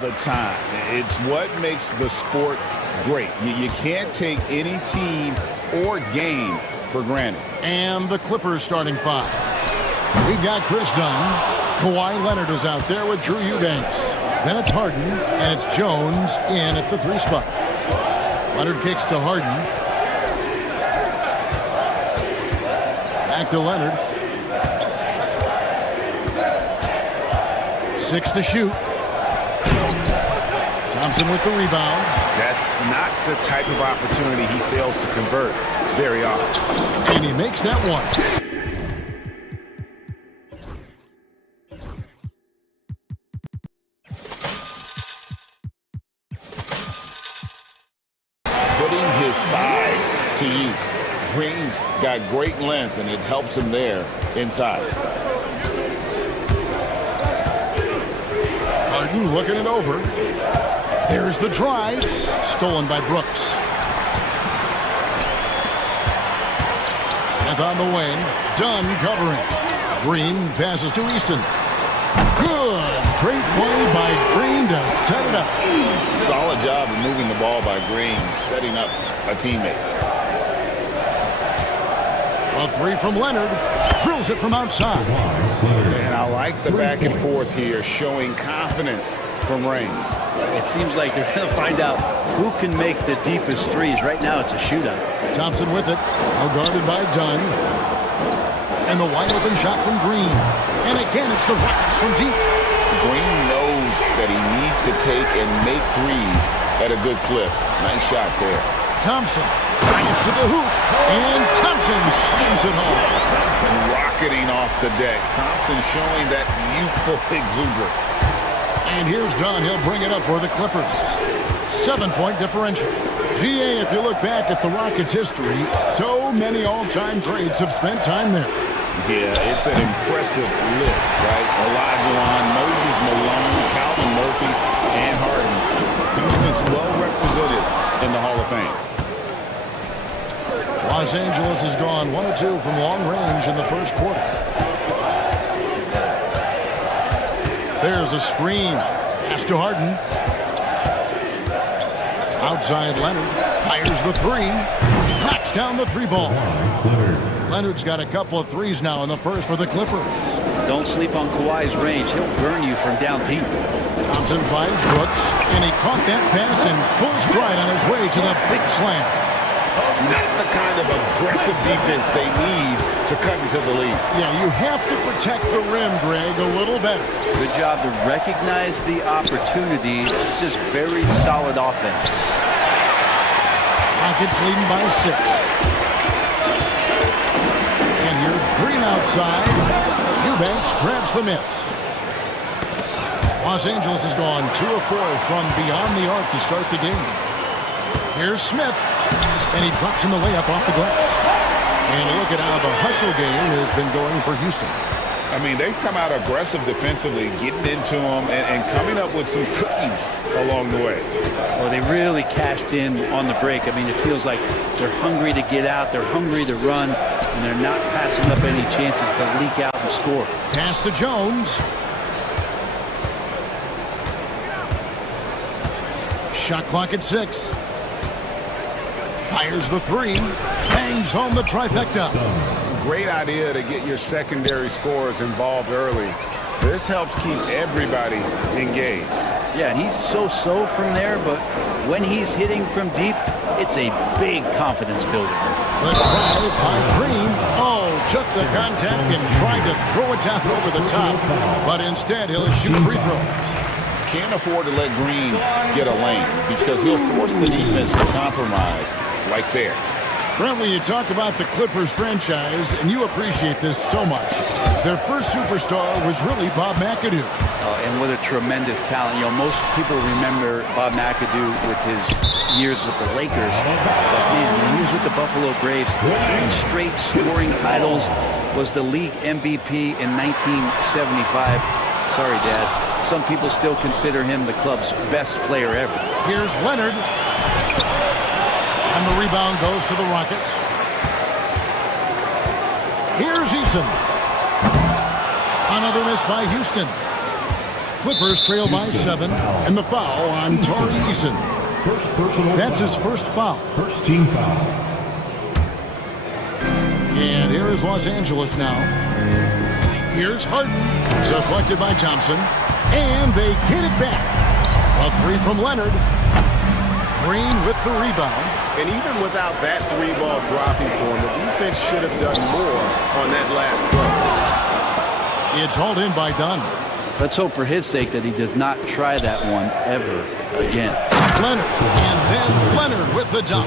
The time. It's what makes the sport great. You can't take any team or game for granted. And the Clippers starting five. We've got Chris Dunn. Kawhi Leonard is out there with Drew Eubanks. Then it's Harden, and it's Jones in at the 3 spot. Leonard kicks to Harden. Back to Leonard. 6 to shoot. Thompson with the rebound. That's not the type of opportunity he fails to convert very often. And he makes that one. Putting his size to use. Green's got great length, and it helps him there inside. Harden looking it over. There's the drive. Stolen by Brooks. Smith on the wing. Dunn covering. Green passes to Easton. Good. Great play by Green to set it up. Solid job of moving the ball by Green, setting up a teammate. A 3 from Leonard. Drills it from outside. And I like the back and forth here, showing confidence from range. It seems like they're going to find out who can make the deepest threes. Right now, it's a shootout. Thompson with it. Now guarded by Dunn. And the wide open shot from Green. And again, it's the Rockets from deep. Green knows that he needs to take and make threes at a good clip. Nice shot there. Thompson drives to the hoop. And Thompson slams it home. Rocketing off the deck. Thompson showing that youthful exuberance. And here's Dunn. He'll bring it up for the Clippers. 7-point differential. GA, if you look back at the Rockets' history, so many all-time greats have spent time there. Yeah, it's an impressive list, right? Olajuwon, Moses Malone, Calvin Murphy, and Harden. Houston's well represented in the Hall of Fame. Los Angeles has gone 1 of 2 from long range in the first quarter. There's a screen. Pass to Harden. Outside Leonard. Fires the 3. Knocks down the 3 ball. Leonard's got a couple of threes now in the first for the Clippers. Don't sleep on Kawhi's range. He'll burn you from down deep. Thompson finds Brooks, and he caught that pass in full stride on his way to the big slam. Not the kind of aggressive defense they need to cut into the lead. Yeah, you have to protect the rim, Greg, a little better. Good job to recognize the opportunity. It's just very solid offense. Rockets leading by 6. And here's Green outside. Eubanks grabs the miss. Los Angeles has gone 2 of 4 from beyond the arc to start the game. Here's Smith. And he drops in the layup off the glass. And look at how the hustle game has been going for Houston. I mean, they've come out aggressive defensively, getting into them and coming up with some cookies along the way. Well, they really cashed in on the break. I mean, it feels like they're hungry to get out, they're hungry to run, and they're not passing up any chances to leak out and score. Pass to Jones. Shot clock at 6. Fires the 3. Bangs home the trifecta. Great idea to get your secondary scorers involved early. This helps keep everybody engaged. Yeah, and he's so-so from there, but when he's hitting from deep, it's a big confidence builder. The drive by Green. Oh, took the contact and tried to throw it down over the top, but instead he'll shoot free throws. Can't afford to let Green get a lane because he'll force the defense to compromise like there. Brent, when you talk about the Clippers franchise, and you appreciate this so much, their first superstar was really Bob McAdoo. And what a tremendous talent. You know, most people remember Bob McAdoo with his years with the Lakers. But man, when he was with the Buffalo Braves, 3 straight scoring titles, was the league MVP in 1975. Sorry, Dad. Some people still consider him the club's best player ever. Here's Leonard. And the rebound goes to the Rockets. Here's Eason. Another miss by Houston. Clippers trail by 7, and the foul on Torrey Eason. That's his first foul. First team foul. And here is Los Angeles now. Here's Harden, deflected by Thompson, and they get it back. A three from Leonard. Green with the rebound. And even without that three ball dropping for him, the defense should have done more on that last play. It's hauled in by Dunn. Let's hope for his sake that he does not try that one ever again. Leonard, and then Leonard with the dunk.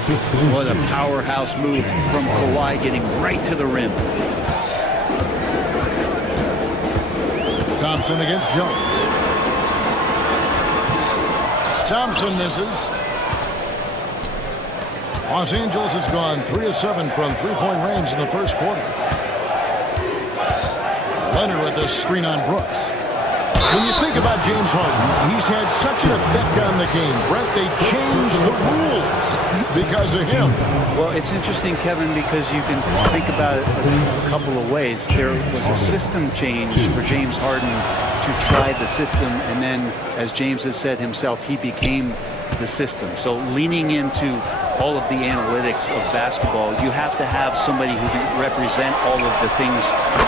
What a powerhouse move from Kawhi, getting right to the rim. Thompson against Jones. Thompson misses. Los Angeles has gone 3 of 7 from three-point range in the first quarter. Leonard with the screen on Brooks. When you think about James Harden, he's had such an effect on the game. Brett, they changed the rules because of him. Well, it's interesting, Kevin, because you can think about it a couple of ways. There was a system change for James Harden to try the system, and then, as James has said himself, he became the system. So leaning into all of the analytics of basketball, you have to have somebody who can represent all of the things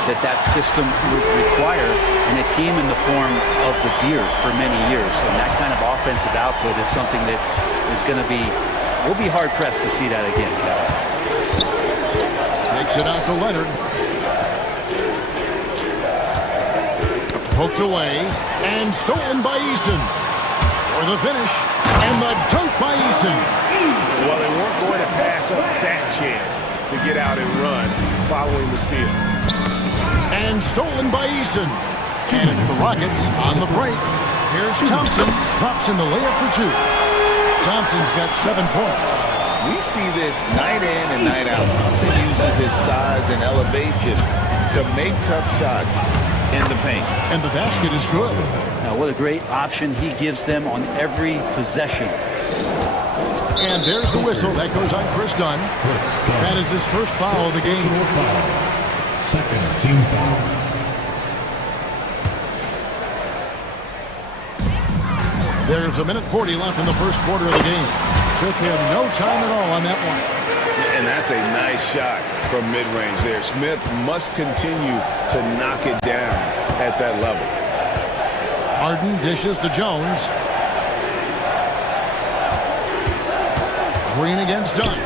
that system would require, and it came in the form of the beard for many years. And that kind of offensive output is something that is going to be, we'll be hard-pressed to see that again, Kevin. Takes it out to Leonard. Poked away, and stolen by Eason. For the finish, and the dunk by Eason. Well, they weren't going to pass up that chance to get out and run following the steal. And stolen by Eason. And it's the Rockets on the break. Here's Thompson. Drops in the layup for 2. Thompson's got 7 points. We see this night in and night out. Thompson uses his size and elevation to make tough shots in the paint. And the basket is good. Now, what a great option he gives them on every possession. And there's the whistle. That goes on Chris Dunn. That is his first foul of the game. Second team foul. There's a minute 40 left in the first quarter of the game. Took him no time at all on that one. And that's a nice shot from mid-range there. Smith must continue to knock it down at that level. Harden dishes to Jones. Green against Dunn.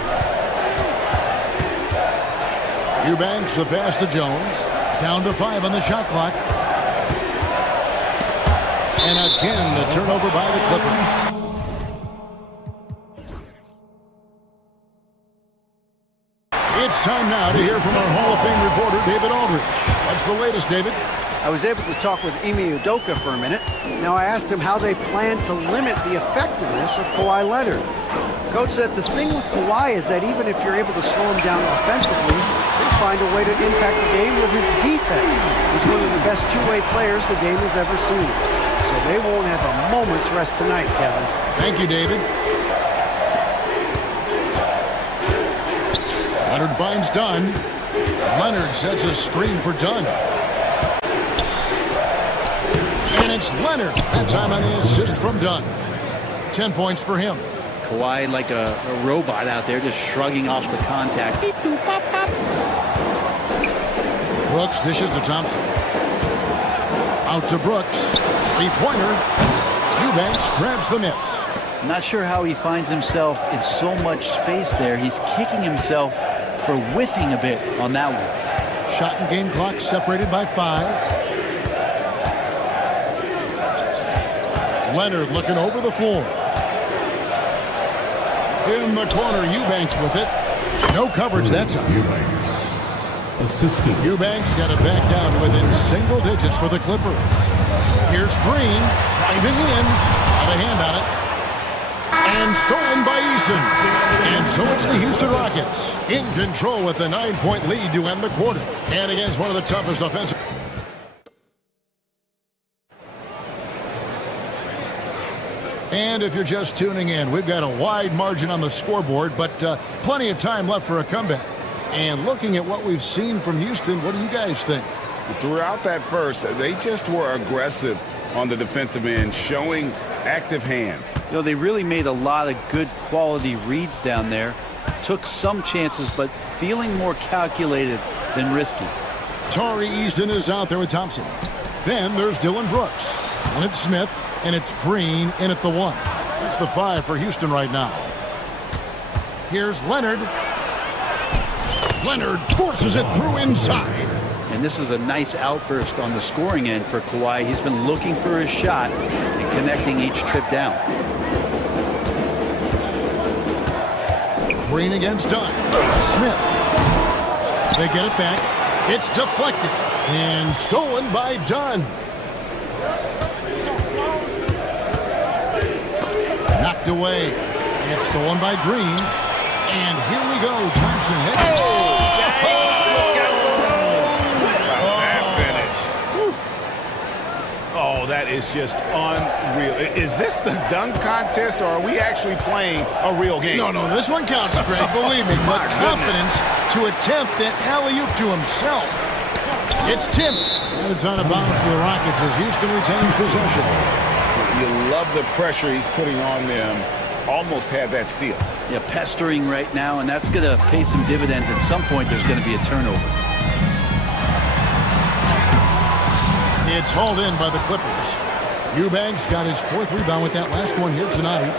Eubanks the pass to Jones. Down to 5 on the shot clock. And again, the turnover by the Clippers. It's time now to hear from our Hall of Fame reporter, David Aldridge. What's the latest, David? I was able to talk with Ime Udoka for a minute. Now I asked him how they plan to limit the effectiveness of Kawhi Leonard. Coach said the thing with Kawhi is that even if you're able to slow him down offensively, he'll find a way to impact the game with his defense. He's one of the best two-way players the game has ever seen. So they won't have a moment's rest tonight, Kevin. Thank you, David. Leonard finds Dunn. Leonard sets a screen for Dunn. And it's Leonard. That time on the assist from Dunn. 10 points for him. Kawhi like a robot out there, just shrugging off the contact. Beep, boop, pop, pop. Brooks dishes to Thompson. Out to Brooks. Three-pointer. Eubanks grabs the miss. I'm not sure how he finds himself in so much space there. He's kicking himself for whiffing a bit on that one. Shot and game clock separated by 5. Leonard looking over the floor. In the corner, Eubanks with it. No coverage that time. Eubanks got it back down to within single digits for the Clippers. Here's Green, driving in, got a hand on it, and stolen by Eason. And so it's the Houston Rockets in control with a 9-point lead to end the quarter. And against one of the toughest offensive. And if you're just tuning in, we've got a wide margin on the scoreboard, but plenty of time left for a comeback. And looking at what we've seen from Houston, what do you guys think? Throughout that first, they just were aggressive on the defensive end, showing active hands. You know, they really made a lot of good quality reads down there. Took some chances, but feeling more calculated than risky. Tari Easton is out there with Thompson. Then there's Dylan Brooks. And it's Smith, and it's Green in at the 1. That's the 5 for Houston right now. Here's Leonard. Leonard forces it through inside. And this is a nice outburst on the scoring end for Kawhi. He's been looking for his shot and connecting each trip down. Green against Dunn. Smith. They get it back. It's deflected and stolen by Dunn. Knocked away. It's stolen by Green. And here we go. Thompson hit. Oh, that is just unreal. Is this the dunk contest, or are we actually playing a real game? No, this one counts, Greg, believe me. But confidence to attempt that alley-oop to himself. It's tipped. And it's out of bounds to the Rockets as Houston retains possession. You love the pressure he's putting on them. Almost had that steal. Yeah, pestering right now, and that's going to pay some dividends. At some point, there's going to be a turnover. It's hauled in by the Clippers. Eubanks got his 4th rebound with that last one here tonight.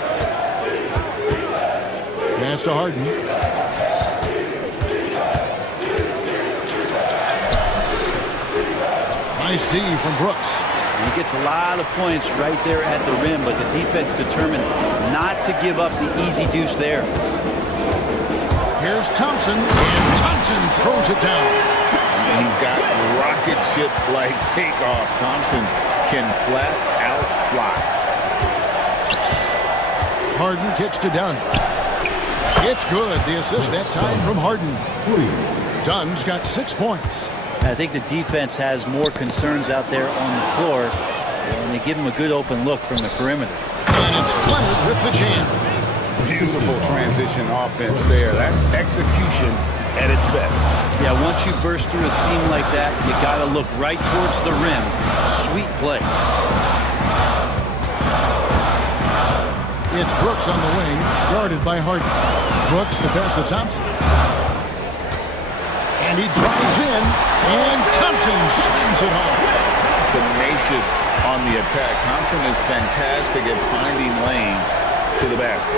Pass to Harden. Nice D from Brooks. He gets a lot of points right there at the rim, but the defense determined not to give up the easy deuce there. Here's Thompson, and Thompson throws it down. He's got rocket ship-like takeoff. Thompson can flat out fly. Harden kicks to Dunn. It's good. The assist that time from Harden. Dunn's got 6 points. I think the defense has more concerns out there on the floor, and they give him a good open look from the perimeter. And it's Leonard with the jam. Beautiful transition offense there. That's execution at its best. Yeah, once you burst through a seam like that, you got to look right towards the rim. Sweet play. It's Brooks on the wing, guarded by Harden. Brooks the pass to Thompson. And he drives in, and Thompson slams it home. Tenacious on the attack. Thompson is fantastic at finding lanes to the basket.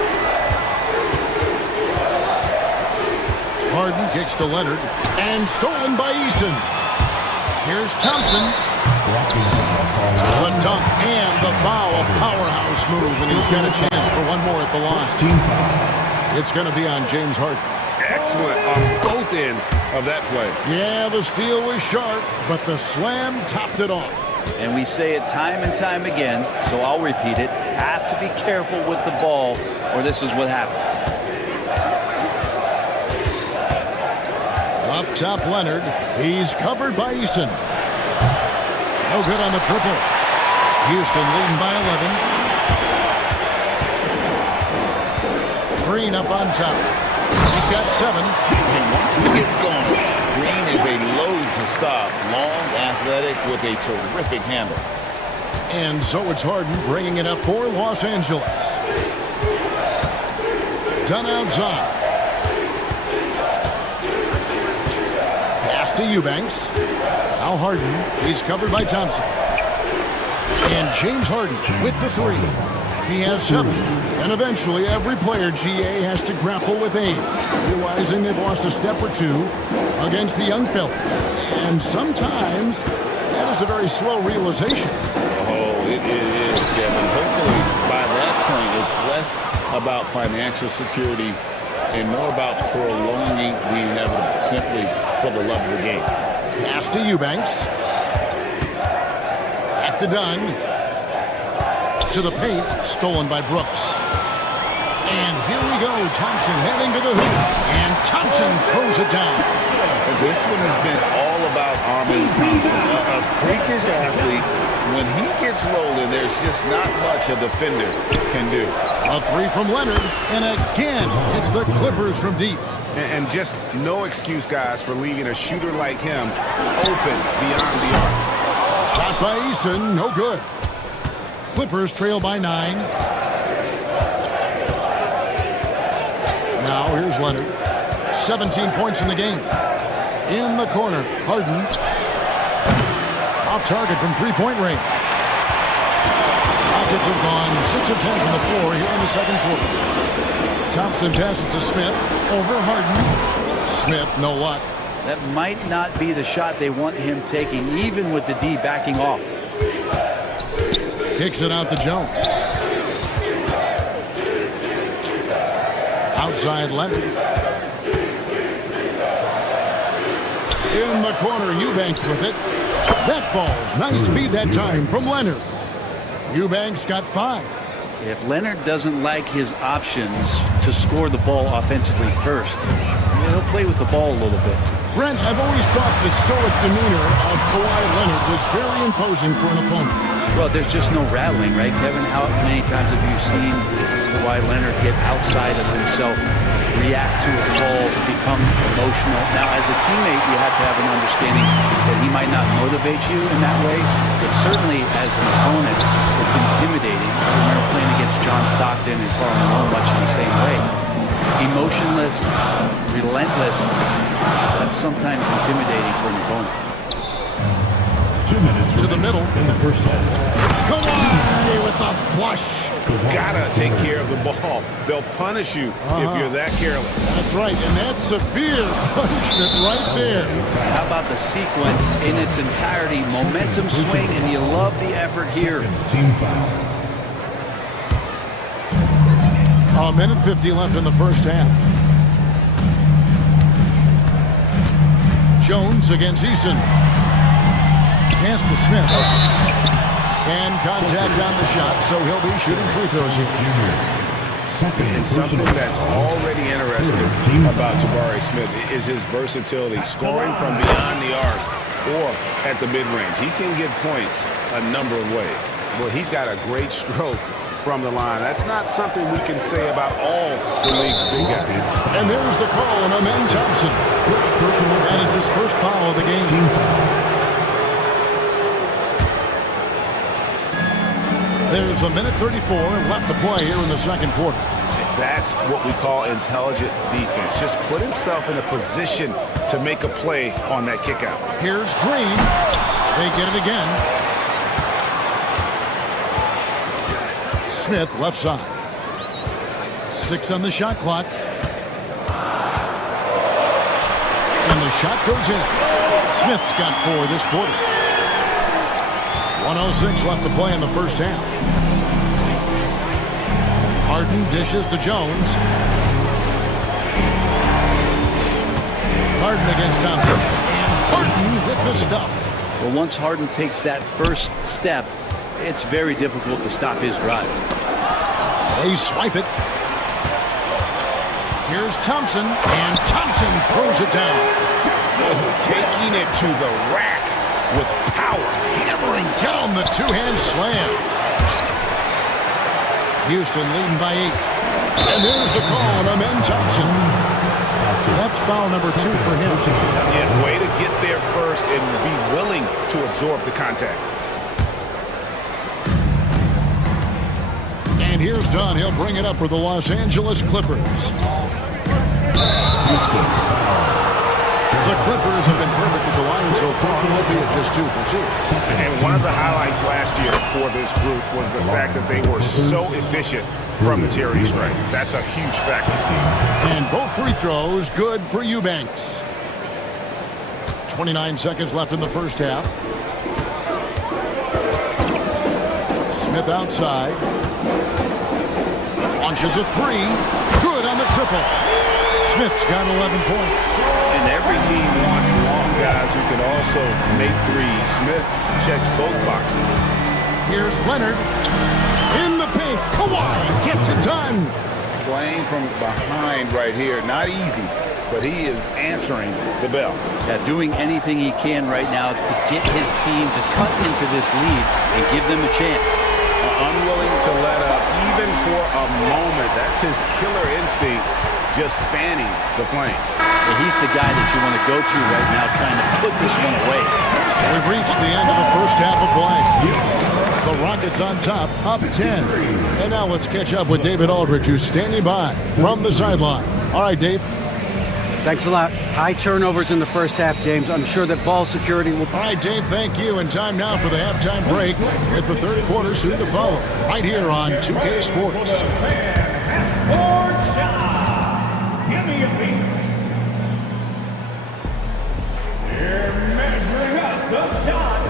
Harden kicks to Leonard, and stolen by Eason. Here's Thompson. The dunk and the foul, a powerhouse move, and he's got a chance for one more at the line. It's going to be on James Harden. Excellent on both ends of that play. Yeah, the steal was sharp, but the slam topped it off. And we say it time and time again, so I'll repeat it. Have to be careful with the ball, or this is what happens. Up top, Leonard. He's covered by Eason. No good on the triple. Houston leading by 11. Green up on top. He's got 7. And once he gets going, Green is a load to stop. Long, athletic, with a terrific handle. And so it's Harden bringing it up for Los Angeles. Done outside. Pass to Eubanks. Now Harden. He's covered by Thompson. And James Harden with the 3. He has 7. And eventually every player, GA, has to grapple with age, realizing they've lost a step or two against the young fellas. And sometimes that is a very slow realization. Oh, it is, Kevin. Hopefully by that point it's less about financial security and more about prolonging the inevitable, simply for the love of the game. Pass to Eubanks. At the Dunn. To the paint, stolen by Brooks. And here we go, Thompson heading to the hoop. And Thompson throws it down. This one has been all about Armin Thompson. A freakish athlete. When he gets rolling, there's just not much a defender can do. A 3 from Leonard. And again, it's the Clippers from deep. And just no excuse, guys, for leaving a shooter like him open beyond the arc. Shot by Eason, no good. Clippers trail by 9. Now here's Leonard. 17 points in the game. In the corner, Harden. Off target from three-point range. Rockets have gone 6 of 10 from the floor here in the second quarter. Thompson passes to Smith. Over Harden. Smith, no luck. That might not be the shot they want him taking, even with the D backing off. Kicks it out to Jones. Outside Leonard. In the corner, Eubanks with it. That falls. Nice feed that time from Leonard. Eubanks got 5. If Leonard doesn't like his options to score the ball offensively first, he'll play with the ball a little bit. Brent, I've always thought the stoic demeanor of Kawhi Leonard was very imposing for an opponent. Well, there's just no rattling, right, Kevin? How many times have you seen Kawhi Leonard get outside of himself, react to a call, become emotional? Now, as a teammate, you have to have an understanding that he might not motivate you in that way, but certainly as an opponent, it's intimidating. I remember playing against John Stockton and Karl Malone much in the same way. Emotionless, relentless, that's sometimes intimidating for an opponent. 2 minutes To the middle. in the first half. Kawhi with the flush. Gotta take care of the ball. They'll punish you if you're that careless. That's right, and that's severe punishment right there. How about the sequence in its entirety? Momentum swing, and you love the effort here. Team foul. A minute 50 left in the first half. Jones against Easton. Pass to Smith. And contact on the shot, so he'll be shooting free throws here. And something that's already interesting about Jabari Smith is his versatility, scoring from beyond the arc or at the mid-range. He can get points a number of ways. Well, he's got a great stroke from the line. That's not something we can say about all the league's big guys. And there's the call on Amen Thompson. That is his first foul of the game. There's a minute 34 left to play here in the second quarter. That's what we call intelligent defense. Just put himself in a position to make a play on that kick out. Here's Green. They get it again. Smith left side. 6 on the shot clock. And the shot goes in. Smith's got 4 this quarter. 1:06 left to play in the first half. Harden dishes to Jones. Harden against Thompson. And Harden with the stuff. Well, once Harden takes that first step, it's very difficult to stop his drive. They swipe it. Here's Thompson, and Thompson throws it down. Taking it to the rack with power. Hammering down the two-hand slam. Houston leading by 8. And there's the call on Amen Thompson. That's foul number 2 for him. Yeah, way to get there first and be willing to absorb the contact. And here's Dunn. He'll bring it up for the Los Angeles Clippers. The Clippers have been perfect at the line so far, albeit just 2 for 2. And one of the highlights last year for this group was the fact that they were so efficient from the charity stripe. That's a huge factor. And both free throws good for Eubanks. 29 seconds left in the first half. Smith outside. Launches a 3. Good on the triple. Smith's got 11 points. And every team wants long guys who can also make threes. Smith checks both boxes. Here's Leonard. In the paint. Kawhi gets it done. Playing from behind right here. Not easy, but he is answering the bell. Yeah, doing anything he can right now to get his team to cut into this lead and give them a chance. Unwilling to let up even for a moment. That's his killer instinct, just fanning the flame. And he's the guy that you want to go to right now, trying to put this one away. We've reached the end of the first half of play. The Rockets on top, up 10. And now let's catch up with David Aldridge, who's standing by from the sideline. All right, Dave. Thanks a lot. High turnovers in the first half, James. I'm sure that ball security will... All right, Dave, thank you. And time now for the halftime break with the third quarter soon to follow. Right here on 2K Sports. Give me a beat. They're measuring up the shot.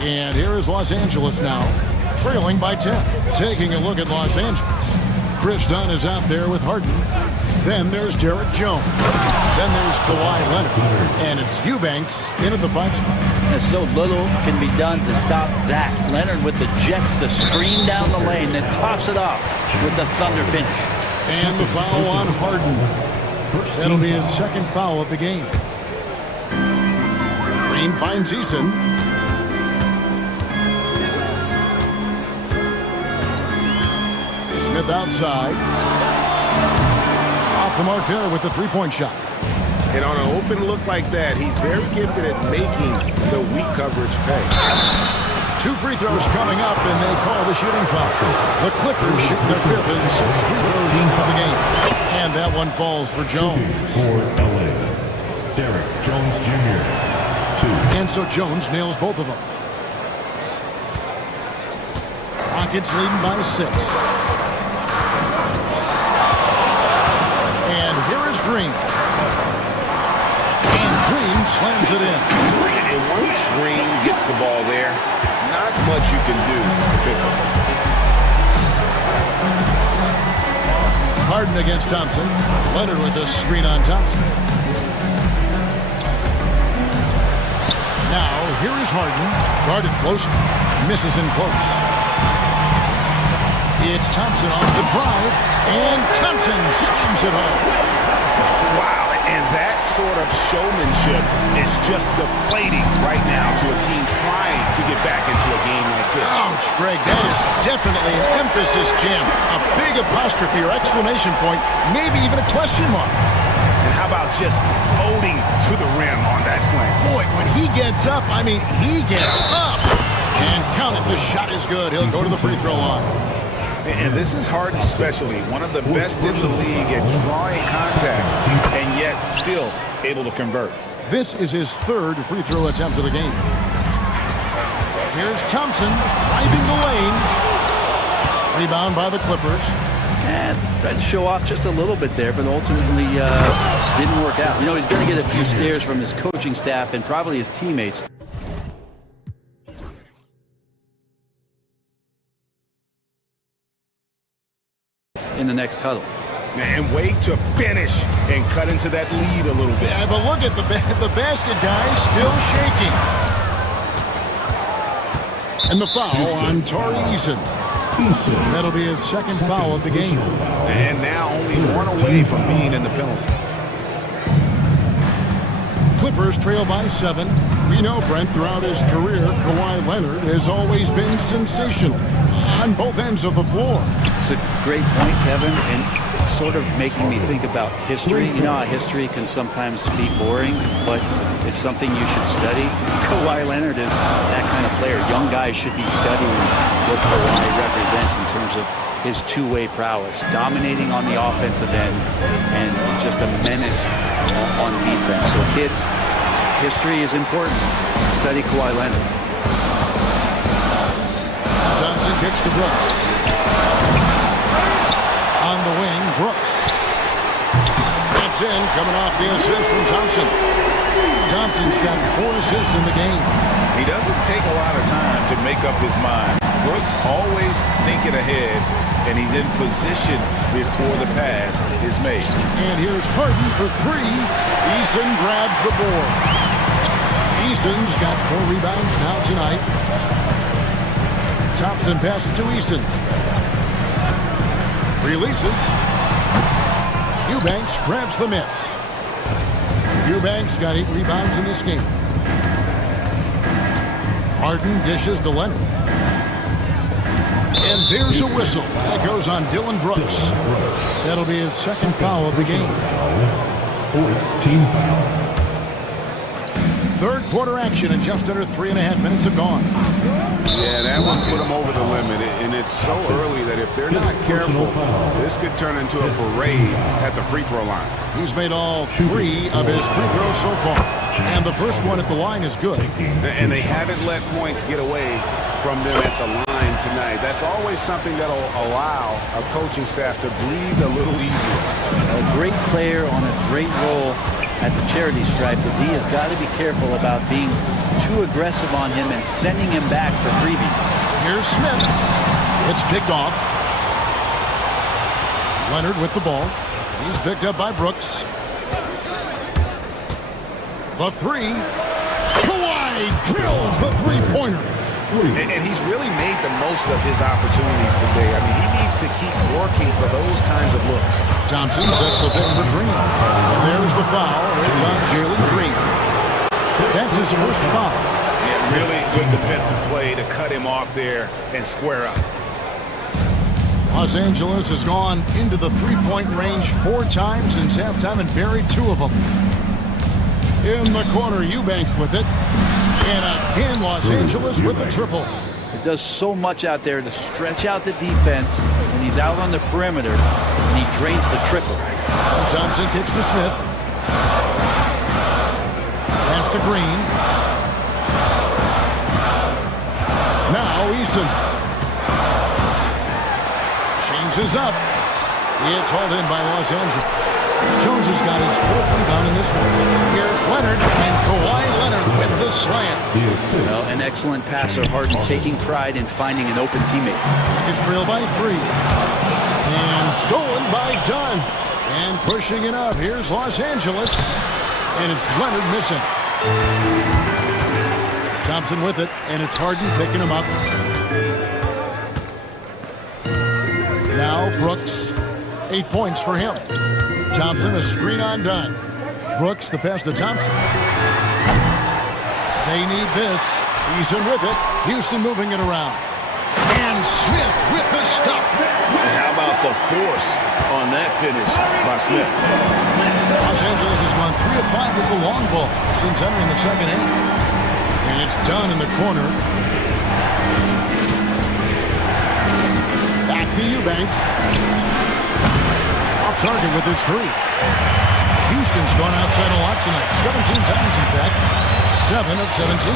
And here is Los Angeles now, trailing by 10. Taking a look at Los Angeles. Chris Dunn is out there with Harden. Then there's Derek Jones. Then there's Kawhi Leonard. And it's Eubanks in at the 5 spot. And so little can be done to stop that. Leonard with the jets to screen down the lane, then tops it off with the thunder finish. And the foul on Harden. That'll be his second foul of the game. Green finds Eason. Smith outside. Off the mark there with the three-point shot. And on an open look like that, he's very gifted at making the weak coverage pay. 2 free throws coming up, and they call the shooting foul. The Clippers shoot their 5th and 6th free throws of the game. And that one falls for Jones. For LA, Derek Jones Jr. 2. And so Jones nails both of them. Rockets leading by 6. And here is Green. And Green slams it in. And once Green gets the ball there, not much you can do defensively. Harden against Thompson. Leonard with the screen on Thompson. Now, here is Harden. Guarded close. Misses in close. It's Thompson off the drive. And Thompson slams it home. Wow, and that sort of showmanship is just deflating right now to a team trying to get back into a game like this. Ouch, Greg, that is definitely an emphasis jam. A big apostrophe or exclamation point, maybe even a question mark. And how about just floating to the rim on that slam? Boy, when he gets up, I mean, he gets up. And count it, the shot is good. He'll go to the free throw line. And this is Harden especially, one of the best in the league at drawing contact, and yet still still able to convert. This is his third free throw attempt of the game. Here's Thompson driving the lane. Rebound by the Clippers. And tried to show off just a little bit there, but ultimately didn't work out. You know, he's going to get a few stares from his coaching staff and probably his teammates. In the next huddle. And wait to finish and cut into that lead a little bit. Yeah, but look at the basket guy still shaking. And the foul on Torrey Eason. That'll be his second foul of the game. And now only one away from being in the penalty. Clippers trail by 7. We know, Brent, throughout his career, Kawhi Leonard has always been sensational on both ends of the floor. It's a great point, Kevin, and it's sort of making me think about history. You know how history can sometimes be boring, but it's something you should study. Kawhi Leonard is that kind of player. Young guys should be studying what Kawhi represents in terms of his two-way prowess, dominating on the offensive end, and just a menace on defense. So kids, history is important. Study Kawhi Leonard. Thompson kicks to Brooks. On the wing, Brooks. That's in, coming off the assist from Thompson. Thompson's got 4 assists in the game. He doesn't take a lot of time to make up his mind. Brooks always thinking ahead, and he's in position before the pass is made. And here's Harden for 3. Eason grabs the board. Eason's got 4 rebounds now tonight. Thompson passes to Eason. Releases. Eubanks grabs the miss. Eubanks got 8 rebounds in this game. Harden dishes to Leonard. And there's a whistle. That goes on Dylan Brooks. That'll be his second foul of the game. Team foul. Third quarter action, and just under 3.5 minutes have gone. Yeah, that one put them over the limit, and it's so early that if they're not careful, this could turn into a parade at the free throw line. He's made all 3 of his free throws so far, and the first one at the line is good. And they haven't let points get away from them at the line tonight. That's always something that'll allow a coaching staff to breathe a little easier. A great player on a great role at the charity stripe. The D has got to be careful about being too aggressive on him and sending him back for freebies. Here's Smith. It's picked off. Leonard with the ball. He's picked up by Brooks. The 3. Kawhi drills the three-pointer. And he's really made the most of his opportunities today. I mean, he needs to keep working for those kinds of looks. Thompson sets the pick for Green. And there's the foul. It's on Jalen Green. That's his first foul. Yeah, really good defensive play to cut him off there and square up. Los Angeles has gone into the three-point range 4 times since halftime and buried 2 of them. In the corner, Eubanks with it. And again, Los Angeles with the triple. It does so much out there to stretch out the defense when he's out on the perimeter, and he drains the triple. Thompson kicks to Smith. Pass to Green. Now Eason. Changes up. It's hauled in by Los Angeles. Jones has got his 4th rebound in this one. Here's Leonard, and Kawhi Leonard with the slam. Well, an excellent passer, Harden taking pride in finding an open teammate. It's trailed by 3. And stolen by Dunn. And pushing it up. Here's Los Angeles. And it's Leonard missing. Thompson with it, and it's Harden picking him up. Now Brooks. 8 points for him. Thompson, a screen on Dunn. Brooks, the pass to Thompson. They need this. Eason with it. Houston moving it around. And Smith with the stuff. And how about the force on that finish by Smith? Los Angeles has gone 3 of 5 with the long ball since entering the second half. And it's Dunn in the corner. Back to Eubanks. Off target with his 3. Houston's gone outside a lot tonight. 17 times, in fact. 7 of 17.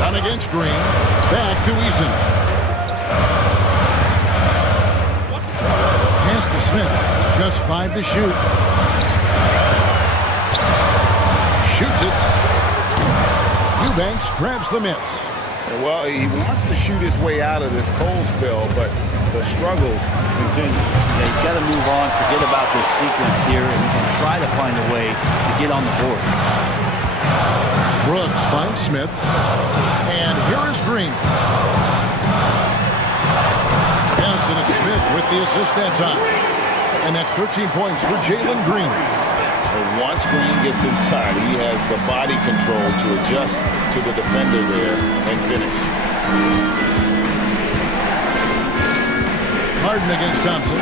Run against Green. Back to Eason. Pass to Smith. Just 5 to shoot. Shoots it. Eubanks grabs the miss. Well, he wants to shoot his way out of this cold spell, but the struggles continue. Yeah, he's got to move on, forget about this sequence here, and try to find a way to get on the board. Brooks finds Smith. And here is Green. Yes, and it's Smith with the assist that time. And that's 13 points for Jalen Green. And once Green gets inside, he has the body control to adjust to the defender there and finish. Harden against Thompson.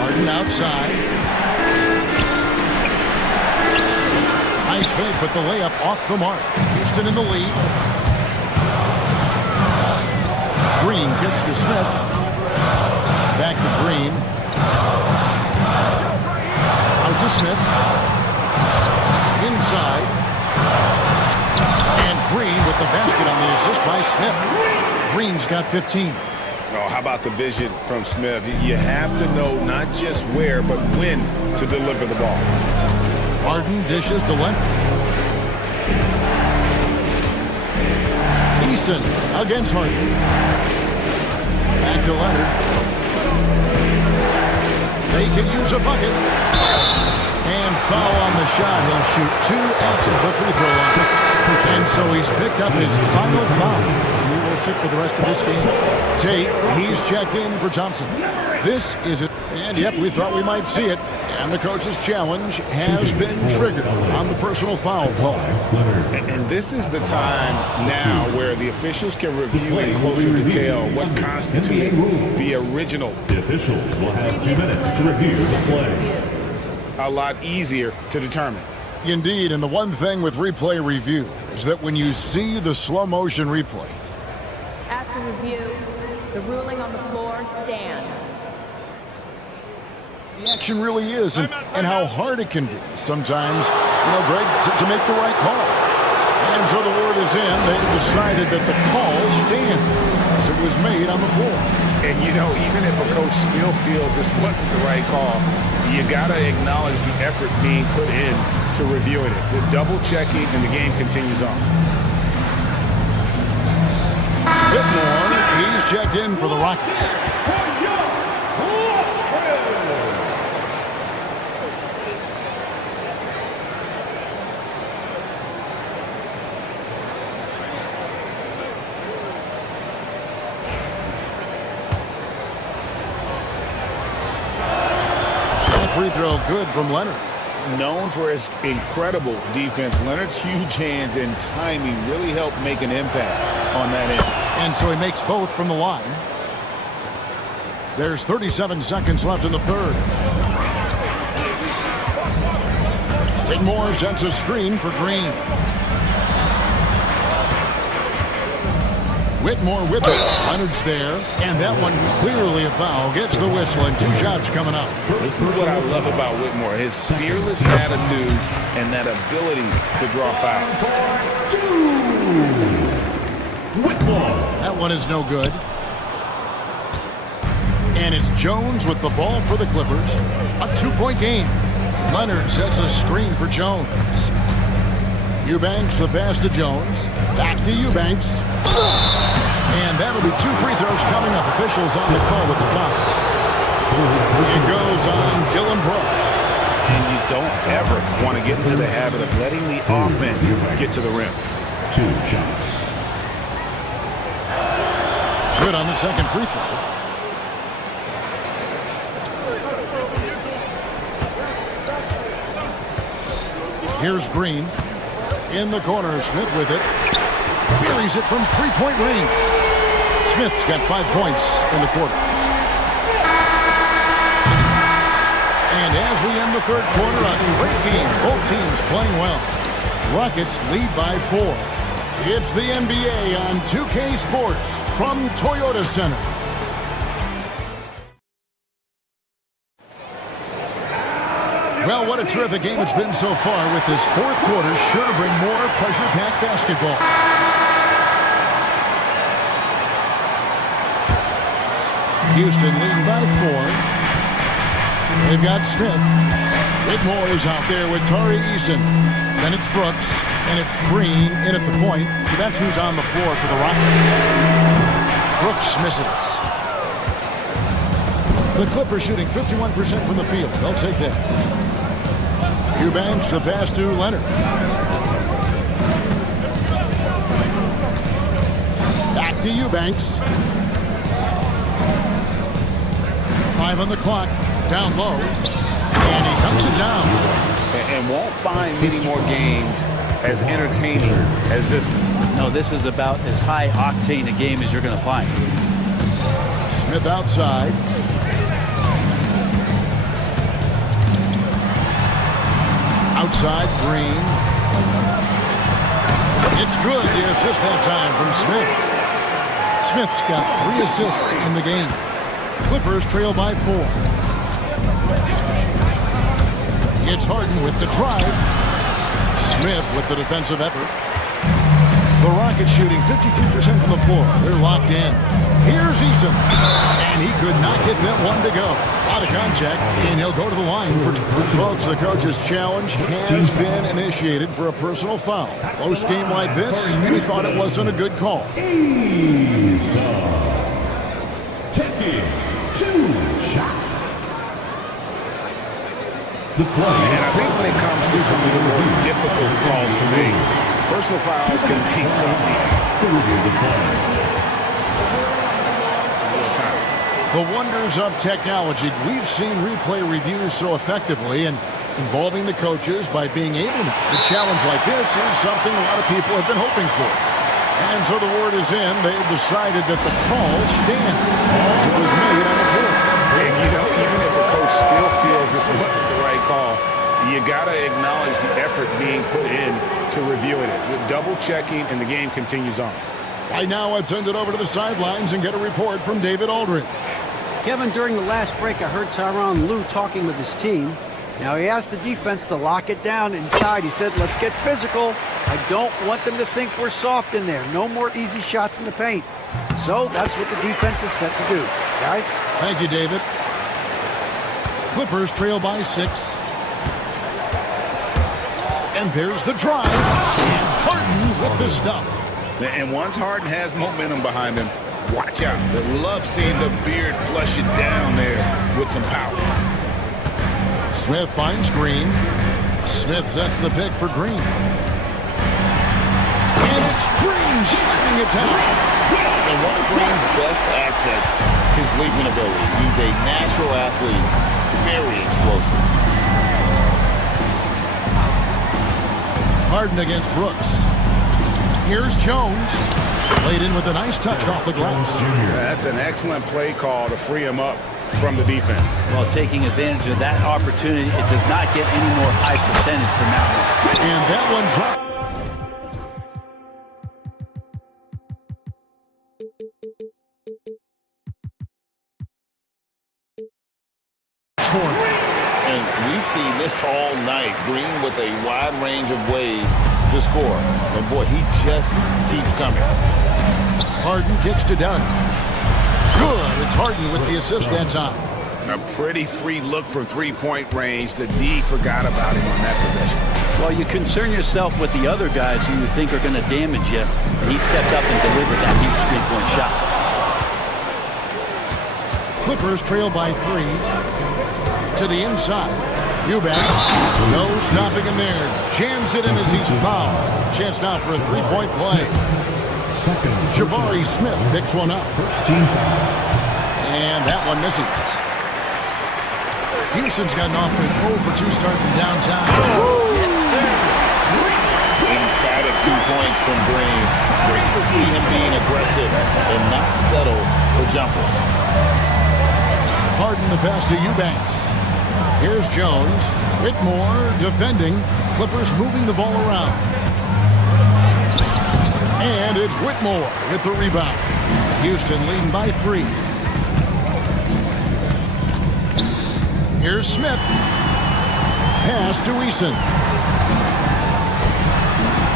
Harden outside. Nice fake, but the layup off the mark. Houston in the lead. Green kicks to Smith. Back to Green. Out to Smith. Inside. And Green with the basket on the assist by Smith. Green's got 15. Oh, how about the vision from Smith? You have to know not just where, but when to deliver the ball. Harden dishes to Leonard. Eason against Harden. Back to Leonard. They can use a bucket. And foul on the shot. He'll shoot 2 at the free throw line. And so he's picked up his final foul. He will sit for the rest of this game. Tate, he's checked in for Thompson. This is it. And yep, we thought we might see it. And the coach's challenge has been triggered on the personal foul call. And this is the time now where the officials can review in closer detail what constituted the original. The officials will have 2 minutes to review the play. A lot easier to determine. Indeed, and the one thing with replay review is that when you see the slow motion replay, after review, the ruling on the floor stands. the action really is and how hard it can be sometimes, Greg, to make the right call. And so the word is in. They've decided that the call stands as it was made on the floor. And even if a coach still feels this wasn't the right call, you got to acknowledge the effort being put in to reviewing it. The double checking, and the game continues on. Whitmore, he's checked in for the Rockets. Free throw good from Leonard. Known for his incredible defense, Leonard's huge hands and timing really helped make an impact on that end. And so he makes both from the line. There's 37 seconds left in the third. Whitmore sends a screen for Green. Whitmore with it. Leonard's there, and that one clearly a foul. Gets the whistle, and 2 shots coming up. This is what I love about Whitmore, his fearless attitude and that ability to draw fouls. That one is no good. And it's Jones with the ball for the Clippers. A 2-point game. Leonard sets a screen for Jones. Eubanks the pass to Jones. Back to Eubanks. And that'll be 2 free throws coming up. Officials on the call with the foul. It goes on Dylan Brooks. And you don't ever want to get into the habit of letting the offense get to the rim. 2 shots. Good on the second free throw. Here's Green. In the corner, Smith with it. Carries it from 3-point range. Smith's got 5 points in the quarter. And as we end the third quarter, a great game. Both teams playing well. Rockets lead by 4. It's the NBA on 2K Sports from Toyota Center. Well, what a terrific game it's been so far, with this fourth quarter sure to bring more pressure-packed basketball. Houston leading by 4. They've got Smith. Whitmore is out there with Tari Eason. Then it's Brooks, and it's Green in at the point. So that's who's on the floor for the Rockets. Brooks misses. The Clippers shooting 51% from the field. They'll take that. Eubanks, the pass to Leonard. Back to Eubanks. 5 on the clock. Down low. And he dunks it down. And won't find many more games as entertaining as this one. No, this is about as high octane a game as you're going to find. Smith outside. Outside, Green. It's good. The assist that time from Smith. Smith's got 3 assists in the game. Clippers trail by 4. It's Harden with the drive. Smith with the defensive effort. The Rockets shooting 53% from the floor. They're locked in. Here's Eason. And he could not get that one to go. Out of contact, and he'll go to the line for 2. Folks, the coach's challenge has been initiated for a personal foul. Close game like this, he thought it wasn't a good call. Taking 2 shots. The play. And I think when it comes to some of the more difficult calls to make, personal fouls can be tough. The wonders of technology. We've seen replay reviews so effectively, and involving the coaches by being able to. A challenge like this is something a lot of people have been hoping for. And so the word is in. They've decided that the call stands as it was made on the floor. And you know, even if a coach still feels this wasn't the right call, you got to acknowledge the effort being put in to reviewing it. With double checking, and the game continues on. Right now, let's send it over to the sidelines and get a report from David Aldridge. Kevin, during the last break, I heard Tyronn Lue talking with his team. Now, he asked the defense to lock it down inside. He said, let's get physical. I don't want them to think we're soft in there. No more easy shots in the paint. So that's what the defense is set to do. Guys? Thank you, David. Clippers trail by 6. And there's the drive. And Harden with the stuff. And once Harden has momentum behind him, watch out. They love seeing the beard flush it down there with some power. Smith finds Green. Smith sets the pick for Green. And it's Green shooting it down. And one of Green's best assets, his leaping ability. He's a natural athlete, very explosive. Harden against Brooks. Here's Jones. Played in with a nice touch off the glass. That's an excellent play call to free him up from the defense. Well, taking advantage of that opportunity, it does not get any more high percentage than that one. And that one dropped. And we've seen this all night. Green with a wide range of ways to score. And boy, he just keeps coming. Harden kicks to Dunn. Good. It's Harden with the assist that time. A pretty free look from three-point range. The D forgot about him on that possession. Well, you concern yourself with the other guys who you think are going to damage you. And he stepped up and delivered that huge three-point shot. Clippers trail by 3. To the inside. Eubanks. No stopping him there. Jams it in as he's fouled. Chance now for a three-point play. Jabari Smith picks one up. And that one misses. Houston's gotten off to an 0 for 2 start from downtown. Yes, sir. Emphatic 2 points from Green. Great to see him being aggressive and not settle for jumpers. Harden the pass to Eubanks. Here's Jones. Whitmore defending. Clippers moving the ball around. And it's Whitmore with the rebound. Houston leading by 3. Here's Smith. pass to Eason.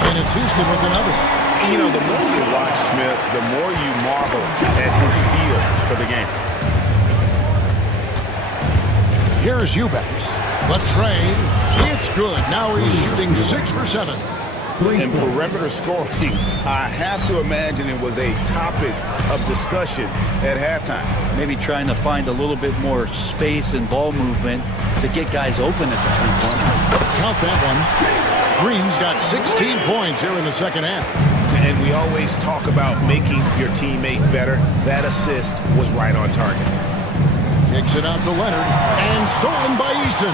And it's Houston with another. You know, the more you watch Smith, the more you marvel at his feel for the game. Here's Eubanks. The trade. It's good. Now he's shooting 6 for 7. In perimeter scoring, I have to imagine it was a topic of discussion at halftime. Maybe trying to find a little bit more space and ball movement to get guys open at the three-point line. Count that one. Green's got 16 points here in the second half. And we always talk about making your teammate better. That assist was right on target. Kicks it out to Leonard. And stolen by Eason.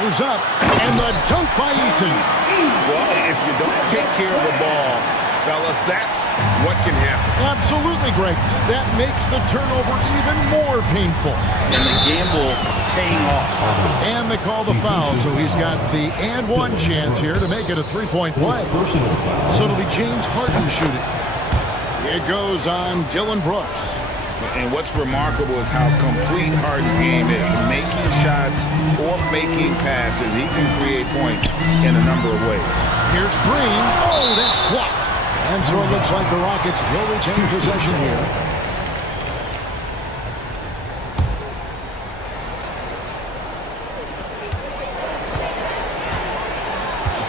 Goes up. And the dunk by Eason. Well, if you don't take care of the ball, fellas, that's what can happen. Absolutely, Greg. That makes the turnover even more painful. And the gamble paying off. And they call the foul, so he's got the and one chance here to make it a three-point play. So it'll be James Harden shooting. It goes on Dylan Brooks. And what's remarkable is how complete Harden's game is. Making shots or making passes, he can create points in a number of ways. Here's Green. Oh, that's blocked. And so it looks like the Rockets will retain possession here.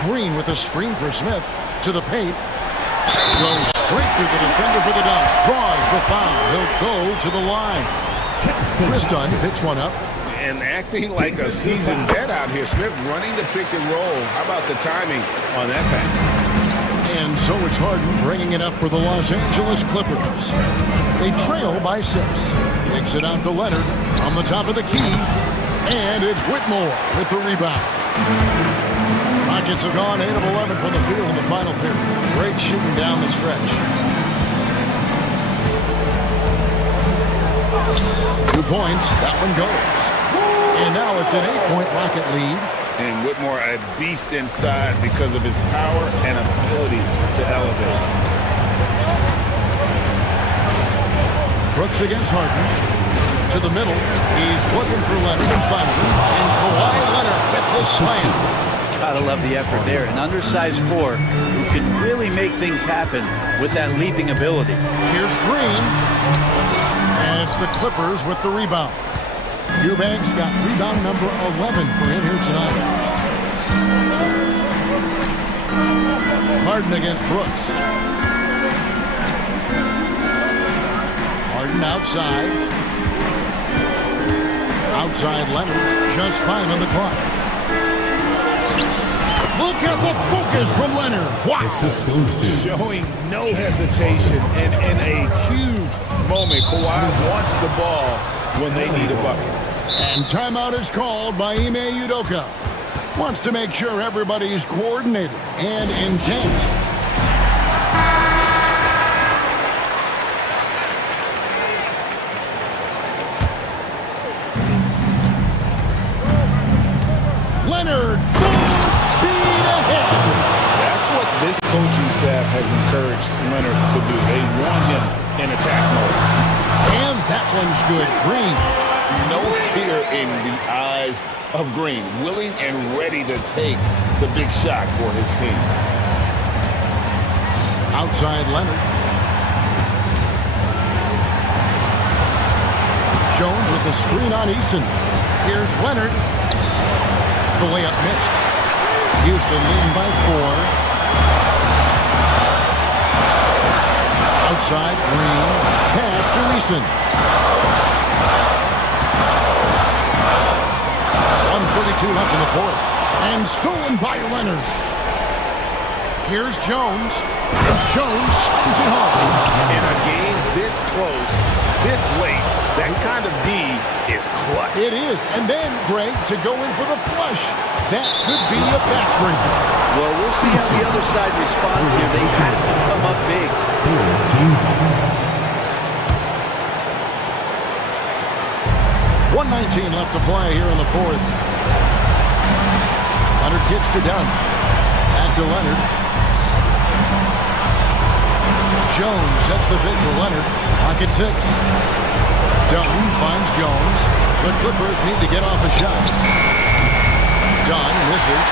Green with a screen for Smith to the paint. Goes straight through the defender for the dunk. Draws the foul. He'll go to the line. Chris Dunn picks one up. And acting like a seasoned vet out here. Smith running the pick and roll. How about the timing on that pass? And so it's Harden bringing it up for the Los Angeles Clippers. They trail by 6. Kicks it out to Leonard on the top of the key. And it's Whitmore with the rebound. Rockets have gone 8 of 11 from the field in the final period. Great shooting down the stretch. 2 points. That one goes. And now it's an 8-point Rocket lead. And Whitmore a beast inside because of his power and ability to elevate. Brooks against Harden. To the middle. He's looking for Leonard and finds him. And Kawhi Leonard with the slam. Gotta love the effort there. An undersized 4 who can really make things happen with that leaping ability. Here's Green. And it's the Clippers with the rebound. Eubanks got rebound number 11 for him here tonight. Harden against Brooks. Harden outside. Outside Leonard. Just fine on the clock. Look at the focus from Leonard. Wow. Showing no hesitation and in a huge moment. Kawhi wants the ball when they need a bucket. And timeout is called by Ime Udoka. Wants to make sure everybody's coordinated and intent. Leonard, full speed ahead. That's what this coaching staff has encouraged Leonard to do. They want him in attack mode. And that one's good. Green. No fear in the eyes of Green. Willing and ready to take the big shot for his team. Outside Leonard. Jones with the screen on Eason. Here's Leonard. The layup missed. Houston leading by 4. Outside, Green. Pass to Eason. 1:32 left in the fourth. And stolen by Leonard. Here's Jones. Jones slams it home. In a game this close, this late, that kind of D is clutch. It is. And then, Greg, to go in for the flush. That could be a backbreaker. Well, we'll see how the other side responds here. They have to come up big. 1:19 left to play here in the fourth. Leonard kicks to Dunn. Back to Leonard. Jones sets the bid for Leonard. Clock at 6. Dunn finds Jones. The Clippers need to get off a shot. Dunn misses.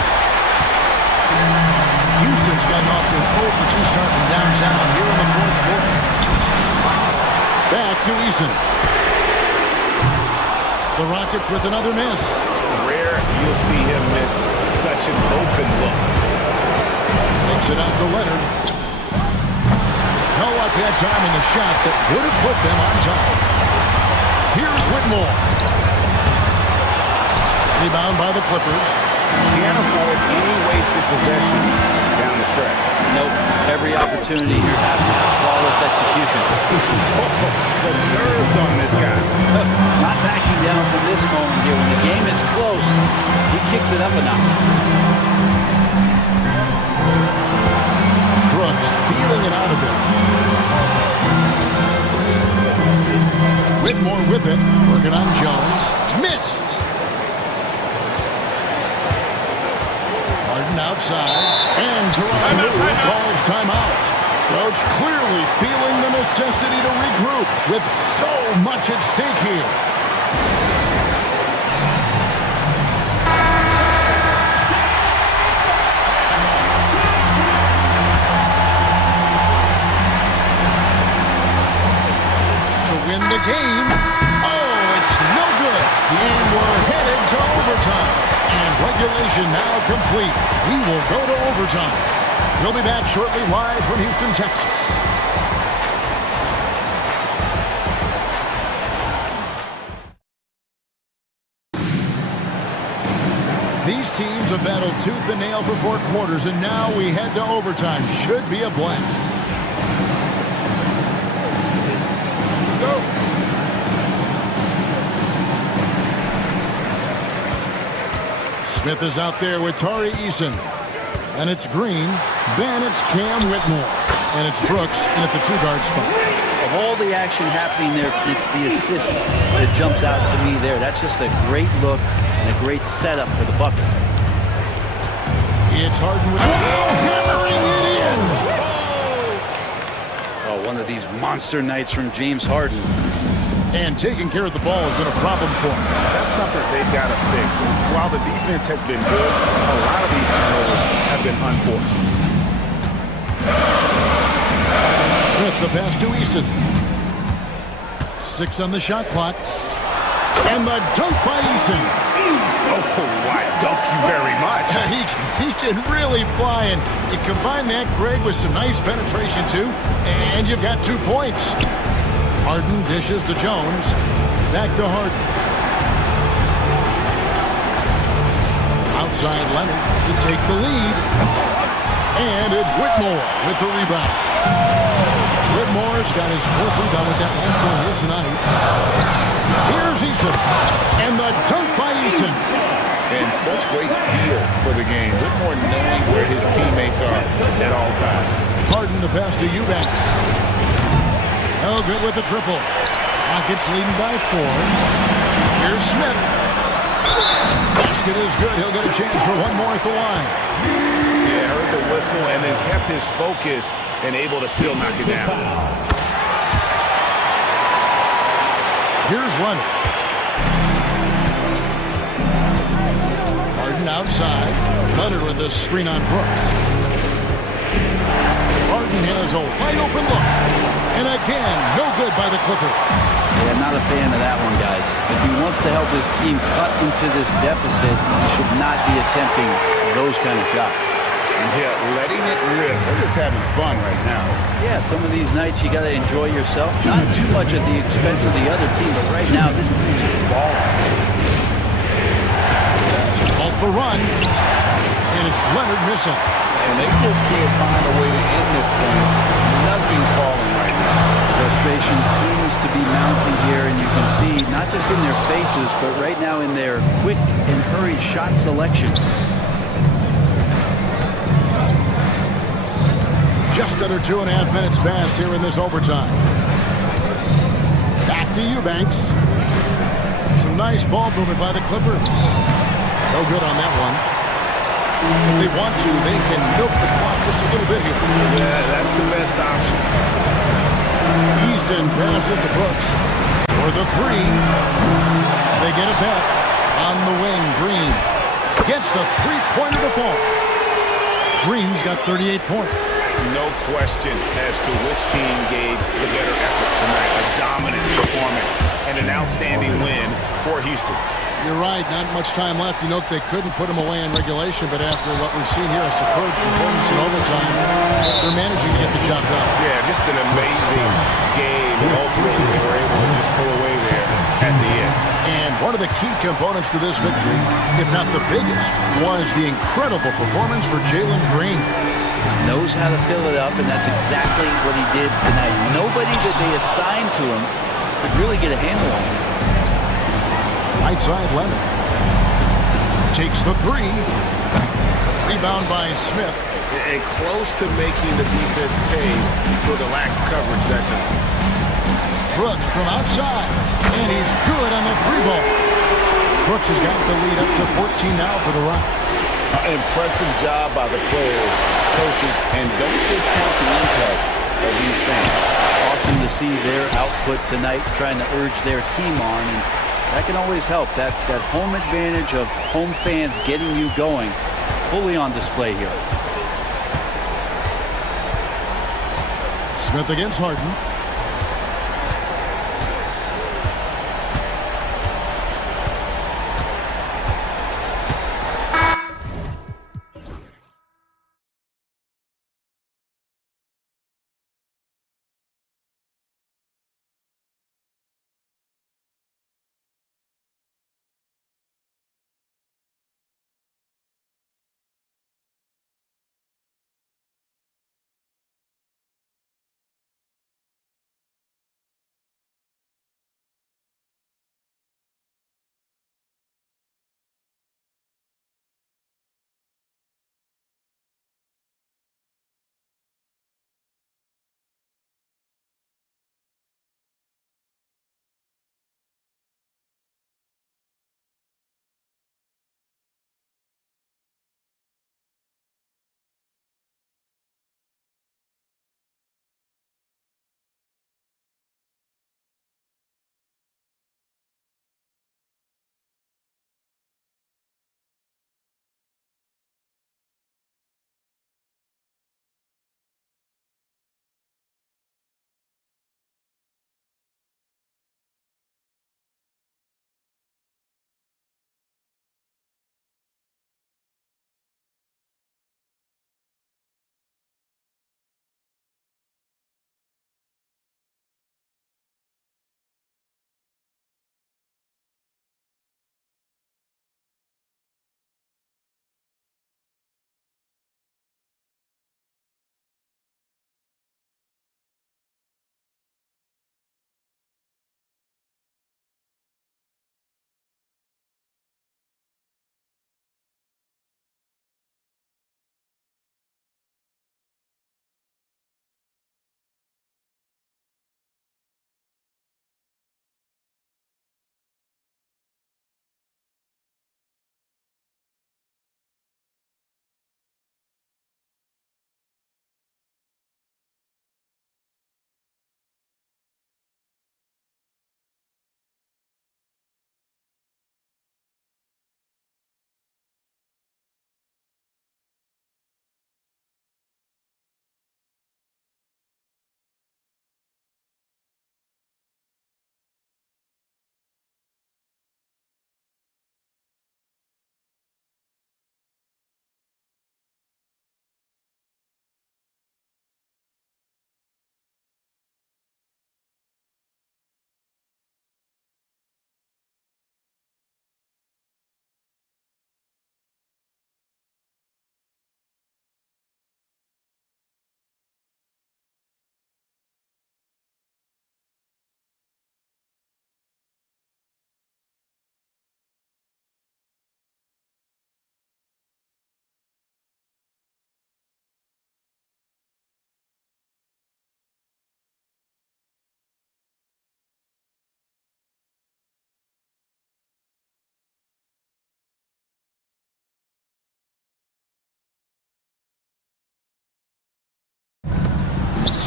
Houston's gotten off to an 0-for-2 start from downtown here in the fourth quarter. Back to Eason. The Rockets with another miss. Rare you'll see him miss such an open look. Takes it out to Leonard. No up-head timing a shot that would have put them on top. Here's Whitmore. Rebound by the Clippers. Can't afford any wasted possessions down the stretch. Nope. Every opportunity here have to have flawless execution. The nerves on this guy. Not backing down from this moment here. When the game is close, he kicks it up a notch. Brooks feeling it out a bit. Whitmore with it. Working on Jones. Missed. Harden outside. And Toronto calls timeout. Coach clearly feeling the necessity to regroup with so much at stake here. To win the game. Oh, it's no good. And we're headed to overtime. And regulation now complete. We will go to overtime. We'll be back shortly live from Houston, Texas. These teams have battled tooth and nail for 4 quarters, and now we head to overtime. Should be a blast. Go. Smith is out there with Tari Eason. And it's Green. Then it's Cam Whitmore. And it's Brooks in at the 2-guard spot. Of all the action happening there, it's the assist that jumps out to me there. That's just a great look and a great setup for the bucket. It's Harden with hammering it in. Oh, one of these monster nights from James Harden. And taking care of the ball has been a problem for him. That's something they've got to fix. While the defense has been good, a lot of these turnovers have been unforced. Smith, the pass to Eason. 6 on the shot clock. And the dunk by Eason. Oh, why dunk you very much. He can really fly, and you combine that, Greg, with some nice penetration, too, and you've got 2 points. Harden dishes to Jones. Back to Harden. Outside Leonard to take the lead. And it's Whitmore with the rebound. Whitmore's got his 4th rebound with that last one here tonight. Here's Eason. And the dunk by Eason. And such great feel for the game. Whitmore knowing where his teammates are at all times. Harden the pass to Eubanks. No good with the triple. Rockets leading by 4. Here's Smith. Basket is good. He'll get a chance for one more at the line. Yeah, heard the whistle and then kept his focus and able to still knock it down. Here's Leonard. Harden outside. Leonard with the screen on Brooks. Harden has a wide open look. And again, no good by the Clippers. Yeah, I'm not a fan of that one, guys. If he wants to help his team cut into this deficit, he should not be attempting those kind of shots. Yeah, letting it rip. They're just having fun right now. Yeah, some of these nights you got to enjoy yourself. Not too much at the expense of the other team, but right now this team is balling. To halt the run. And it's Leonard missing. And they just can't find a way to end this thing. Nothing falling right now. Frustration seems to be mounting here, and you can see not just in their faces, but right now in their quick and hurried shot selection. Just under 2.5 minutes passed here in this overtime. Back to Eubanks. Some nice ball movement by the Clippers. No good on that one. If they want to, they can milk the clock just a little bit here. Yeah, that's the best option. Eason passes to Brooks for the 3. They get it back on the wing. Green Gets the three-pointer to fall. Green's got 38 points. No question as to which team gave the better effort tonight. A dominant performance and an outstanding win for Houston. You're right, not much time left. You know, they couldn't put him away in regulation, but after what we've seen here, a superb performance in overtime, they're managing to get the job done. Yeah, just an amazing game, and ultimately they were able to just pull away there at the end. And one of the key components to this victory, if not the biggest, was the incredible performance for Jalen Green. Just knows how to fill it up, and that's exactly what he did tonight. Nobody that they assigned to him could really get a handle on him. Right side Leonard. Takes the three. Rebound by Smith. And close to making the defense pay for the lax coverage that time. Brooks from outside. And he's good on the three ball. Brooks has got the lead up to 14 now for the Rockets. Impressive job by the players, coaches, and don't discount the impact of these fans. Awesome to see their output tonight, trying to urge their team on, and that can always help. That home advantage of home fans getting you going, fully on display here. Smith against Harden.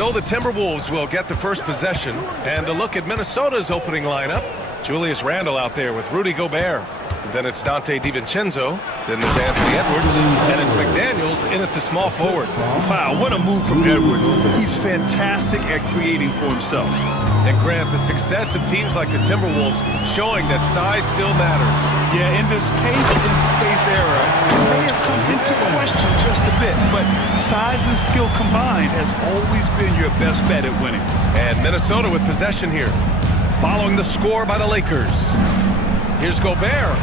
So the Timberwolves will get the first possession, and a look at Minnesota's opening lineup. Julius Randle out there with Rudy Gobert. Then it's Dante DiVincenzo. Then there's Anthony Edwards. And it's McDaniels in at the small forward. Wow, what a move from Edwards. He's fantastic at creating for himself. And Grant, the success of teams like the Timberwolves showing that size still matters. Yeah, in this pace and space era, it may have come into question just a bit, but size and skill combined has always been your best bet at winning. And Minnesota with possession here, following the score by the Lakers. Here's Gobert.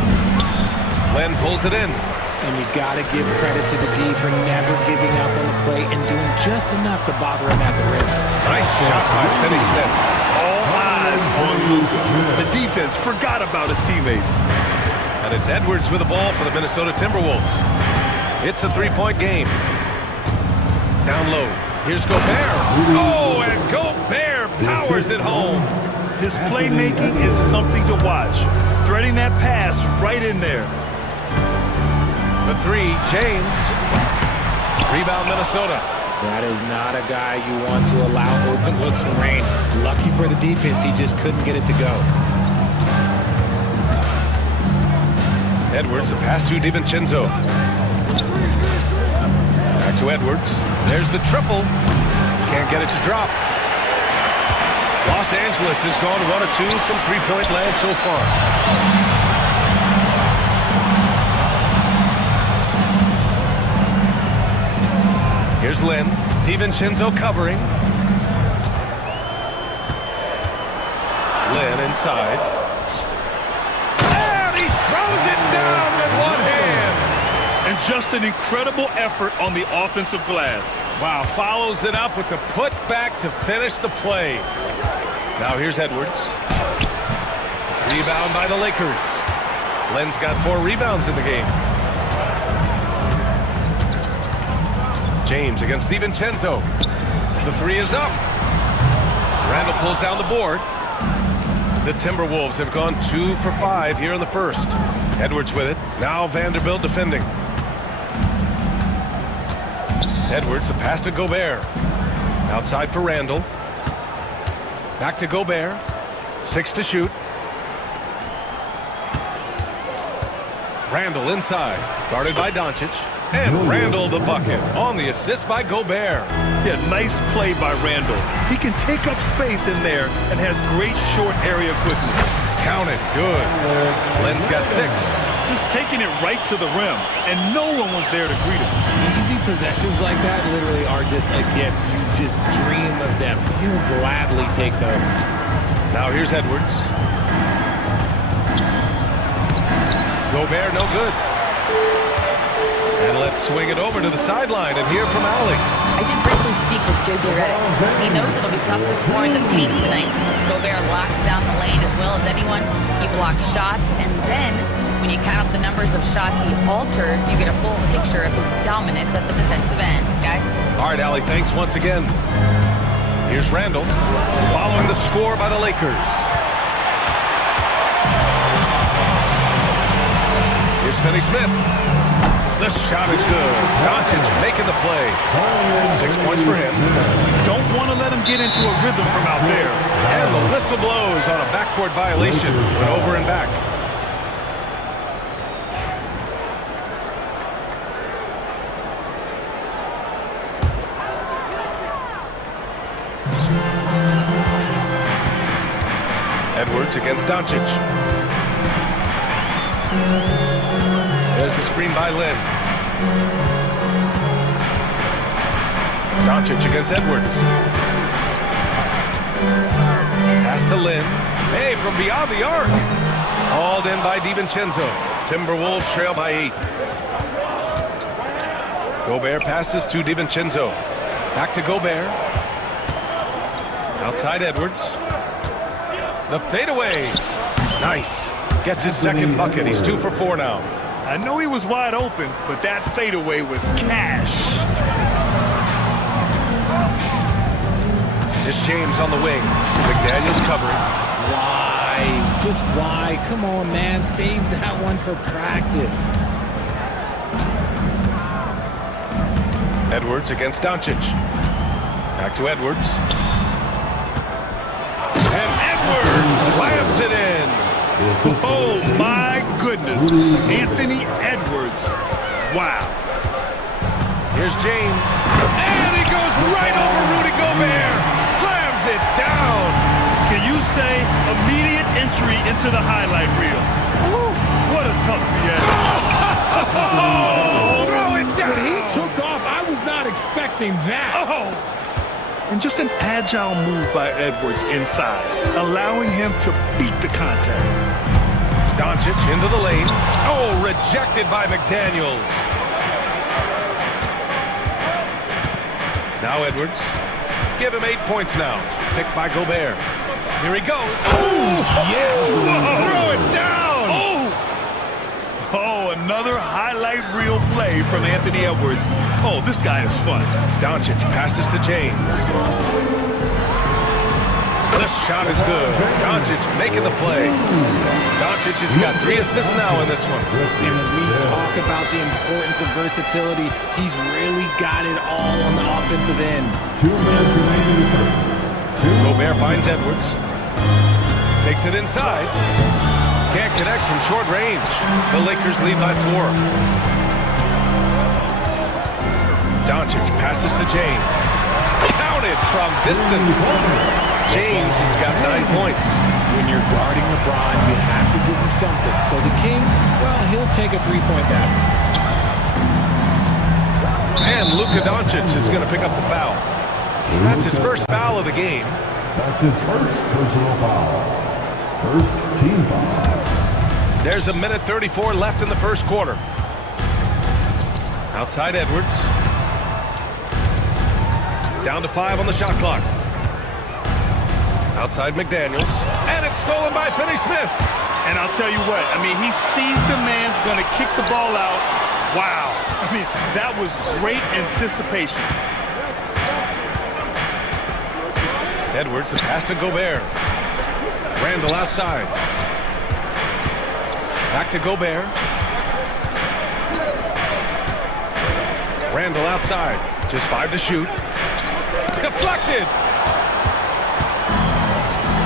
Len pulls it in. And you got to give credit to the D for never giving up on the play and doing just enough to bother him at the rim. Nice shot by Finney Smith. All eyes on Luka. The defense forgot about his teammates. And it's Edwards with the ball for the Minnesota Timberwolves. It's a three-point game. Down low. Here's Gobert. Oh, and Gobert powers it home. His playmaking is something to watch. Threading that pass right in there. The three, James. Rebound, Minnesota. That is not a guy you want to allow open looks from Rain. Lucky for the defense, he just couldn't get it to go. Edwards, a pass to DiVincenzo. Back to Edwards. There's the triple. Can't get it to drop. Los Angeles has gone 1 of 2 from three-point land so far. Here's Lynn. DiVincenzo covering. Lynn inside. And he throws it down with one hand. And just an incredible effort on the offensive glass. Wow, follows it up with the putback to finish the play. Now here's Edwards. Rebound by the Lakers. Len's got 4 rebounds in the game. James against DiVincenzo. The three is up. Randle pulls down the board. The Timberwolves have gone 2 for 5 here in the first. Edwards with it. Now Vanderbilt defending. Edwards, a pass to Gobert. Outside for Randle. Back to Gobert. 6 to shoot. Randle inside. Guarded by Doncic. And Randle the bucket on the assist by Gobert. Yeah, nice play by Randle. He can take up space in there and has great short area quickness. Count it. Good. Len's got 6. Just taking it right to the rim, and no one was there to greet him. Easy possessions like that literally are just a gift. You just dream of them. He'll gladly take those. Now here's Edwards. Gobert no good. And let's swing it over to the sideline and hear from Allie. I did briefly speak with J.J. Redick. He knows it'll be tough to score in the paint tonight. Gobert locks down the lane as well as anyone. He blocks shots, and then when you count up the numbers of shots he alters, you get a full picture of his dominance at the defensive end. Guys? All right, Allie, thanks once again. Here's Randle, following the score by the Lakers. Here's Finney Smith. The shot is good. Doncic making the play. 6 points for him. Don't want to let him get into a rhythm from out there. And the whistle blows on a backcourt violation. Went over and back. Edwards against Doncic. There's a screen by Lynn. Doncic against Edwards. Pass to Lynn. Hey, from beyond the arc. Hauled in by DiVincenzo. Timberwolves trail by 8. Gobert passes to DiVincenzo. Back to Gobert. Outside Edwards. The fadeaway. Nice. Gets his second bucket. He's 2 for 4 now. I know he was wide open, but that fadeaway was cash. It's James on the wing. McDaniels covering. Why? Just why? Come on, man. Save that one for practice. Edwards against Doncic. Back to Edwards. And Edwards slams it in. Oh, my goodness. Anthony Edwards. Wow. Here's James. And he goes right over Rudy Gobert. Slams it down. Can you say immediate entry into the highlight reel? Woo, what a tough BS. Oh, throw it down. When he took off, I was not expecting that. Oh. And just an agile move by Edwards inside, allowing him to beat the contact. Doncic into the lane. Oh, rejected by McDaniels. Now Edwards. Give him 8 points now. Picked by Gobert. Here he goes. Oh, yes. Throw it down. Oh, another highlight reel play from Anthony Edwards. Oh, this guy is fun. Doncic passes to James. The shot is good. Doncic making the play. Doncic has got 3 assists now in this one. And when we talk about the importance of versatility, he's really got it all on the offensive end. 2 minutes remaining in the first. Gobert finds Edwards. Takes it inside. Can't connect from short range. The Lakers lead by 4. Doncic passes to James. Counted from distance. James has got 9 points. When you're guarding LeBron, you have to give him something. So the King, well, he'll take a 3-point basket. And Luka Doncic is going to pick up the foul. That's his first foul of the game. That's his first personal foul. First team foul. There's 1:34 left in the first quarter. Outside Edwards. Down to 5 on the shot clock. Outside McDaniels. And it's stolen by Finney-Smith. And I'll tell you what, I mean, he sees the man's going to kick the ball out. Wow. I mean, that was great anticipation. Edwards, the pass to Gobert. Randall outside. Back to Gobert. Randall outside. Just 5 to shoot. Deflected.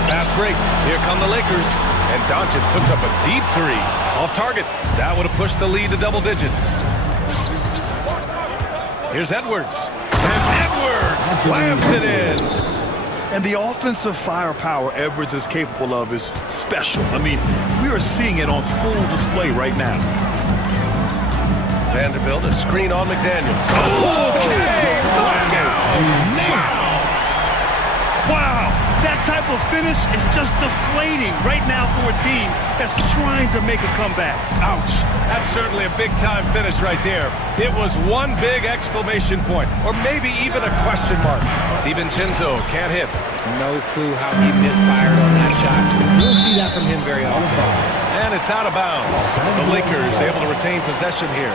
Fast break. Here come the Lakers. And Doncic puts up a deep 3. Off target. That would have pushed the lead to double digits. Here's Edwards. And Edwards slams it in. And the offensive firepower Edwards is capable of is special. I mean, we are seeing it on full display right now. Vanderbilt, a screen on McDaniels. Okay, look out! Wow, that type of finish is just deflating right now for a team that's trying to make a comeback. Ouch. That's certainly a big-time finish right there. It was one big exclamation point, or maybe even a question mark. DiVincenzo can't hit. No clue how he misfired on that shot. You don't see that from him very often. And it's out of bounds. The Lakers able to retain possession here.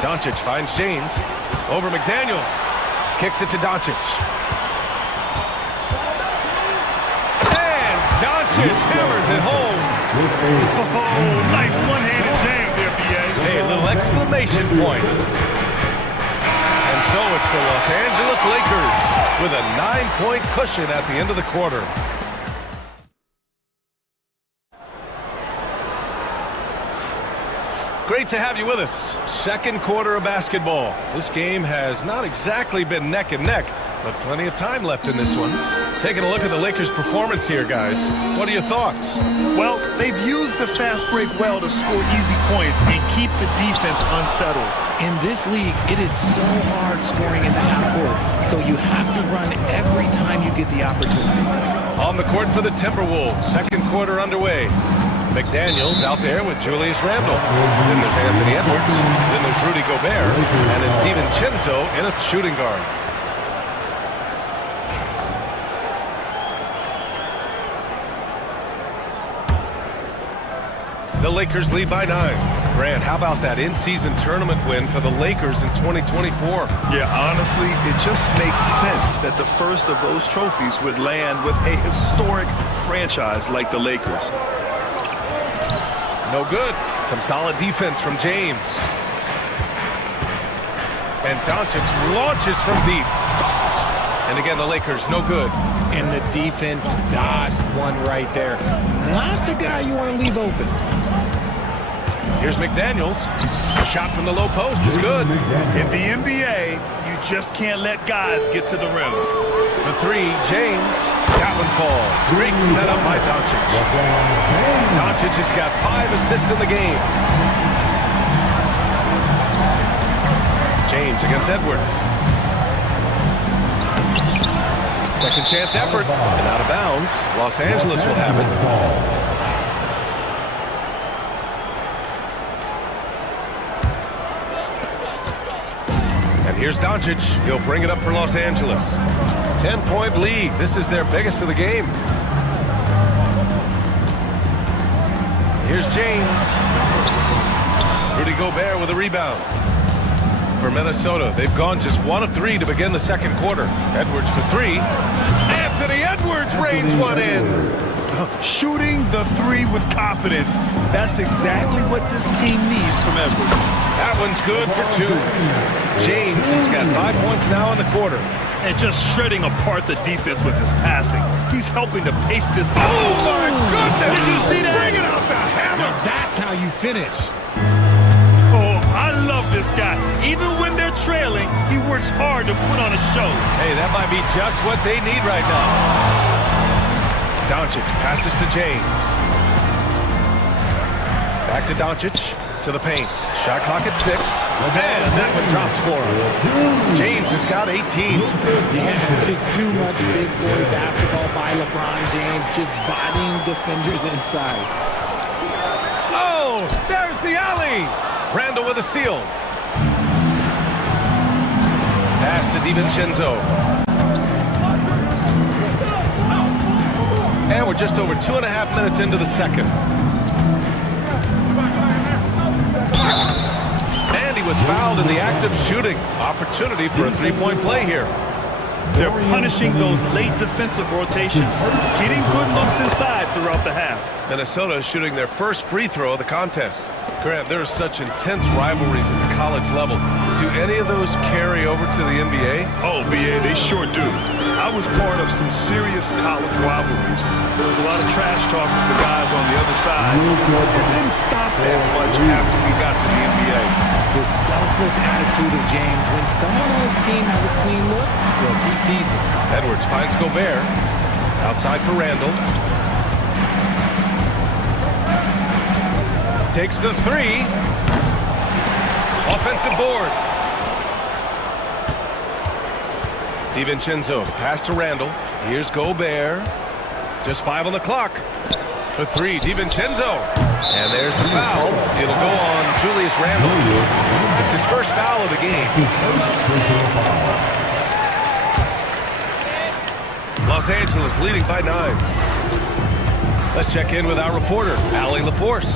Doncic finds James. Over McDaniels. Kicks it to Doncic. And Doncic hammers it home. Oh, nice one-handed jam there, B.A. Hey, a little exclamation point. And so it's the Los Angeles Lakers with a 9-point cushion at the end of the quarter. Great to have you with us. Second quarter of basketball. This game has not exactly been neck and neck, but plenty of time left in this one. Taking a look at the Lakers' performance here, guys. What are your thoughts? Well, they've used the fast break well to score easy points and keep the defense unsettled. In this league, it is so hard scoring in the half court, so you have to run every time you get the opportunity. On the court for the Timberwolves. Second quarter underway. McDaniels out there with Julius Randle. Then there's Anthony Edwards. Then there's Rudy Gobert. And it's DiVincenzo in a shooting guard. The Lakers lead by 9. Grant, how about that in-season tournament win for the Lakers in 2024? Yeah, honestly, it just makes sense that the first of those trophies would land with a historic franchise like the Lakers. No good. Some solid defense from James. And Doncic launches from deep. And again, the Lakers, no good. And the defense dodged one right there. Not the guy you want to leave open. Here's McDaniels. A shot from the low post is good. In the NBA, you just can't let guys get to the rim. The three, James. That one falls. Great setup by Doncic. Doncic has got 5 assists in the game. James against Edwards. Second chance effort. And out of bounds. Los Angeles will have it. And here's Doncic. He'll bring it up for Los Angeles. 10-point lead. This is their biggest of the game. Here's James. Rudy Gobert with a rebound. For Minnesota, they've gone just 1 of 3 to begin the second quarter. Edwards for 3. Anthony Edwards rains one in. Shooting the 3 with confidence. That's exactly what this team needs from Edwards. That one's good for 2. James has got 5 points now in the quarter. And just shredding apart the defense with his passing. He's helping to pace this. Oh my goodness! Did you see that? Bring it out the hammer! Now that's how you finish. Oh, I love this guy. Even when they're trailing, he works hard to put on a show. Hey, that might be just what they need right now. Doncic passes to James. Back to Doncic, to the paint. Shot clock at 6. And that one drops for him. James has got 18. Yeah, just too much big boy basketball by LeBron James, just bodying defenders inside. Oh, there's the alley. Randall with a steal. Pass to DiVincenzo. And we're just over 2.5 minutes into the second. And he was fouled in the act of shooting. Opportunity for a 3-point play here. They're punishing those late defensive rotations, getting good looks inside throughout the half. Minnesota is shooting their first free throw of the contest. Grant, there are such intense rivalries at the college level. Do any of those carry over to the NBA? Oh, BA, they sure do. I was part of some serious college rivalries. There was a lot of trash talk with the guys on the other side. It didn't stop that much after we got to the NBA. The selfless attitude of James. When someone on his team has a clean look, well, he feeds it. Edwards finds Gobert. Outside for Randall. Takes the 3. Offensive board. DiVincenzo, pass to Randall. Here's Gobert. Just 5 on the clock. For 3, DiVincenzo. And there's the foul. It'll go on Julius Randle. That's his first foul of the game. Los Angeles leading by 9. Let's check in with our reporter, Allie LaForce.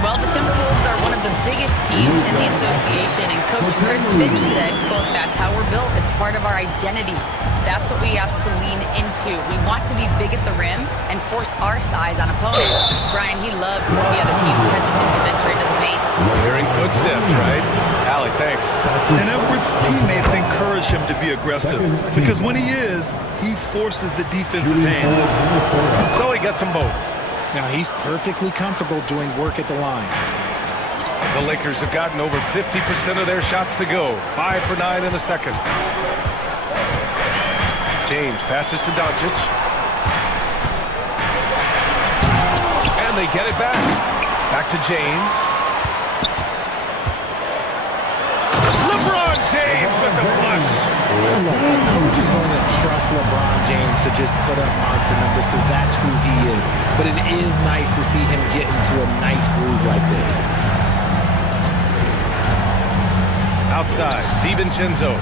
Well, the Timberwolves are one of the biggest teams in the association, and Coach Chris Finch said, quote, "That's how we're built. It's part of our identity. That's what we have to lean into. We want to be big at the rim and force our size on opponents." Brian, he loves to see other teams hesitant to venture into the paint. Hearing footsteps, right? Allie, thanks. And Edwards' teammates encourage him to be aggressive because when he is, he forces the defense's hand. So he gets them both. Now he's perfectly comfortable doing work at the line. The Lakers have gotten over 50% of their shots to go. 5 for 9 in the second. James passes to Doncic. And they get it back. Back to James. LeBron James with the flush. Look, the coach is going to trust LeBron James to just put up monster numbers because that's who he is. But it is nice to see him get into a nice groove like this. Outside, DiVincenzo.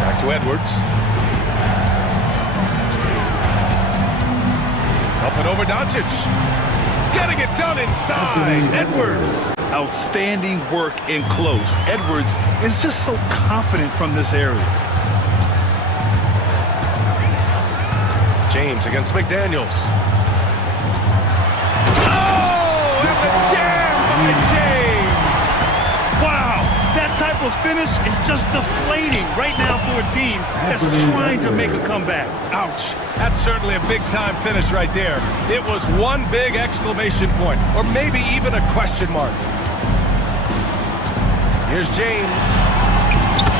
Back to Edwards. Up and over Doncic. Getting it done inside. Edwards. Outstanding work in close. Edwards is just so confident from this area. James against McDaniels. Oh, and the jam by James. Wow, that type of The finish is just deflating right now for a team that's trying to make a comeback. Ouch. That's certainly a big-time finish right there. It was one big exclamation point, or maybe even a question mark. Here's James.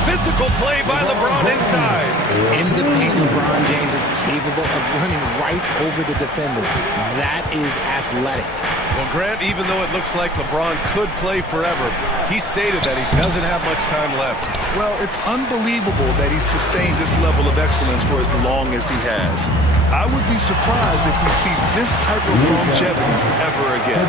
Physical play by LeBron inside. In the paint, LeBron James is capable of running right over the defender. That is athletic. Well, Grant, even though it looks like LeBron could play forever, he stated that he doesn't have much time left. Well, it's unbelievable that he's sustained this level of excellence for as long as he has. I would be surprised if we see this type of longevity ever again.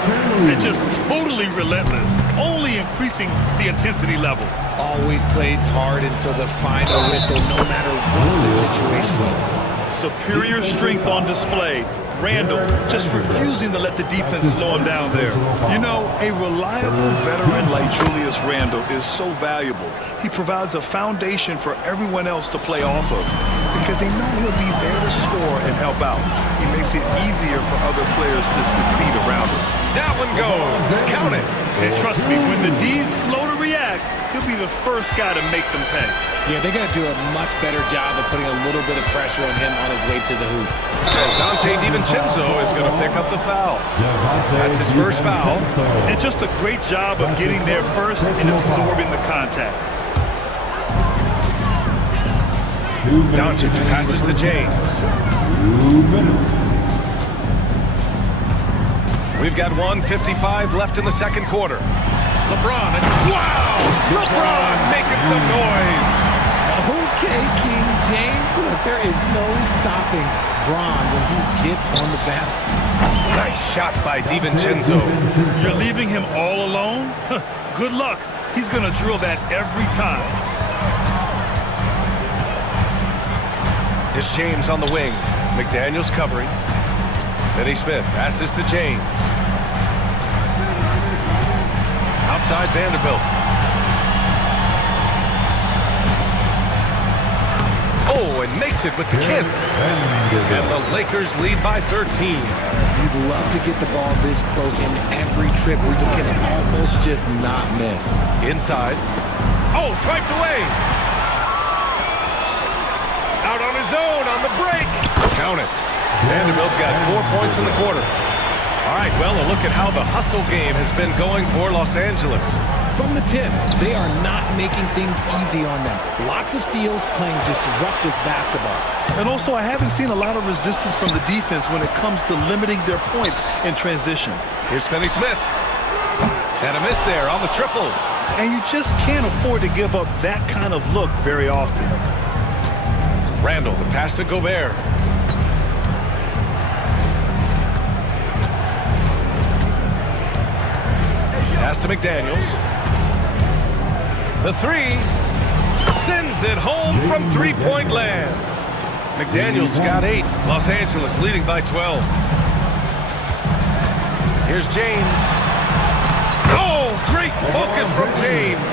And just totally relentless, only increasing the intensity level. Always plays hard until the final whistle, no matter what the situation is. Superior strength on display. Randall just refusing to let the defense slow him down there. You know, a reliable veteran like Julius Randle is so valuable. He provides a foundation for everyone else to play off of because they know he'll be there to score and help out. He makes it easier for other players to succeed around him. That one goes. Count it. And trust me, when the D's slow to react, he'll be the first guy to make them pay. Yeah, they're going to do a much better job of putting a little bit of pressure on him on his way to the hoop. And Dante DiVincenzo is going to pick up the foul. That's his first foul. And just a great job of getting there first and absorbing the contact. Doncic passes to James. We've got 1:55 left in the second quarter. LeBron, wow! LeBron making some noise. Okay, King James, look, there is no stopping Bron when he gets on the bounce. Nice shot by DiVincenzo. You're leaving him all alone? Good luck. He's going to drill that every time. It's James on the wing. McDaniels covering. Finney Smith passes to James. Outside Vanderbilt. Oh, and makes it with the kiss. And the Lakers lead by 13. You'd love to get the ball this close in every trip where you can almost just not miss. Inside. Oh, swiped away. Out on his own on the break. Count it. Vanderbilt's got 4 points in the quarter. All right, well, a look at how the hustle game has been going for Los Angeles. From the tip, they are not making things easy on them. Lots of steals, playing disruptive basketball. And also, I haven't seen a lot of resistance from the defense when it comes to limiting their points in transition. Here's Finney Smith. And a miss there on the triple. And you just can't afford to give up that kind of look very often. Randall, the pass to Gobert. Pass to McDaniels. The three sends it home from three-point land. McDaniels got 8. Los Angeles leading by 12. Here's James. Oh, great focus from James.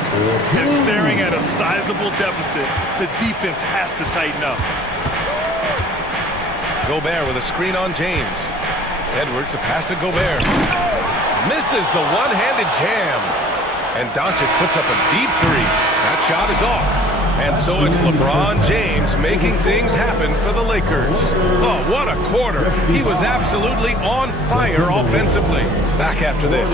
And staring at a sizable deficit, the defense has to tighten up. Gobert with a screen on James. Edwards, a pass to Gobert. Misses the one-handed jam. And Doncic puts up a deep three. That shot is off. And so it's LeBron James making things happen for the Lakers. Oh, what a quarter. He was absolutely on fire offensively. Back after this.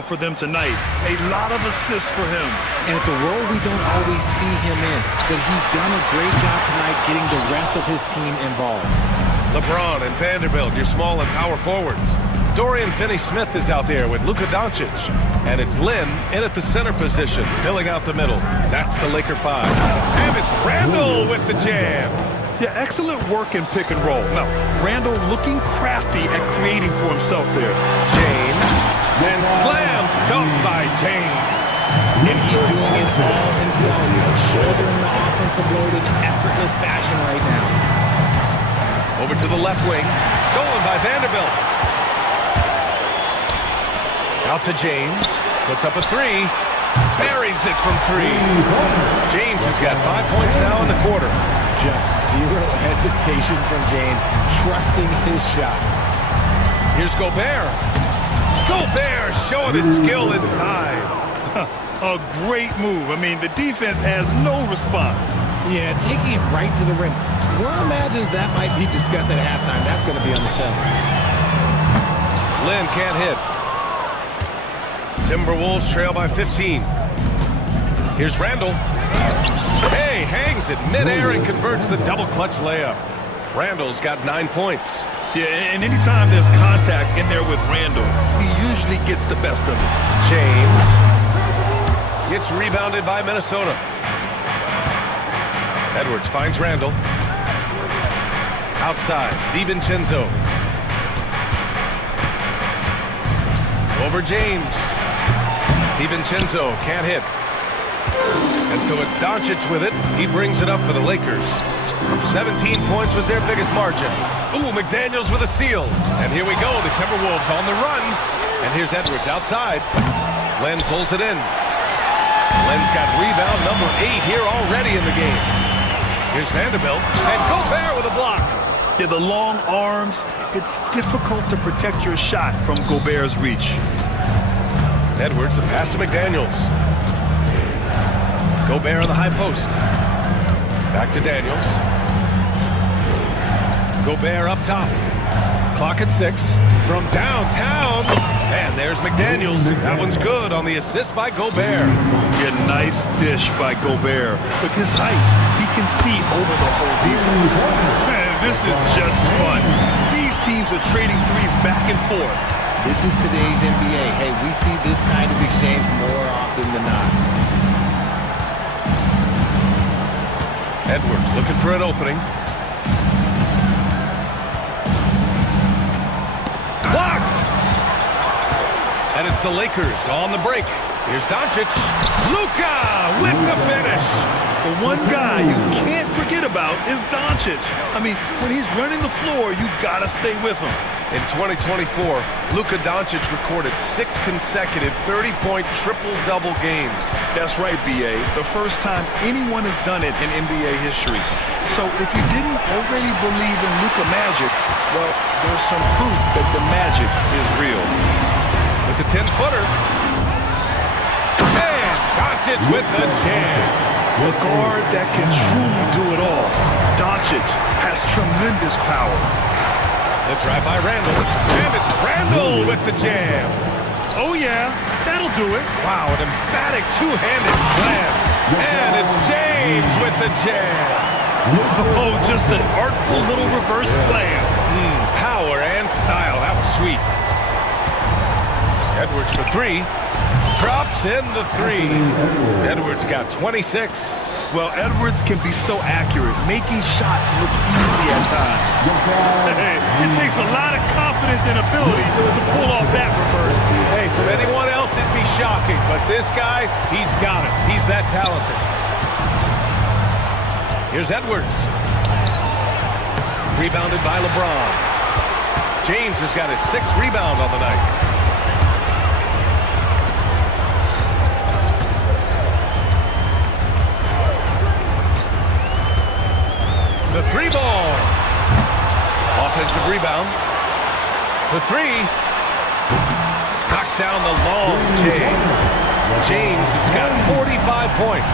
for them tonight. A lot of assists for him. And it's a role we don't always see him in, but he's done a great job tonight getting the rest of his team involved. LeBron and Vanderbilt, your small and power forwards. Dorian Finney-Smith is out there with Luka Doncic. And it's Lin in at the center position, filling out the middle. That's the Laker 5. And it's Randall with the jam. Yeah, excellent work in pick and roll. Now, Randall looking crafty at creating for himself there. James, and slam dunk by James. And he's doing it all himself, shouldering the offensive load in effortless fashion right now. Over to the left wing, stolen by Vanderbilt. Out to James, puts up a three, buries it from three. James has got 5 points now in the quarter. Just zero hesitation from James, trusting his shot. Here's Gobert. Gobert showing his skill inside. A great move. I mean, the defense has no response. Yeah, taking it right to the rim. One imagines that might be discussed at halftime. That's going to be on the film. Lin can't hit. Timberwolves trail by 15. Here's Randall. Hey, hangs it midair and converts the double clutch layup. Randall's got 9 points. Yeah, and anytime there's contact in there with Randall, he usually gets the best of it. James gets rebounded by Minnesota. Edwards finds Randall. Outside, DiVincenzo. Over James. DiVincenzo can't hit. And so it's Doncic with it. He brings it up for the Lakers. 17 points was their biggest margin. Ooh, McDaniels with a steal. And here we go, the Timberwolves on the run. And here's Edwards outside. Len pulls it in. Len's got rebound number 8 here already in the game. Here's Vanderbilt. And Gobert with a block. Yeah, the long arms. It's difficult to protect your shot from Gobert's reach. Edwards, the pass to McDaniels. Gobert on the high post. Back to Daniels. Gobert up top. Clock at 6. From downtown. And there's McDaniels. That one's good on the assist by Gobert. Yeah, nice dish by Gobert. With his height, he can see over the whole defense. Man, this is just fun. These teams are trading threes back and forth. This is today's NBA. Hey, we see this kind of exchange more often than not. Edwards looking for an opening. Blocked! And it's the Lakers on the break. Here's Doncic. Luka with the finish. The one guy you can't forget about is Doncic. I mean, when he's running the floor, you gotta stay with him. In 2024, Luka Doncic recorded 6 consecutive 30-point triple-double games. That's right, B.A. The first time anyone has done it in NBA history. So if you didn't already believe in Luka magic, well, there's some proof that the magic is real. With the 10-footer. And Doncic with the jam. A guard that can truly do it all. Doncic has tremendous power. The drive by Randall. And it's Randall with the jam. Oh, yeah. That'll do it. Wow, an emphatic two-handed slam. And it's James with the jam. Oh, just an artful little reverse slam. Power and style. That was sweet. Edwards for 3. Drops in the 3. Edwards got 26. Well, Edwards can be so accurate, making shots look easy at times. Hey, it takes a lot of confidence and ability to pull off that reverse. Hey, from anyone else, it'd be shocking. But this guy, he's got it. He's that talented. Here's Edwards. Rebounded by LeBron. James has got his 6th rebound on the night. The 3-ball. Offensive rebound. For 3. Knocks down the long J. James has got 45 points.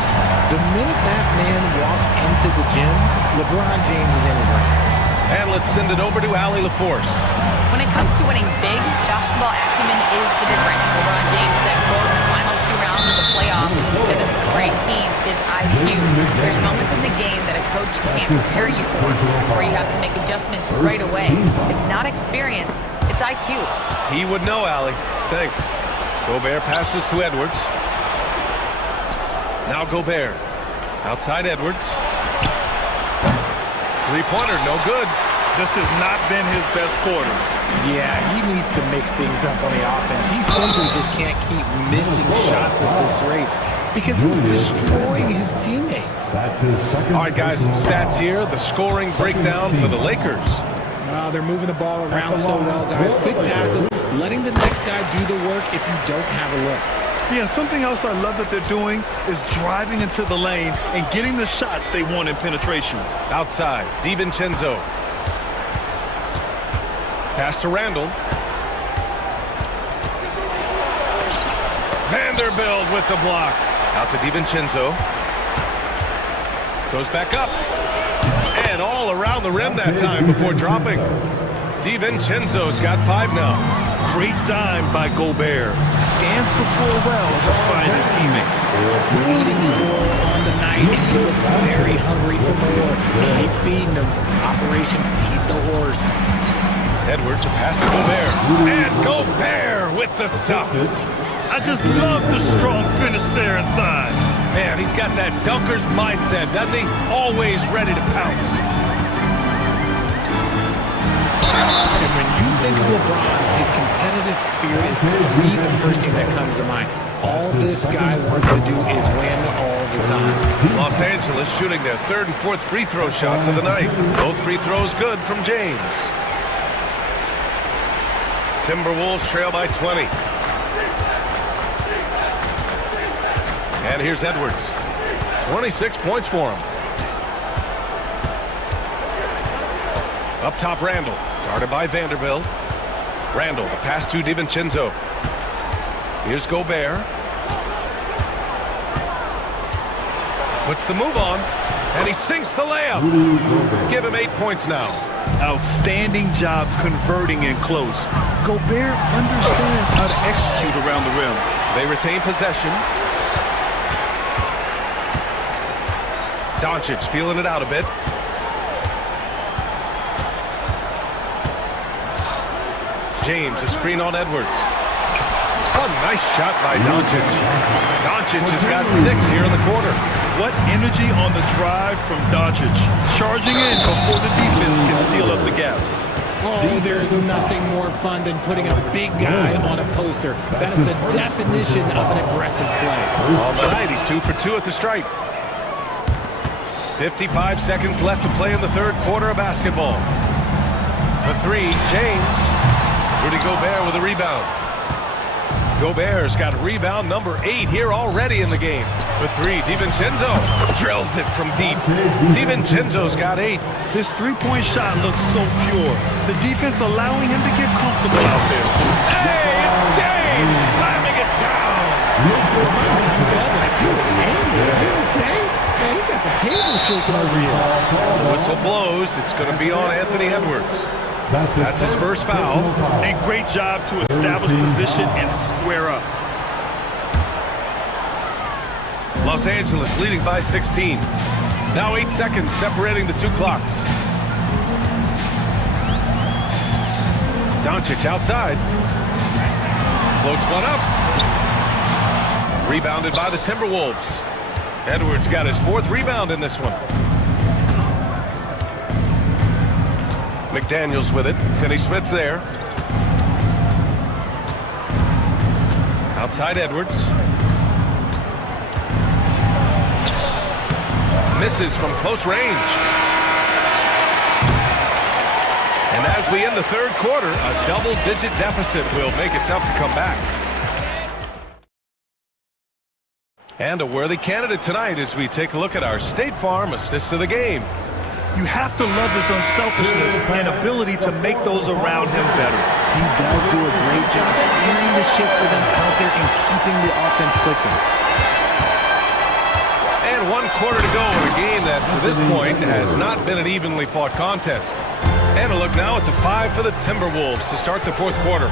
The minute that man walks into the gym, LeBron James is in his range. And let's send it over to Allie LaForce. When it comes to winning big, basketball acumen is the difference. LeBron James said, quote, in the final 2 rounds of the playoffs against going to separate teams is IQ. There's moments in the game that a coach can't prepare you for, or you have to make adjustments right away. It's not experience, it's IQ. He would know, Allie. Thanks. Gobert passes to Edwards. Now Gobert. Outside Edwards. Three-pointer, no good. This has not been his best quarter. Yeah, he needs to mix things up on the offense. He simply just can't keep missing shots at this rate because he's destroying his teammates. All right, guys, some stats here. The scoring breakdown for the Lakers. They're moving the ball around so well, guys. Quick passes, letting the next guy do the work if you don't have a look. Yeah, something else I love that they're doing is driving into the lane and getting the shots they want in penetration. Outside, DiVincenzo. Pass to Randall. Vanderbilt with the block. Out to DiVincenzo. Goes back up. And all around the rim that time before dropping. DiVincenzo's got 5 now. Great dime by Gobert. Scans the floor well to find his teammates. Leading scorer on the night, and he looks very hungry for more. Keep feeding him. Operation Feed the Horse. Edwards, a pass to Gobert. And Gobert with the stuff. I just love the strong finish there inside. Man, he's got that dunker's mindset, doesn't he? Always ready to pounce. And when you think of LeBron, his competitive spirit is, to me, the first thing that comes to mind. All this guy wants to do is win all the time. Los Angeles shooting their 3rd and 4th free throw shots of the night. Both free throws good from James. Timberwolves trail by 20. And here's Edwards. 26 points for him. Up top, Randall. Guarded by Vanderbilt. Randall, the pass to DiVincenzo. Here's Gobert. Puts the move on, and he sinks the layup. Give him 8 points now. Outstanding job converting in close. Gobert understands how to execute around the rim. They retain possession. Doncic feeling it out a bit. James, a screen on Edwards. Oh, nice shot by Doncic. Doncic has got 6 here in the quarter. What energy on the drive from Doncic. Charging in before the defense can seal up the gaps. Oh, there's nothing more fun than putting a big guy on a poster. That is the definition of an aggressive play. All night, he's 2 for 2 at the stripe. 55 seconds left to play in the 3rd quarter of basketball. For 3, James. Rudy Gobert with a rebound. Gobert's got rebound number 8 here already in the game. For 3, DiVincenzo drills it from deep. DiVincenzo's got 8. His three-point shot looks so pure. The defense allowing him to get comfortable out there. Hey, it's James slamming it down. Is he okay? Man, he got the table shaking over here. Whistle blows. It's going to be on Anthony Edwards. That's his first foul. A great job to establish position and square up. Los Angeles leading by 16. Now 8 seconds separating the 2 clocks. Doncic outside. Floats one up. Rebounded by the Timberwolves. Edwards got his 4th rebound in this one. McDaniels with it. Finney-Smith's there. Outside Edwards. Misses from close range. And as we end the 3rd quarter, a double-digit deficit will make it tough to come back. And a worthy candidate tonight as we take a look at our State Farm assists of the game. You have to love his unselfishness and ability to make those around him better. He does do a great job steering the ship for them out there and keeping the offense clicking. And 1 quarter to go in a game that, to this point, has not been an evenly fought contest. And a look now at the 5 for the Timberwolves to start the fourth quarter.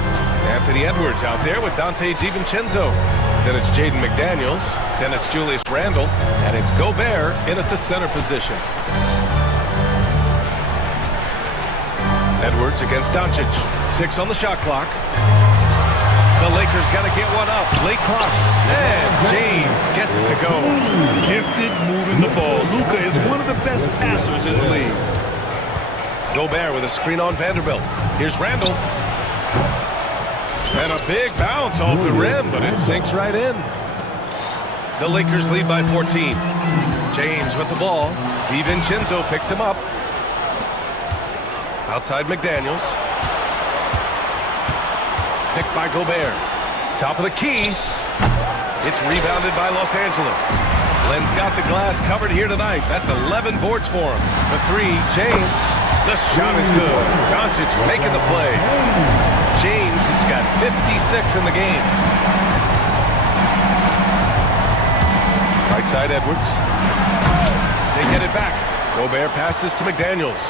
Anthony Edwards out there with Dante DiVincenzo. Then it's Jaden McDaniels. Then it's Julius Randle. And it's Gobert in at the center position. Edwards against Doncic. 6 on the shot clock. The Lakers got to get one up. Late clock. And James gets it to go. Gifted moving the ball. Luka is one of the best passers in the league. Gobert with a screen on Vanderbilt. Here's Randle. And a big bounce off the rim, but it sinks right in. The Lakers lead by 14. James with the ball. DiVincenzo picks him up. Outside McDaniels. Picked by Gobert. Top of the key. It's rebounded by Los Angeles. Len's got the glass covered here tonight. That's 11 boards for him. The 3, James. The shot is good. Doncic making the play. James has got 56 in the game. Right side Edwards. They get it back. Gobert passes to McDaniels.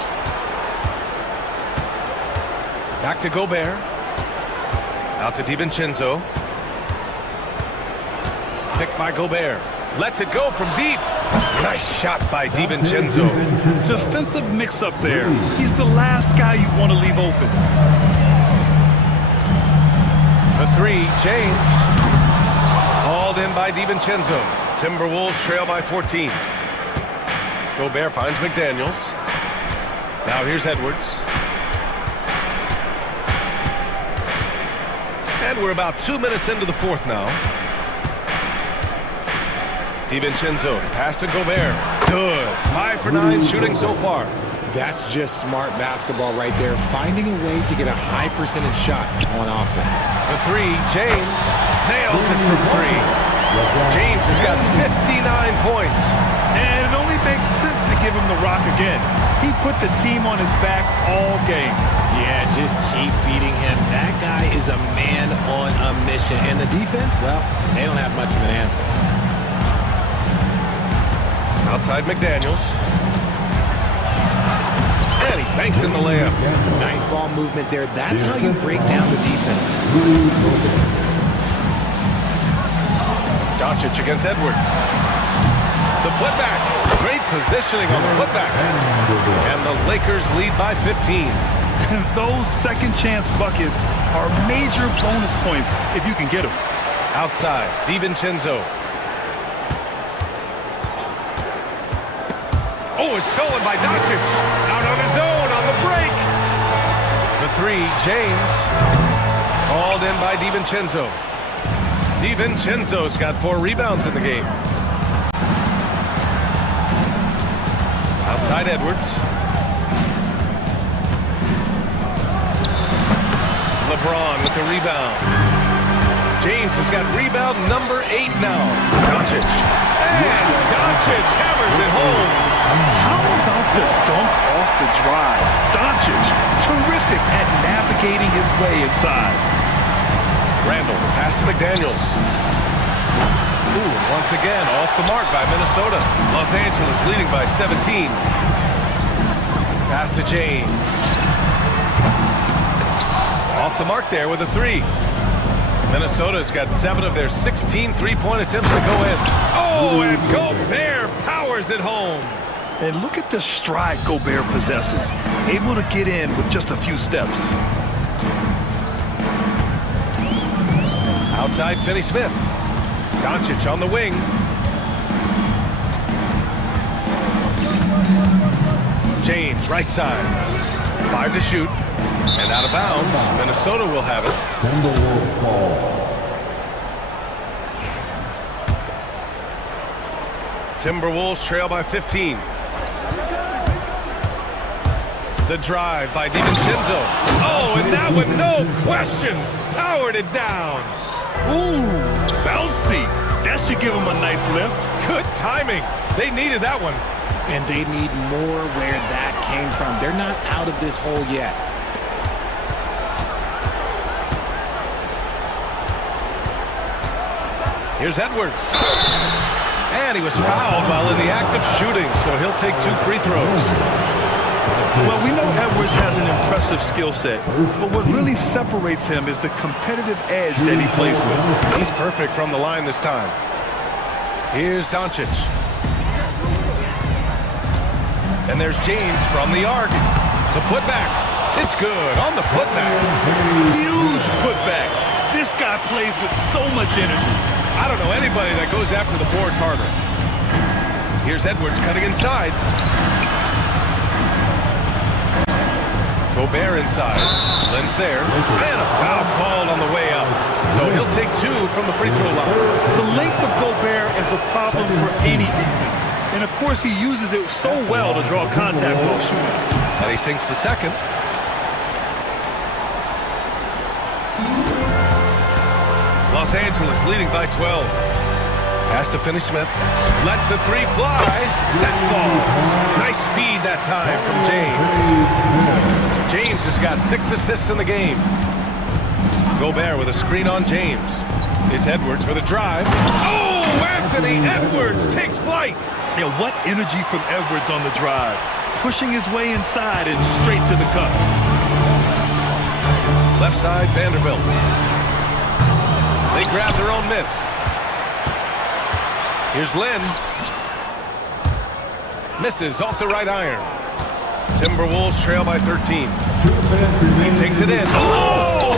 Back to Gobert. Out to DiVincenzo. Picked by Gobert. Lets it go from deep. Nice shot by DiVincenzo. Defensive mix-up there. He's the last guy you want to leave open. The 3, James. Hauled in by DiVincenzo. Timberwolves trail by 14. Gobert finds McDaniels. Now here's Edwards. And we're about 2 minutes into the fourth now. DiVincenzo, pass to Gobert. Good. 5 for 9 shooting so far. That's just smart basketball right there, finding a way to get a high percentage shot on offense. The 3, James. Nails it from 3. James has got 59 points. And it only makes sense to give him the rock again. He put the team on his back all game. Yeah, just keep feeding him. That guy is a man on a mission. And the defense, well, they don't have much of an answer. Outside McDaniels. And he banks in the layup. Nice ball movement there. That's how you break down the defense. Doncic against Edwards. The putback. Great positioning on the putback. And the Lakers lead by 15. Those second chance buckets are major bonus points if you can get them. Outside, DiVincenzo. Oh, it's stolen by Doncic. Out on his own on the break. The 3, James. Hauled in by DiVincenzo. DiVincenzo's got 4 rebounds in the game. Outside Edwards. LeBron with the rebound. James has got rebound number 8 now. Doncic. And Doncic hammers it home. How about the dunk off the drive? Doncic, terrific at navigating his way inside. Randle, the pass to McDaniels. Ooh, once again, off the mark by Minnesota. Los Angeles leading by 17. Pass to James. Off the mark there with a 3. Minnesota's got 7 of their 16 three-point attempts to go in. Oh, and Gobert powers it home. And look at the stride Gobert possesses. Able to get in with just a few steps. Outside Finney-Smith. Doncic on the wing. James, right side. 5 to shoot. And out of bounds. Minnesota will have it. Timberwolves ball. Timberwolves trail by 15. The drive by DiVincenzo. Oh, and that one, no question, powered it down. Ooh, bouncy. That should give him a nice lift. Good timing. They needed that one. And they need more where that came from. They're not out of this hole yet. Here's Edwards. And he was fouled while in the act of shooting, so he'll take 2 free throws. Well, we know Edwards has an impressive skill set, but what really separates him is the competitive edge that he plays with. He's perfect from the line this time. Here's Doncic. And there's James from the arc. The putback. It's good on the putback. Huge putback. This guy plays with so much energy. I don't know anybody that goes after the boards harder. Here's Edwards cutting inside. Gobert inside. Lynn's there. And a foul called on the way up. So he'll take 2 from the free throw line. The length of Gobert is a problem for any defense. And of course he uses it so well to draw contact while shooting. And he sinks the second. Los Angeles leading by 12. Pass to Finney-Smith. Lets the 3 fly. That falls. Nice feed that time from James. James has got 6 assists in the game. Gobert with a screen on James. It's Edwards with a drive. Oh, Anthony Edwards takes flight. Yeah, what energy from Edwards on the drive. Pushing his way inside and straight to the cup. Left side, Vanderbilt. They grab their own miss. Here's Lynn. Misses off the right iron. Timberwolves trail by 13. He takes it in. Oh!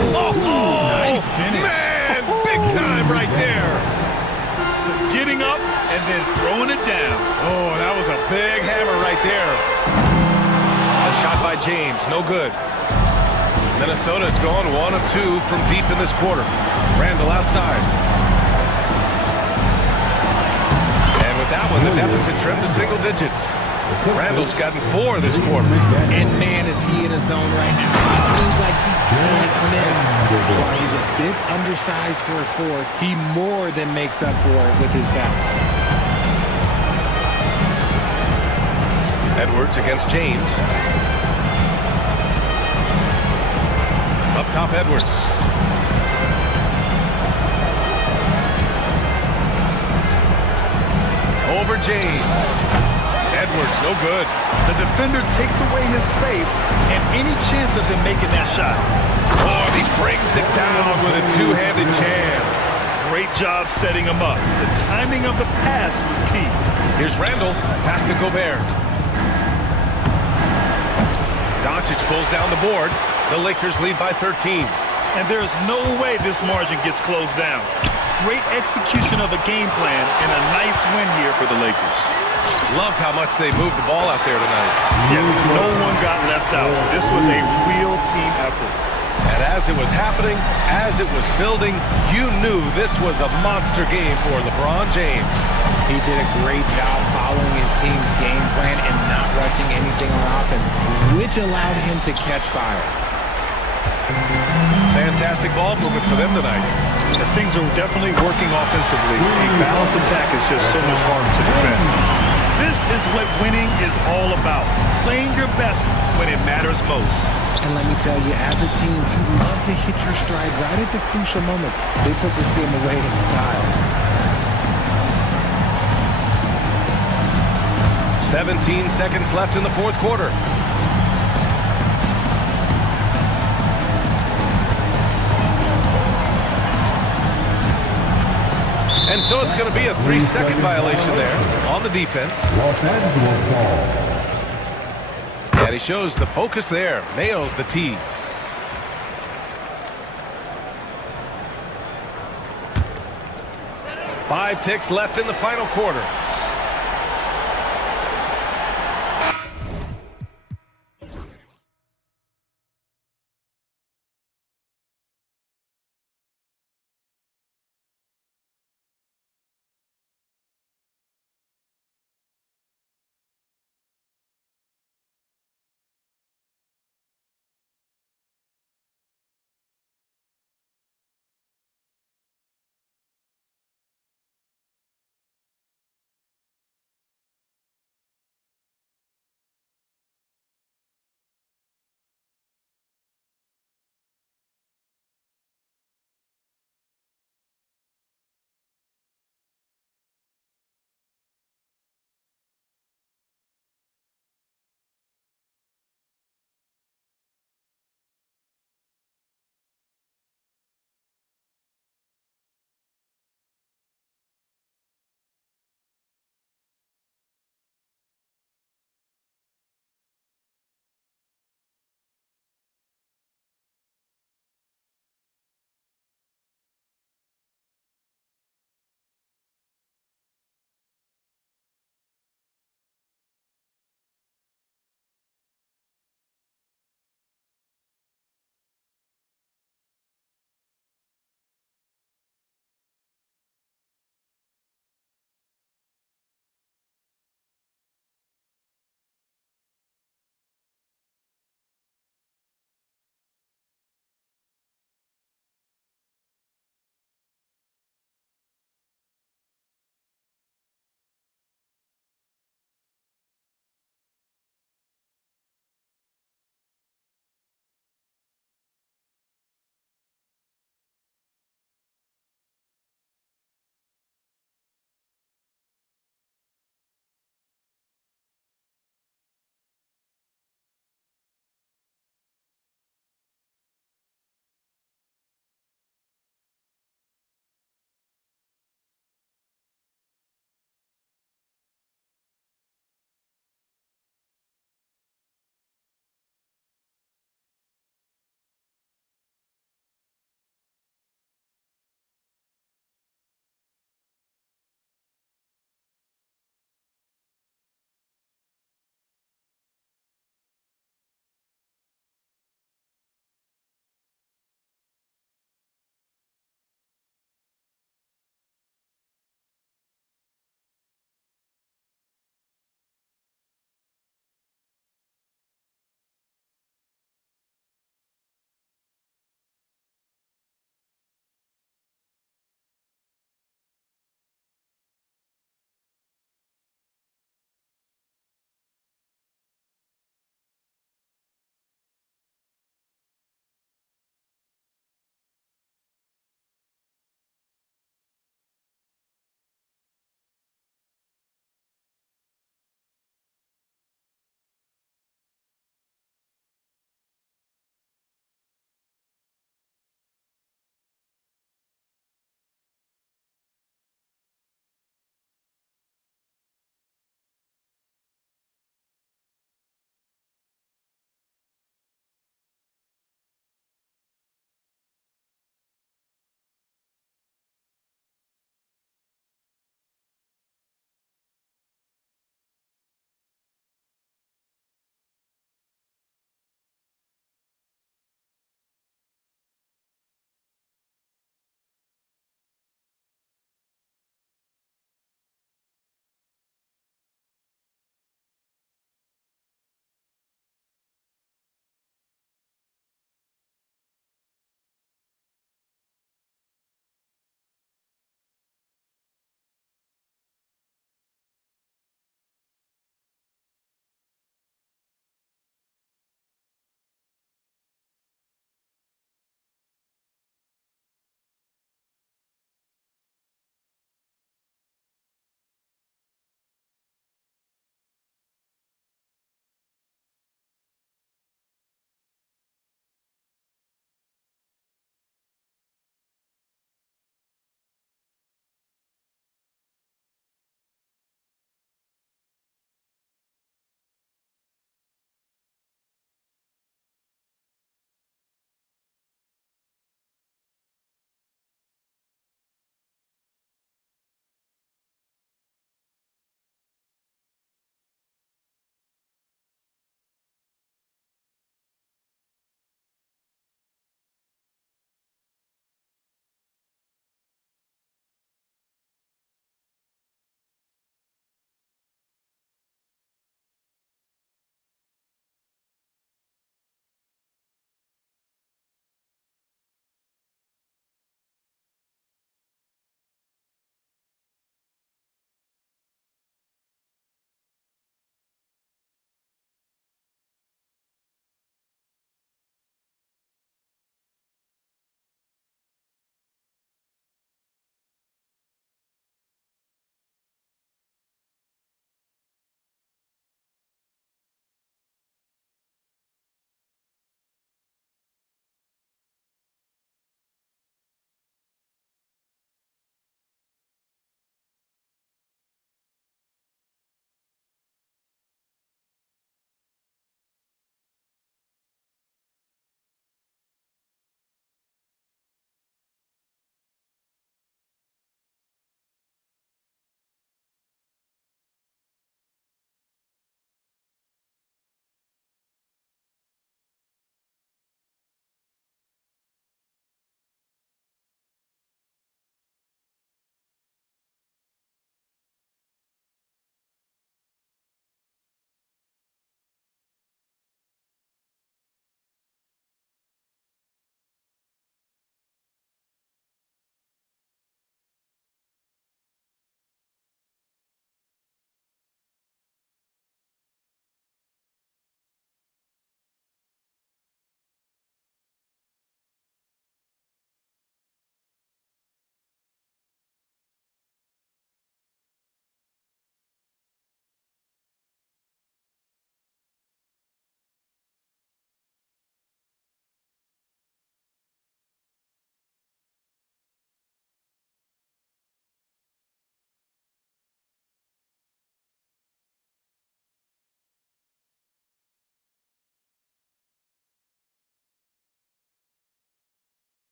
Nice finish. Man, big time right there. Getting up and then throwing it down. Oh, that was a big hammer right there. A shot by James, no good. Minnesota's gone 1 of 2 from deep in this quarter. Randall outside. And with that one, the deficit trimmed to single digits. Randall's gotten 4 this quarter. And man, is he in a zone right now. It seems like he can't miss. While he's a bit undersized for a 4, he more than makes up for it with his bounce. Edwards against James. Up top, Edwards. Over James. Edwards, no good. The defender takes away his space and any chance of him making that shot. Oh, and he brings it down with a 2-handed jam. Great job setting him up. The timing of the pass was key. Here's Randall. Pass to Gobert. Doncic pulls down the board. The Lakers lead by 13. And there's no way this margin gets closed down. Great execution of a game plan and a nice win here for the Lakers. Loved how much they moved the ball out there tonight. Yeah, no one got left out. This was a real team effort. And as it was happening, as it was building, you knew this was a monster game for LeBron James. He did a great job following his team's game plan and not rushing anything on offense, which allowed him to catch fire. Fantastic ball movement for them tonight. Things are definitely working offensively. A balanced attack is just so much harder to defend. This is what winning is all about. Playing your best when it matters most. And let me tell you, as a team, you love to hit your stride right at the crucial moments. They put this game away in style. 17 seconds left in the 4th quarter. And so it's going to be a 3-second violation there on the defense. Los Angeles ball. And he shows the focus there. Nails the tee. 5 ticks left in the final quarter.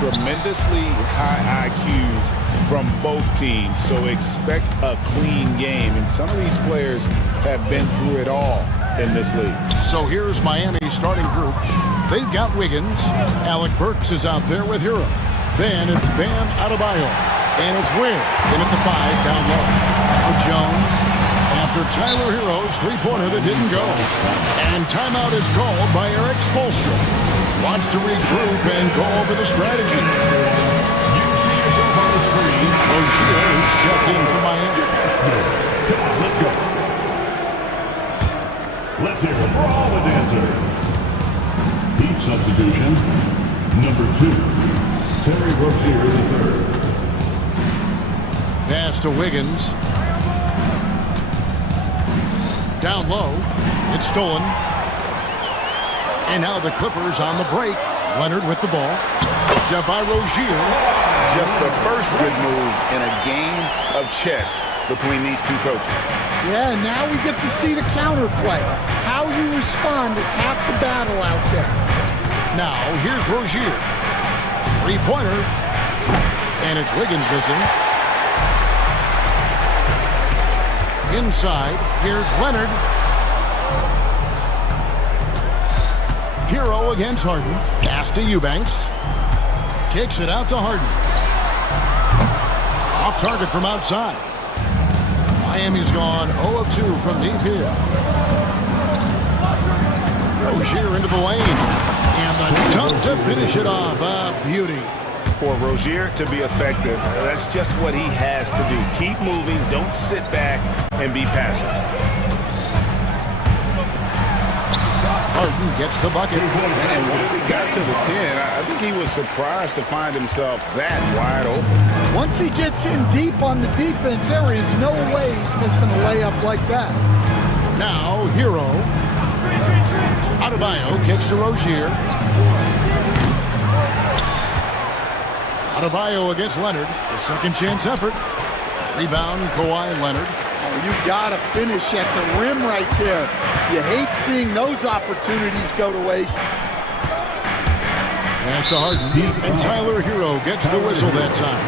tremendously high IQs from both teams, so expect a clean game. And some of these players have been through it all in this league. So here's Miami's starting group. They've got Wiggins. Alec Burks is out there with Hero. Then it's Bam Adebayo. And it's Ware in at the 5 down low. For Jones after Tyler Hero's three-pointer that didn't go. And timeout is called by Eric Spoelstra. Wants to regroup and go over the strategy. Rozier is checked in for Miami. Let's go. Let's hear it for all the dancers. Each substitution, number 2, Terry Rozier III. Pass to Wiggins. Down low. It's stolen. And now the Clippers on the break. Leonard with the ball. Up by Rozier. Just the first good move in a game of chess between these two coaches. Yeah, and now we get to see the counterplay. How you respond is half the battle out there. Now, here's Rozier. Three-pointer. And it's Wiggins missing. Inside, here's Leonard. Hero against Harden. Pass to Eubanks. Kicks it out to Harden. Off target from outside. Miami's gone 0 of 2 from deep here. Rozier into the lane. And the dunk to finish it off. A beauty. For Rozier to be effective, that's just what he has to do. Keep moving, don't sit back and be passive. Harden gets the bucket. And once he got to the 10, I think he was surprised to find himself that wide open. Once he gets in deep on the defense, there is no way he's missing a layup like that. Now, Hero. Adebayo kicks to Rozier. Adebayo against Leonard. A second chance effort. Rebound, Kawhi Leonard. Oh, you got to finish at the rim right there. You hate seeing those opportunities go to waste. Pass to Harden. And Tyler Hero gets the whistle that time.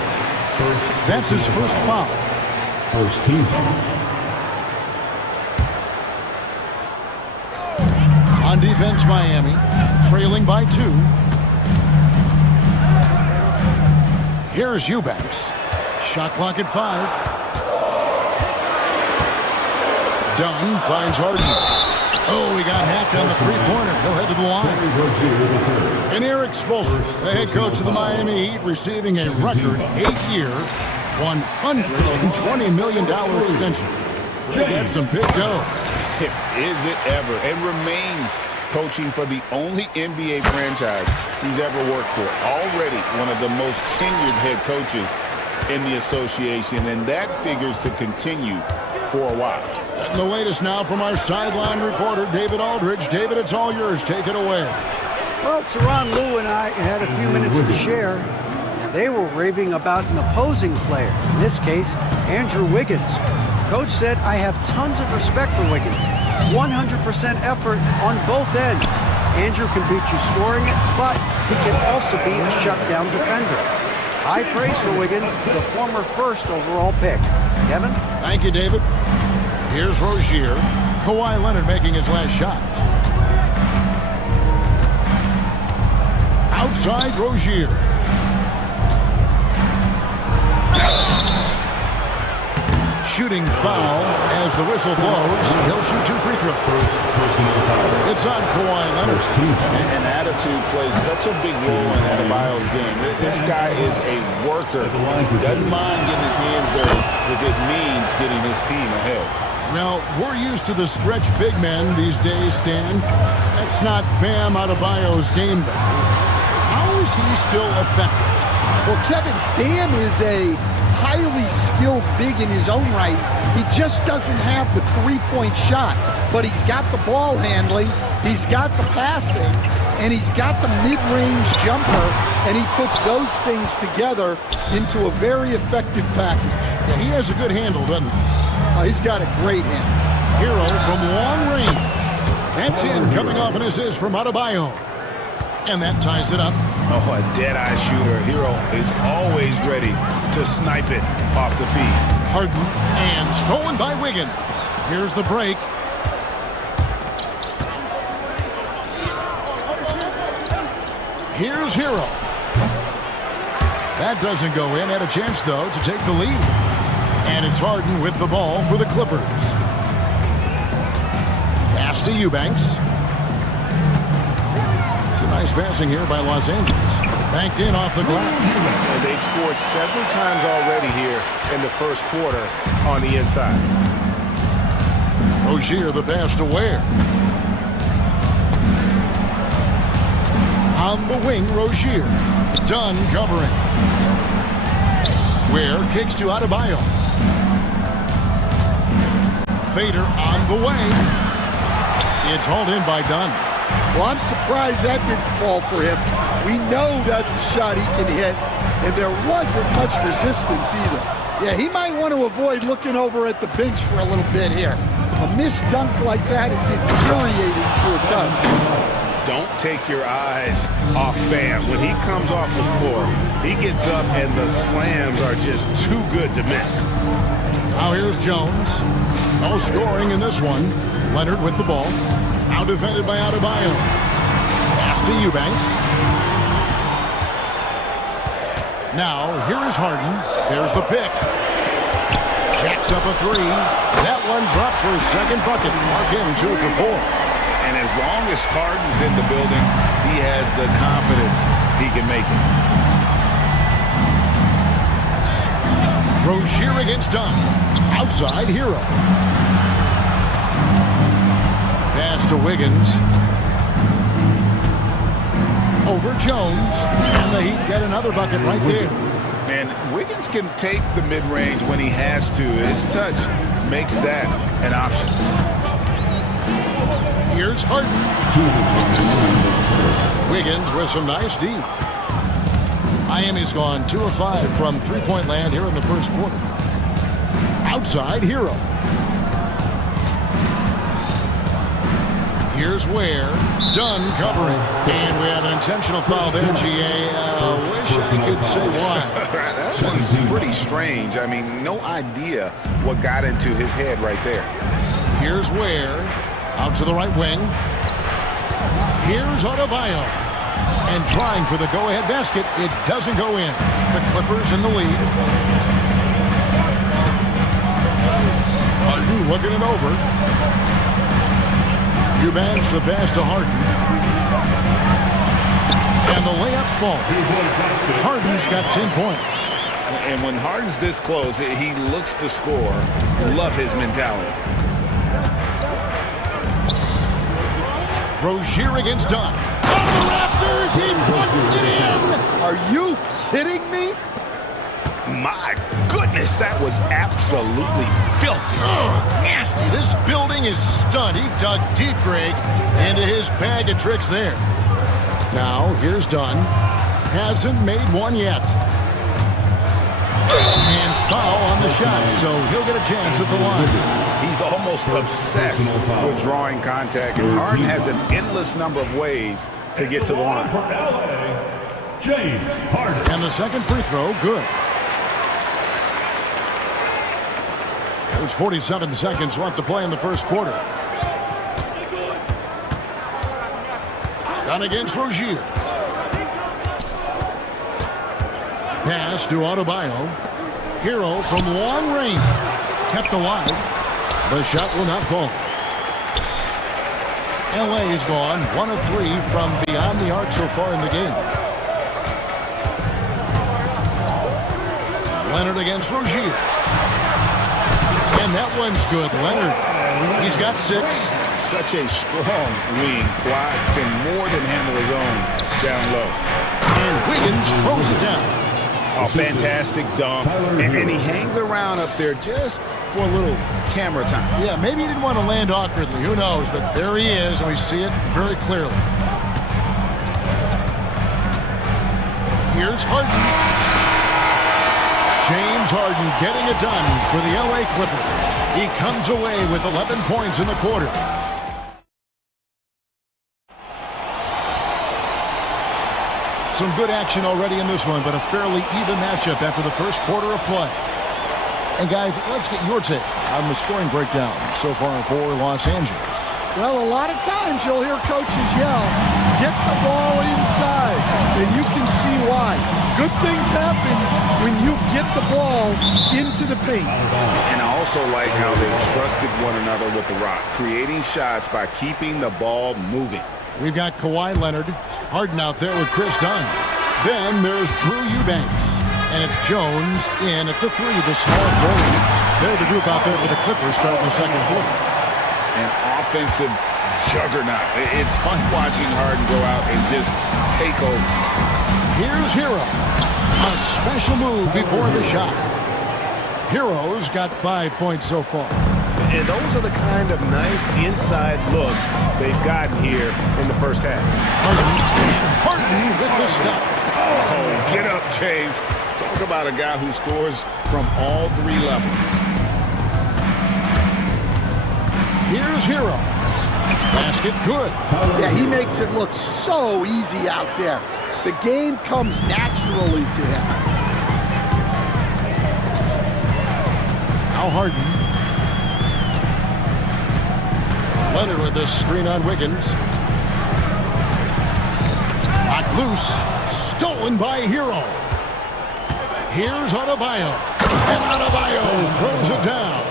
That's his first foul. First team. On defense, Miami. Trailing by 2. Here's Eubanks. Shot clock at 5. Dunn finds Harden. Oh, he got hacked on the three-pointer. He'll head to the line. And Eric Spoelstra, the head coach of the Miami Heat, receiving a record 8-year, $120 million extension. That's some big dough. Is it ever? And remains coaching for the only NBA franchise he's ever worked for. Already one of the most tenured head coaches in the association, and that figures to continue for a while. And the latest now from our sideline reporter, David Aldridge. David, it's all yours. Take it away. Well, Teron Lou and I had a few minutes to share, and they were raving about an opposing player, in this case, Andrew Wiggins. Coach said, I have tons of respect for Wiggins. 100% effort on both ends. Andrew can beat you scoring it, but he can also be a shutdown defender. High praise for Wiggins, the former first overall pick. Kevin? Thank you, David. Here's Rozier. Kawhi Leonard making his last shot. Outside Rozier. Shooting foul as the whistle blows. He'll shoot 2 free throws. It's on Kawhi Leonard. And attitude plays such a big role in Adebayo's game. This guy is a worker. Doesn't mind getting his hands dirty if it means getting his team ahead. Well, we're used to the stretch big men these days, Stan. That's not Bam Adebayo's game value. How is he still effective? Well, Kevin, Bam is a highly skilled big in his own right. He just doesn't have the three-point shot, but he's got the ball handling, he's got the passing, and he's got the mid-range jumper, and he puts those things together into a very effective package. Yeah, he has a good handle, doesn't he? He's got a great handle. Hero from long range. That's in, coming off an assist from Adebayo. And that ties it up. Oh, a dead-eye shooter. Hero is always ready to snipe it off the feed. Harden, and stolen by Wiggins. Here's the break. Here's Hero. That doesn't go in. Had a chance, though, to take the lead. And it's Harden with the ball for the Clippers. Pass to Eubanks. It's a nice passing here by Los Angeles. Banked in off the glass. And they've scored several times already here in the first quarter on the inside. Rozier, the pass to Ware. On the wing, Rozier. Dunn covering. Ware kicks to Adebayo. Fader on the way. It's hauled in by Dunn. Well, I'm surprised that didn't fall for him. We know that's a shot he can hit, and there wasn't much resistance either. Yeah, he might want to avoid looking over at the bench for a little bit here. A missed dunk like that is infuriating to a cut. Don't take your eyes off Bam. When he comes off the floor, he gets up and the slams are just too good to miss. Now here's Jones. No scoring in this one. Leonard with the ball. Now defended by Adebayo. Pass to Eubanks. Now here is Harden. There's the pick. Jacks up a three. That one dropped for his second bucket. Mark him 2 for 4. And as long as Harden's in the building, he has the confidence he can make it. Rozier against Dunn. Outside Hero. Pass to Wiggins. Over Jones. And the Heat get another bucket right there. And Wiggins can take the mid-range when he has to. His touch makes that an option. Here's Harden. Wiggins with some nice D. Miami's gone 2 of 5 from three-point land here in the first quarter. Outside Hero. Here's Ware. Dunn covering. And we have an intentional foul there, GA. Wish I could say why. That one's pretty strange. I mean, no idea what got into his head right there. Here's Ware. Out to the right wing. Here's Adebayo. And trying for the go-ahead basket. It doesn't go in. The Clippers in the lead. Harden looking it over. Eubanks the pass to Harden. And the layup falls. Harden's got 10 points. And when Harden's this close, he looks to score. Love his mentality. Rozier against Dunn. On the rafters, he punched it in! Are you kidding me? My goodness, that was absolutely filthy. Oh, nasty. This building is stunned. He dug deep, Greg, into his bag of tricks there. Now, here's Dunn. Hasn't made one yet. And foul on the shot, so he'll get a chance at the line. He's almost obsessed with drawing contact, and Harden has an endless number of ways to get to the line. James Harden. And the second free throw, good. There's 47 seconds left to play in the first quarter. Dunn against Rozier. Pass to Adebayo. Hero from long range. Kept alive. The shot will not fall. LA's gone 1 of 3 from beyond the arc so far in the game. Leonard against Rozier. And that one's good. Leonard, he's got 6. Such a strong wing. Quad can more than handle his own down low. And Wiggins throws it down. A fantastic dunk. And he hangs around up there just for a little camera time. Yeah, maybe he didn't want to land awkwardly. Who knows? But there he is, and we see it very clearly. Here's Harden. James Harden getting it done for the LA Clippers. He comes away with 11 points in the quarter. Some good action already in this one, but a fairly even matchup after the first quarter of play. And guys, let's get your take on the scoring breakdown so far for Los Angeles. Well, a lot of times you'll hear coaches yell, get the ball inside, and you can see why. Good things happen when you get the ball into the paint. And I also like how they trusted one another with the rock, creating shots by keeping the ball moving. We've got Kawhi Leonard, Harden out there with Chris Dunn. Then there's Drew Eubanks. And it's Jones in at the 3, the small forward. They're the group out there for the Clippers starting the second quarter. An offensive juggernaut. It's fun watching Harden go out and just take over. Here's Hero. A special move before the shot. Hero's got 5 points so far. And those are the kind of nice inside looks they've gotten here in the first half. Harden with the stuff. Oh, get up, James. Talk about a guy who scores from all 3 levels. Here's Hero. Basket good. Yeah, he makes it look so easy out there. The game comes naturally to him. Now Harden. Leonard with this screen on Wiggins. Knocked loose. Stolen by Hero. Here's Adebayo. And Adebayo throws it down.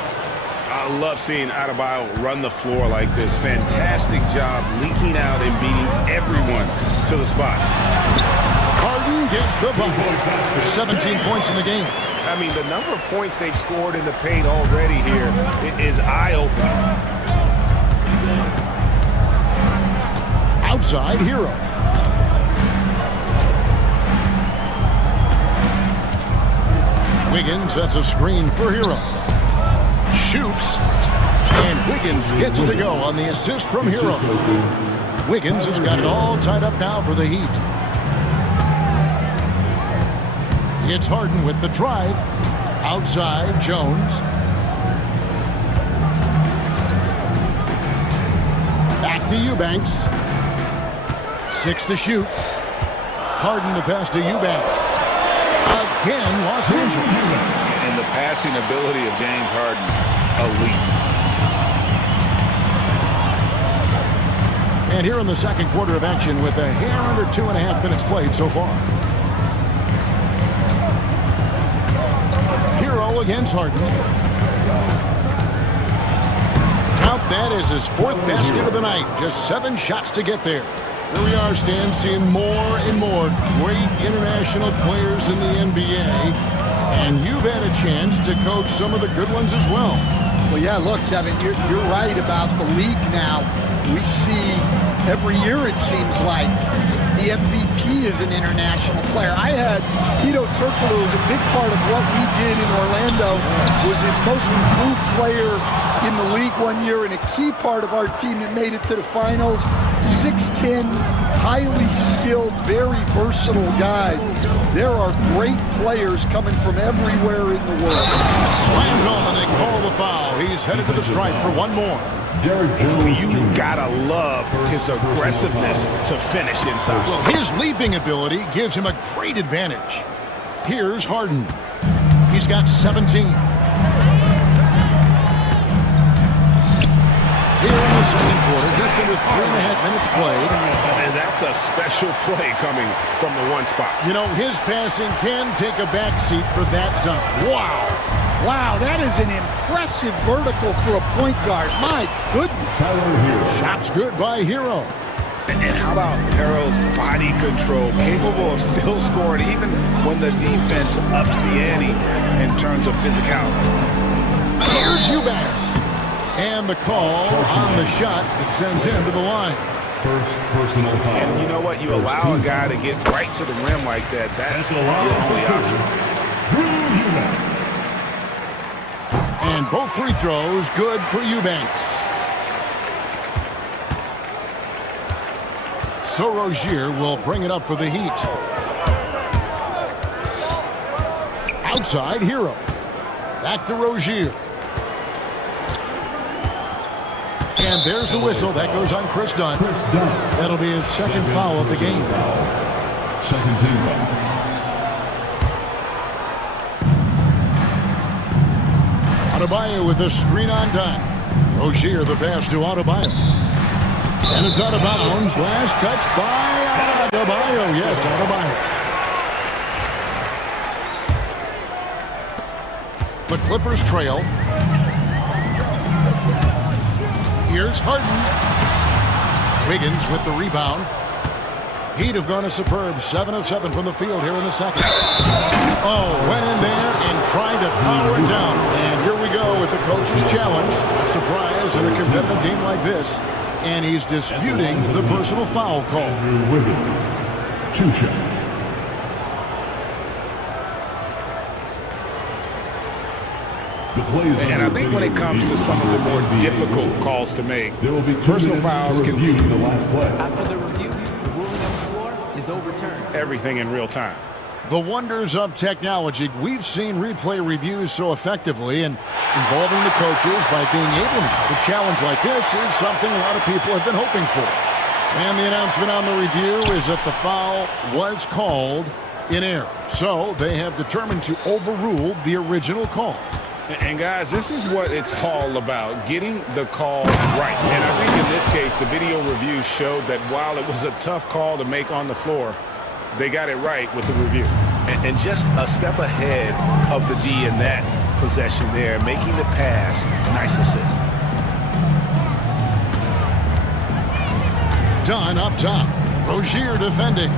I love seeing Adebayo run the floor like this. Fantastic job leaking out and beating everyone to the spot. Harden gets the bucket. 17 points in the game. I mean, the number of points they've scored in the paint already here is eye-opening. Outside Hero. Wiggins sets a screen for Hero. Shoots. And Wiggins gets it to go on the assist from Hero. Wiggins has got it all tied up now for the Heat. It's Harden with the drive. Outside Jones. Back to Eubanks. 6 to shoot. Harden the pass to Eubanks. Again, Los Angeles. And the passing ability of James Harden, elite. And here in the second quarter of action with a hair under 2.5 minutes played so far. Hero against Harden. Count that as his 4th basket of the night. Just 7 shots to get there. Here we are, Stan, seeing more and more great international players in the NBA. And you've had a chance to coach some of the good ones as well. Well, yeah, look, Kevin, you're right about the league now. We see every year, it seems like, the MVP is an international player. I had Hedo Turkoglu, who was a big part of what we did in Orlando, was a most improved player in the league one year and a key part of our team that made it to the finals. 6'10", highly skilled, very versatile guy. There are great players coming from everywhere in the world. Slammed home and they call the foul. He's headed to the stripe for one more. You gotta love his aggressiveness to finish inside. Well, his leaping ability gives him a great advantage. Here's Harden. He's got 17. Here in the second quarter, just under 3.5 minutes played. And that's a special play coming from the one spot. You know, his passing can take a backseat for that dunk. Wow. Wow, that is an impressive vertical for a point guard. My goodness. Shots good by Hero. And how about Hero's body control, capable of still scoring even when the defense ups the ante in terms of physicality. Here's Eubanks. And the call on the shot that sends him to the line. First personal foul. And you know what? You allow a guy to get right to the rim like that. That's your only option. And both free throws good for Eubanks. So Rozier will bring it up for the Heat. Outside Hero. Back to Rozier. And there's the whistle. That goes on Chris Dunn. That'll be his second foul of the game. second team foul. Adebayo with the screen on dime. Rozier the pass to Adebayo. And it's out of bounds. Last touch by Adebayo. Yes, Adebayo. The Clippers trail. Here's Harden. Wiggins with the rebound. Heat have gone a superb 7 of 7 from the field here in the second. Oh, went in there and tried to power it down. And here we go with the coach's challenge. A surprise in a competitive game like this. And he's disputing the personal foul call. Wiggins, 2 shots. And I think when it comes to some of the more difficult calls to make, personal fouls can review the last play. After the review, the ruling on the floor is overturned. everything in real time. The wonders of technology. We've seen replay reviews so effectively, and involving the coaches by being able to make a challenge like this is something a lot of people have been hoping for. And the announcement on the review is that the foul was called in error. So they have determined to overrule the original call. And guys, this is what it's all about, getting the call right. And I think in this case, the video review showed that while it was a tough call to make on the floor, they got it right with the review. And just a step ahead of the D in that possession there, making the pass. Nice assist. Dunn up top. Rozier defending.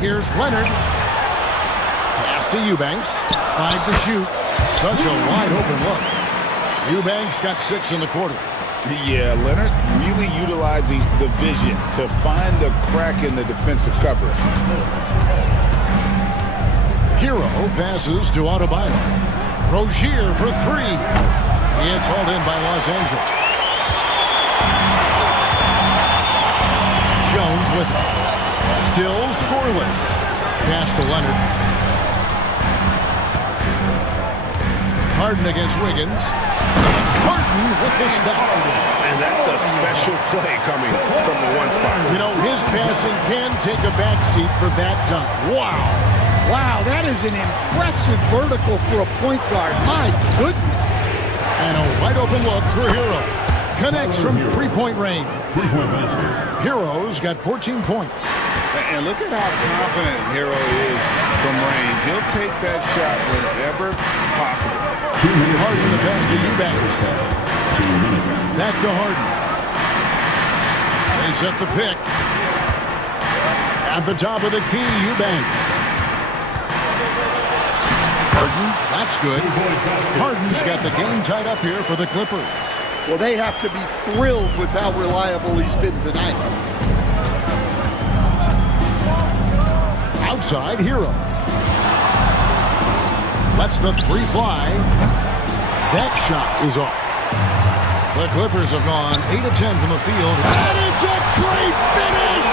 Here's Leonard. Pass to Eubanks. 5 to shoot. Such a wide open look. Eubanks got 6 in the quarter. Yeah, Leonard really utilizing the vision to find the crack in the defensive coverage. Hero passes to Adebayo. Rozier for 3. It's hauled in by Los Angeles. Jones with it. Still scoreless. Pass to Leonard. Harden against Wiggins. Harden with the stop. And that's a special play coming from the one spot. You know, his passing can take a backseat for that dunk. Wow. Wow, that is an impressive vertical for a point guard. My goodness. And a wide open look for Hero. Connects from three-point range. Hero's got 14 points. And look at how confident Hero is from range. He'll take that shot whenever possible. Harden the pass to Eubanks. Back to Harden. They set the pick. At the top of the key, Eubanks. Harden, that's good. Harden's got the game tied up here for the Clippers. Well, they have to be thrilled with how reliable he's been tonight. Outside, Hero. Lets the three fly. That shot is off. The Clippers have gone 8 of 10 from the field. And it's a great finish!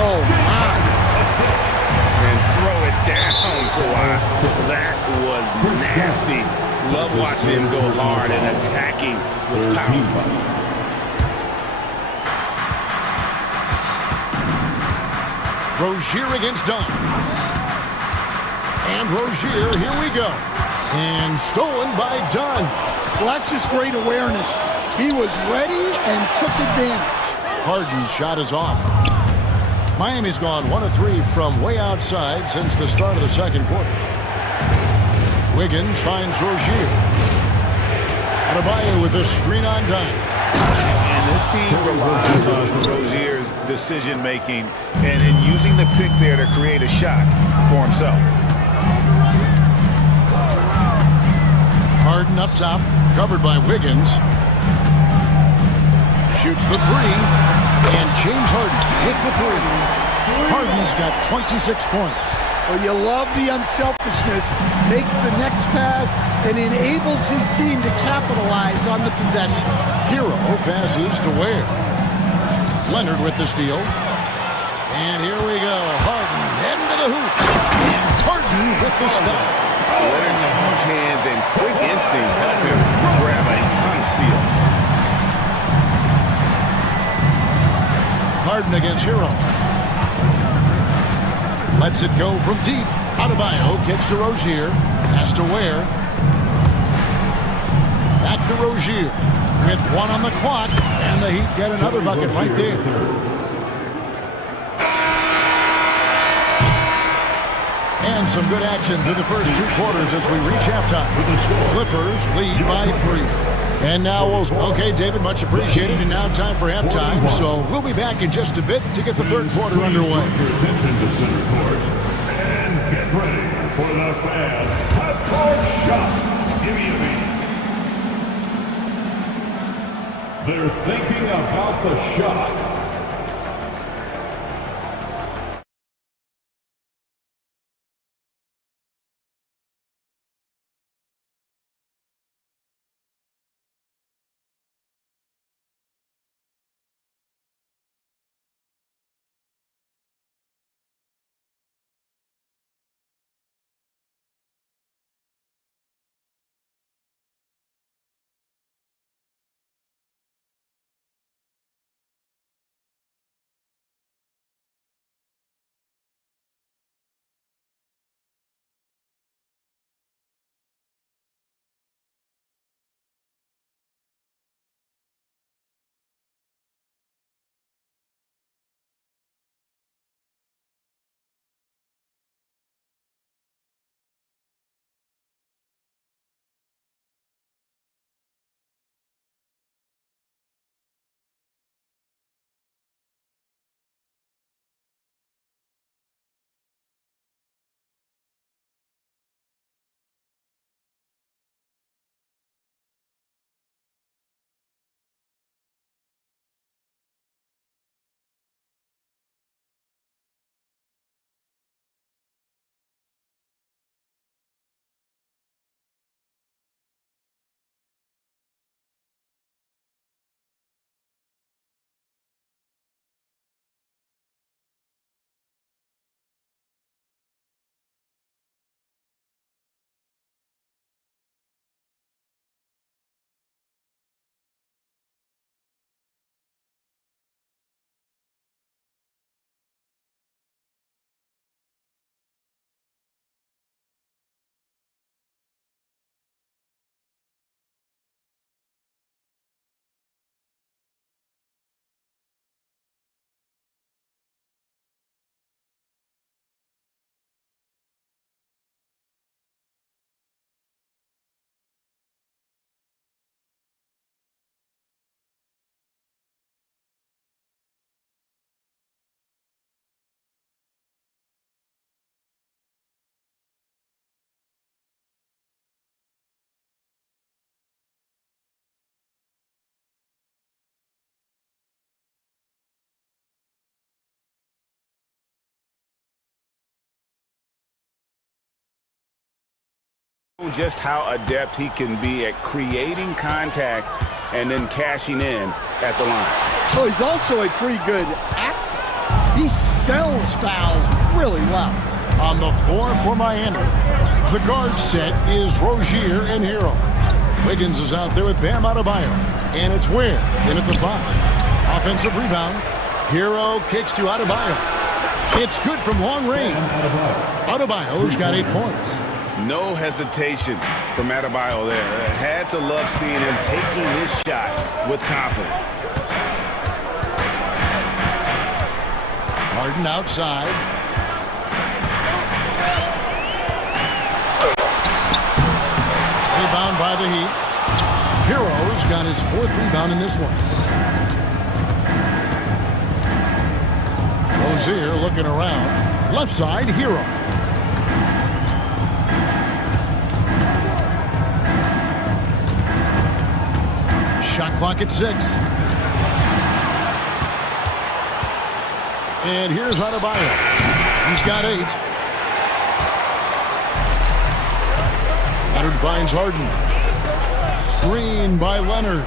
Oh, my. And throw it down, Kawhi. That was nasty. Love watching him go hard and attacking with power. Rozier against Dunn. And Rozier, here we go. And stolen by Dunn. Well, that's just great awareness. He was ready and took advantage. Harden's shot is off. Miami's gone 1 of 3 from way outside since the start of the second quarter. Wiggins finds Rozier. Adebayo with a screen on Dunn. And this team relies on Rozier's decision-making and in using the pick there to create a shot for himself. Harden up top, covered by Wiggins. Shoots the 3. And James Harden with the 3. Harden's got 26 points. Well, you love the unselfishness. Makes the next pass and enables his team to capitalize on the possession. Hero passes to Ware. Leonard with the steal. And here we go. Harden heading to the hoop. And Harden with the stuff. Leonard's huge hands and quick instincts help him grab a ton of steals. Harden against Hero. Lets it go from deep. Adebayo gets to Rozier. Pass to Ware. Back to Rozier with 1 on the clock. And the Heat get another bucket right there. And some good action through the first 2 quarters as we reach halftime. Clippers lead by 3. And now okay, David, much appreciated. And now time for halftime. So we'll be back in just a bit to get the third quarter underway. Attention to center court. And get ready for the fast half-court shot. Give me a beat. They're thinking about the shot. Just how adept he can be at creating contact and then cashing in at the line. So he's also a pretty good actor. He sells fouls really well. On the floor for Miami, the guard set is Rozier and Hero. Wiggins is out there with Bam Adebayo. And it's Ware in at the 5. Offensive rebound. Hero kicks to Adebayo. It's good from long range. Adebayo's got 8 points. No hesitation from Adebayo there. Had to love seeing him taking this shot with confidence. Harden outside. Rebound by the Heat. Hero's got his 4th rebound in this one. Rozier looking around. Left side, Hero. Shot clock at 6. And here's Adebayo. He's got 8. Leonard finds Harden. Screen by Leonard.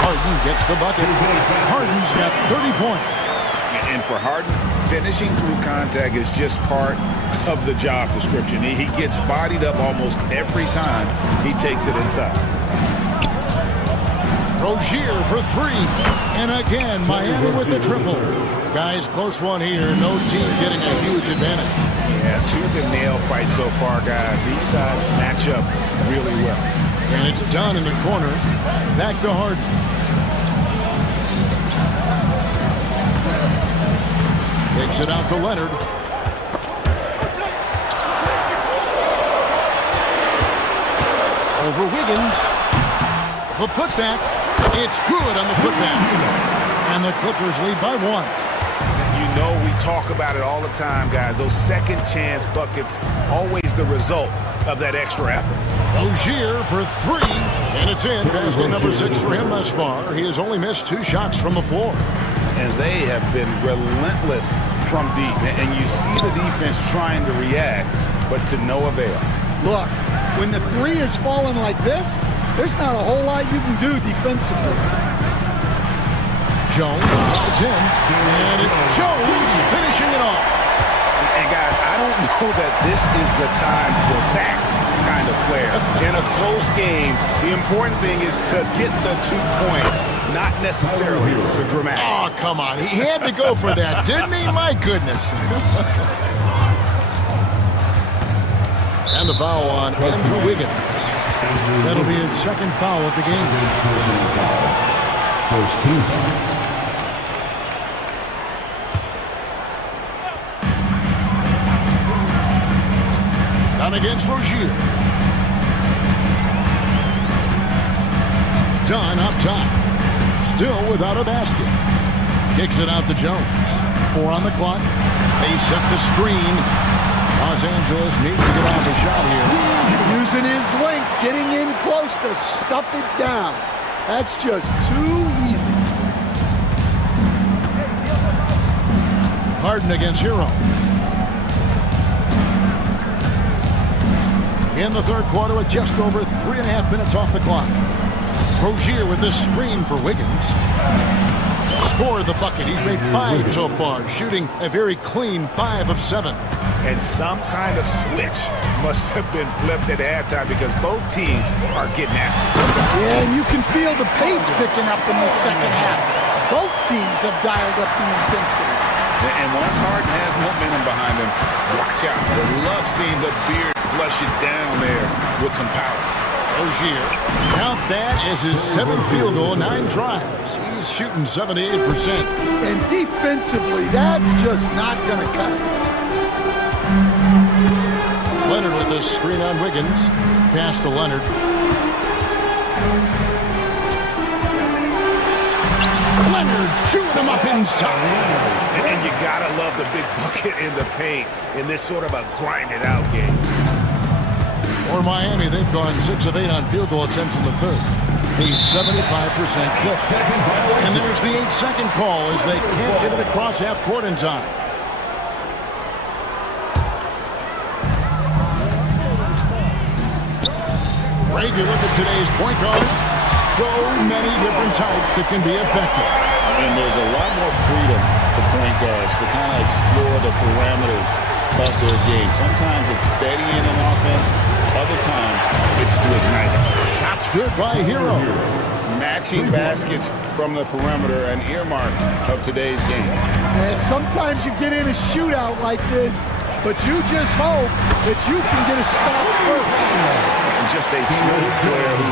Harden gets the bucket. Harden's got 30 points. And for Harden, finishing through contact is just part of the job description. He gets bodied up almost every time he takes it inside. Rozier for 3. And again, Miami with the triple. Guys, close one here. No team getting a huge advantage. Yeah, tooth and nail fight so far, guys. These sides match up really well. And it's done in the corner. Back to Harden. Takes it out to Leonard. Over Wiggins. The putback. It's good on the putback. And the Clippers lead by 1. You know we talk about it all the time, guys. Those second chance buckets, always the result of that extra effort. Rozier for 3, and it's in. Basket number 6 for him thus far. He has only missed 2 shots from the floor. And they have been relentless from deep. And you see the defense trying to react, but to no avail. Look, when the 3 is falling like this, there's not a whole lot you can do defensively. Jones drops in, and it's Jones finishing it off. And guys, I don't know that this is the time for that kind of flair. In a close game, the important thing is to get the 2 points, not necessarily the dramatics. Oh, come on. He had to go for that, didn't he? My goodness. And the foul on Andrew Wiggins. That'll be his second foul of the game. First team. Down against Rozier. Dunn up top. Still without a basket. Kicks it out to Jones. 4 on the clock. They set the screen. Los Angeles needs to get off a shot here. Using his length, getting in close to stuff it down. That's just too easy. Harden against Hero. In the third quarter with just over 3.5 minutes off the clock. Rozier with this screen for Wiggins. Scored the bucket. He's made 5 so far, shooting a very clean 5 of 7. And some kind of switch must have been flipped at halftime because both teams are getting after it. Yeah, and you can feel the pace picking up in the second half. Both teams have dialed up the intensity. And once Harden has momentum behind him, watch out. I love seeing the beard flush it down there with some power. Rozier, count that as his 7th field goal, 9 tries. He's shooting 78%. And defensively, that's just not going to cut it. Leonard with this screen on Wiggins. Pass to Leonard. Leonard shooting him up inside. And you gotta love the big bucket in the paint in this sort of a grind-it-out game. For Miami, they've gone 6 of 8 on field goal attempts in the third. A 75% clip. And there's the 8-second call as they can't get it across half court in time. Ray, you look at today's point guards. So many different types that can be effective. And there's a lot more freedom for point guards to kind of explore the parameters of their game. Sometimes it's steadying an offense. Other times it's to ignite it. Shots good by Hero. Matching baskets from the perimeter, an earmark of today's game. And sometimes you get in a shootout like this, but you just hope that you can get a stop first. And just a smooth player who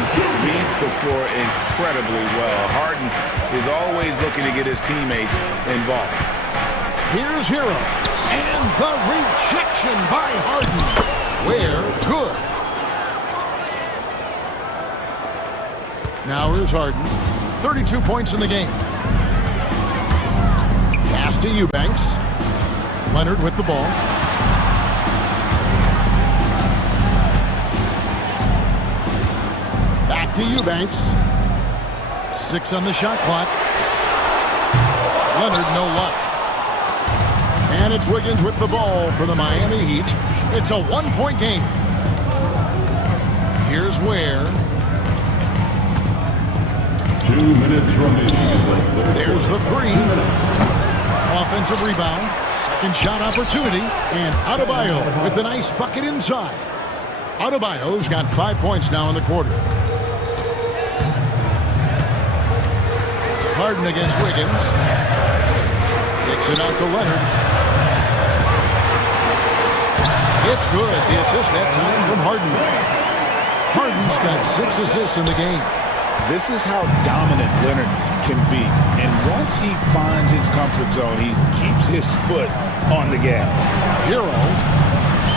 reads the floor incredibly well. Harden is always looking to get his teammates involved. Here's Hero. And the rejection by Harden. Where good. Now here's Harden. 32 points in the game. Pass to Eubanks. Leonard with the ball. Back to Eubanks. 6 on the shot clock. Leonard, no luck. And it's Wiggins with the ball for the Miami Heat. It's a 1-point game. Here's Ware. 2 minutes remaining. There's the 3. Offensive rebound. Second shot opportunity. And Adebayo with the nice bucket inside. Adebayo's got 5 points now in the quarter. Harden against Wiggins. Kicks it out to Leonard. It's good. The assist that time from Harden. Harden's got 6 assists in the game. This is how dominant Leonard can be. And once he finds his comfort zone, he keeps his foot on the gas. Hero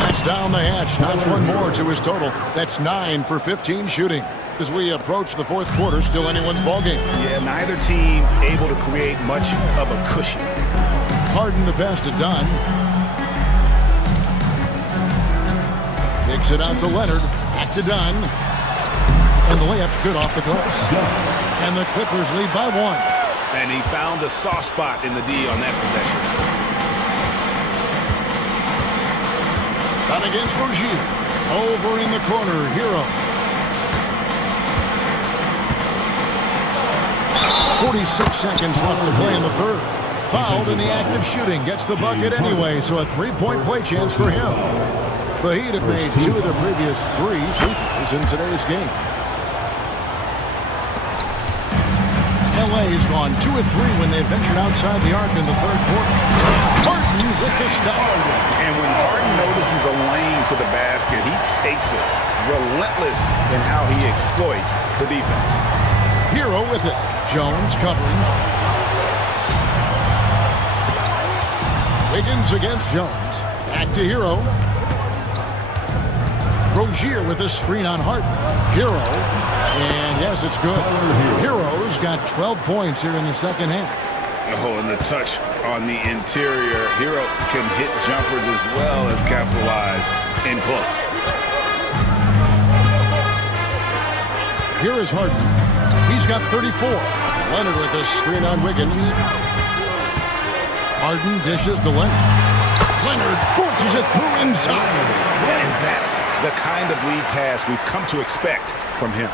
that's down the hatch, knocks one more to his total. That's 9 for 15 shooting. As we approach the fourth quarter, still anyone's ballgame. Yeah, neither team able to create much of a cushion. Harden the pass to Dunn. Kicks it out to Leonard. Back to Dunn. And the layup's good off the glass. And the Clippers lead by 1. And he found a soft spot in the D on that possession. Down against Rozier. Over in the corner, Hero. 46 seconds left to play in the third. Fouled in the act of shooting. Gets the bucket anyway, so a 3-point play chance for him. The Heat have made 2 of their previous 3 free throws in today's game. LA has gone 2 of 3 when they ventured outside the arc in the third quarter. Harden with the stop. And when Harden notices a lane to the basket, he takes it. Relentless in how he exploits the defense. Hero with it. Jones covering. Wiggins against Jones. Back to Hero. Rozier with a screen on Harden. Hero. And yes, it's good. Hero's got 12 points here in the second half. Oh, and the touch on the interior. Hero can hit jumpers as well as capitalize in close. Here is Harden. He's got 34. Leonard with a screen on Wiggins. Harden dishes to Leonard. Leonard forces it through inside. And that's the kind of lead pass we've come to expect from him.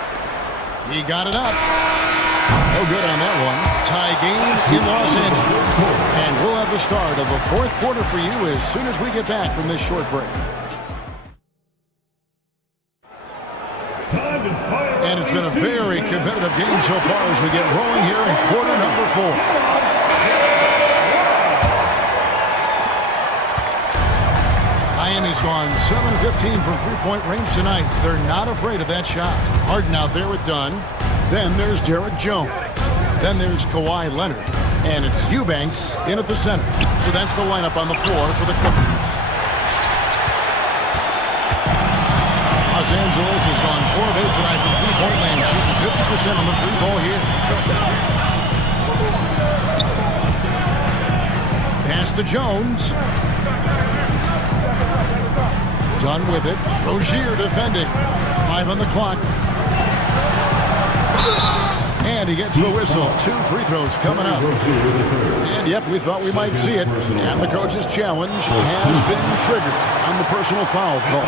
He got it up. No good on that one. Tie game in Los Angeles. And we'll have the start of a fourth quarter for you as soon as we get back from this short break. And it's been a very competitive game so far as we get rolling here in quarter number 4. Miami's gone 7 of 15 from three-point range tonight. They're not afraid of that shot. Harden out there with Dunn. Then there's Derek Jones. Then there's Kawhi Leonard. And it's Eubanks in at the center. So that's the lineup on the floor for the Clippers. Los Angeles has gone 4 of 8 tonight from three-point range, shooting 50% on the free ball here. Pass to Jones. Dunn with it. Rozier defending. 5 on the clock. And he gets the whistle. 2 free throws coming up. And yep, we thought we might see it. And the coach's challenge has been triggered on the personal foul call.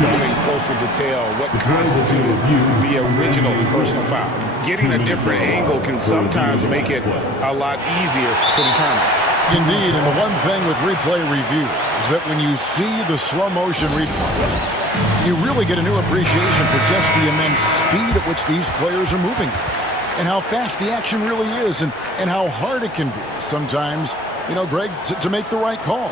Getting closer detail what constituted the original personal foul. Getting a different angle can sometimes make it a lot easier to determine. Indeed, and the one thing with replay review is that when you see the slow motion replay, you really get a new appreciation for just the immense speed at which these players are moving and how fast the action really is and how hard it can be sometimes, you know, Greg, to make the right call.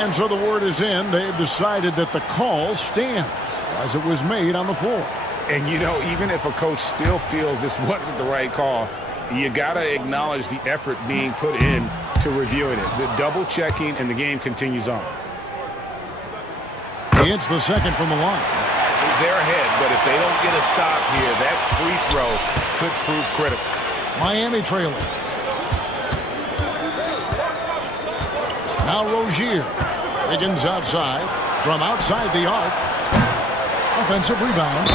And so the word is in. They've decided that the call stands as it was made on the floor. And, you know, even if a coach still feels this wasn't the right call, you got to acknowledge the effort being put in to reviewing it. The double-checking, and the game continues on. He hits the second from the line. They're ahead, but if they don't get a stop here, that free throw could prove critical. Miami trailing. Now Rozier. Wiggins outside. From outside the arc. Offensive rebound.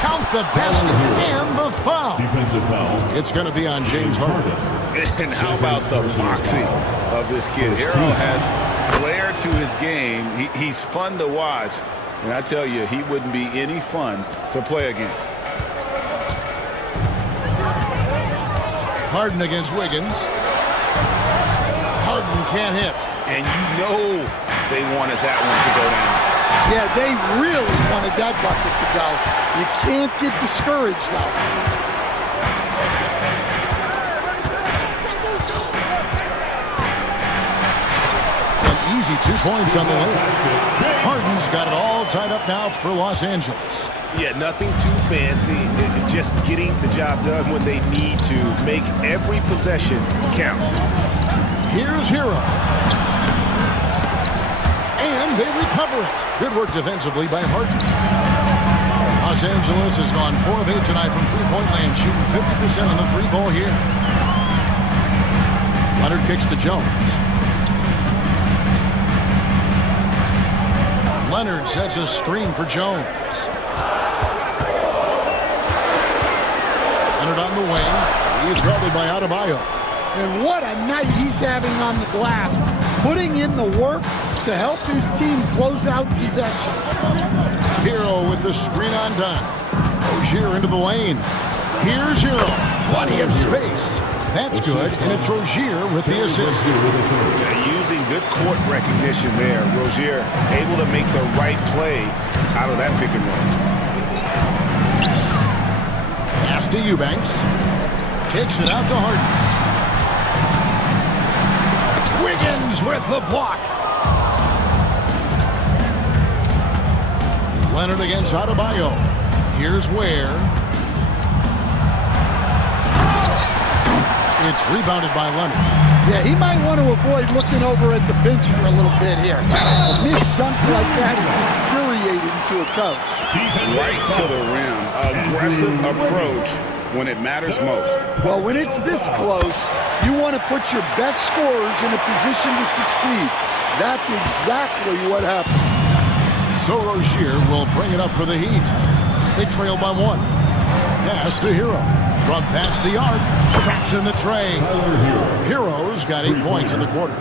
Count the basket and the foul. Defensive foul. It's going to be on James Harden. And how about the moxie of this kid? Hero has flair to his game. He's fun to watch. And I tell you, he wouldn't be any fun to play against. Harden against Wiggins. Harden can't hit. And you know they wanted that one to go down. Yeah, they really wanted that bucket to go. You can't get discouraged, though. easy 2 points on the way. Harden's got it all tied up now for Los Angeles. Yeah, nothing too fancy. Just getting the job done when they need to. Make every possession count. Here's Hero. And they recover it. Good work defensively by Harden. Los Angeles has gone 4 of 8 tonight from three-point land, shooting 50% on the free ball here. Leonard kicks to Jones. Leonard sets a screen for Jones. Leonard on the wing. He's guarded by Adebayo. And what a night he's having on the glass, putting in the work to help his team close out possession. Hero with the screen on done. Rozier into the lane. Here's Hero. Plenty of space. That's good, and it's Rozier with the assist. Yeah, using good court recognition there. Rozier able to make the right play out of that pick and roll. Pass to Eubanks. Kicks it out to Harden. Wiggins with the block. Leonard against Adebayo. Here's Ware. It's rebounded by Leonard. Yeah, he might want to avoid looking over at the bench for a little bit here. A missed dunk like that is infuriating to a coach. Right to the rim. Aggressive approach when it matters most. Well, when it's this close, you want to put your best scorers in a position to succeed. That's exactly what happened. So Rozier will bring it up for the Heat. They trail by 1. Pass to Hero. From past the arc. Traps in the tray. Hero's got 8 points in the quarter.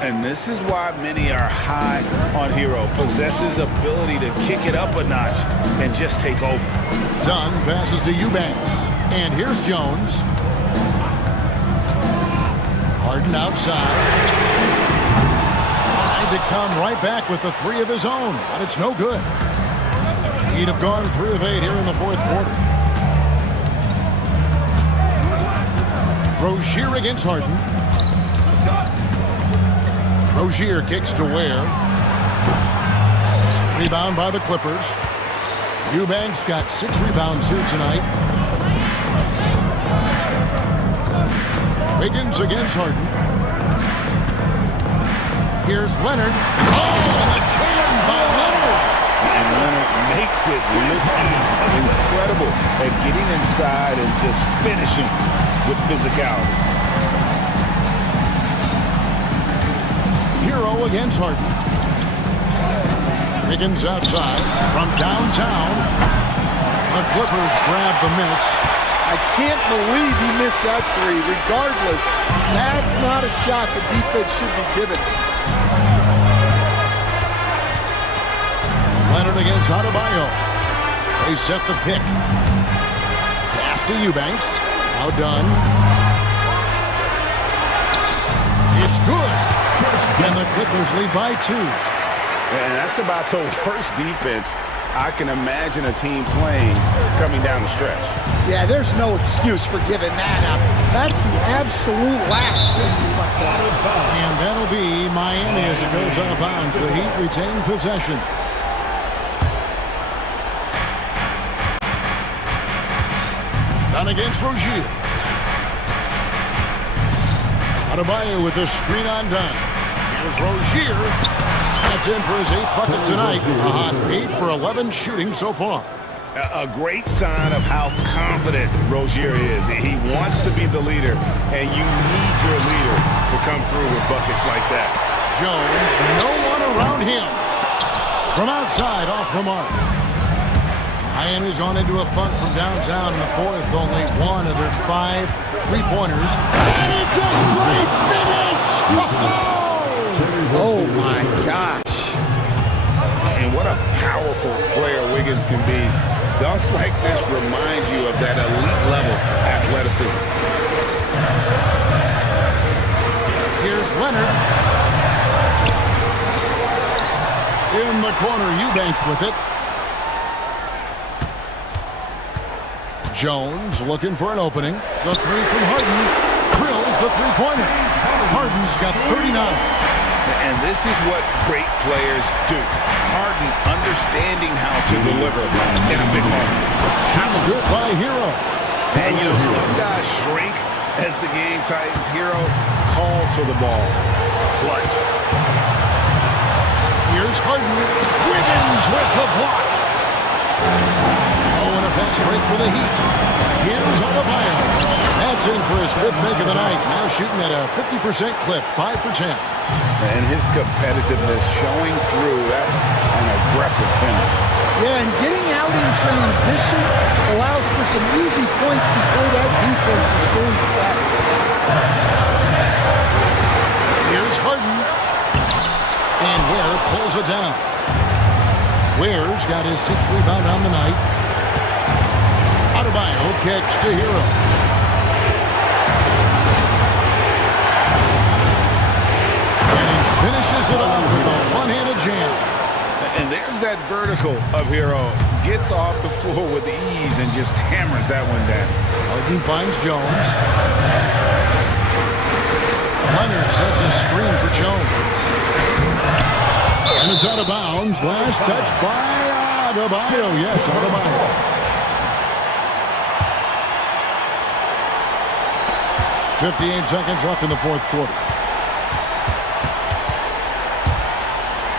And this is why many are high on Hero. Possesses ability to kick it up a notch and just take over. Dunn passes to Eubanks. And here's Jones. Harden outside. Trying to come right back with the 3 of his own, but it's no good. He'd have gone 3 of 8 here in the fourth quarter. Rozier against Harden. Rozier kicks to Ware. Rebound by the Clippers. Eubanks got 6 rebounds here tonight. Wiggins against Harden. Here's Leonard. Oh, the jam by Leonard. And Leonard makes it look easy. Incredible at getting inside and just finishing with physicality. Hero against Harden. Wiggins outside from downtown. The Clippers grab the miss. I can't believe he missed that 3. Regardless, that's not a shot the defense should be given. Leonard against Adebayo. They set the pick. Pass to Eubanks. Now done. It's good. And the Clippers lead by 2. And that's about the worst defense I can imagine a team playing coming down the stretch. Yeah, there's no excuse for giving that up. That's the absolute last thing you want to have. And that'll be Miami as it goes out of bounds. The Heat retain possession. Down against Rozier. Adebayo with the screen on Dunn. Here's Rozier. That's in for his 8th bucket tonight. A hot 8 for 11 shooting so far. A great sign of how confident Rozier is. He wants to be the leader, and you need your leader to come through with buckets like that. Jones, no one around him. From outside, off the mark. Miami's gone into a funk from downtown in the fourth. Only 1 of their 5 3-pointers. And it's a great finish! Oh my gosh. And what a powerful player Wiggins can be. Dunks like this remind you of that elite level athleticism. Here's Leonard. In the corner, Eubanks with it. Jones looking for an opening. The 3 from Harden. Drills the 3-pointer. Harden's got 39. And this is what great players do. Harden understanding how to deliver in a big moment. That's good by Hero. And, you know, some guys shrink as the game tightens. Hero calls for the ball. Clutch. Here's Harden. Wiggins with the block. Oh, and a fast break for the Heat. Here's Adebayo. That's in for his 5th make of the night. Now shooting at a 50% clip, 5 for 10. And his competitiveness showing through. That's an aggressive finish. Yeah, and getting out in transition allows for some easy points before that defense is fully set. Here's Harden. And Ware pulls it down. Ware's got his 6th rebound on the night. Adebayo catch to Hero. And he finishes it off with a one-handed jam. And there's that vertical of Hero. Gets off the floor with ease and just hammers that one down. Harden finds Jones. Leonard sets a screen for Jones. And it's out of bounds. Last touch by Adebayo. Yes, Adebayo. .58 seconds left in the 4th quarter.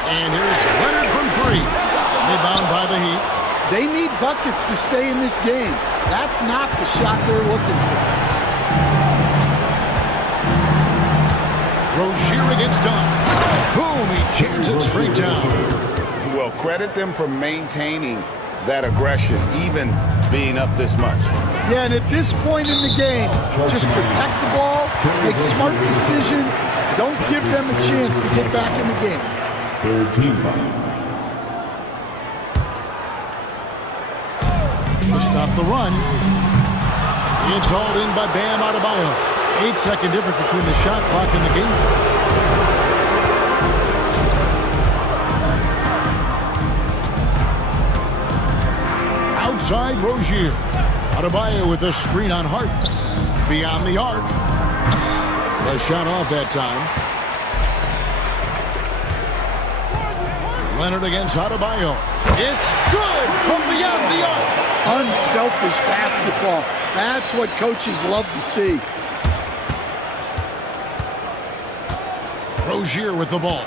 And here's Leonard from 3. Rebound by the Heat. They need buckets to stay in this game. That's not the shot they're looking for. Rozier against Dunn. Boom, he jams it straight down. Well, credit them for maintaining that aggression, even being up this much. Yeah, and at this point in the game, just protect the ball, make smart decisions, don't give them a chance to get back in the game. 13 foul. To stop the run. It's hauled in by Bam Adebayo. 8-second difference between the shot clock and the game clock. Outside Rozier. Adebayo with a screen on Hart. Beyond the arc. A shot off that time. Leonard against Adebayo. It's good from beyond the arc. Unselfish basketball. That's what coaches love to see. Rozier with the ball.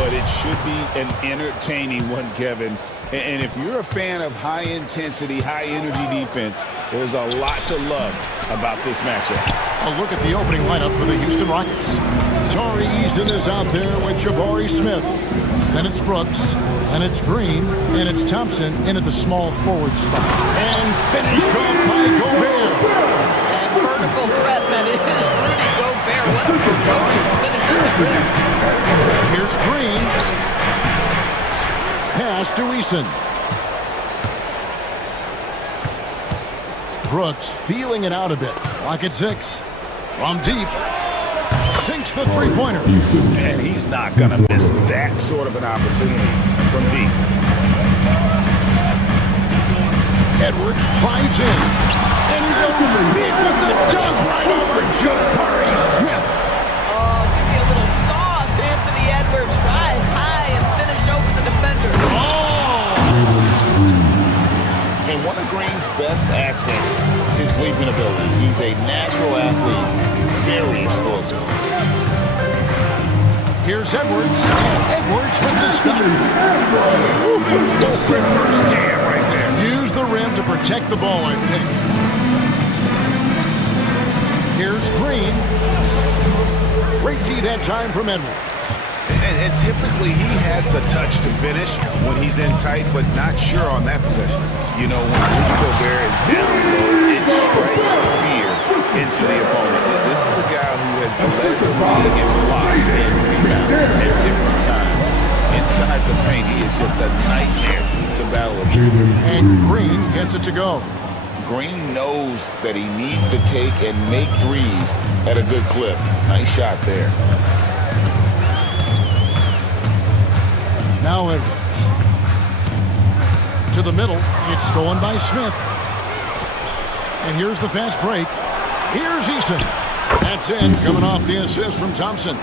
but it should be an entertaining one, Kevin. And if you're a fan of high-intensity, high-energy defense, there's a lot to love about this matchup. A look at the opening lineup for the Houston Rockets. Tari Eason is out there with Jabari Smith. Then it's Brooks, and it's Green, and it's Thompson in at the small forward spot. And finished off by Gobert. And vertical threat that is Rudy Gobert. What a ferocious finish at the rim. Here's Green. Pass to Eason. Brooks feeling it out a bit. Lock at 6. From deep. Sinks the three-pointer. And he's not going to miss that sort of an opportunity from deep. Edwards drives in. And he goes big with the dunk right over Jabari Smith. Oh, give me a little sauce, Anthony Edwards. Rise high and finish over the defender. And one of Green's best assets is leaping ability. He's a natural athlete, very explosive. Here's Edwards. Edwards with the stop. First jam right there. Use the rim to protect the ball, I think. Here's Green. Great D that time from Edwards. And typically he has the touch to finish when he's in tight, but not sure on that possession. You know, when Rudy Gobert is down low, it strikes fear into the opponent. And this is a guy who has led the league in blocks and rebounds at different times. Inside the paint, he is just a nightmare to battle against. And Green gets it to go. Green knows that he needs to take and make threes at a good clip. Nice shot there. Now Edwards. To the middle. It's stolen by Smith. And here's the fast break. Here's Eason. That's in. Coming off the assist from Thompson.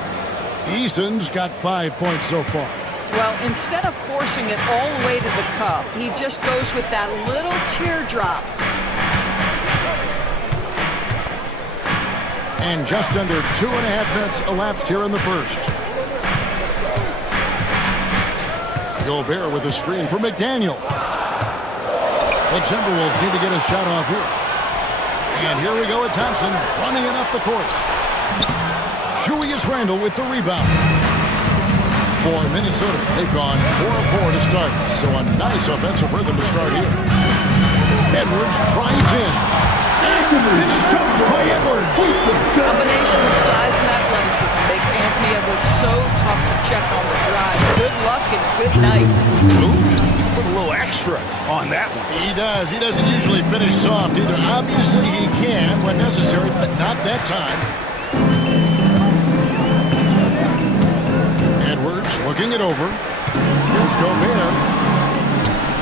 Eason's got 5 points so far. Well, instead of forcing it all the way to the cup, he just goes with that little teardrop. And just under 2.5 minutes elapsed here in the first. Gobert with a screen for McDaniel. The Timberwolves need to get a shot off here. And here we go with Thompson running it up the court. Julius Randle with the rebound. For Minnesota, they've gone 4-4 to start. So a nice offensive rhythm to start here. Edwards drives in. And finished up by Edwards. Combination of size and athleticism makes Anthony Edwards so tough to check on the drive. Good luck and good night. Put a little extra on that one. He does. He doesn't usually finish soft either. Obviously he can when necessary, but not that time. Edwards looking it over. Here's Gobert.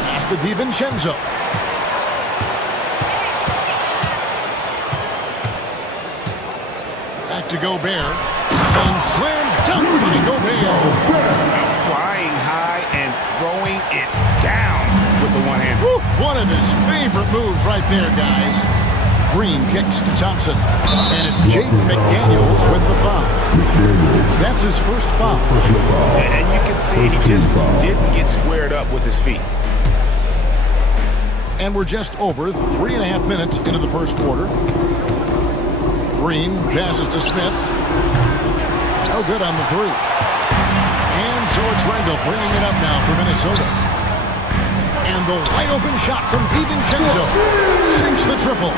Pass to DiVincenzo. Back to Gobert. And slam dunk by Gobert. Flying high and throwing it down with the one hand. One of his favorite moves right there, guys. Green kicks to Thompson. And it's Jaden McDaniels with the foul. That's his first foul. And you can see he just didn't get squared up with his feet. And we're just over 3.5 minutes into the first quarter. Green passes to Smith. No good on the three. And so it's Randle bringing it up now for Minnesota. And the wide open shot from DiVincenzo sinks the triple.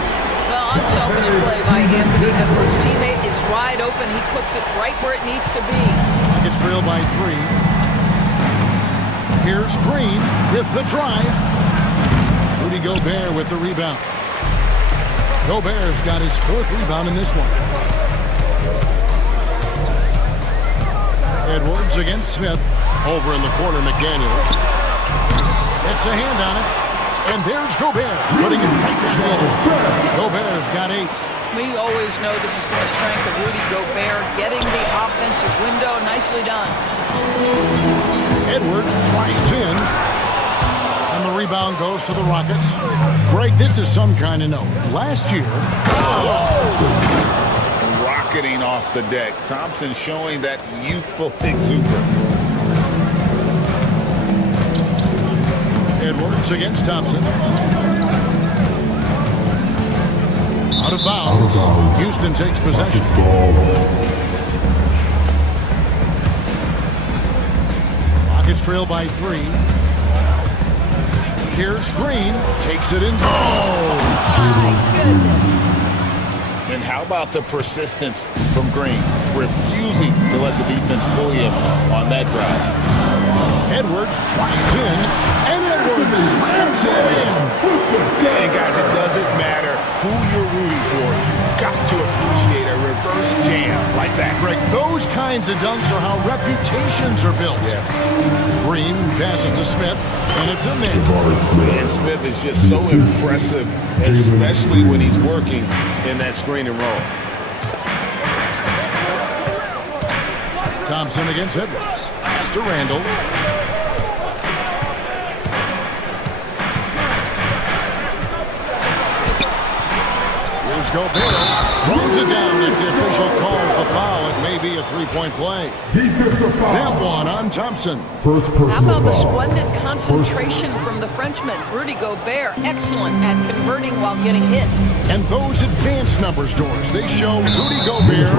Well, unselfish play by Anthony Edwards' teammate is wide open. He puts it right where it needs to be. It's trailed by 3. Here's Green with the drive. Rudy Gobert with the rebound. Gobert's got his 4th rebound in this one. Edwards against Smith. Over in the corner, McDaniels. It's a hand on it. And there's Gobert, putting it right back in. Gobert's got 8. We always know this has been a strength of Rudy Gobert, getting the offensive window. Nicely done. Edwards drives in. And the rebound goes to the Rockets. Greg, this is some kind of note. Last year... Rocketing off the deck. Thompson showing that youthful exuberance. Edwards against Thompson. Out of bounds. Houston takes possession. Rockets trail by 3. Here's Green. Takes it in. Oh! My goodness. And how about the persistence from Green, refusing to let the defense pull him on that drive. Edwards drives in, and Edwards slams it in. And guys, it doesn't matter who you're rooting for. You've got to appreciate a reverse jam like that. Greg, those kinds of dunks are how reputations are built. Yes. Green passes to Smith, and it's in there. And Smith is just so impressive, especially when he's working in that screen and roll. Thompson against Edwards. Pass to Randall. Here's Gobert. Throws it down as the official calls the foul. It may be a three-point play. That one on Thompson. How about the splendid concentration from the Frenchman, Rudy Gobert, excellent at converting while getting hit. And those advanced numbers, Doris, they show Rudy Gobert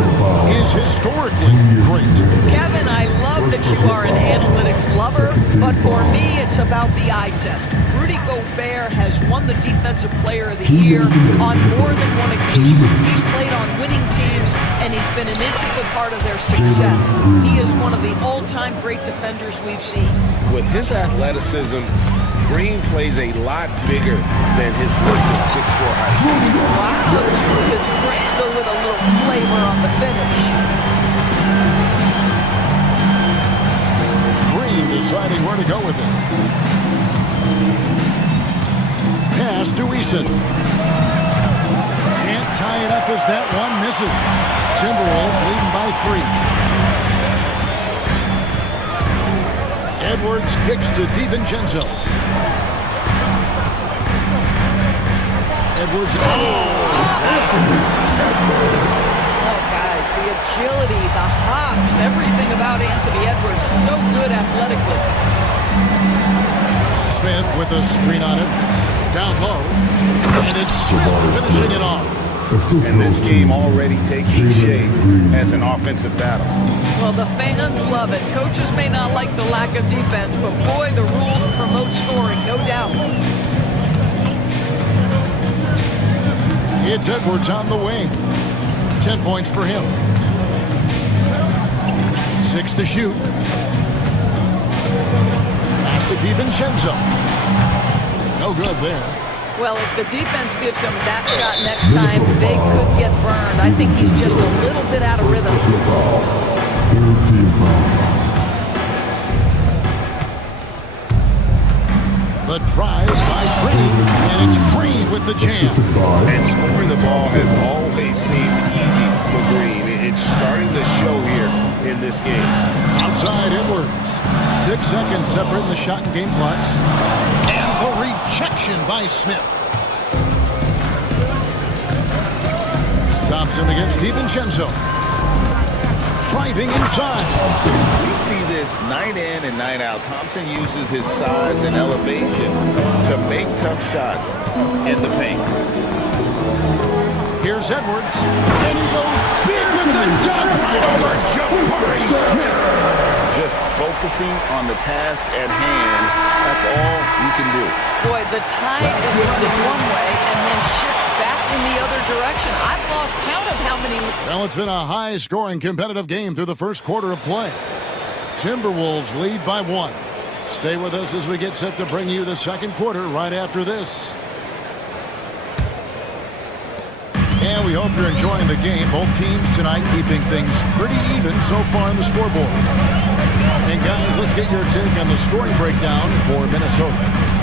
is historically great. Kevin, I love that you are an analytics lover, but for me, it's about the eye test. Rudy Gobert has won the Defensive Player of the Year on more than one occasion. He's played on winning teams, and he's been an integral part of their success. He is one of the all-time great defenders we've seen. With his athleticism, Green plays a lot bigger than his listed 6'4" height. Wow, Julius Randle with a little flavor on the finish. Green deciding where to go with it. Pass to Eason. Can't tie it up as that one misses. Timberwolves leading by 3. Edwards kicks to DiVincenzo. Edwards. Oh, guys, the agility, the hops, everything about Anthony Edwards, so good athletically. Smith with a screen on Edwards. Down low. And it's Smith finishing it off. And this game already taking shape as an offensive battle. Well, the fans love it. Coaches may not like the lack of defense, but boy, the rules promote scoring, no doubt. It's Edwards on the wing. 10 points for him. 6 to shoot. Pass to DiVincenzo. No good there. Well, if the defense gives him that shot next time, they could get burned. I think he's just a little bit out of rhythm. The drive by Green, and it's Green with the jam. And scoring the ball has always seemed easy for Green. It's starting to show here in this game. Outside Edwards. 6 seconds separating the shot and game clocks. And the rejection by Smith. Thompson against DiVincenzo. Driving inside. We see this night in and night out. Thompson uses his size and elevation to make tough shots in the paint. Here's Edwards. And he goes big with the dunk right over Jabari Smith. Just focusing on the task at hand, that's all you can do. Boy, the tide is running one way and then shifts back in the other direction. I've lost count of how many... Well, it's been a high-scoring competitive game through the first quarter of play. Timberwolves lead by 1. Stay with us as we get set to bring you the second quarter right after this. And we hope you're enjoying the game. Both teams tonight keeping things pretty even so far on the scoreboard. And guys, let's get your take on the scoring breakdown for Minnesota.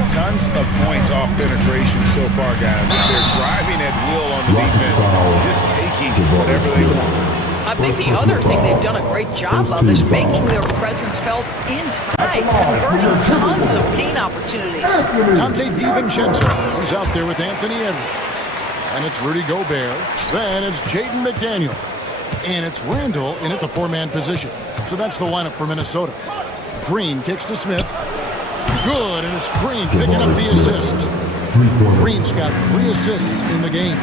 Tons of points off penetration so far, guys. They're driving at will on the defense, just taking whatever they want. I think the other thing they've done a great job of is making their presence felt inside, converting tons of paint opportunities. Dante DiVincenzo is out there with Anthony Edwards. And it's Rudy Gobert. Then it's Jaden McDaniels. And it's Randall in at the 4-man position. So that's the lineup for Minnesota. Green kicks to Smith. Good, and it's Green picking up the assist. Green's got 3 assists in the game.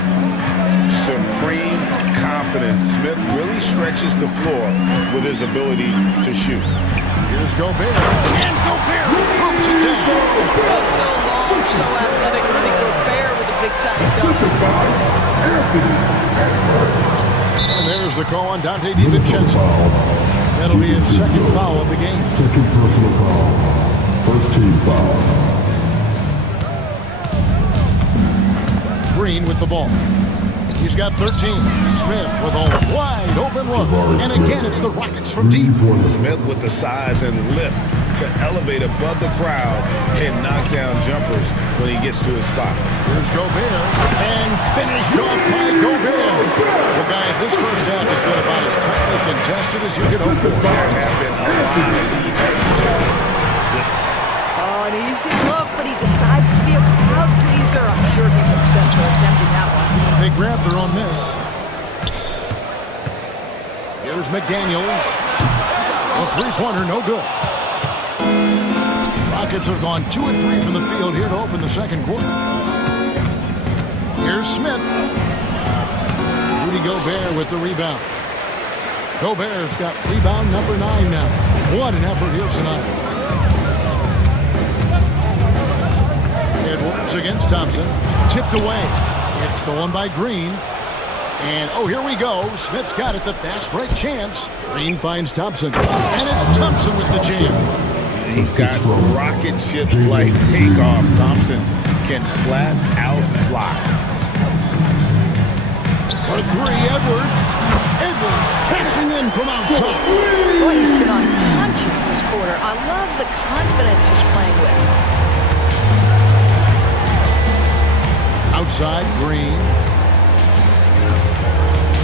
Supreme confidence. Smith really stretches the floor with his ability to shoot. Here's Gobert, and Gobert throws it down. Oh, so long, so athletic. Rudy Gobert with a big-time dunk. And there's the call on Dante DiVincenzo. That'll be his second foul of the game. Second personal foul. First team foul. Green with the ball. He's got 13. Smith with a wide open look. And again, it's the Rockets from deep. Smith with the size and lift to elevate above the crowd and knock down jumpers when he gets to his spot. Here's Gobert, and finished off by Gobert. Well, guys, this first half has been about as tightly contested as you could hope for. There have been a lot of leads. Oh, an easy look, but he decides to be a crowd pleaser. I'm sure he's upset for attempting that one. They grabbed their own miss. Here's McDaniels. A three-pointer, no good. Rockets have gone 2 of 3 from the field here to open the second quarter. Here's Smith. Rudy Gobert with the rebound. Gobert's got rebound number 9 now. What an effort here tonight. Edwards against Thompson. Tipped away. It's stolen by Green. And, oh, here we go. Smith's got it. The fast break chance. Green finds Thompson. And it's Thompson with the jam. He's got rocket ship-like takeoff. Thompson can flat out fly. For 3, Edwards. Edwards passing in from outside. Boy, he's been unconscious this quarter. I love the confidence he's playing with. Outside, Green.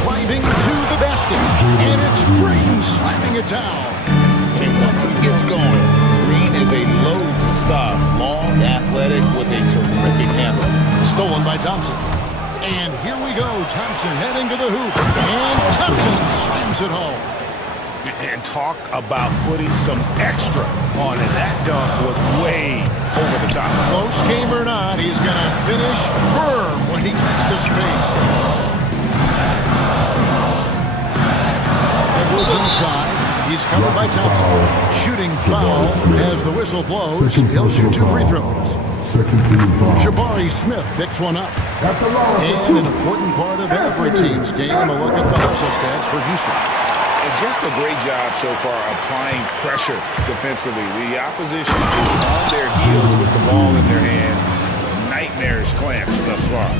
Driving to the basket. And it's Green slamming it down. And once he gets going, Green is a load to stop. Long, athletic, with a terrific handle. Stolen by Thompson. And here we go. Thompson heading to the hoop. And Thompson slams it home. And talk about putting some extra on it. That dunk was way over the top. Close game or not, he's going to finish firm when he gets the space. Edwards inside. He's covered by Thompson. Shooting foul as the whistle blows. He'll shoot 2 free throws. Jabari Smith picks one up. And an important part of every team's game, a look at the hustle stats for Houston. And just a great job so far applying pressure defensively. The opposition is on their heels with the ball in their hand. Nightmarish clamps thus far.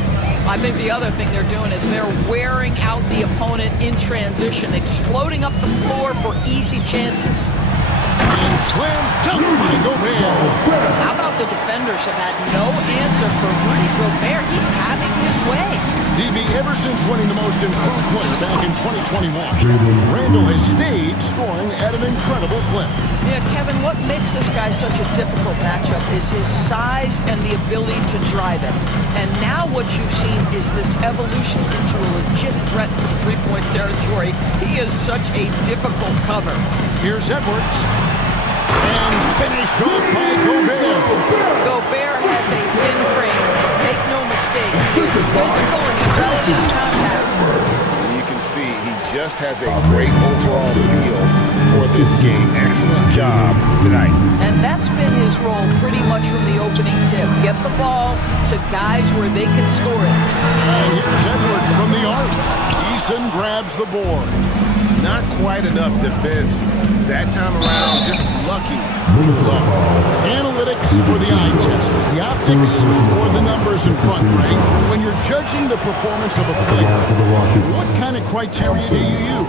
I think the other thing they're doing is they're wearing out the opponent in transition, exploding up the floor for easy chances. And slam dunk by Gobert. How about the defenders have had no answer for Rudy Gobert? He's having his way. DB, ever since winning the most improved player back in 2021, Randall has stayed scoring at an incredible clip. Yeah, Kevin, what makes this guy such a difficult matchup is his size and the ability to drive it. And now what you've seen is this evolution into a legit threat from three-point territory. He is such a difficult cover. Here's Edwards. And finished off by Gobert. Gobert has a thin frame. Make no mistake. He's physical and he relishes contact. You can see he just has a great overall feel for this game. Excellent job tonight. And that's been his role pretty much from the opening tip. Get the ball to guys where they can score it. And here's Edwards from the arc. Eason grabs the board. Not quite enough defense that time around, just lucky. Analytics or the eye test, the optics or the numbers in front, right? When you're judging the performance of a player, what kind of criteria do you use?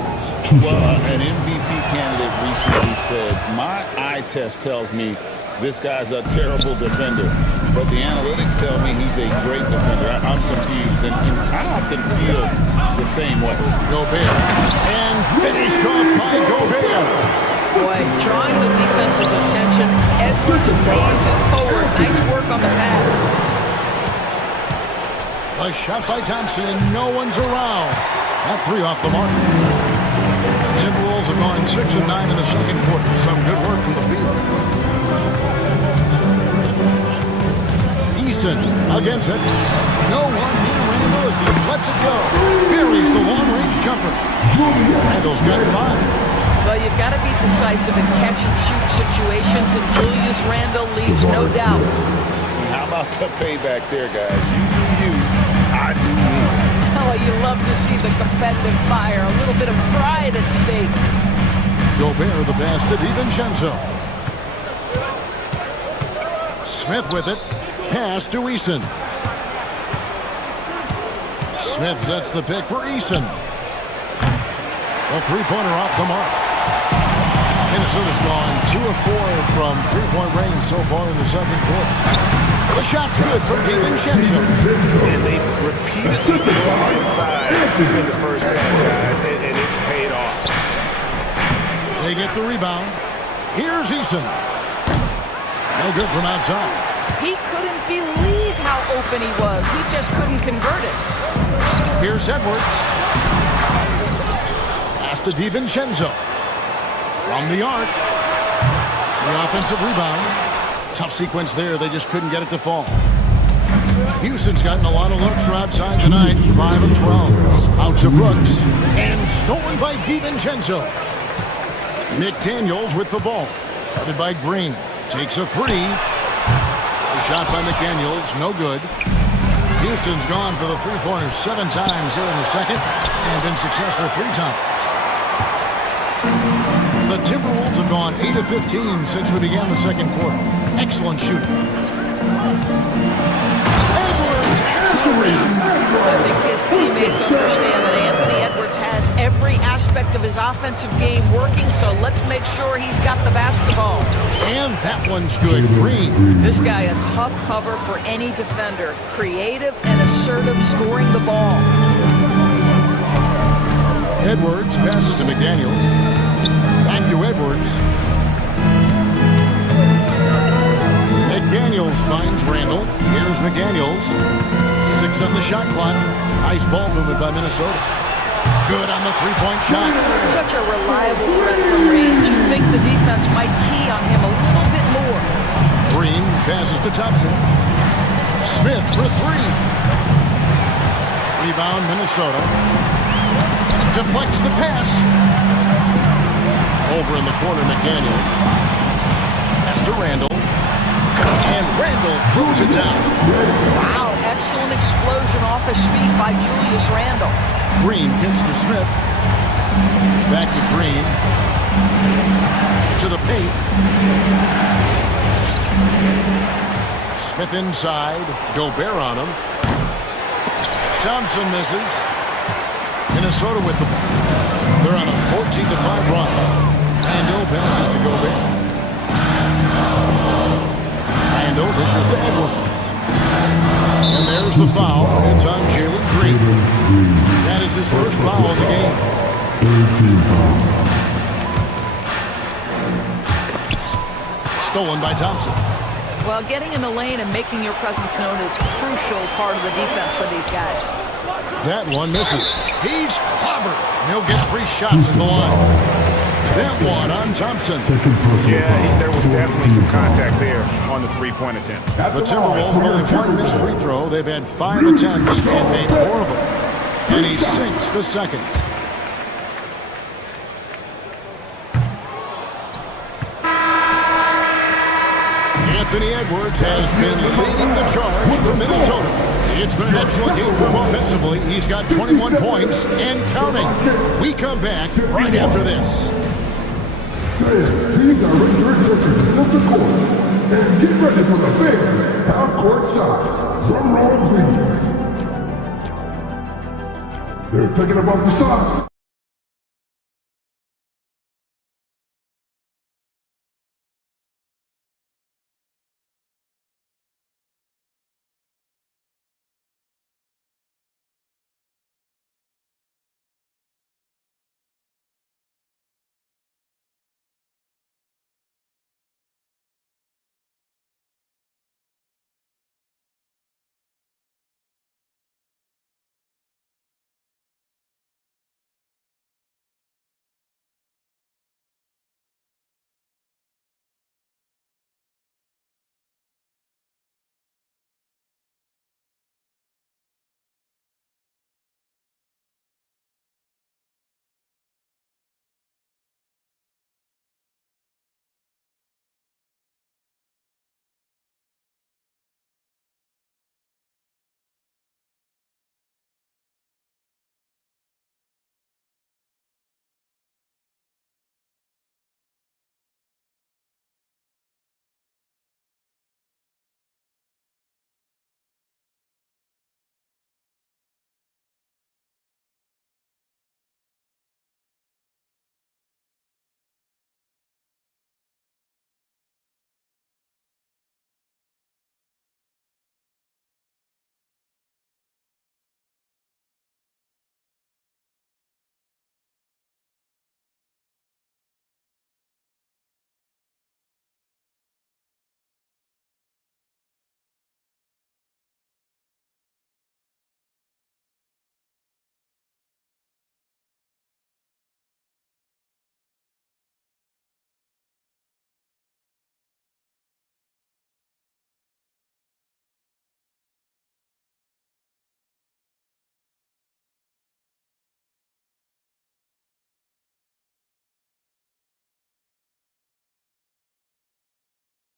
Well, an MVP candidate recently said, my eye test tells me this guy's a terrible defender, but the analytics tell me he's a great defender. I'm confused, and I often feel the same way. Gobert, and finished off by Gobert. Boy, drawing the defense's attention, Edwards pays it forward. Nice work on the pass. A shot by Thompson, and no one's around. That 3 off the mark. Timberwolves have gone 6 of 9 in the second quarter. Some good work from the field. Eason against Edwards. No one near Randall as he lets it go. Buries the long-range jumper. Randall's got 5. Well, you've got to be decisive in catch-and-shoot situations, and Julius Randle leaves no doubt. How about the payback there, guys? You do you, I do me. Oh, you love to see the competitive fire, a little bit of pride at stake. Gobert the pass to DiVincenzo. Smith with it. Pass to Eason. Smith sets the pick for Eason. A three-pointer off the mark. Minnesota's gone 2 of 4 from three-point range so far in the second quarter. The shot's good from DiVincenzo. And they've repeatedly gone inside in the first half, guys, and it's paid off. They get the rebound. Here's Eason. No good from outside. He couldn't believe how open he was. He just couldn't convert it. Here's Edwards. Pass to DiVincenzo. From the arc. The offensive rebound. Tough sequence there. They just couldn't get it to fall. Houston's gotten a lot of looks from outside tonight. 5 of 12. Out to Brooks. And stolen by DiVincenzo. McDaniels with the ball. Guarded by Green. Takes a 3. A shot by McDaniels. No good. Houston's gone for the three-pointers 7 times here in the second and been successful 3 times. The Timberwolves have gone 8 of 15 since we began the second quarter. Excellent shooting. Edwards I think his teammates understand that Anthony Edwards has every aspect of his offensive game working, so let's make sure he's got the basketball. And that one's good. Green. This guy a tough cover for any defender. Creative and assertive scoring the ball. Edwards passes to McDaniels. Back to Edwards. McDaniels finds Randall. Here's McDaniels. 6 on the shot clock. Nice ball movement by Minnesota. Good on the three-point shot. Such a reliable threat from range. You think the defense might key on him a little bit more. Green passes to Thompson. Smith for 3. Rebound Minnesota. Deflects the pass. Over in the corner, McDaniels. Pass to Randall. And Randall throws it down. Wow, excellent explosion off his feet by Julius Randle. Green kicks to Smith. Back to Green. To the paint. Smith inside. Gobert on him. Thompson misses. Minnesota with the ball. They're on a 14-5 run. Randall passes to Gobert. Randall dishes to Edwards. And there's the foul. It's on Jalen Green. That is his first foul of the game. Stolen by Thompson. Well, getting in the lane and making your presence known is a crucial part of the defense for these guys. That one misses. He's clobbered. He'll get 3 shots at the line. That one on Thompson. Yeah, there was definitely some contact there on the three-point attempt. The Timberwolves have only 1 missed free throw. They've had 5 attempts and made 4 of them. And he sinks the second. Anthony Edwards has been leading the charge for Minnesota. It's been an excellent game for him offensively. He's got 21 points and counting. We come back right after this. Please direct your attention to center court and get ready for the big half-court shot. Drum roll, please. They're taking about the shot.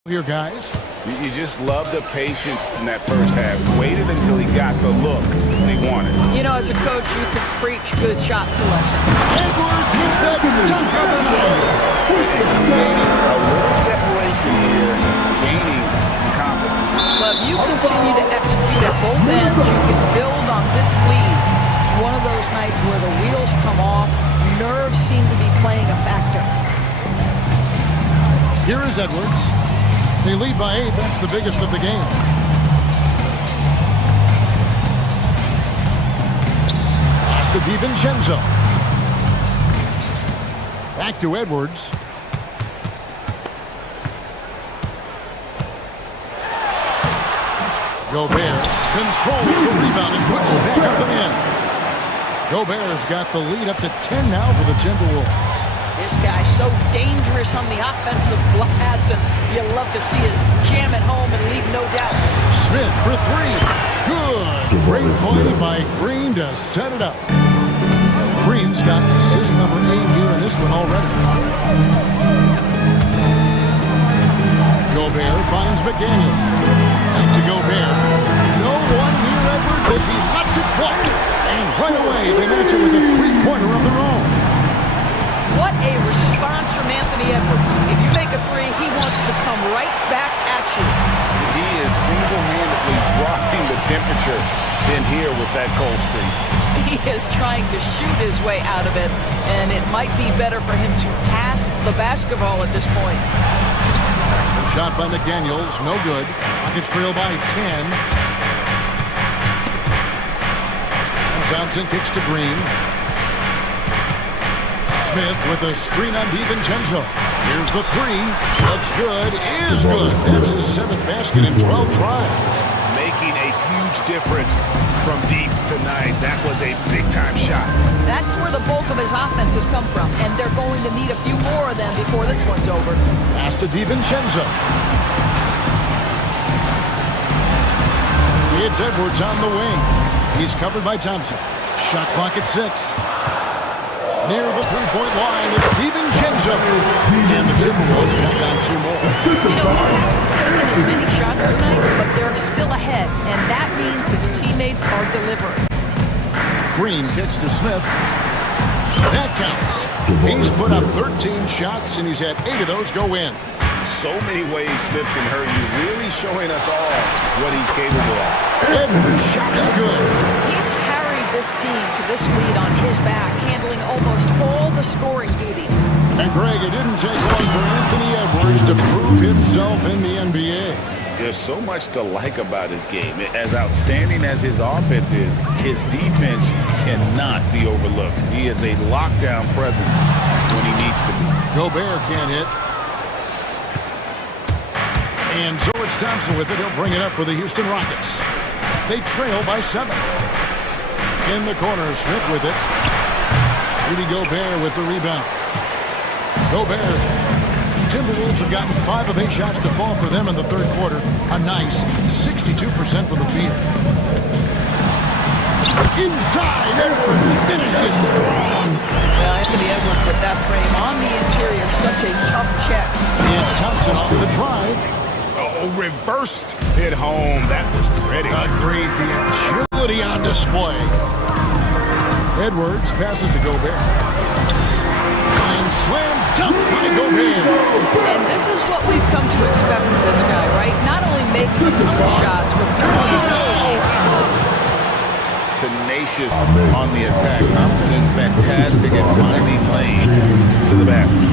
Here, guys. You just love the patience in that first half. Waited until he got the look he wanted. You know, as a coach, you can preach good shot selection. Edwards with the dunk of the night. Creating a little separation here, gaining some confidence. But if you continue to execute at both ends, you can build on this lead. One of those nights where the wheels come off, nerves seem to be playing a factor. Here is Edwards. They lead by 8. That's the biggest of the game. Pass to DiVincenzo. Back to Edwards. Gobert controls the rebound and puts it back up and in. Gobert's got the lead up to 10 now for the Timberwolves. This guy's so dangerous on the offensive glass, and you love to see it jam it home and leave no doubt. Smith for 3. Good. Great play by Green to set it up. Green's got assist number 8 here in this one already. Gobert finds McDaniel. Back to Gobert. No one near Edwards as he lets it fly. And right away, they match it with a three-pointer of their own. What a response from Anthony Edwards. If you make a three, he wants to come right back at you. He is single-handedly dropping the temperature in here with that cold streak. He is trying to shoot his way out of it, and it might be better for him to pass the basketball at this point. A shot by McDaniels, no good. Rockets trail by 10. And Thompson kicks to Green. Smith with a screen on DiVincenzo. Here's the 3. Looks good. Is good. That's his 7th basket in 12 tries. Making a huge difference from deep tonight. That was a big-time shot. That's where the bulk of his offense has come from, and they're going to need a few more of them before this one's over. Pass to DiVincenzo. It's Edwards on the wing. He's covered by Thompson. Shot clock at 6. Near the three-point line, it's DiVincenzo. And the Timberwolves take on 2 more. You know, he hasn't taken as many shots tonight, but they're still ahead, and that means his teammates are delivering. Green kicks to Smith. That counts. He's put up 13 shots, and he's had 8 of those go in. So many ways Smith can hurt you, really showing us all what he's capable of. Edwards' shot is good. He's carried this team to this lead on his back, handling almost all the scoring duties. And Greg, it didn't take long for Anthony Edwards to prove himself in the NBA. There's so much to like about his game. As outstanding as his offense is, his defense cannot be overlooked. He is a lockdown presence when he needs to be. Gobert can't hit. And so it's Thompson with it. He'll bring it up for the Houston Rockets. They trail by 7. In the corner, Smith with it. Rudy Gobert with the rebound. Gobert. Timberwolves have gotten 5 of 8 shots to fall for them in the third quarter. A nice 62% from the field. Inside, Edwards finishes strong. Well, Anthony Edwards with that frame on the interior, such a tough check. It's Thompson off the drive. Oh, reversed it home. That was pretty. Agreed. The agility on display. Edwards passes to Gobert. And slam dunk by Gobert. And this is what we've come to expect from this guy, right? Not only making a ton of shots, but tenacious on the attack. Thompson is fantastic at finding lanes to the basket.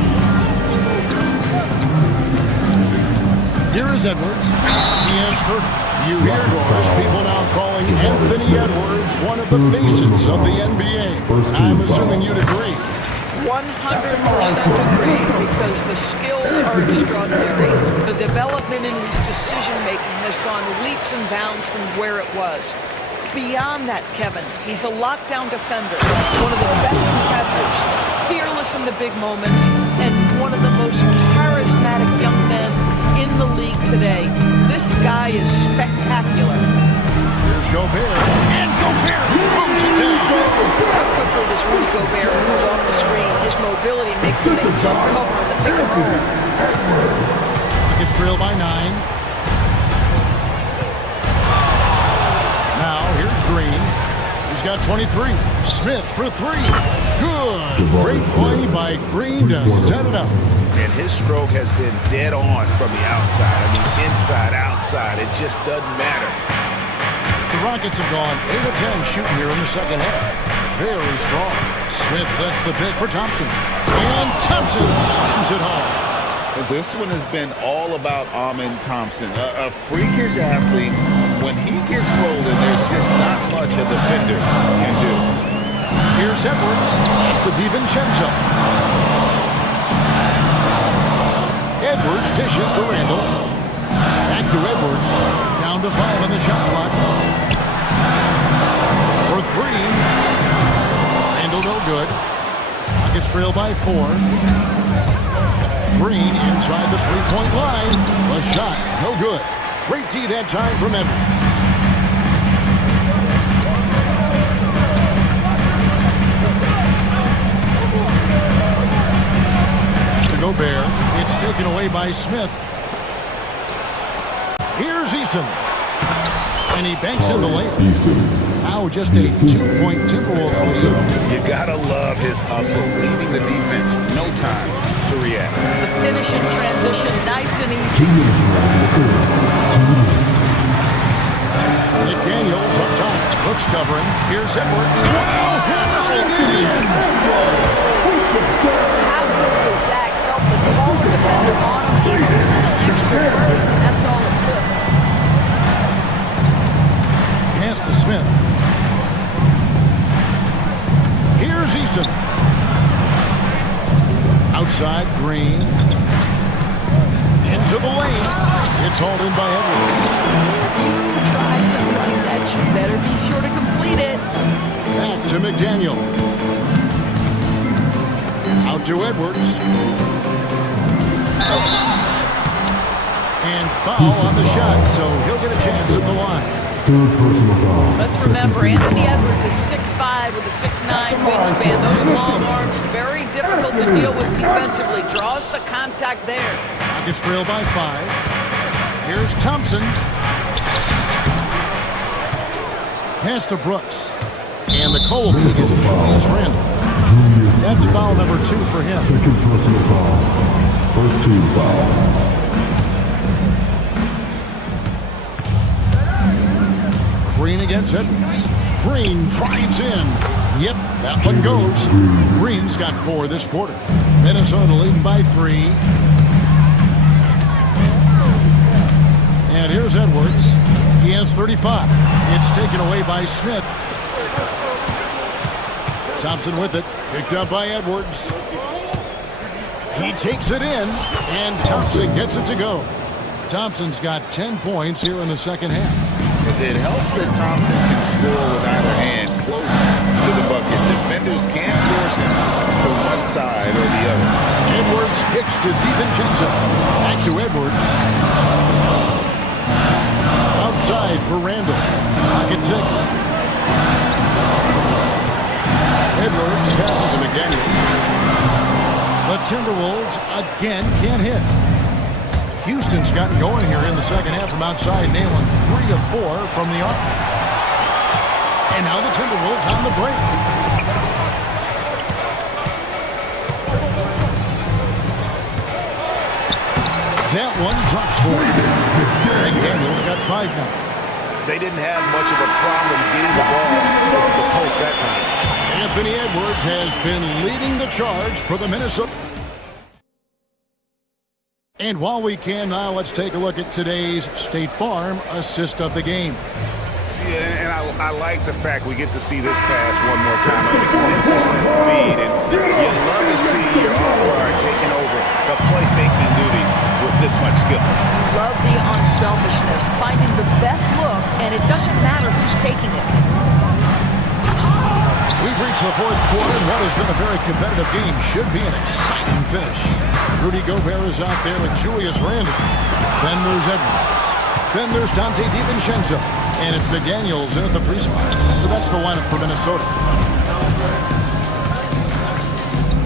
Here is Edwards. He has 30. You hear, Doris, people now calling Anthony Edwards one of the faces of the NBA. I'm assuming you'd agree. 100% agree, because the skills are extraordinary. The development in his decision-making has gone leaps and bounds from where it was. Beyond that, Kevin, he's a lockdown defender, one of the best competitors, fearless in the big moments, and one of the most charismatic young men in the league today. This guy is spectacular. Here's Gobert, and Gobert throws it down. How quickly does Rudy Gobert move off the screen? His mobility makes him a tough cover in the pick and roll. Rockets trail by 9. Now here's Green. He's got 23. Smith for 3. Good. Great play by Green to set it up. And his stroke has been dead on from the outside. I mean, inside, outside, it just doesn't matter. The Rockets have gone 8 of 10 shooting here in the second half. Very strong. Smith sets the pick for Thompson. And Thompson slams it home. This one has been all about Amin Thompson, a freakish athlete. When he gets rolling, there's just not much a defender can do. Here's Edwards. That's to DiVincenzo. Edwards dishes to Randall. Back to Edwards. Down to 5 on the shot clock. For 3. Randall no good. Rockets trail by 4. Green inside the three-point line. A shot, no good. Great D that time from Edwards. To Gobert. It's taken away by Smith. Here's Eason. And he banks in the lane. Now just a 2-point Timberwolves lead. You gotta love his hustle, leaving the defense no time to react. The finish in transition, nice and easy. McDaniels up top. Brooks covering. Here's Edwards. Wow, hammering it in. How good was Zach? Felt the taller defender on him, gave him a little extra burst, and that's all it took. Pass to Smith. Here's Eason. Outside, Green. Into the lane. It's hauled in by Edwards. You try something like that, you better be sure to complete it. Back to McDaniel. Out to Edwards. And foul on the shot, so he'll get a chance at the line. Let's remember, Anthony Edwards is 6'5" with a 6'9" wingspan. Those long arms, very difficult to deal with defensively. Draws the contact there. Rockets trail by 5. Here's Thompson. Pass to Brooks. And the call will be against Julius Randle. That's foul number 2 for him. Second personal foul. First team foul. Green against Edwards. Green drives in. Yep, that one goes. Green's got 4 this quarter. Minnesota leading by 3. And here's Edwards. He has 35. It's taken away by Smith. Thompson with it. Picked up by Edwards. He takes it in, and Thompson gets it to go. Thompson's got 10 points here in the second half. It helps that Thompson can score with either hand close to the bucket. Defenders can't force him to one side or the other. Edwards kicks to DiVincenzo. Back to Edwards. Outside for Randall. Pocket 6. Edwards passes to McDaniel. The Timberwolves again can't hit. Houston's gotten going here in the second half from outside, nailing 3 of 4 from the arc. And now the Timberwolves on the break. That one drops for him. McDaniel's got 5 now. They didn't have much of a problem getting the ball into the post that time. Anthony Edwards has been leading the charge for the Minnesota. And while we can now, let's take a look at today's State Farm assist of the game. Yeah, and I like the fact we get to see this pass one more time. A magnificent feed, and you love to see your off-guard taking over the playmaking duties with this much skill. Love the unselfishness, finding the best look, and it doesn't matter who's taking it. We've reached the fourth quarter, and what has been a very competitive game should be an exciting finish. Rudy Gobert is out there with Julius Randle. Then there's Edwards. Then there's Dante DiVincenzo. And it's McDaniels in at the 3 spot. So that's the lineup for Minnesota.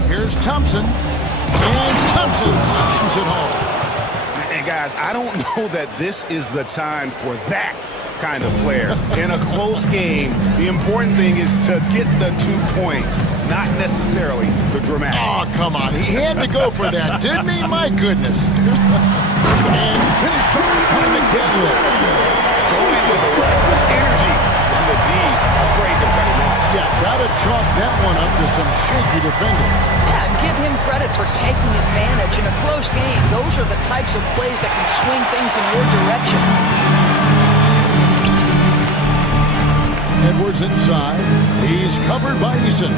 Here's Thompson. And Thompson slams it home. And And guys, I don't know that this is the time for that kind of flair. In a close game, the important thing is to get the 2 points, not necessarily the dramatics. Oh, come on. He had to go for that, didn't he? My goodness. And finished by McDaniel. Going into the rack with energy and the D afraid to cut him off. Yeah, gotta chalk that one up to some shaky defending. Yeah, and give him credit for taking advantage in a close game. Those are the types of plays that can swing things in your direction. Edwards inside. He's covered by Eason.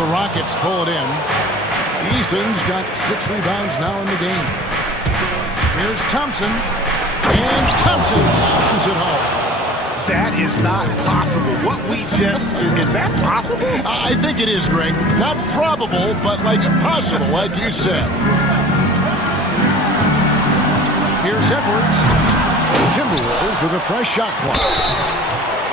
The Rockets pull it in. Eason's got 6 rebounds now in the game. Here's Thompson. And Thompson slams it home. That is not possible. What we just... Is that possible? I think it is, Greg. Not probable, but like possible, like you said. Here's Edwards. Timberwolves with a fresh shot clock.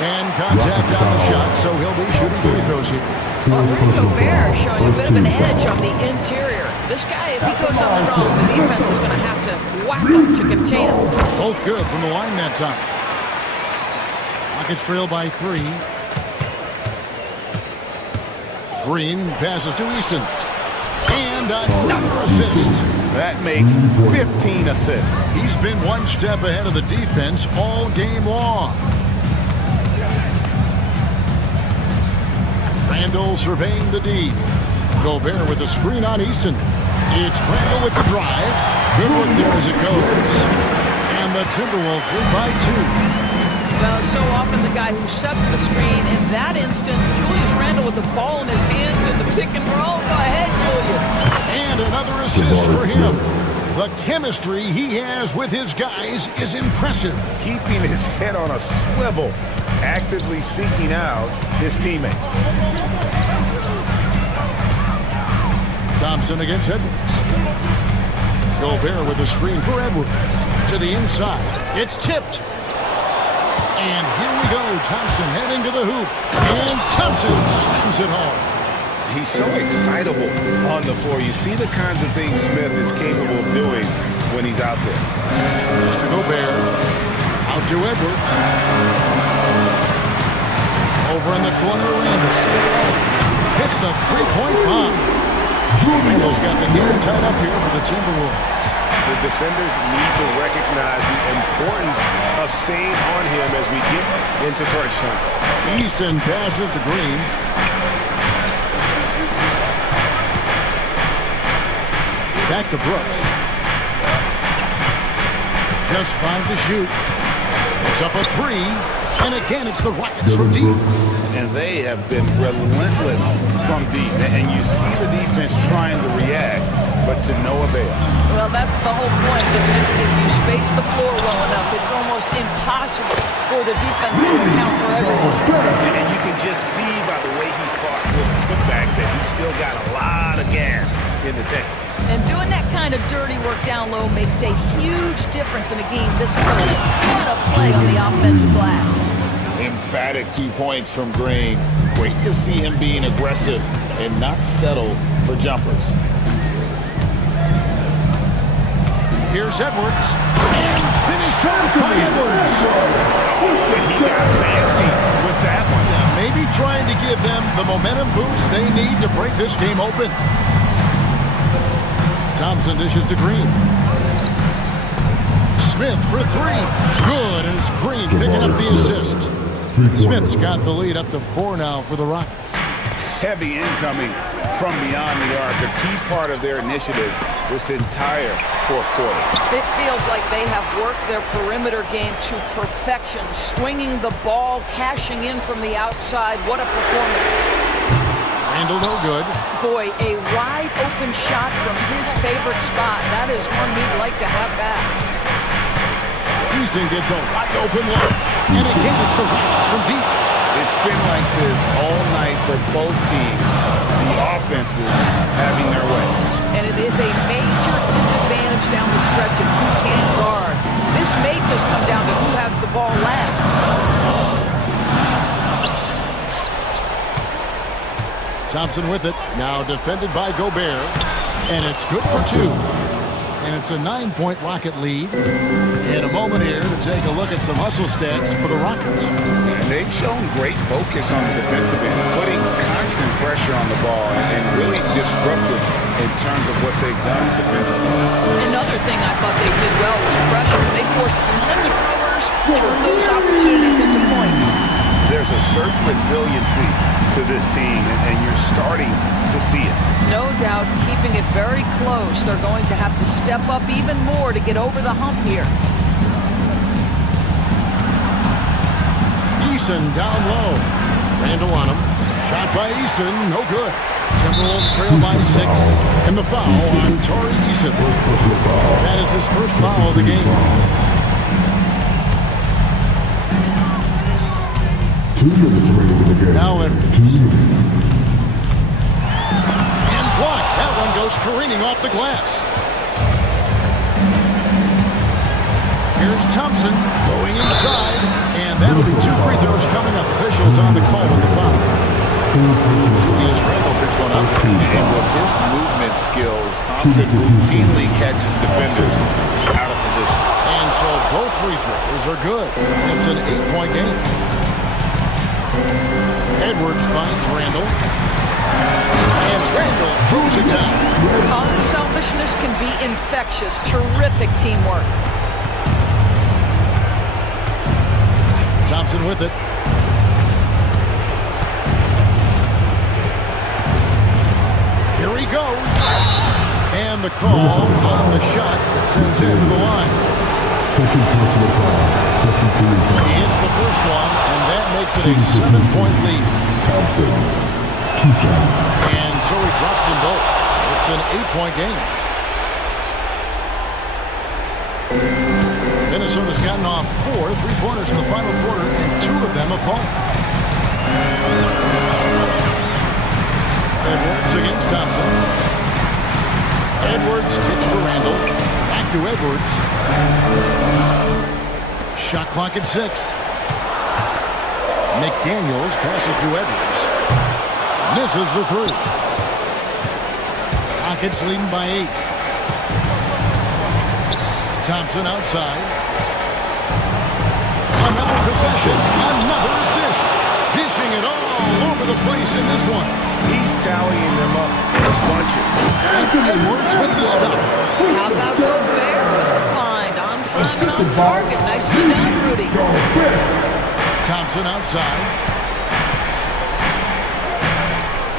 And contact on the shot, so he'll be shooting free throws here. Well, Rudy Gobert showing a bit of an edge on the interior. This guy, if he goes up strong, the defense is going to have to whack him to contain him. Both good from the line that time. Rockets trail by 3. Green passes to Easton. And another assist. That makes 15 assists. He's been one step ahead of the defense all game long. Randall surveying the D. Gobert with the screen on Easton. It's Randall with the drive. Good work there as it goes. And the Timberwolves lead by 2. Well, so often the guy who sets the screen, in that instance, Julius Randle with the ball in his hands in the pick and roll. Go ahead, Julius. And another assist for him. The chemistry he has with his guys is impressive. Keeping his head on a swivel, actively seeking out his teammate. Thompson against Edwards. Gobert with the screen for Edwards. To the inside. It's tipped. And here we go. Thompson heading to the hoop. And Thompson slams it home. He's so excitable on the floor. You see the kinds of things Smith is capable of doing when he's out there. Just to Gobert. Out to Edwards. Over in the corner, Randall. Hits the three-point bomb. Randall's got the game tied up here for the Timberwolves. The defenders need to recognize the importance of staying on him as we get into crunch time. Easton passes to Green. Back to Brooks. Just 5 to shoot. It's up a 3. And again, it's the Rockets from deep. And they have been relentless from deep. And you see the defense trying to react, but to no avail. Well, that's the whole point, isn't it? If you space the floor well enough, it's almost impossible for the defense to account for everyone. And you can just see by the way he fought for the putback that he's still got a lot of gas in the tank. And doing that kind of dirty work down low makes a huge difference in a game this close. What a play on the offensive glass. Emphatic 2 points from Green. Great to see him being aggressive and not settle for jumpers. Here's Edwards. And finished off by Edwards. He got fancy with that one. Yeah, maybe trying to give them the momentum boost they need to break this game open. Thompson dishes to Green. Smith for 3. Good, and it's Green picking up the assist. Smith's got the lead up to 4 now for the Rockets. Heavy incoming from beyond the arc, a key part of their initiative this entire fourth quarter. It feels like they have worked their perimeter game to perfection, swinging the ball, cashing in from the outside. What a performance. Randall no good. Boy, a wide open shot from his favorite spot. That is one he'd like to have back. Eason gets a wide open look. And again, it's the Rockets from deep. It's been like this all night for both teams. The offenses having their way. And it is a major disadvantage down the stretch of who can't guard. This may just come down to who has the ball last. Thompson with it. Now defended by Gobert. And it's good for 2. and it's a 9-point Rocket lead. In a moment here to take a look at some hustle stats for the Rockets. And they've shown great focus on the defensive end, putting constant pressure on the ball and really disruptive in terms of what they've done defensively. Another thing I thought they did well was pressure. They forced tons of turnovers, turned those opportunities into points. There's a certain resiliency to this team, and you're starting to see it. No doubt, keeping it very close. They're going to have to step up even more to get over the hump here. Eason down low. Randall on him. Shot by Eason, no good. Timberwolves trail by 6. And the foul on Torrey Eason. That is his first foul of the game. 2 minutes remaining in the game. Now it. 2 minutes. And blocked. That one goes careening off the glass. Here's Thompson going inside. And that'll be 2 free throws coming up. Officials on the call with the foul. Julius Randle picks one up. And with his movement skills, Thompson routinely catches defenders out of position. And so both free throws are good. It's an 8-point game. Edwards finds Randall. And Randall throws it down. Unselfishness can be infectious. Terrific teamwork. Thompson with it. Here he goes. And the call on the shot that sends him to the line. Second personal foul. Second team foul. He hits the first one, and that makes it a 7-point lead. Thompson, 2 shots. And so he drops them both. It's an 8-point game. Minnesota's gotten off 4 3-pointers in the final quarter, and 2 of them have fallen. Edwards against Thompson. Edwards gets to Randall. Back to Edwards. Shot clock at 6. McDaniels passes to Edwards. Misses the 3. Rockets leading by 8. Thompson outside. Another possession. Another assist. Dishing it all over the place in this one. He's tallying them up in bunches. Edwards with the stuff. How about Gobert with the find? On time and on target. Nicely done, Rudy. Thompson outside.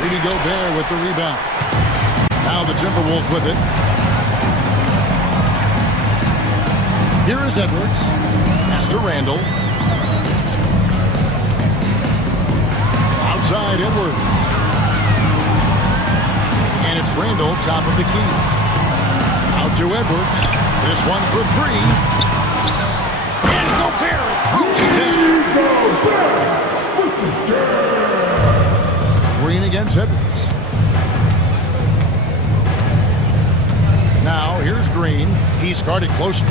Rudy Gobert with the rebound. Now the Timberwolves with it. Here is Edwards. Pass to Randall. Outside Edwards. And it's Randall, top of the key. Out to Edwards. This one for 3. And Gobert throws it down. Green against Edwards. Now here's Green. He's guarded close.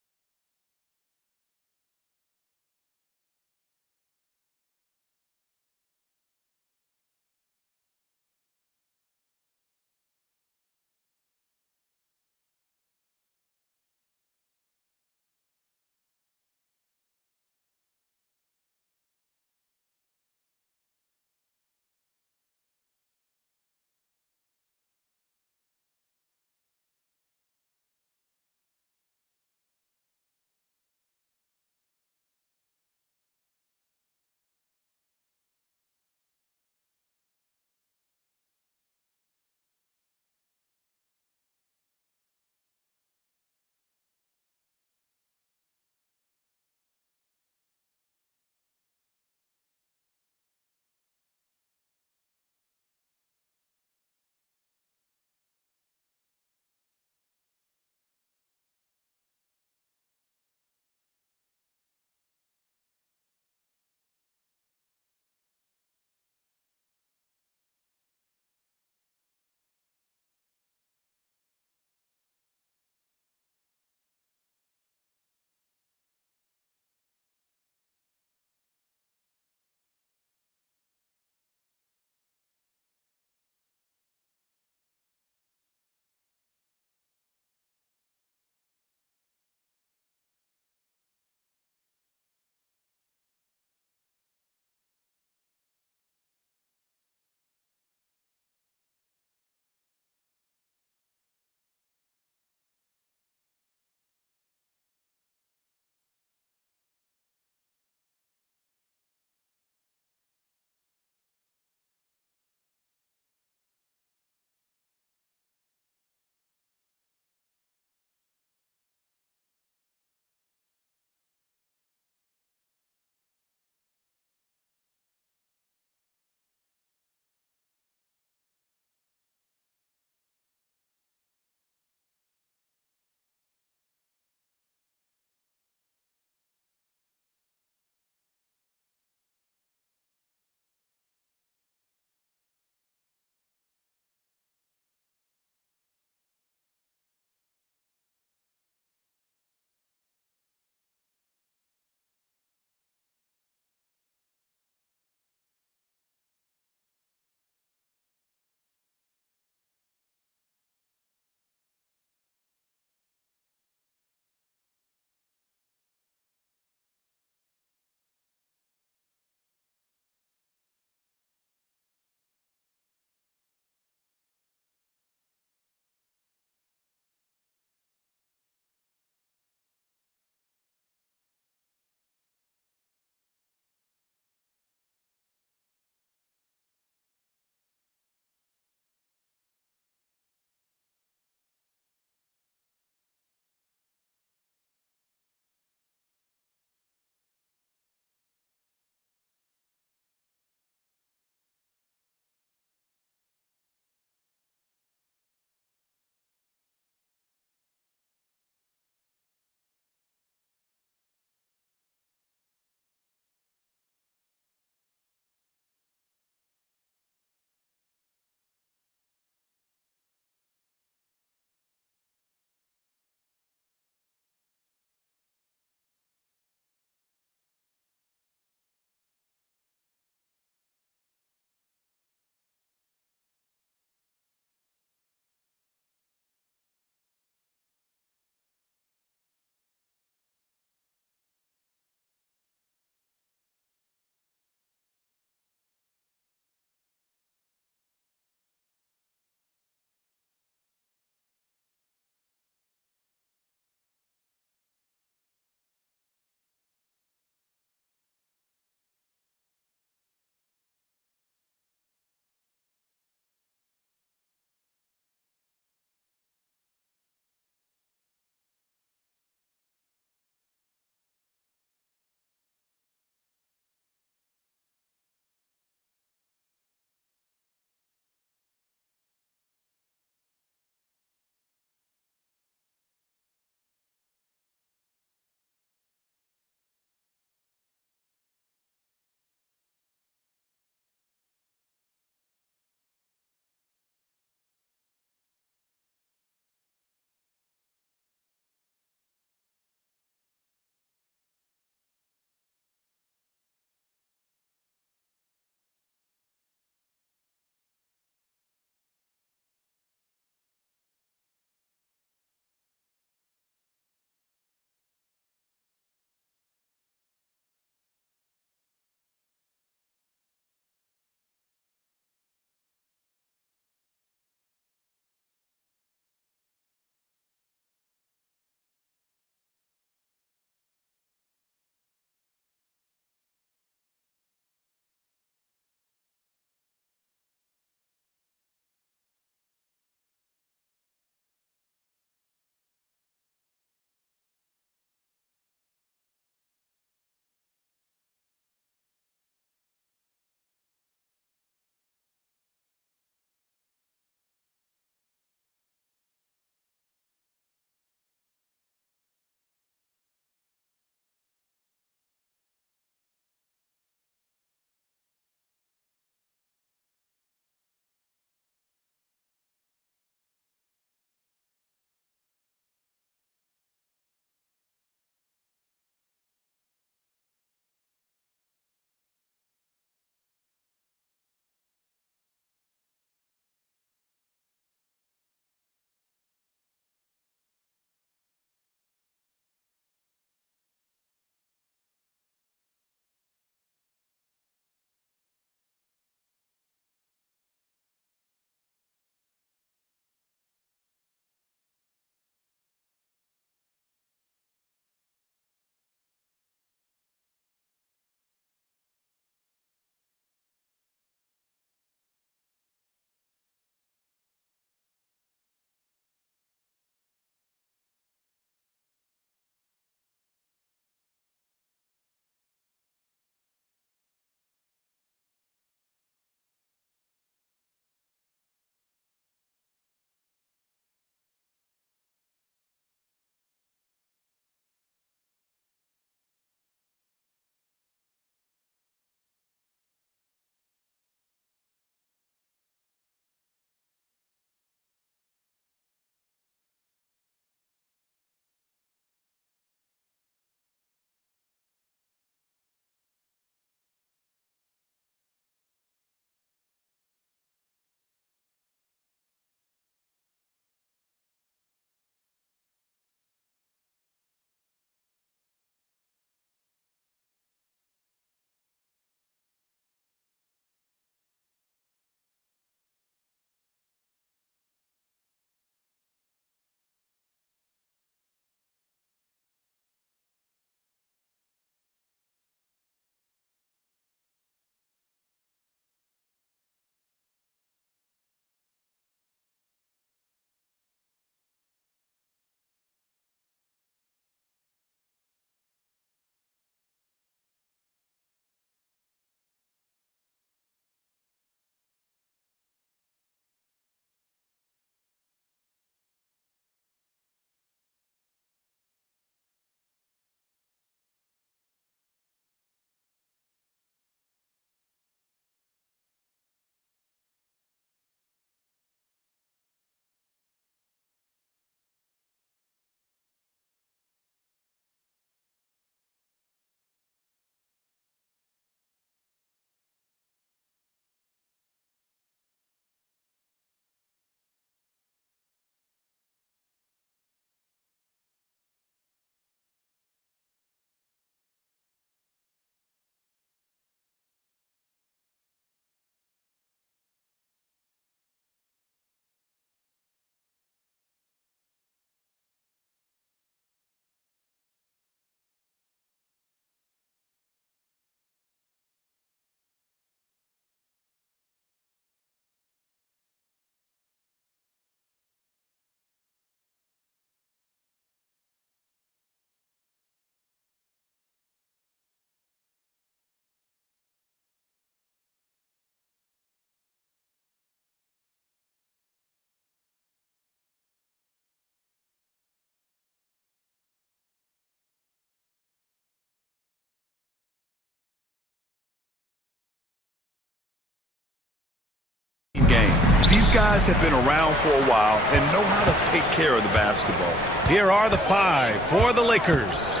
These guys have been around for a while and know how to take care of the basketball. Here are the 5 for the Lakers.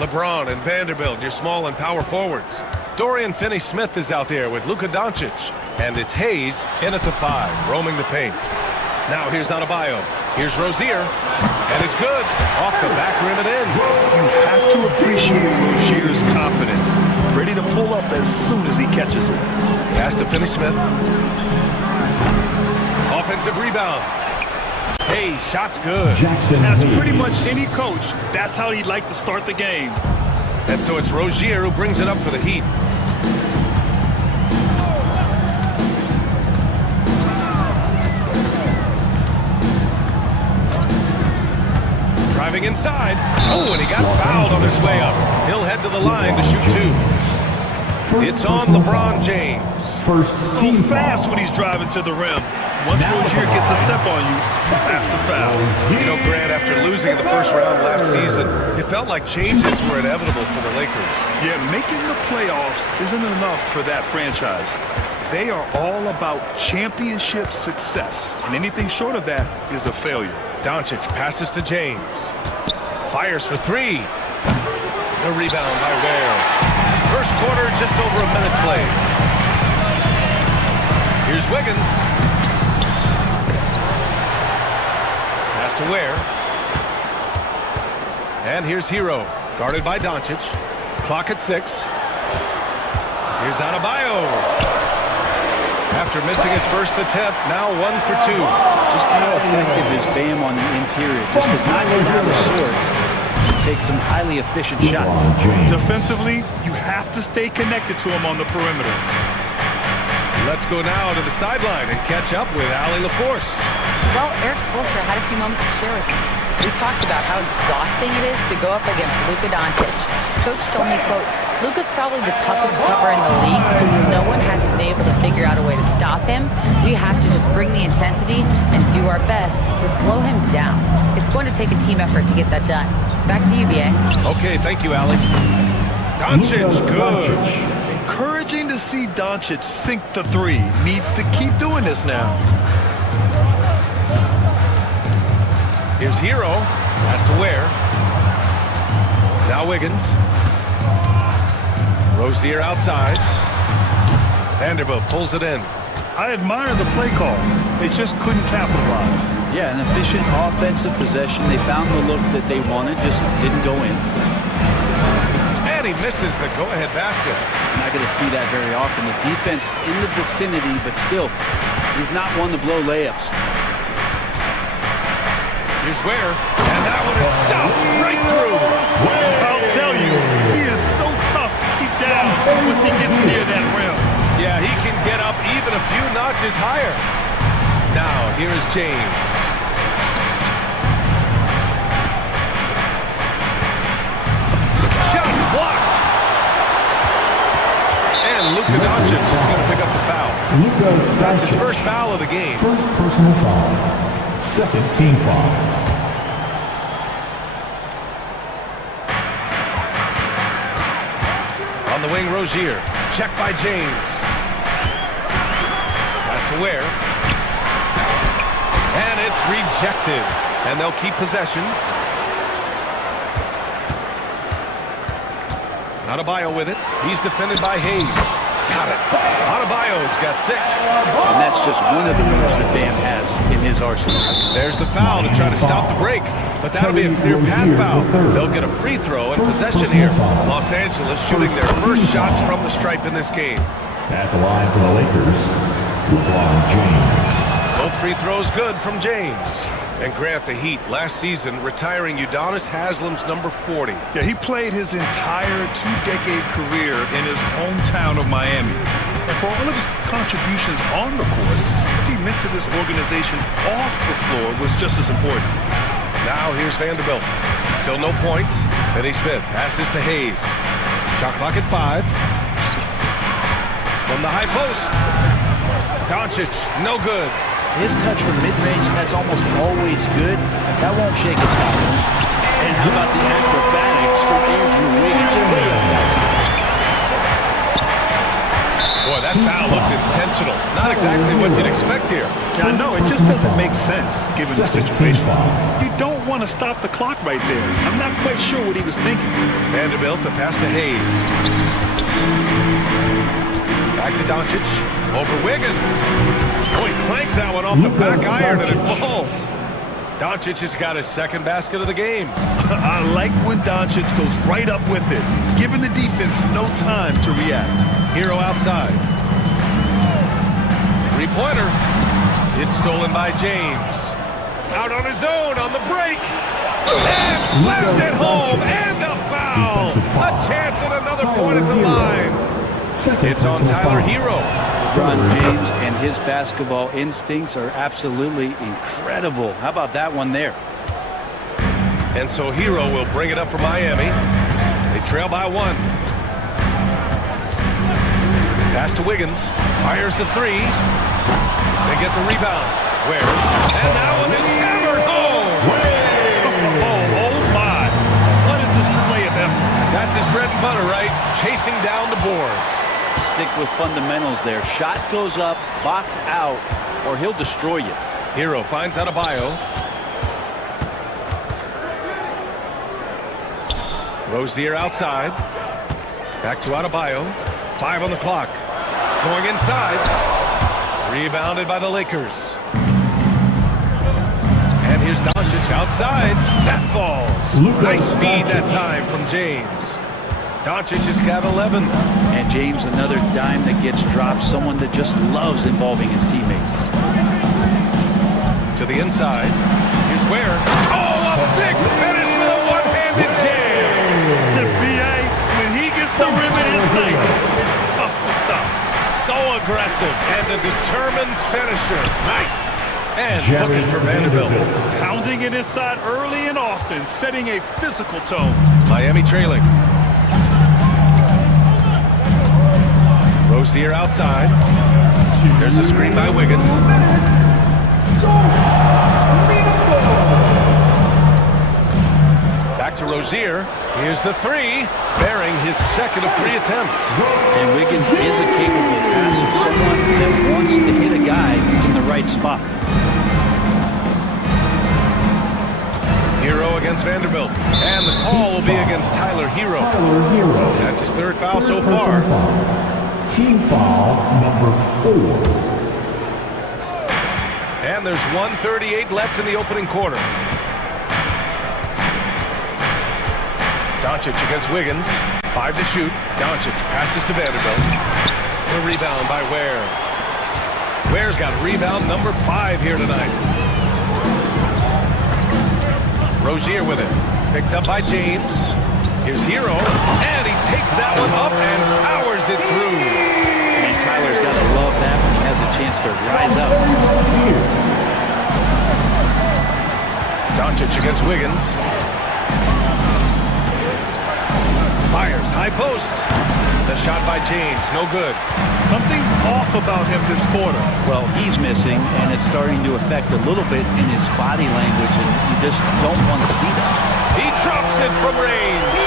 LeBron and Vanderbilt, your small and power forwards. Dorian Finney-Smith is out there with Luka Doncic. And it's Hayes in at the 5, roaming the paint. Now here's Adebayo. Here's Rozier. And it's good. Off the back rim and in. You have to appreciate Rozier's confidence. Ready to pull up as soon as he catches it. Pass to Finney-Smith. Offensive rebound. Hey, shot's good. As pretty much any coach, that's how he'd like to start the game. And so it's Rozier who brings it up for the Heat. Driving inside. Oh, and he got fouled on his way up. He'll head to the line to shoot 2. It's on LeBron James. So fast when he's driving to the rim. Once Rozier gets a step on you after foul. You know, Grant, after losing in the first round last season, it felt like changes were inevitable for the Lakers. Yeah, making the playoffs isn't enough for that franchise. They are all about championship success, and anything short of that is a failure. Doncic passes to James. Fires for 3. The rebound by Ware. First quarter, just over a minute played. Here's Wiggins. Pass to Ware. And here's Hero, guarded by Doncic. Clock at 6. Here's Adebayo. After missing his first attempt, now 1 for 2. Just how effective is Bam on the interior? Just does not get out of sorts. Takes some highly efficient shots. Defensively, you have to stay connected to him on the perimeter. Let's go now to the sideline and catch up with Allie LaForce. Well, Eric Spoelstra had a few moments to share with me. We talked about how exhausting it is to go up against Luka Doncic. Coach told me, quote, Luka's probably the toughest cover in the league because no one has been able to figure out a way to stop him. We have to just bring the intensity and do our best to slow him down. It's going to take a team effort to get that done. Back to you, BA. Okay, thank you, Allie. Doncic, good. Encouraging to see Doncic sink the 3. Needs to keep doing this now. Here's Hero. Pass to Ware. Now Wiggins. Rozier outside. Vanderbilt pulls it in. I admire the play call. They just couldn't capitalize. Yeah, an efficient offensive possession. They found the look that they wanted, just didn't go in. And he misses the go-ahead basket. Not going to see that very often. The defense in the vicinity, but still, he's not one to blow layups. Here's Ware, and that one is stuffed right through. I'll tell you, he is so tough to keep down once he gets near that rim. Yeah, he can get up even a few notches higher. Now, here's James. Shot blocked. And Luka Doncic is going to pick up the foul. That's his first foul of the game. First personal foul. Second team foul. On the wing, Rozier. Check by James. Pass to Ware. And it's rejected. And they'll keep possession. Adebayo with it. He's defended by Hayes. Got it. Adebayo's got 6. And that's just one of the moves that Bam has in his arsenal. There's the foul to try to stop the break. But that'll be a clear path foul. They'll get a free throw and possession here. Los Angeles shooting their first shots from the stripe in this game. At the line for the Lakers, LeBron James. Both free throws good from James. And Grant, the Heat, last season, retiring Udonis Haslem's number 40. Yeah, he played his entire 2-decade career in his hometown of Miami. And for all of his contributions on the court, what he meant to this organization off the floor was just as important. Now here's Vanderbilt. Still no points. Finney-Smith passes to Hayes. Shot clock at 5. From the high post. Doncic, no good. His touch from mid-range, that's almost always good. That won't shake his confidence. And how about the acrobatics from Andrew Wiggins? Boy, that foul looked intentional. unconventional. Not exactly what you'd expect here. Yeah, I know. It just doesn't make sense given the situation. You don't want to stop the clock right there. I'm not quite sure what he was thinking. Vanderbilt, the pass to Hayes. Back to Doncic. Over Wiggins. Oh, he clanks that one off the back iron and it falls. Doncic has got his second basket of the game. I like when Doncic goes right up with it, giving the defense no time to react. Hero outside. Three-pointer. It's stolen by James. Out on his own on the break. And slammed it home. And a foul. A chance at another point at the line. It's on Tyler Hero. LeBron James and his basketball instincts are absolutely incredible. How about that one there? And so Hero will bring it up for Miami. They trail by one. Pass to Wiggins. Fires the three. They get the rebound. Where? And that one is hammered home. Oh my. What a display of effort. That's his bread and butter, right? Chasing down the boards. Stick with fundamentals there. Shot goes up, box out, or he'll destroy you. Hero finds Adebayo. Rozier outside. Back to Adebayo. 5 on the clock. Going inside. Rebounded by the Lakers. And here's Doncic outside. That falls. Nice feed that time from James. Doncic has got 11. And James, another dime that gets dropped. Someone that just loves involving his teammates. To the inside. Here's Ware. Oh, a big finish with a one-handed jam. The BA, when he gets the rim in his sights, it's tough to stop. So aggressive and a determined finisher. Nice. And looking for Vanderbilt. Pounding it inside early and often, setting a physical tone. Miami trailing. Rozier outside. There's a screen by Wiggins. Back to Rozier. Here's the three, bearing his second of 3 attempts. And Wiggins is a capable passer, someone that wants to hit a guy in the right spot. Hero against Vanderbilt. And the call will be against Tyler Hero. That's his 3rd foul so far. Team foul number 4. And there's 1:38 left in the opening quarter. Doncic against Wiggins. 5 to shoot. Doncic passes to Vanderbilt. The rebound by Ware. Ware's got rebound number 5 here tonight. Rozier with it. Picked up by James. Here's Hero. And he takes that one up and powers it through. And Tyler's got to love that when he has a chance to rise up. Doncic against Wiggins. Fires, high post. The shot by James, no good. Something's off about him this quarter. Well, he's missing, and it's starting to affect a little bit in his body language, and you just don't want to see that. He drops it from range.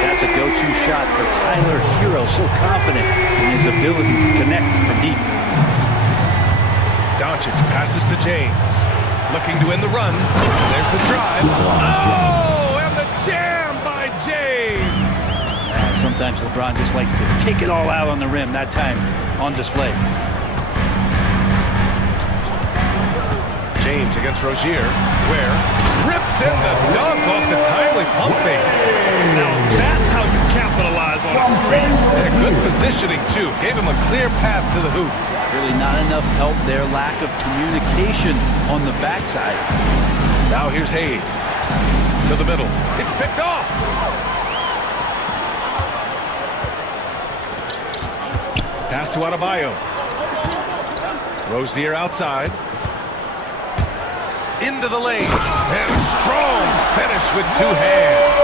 That's a go-to shot for Tyler Hero, so confident in his ability to connect from deep. Doncic passes to James. Looking to end the run. There's the drive. Oh, and the jam by James. Sometimes LeBron just likes to take it all out on the rim, that time on display. James against Rozier. Ware rips in the dunk off the timely pump fake. Now that's how you capitalize on a screen. And good positioning, too. Gave him a clear path to the hoop. Really not enough help there. Lack of communication on the backside. Now here's Hayes. To the middle. It's picked off. Pass to Adebayo. Rozier outside. Into the lane. And a strong finish with 2 hands.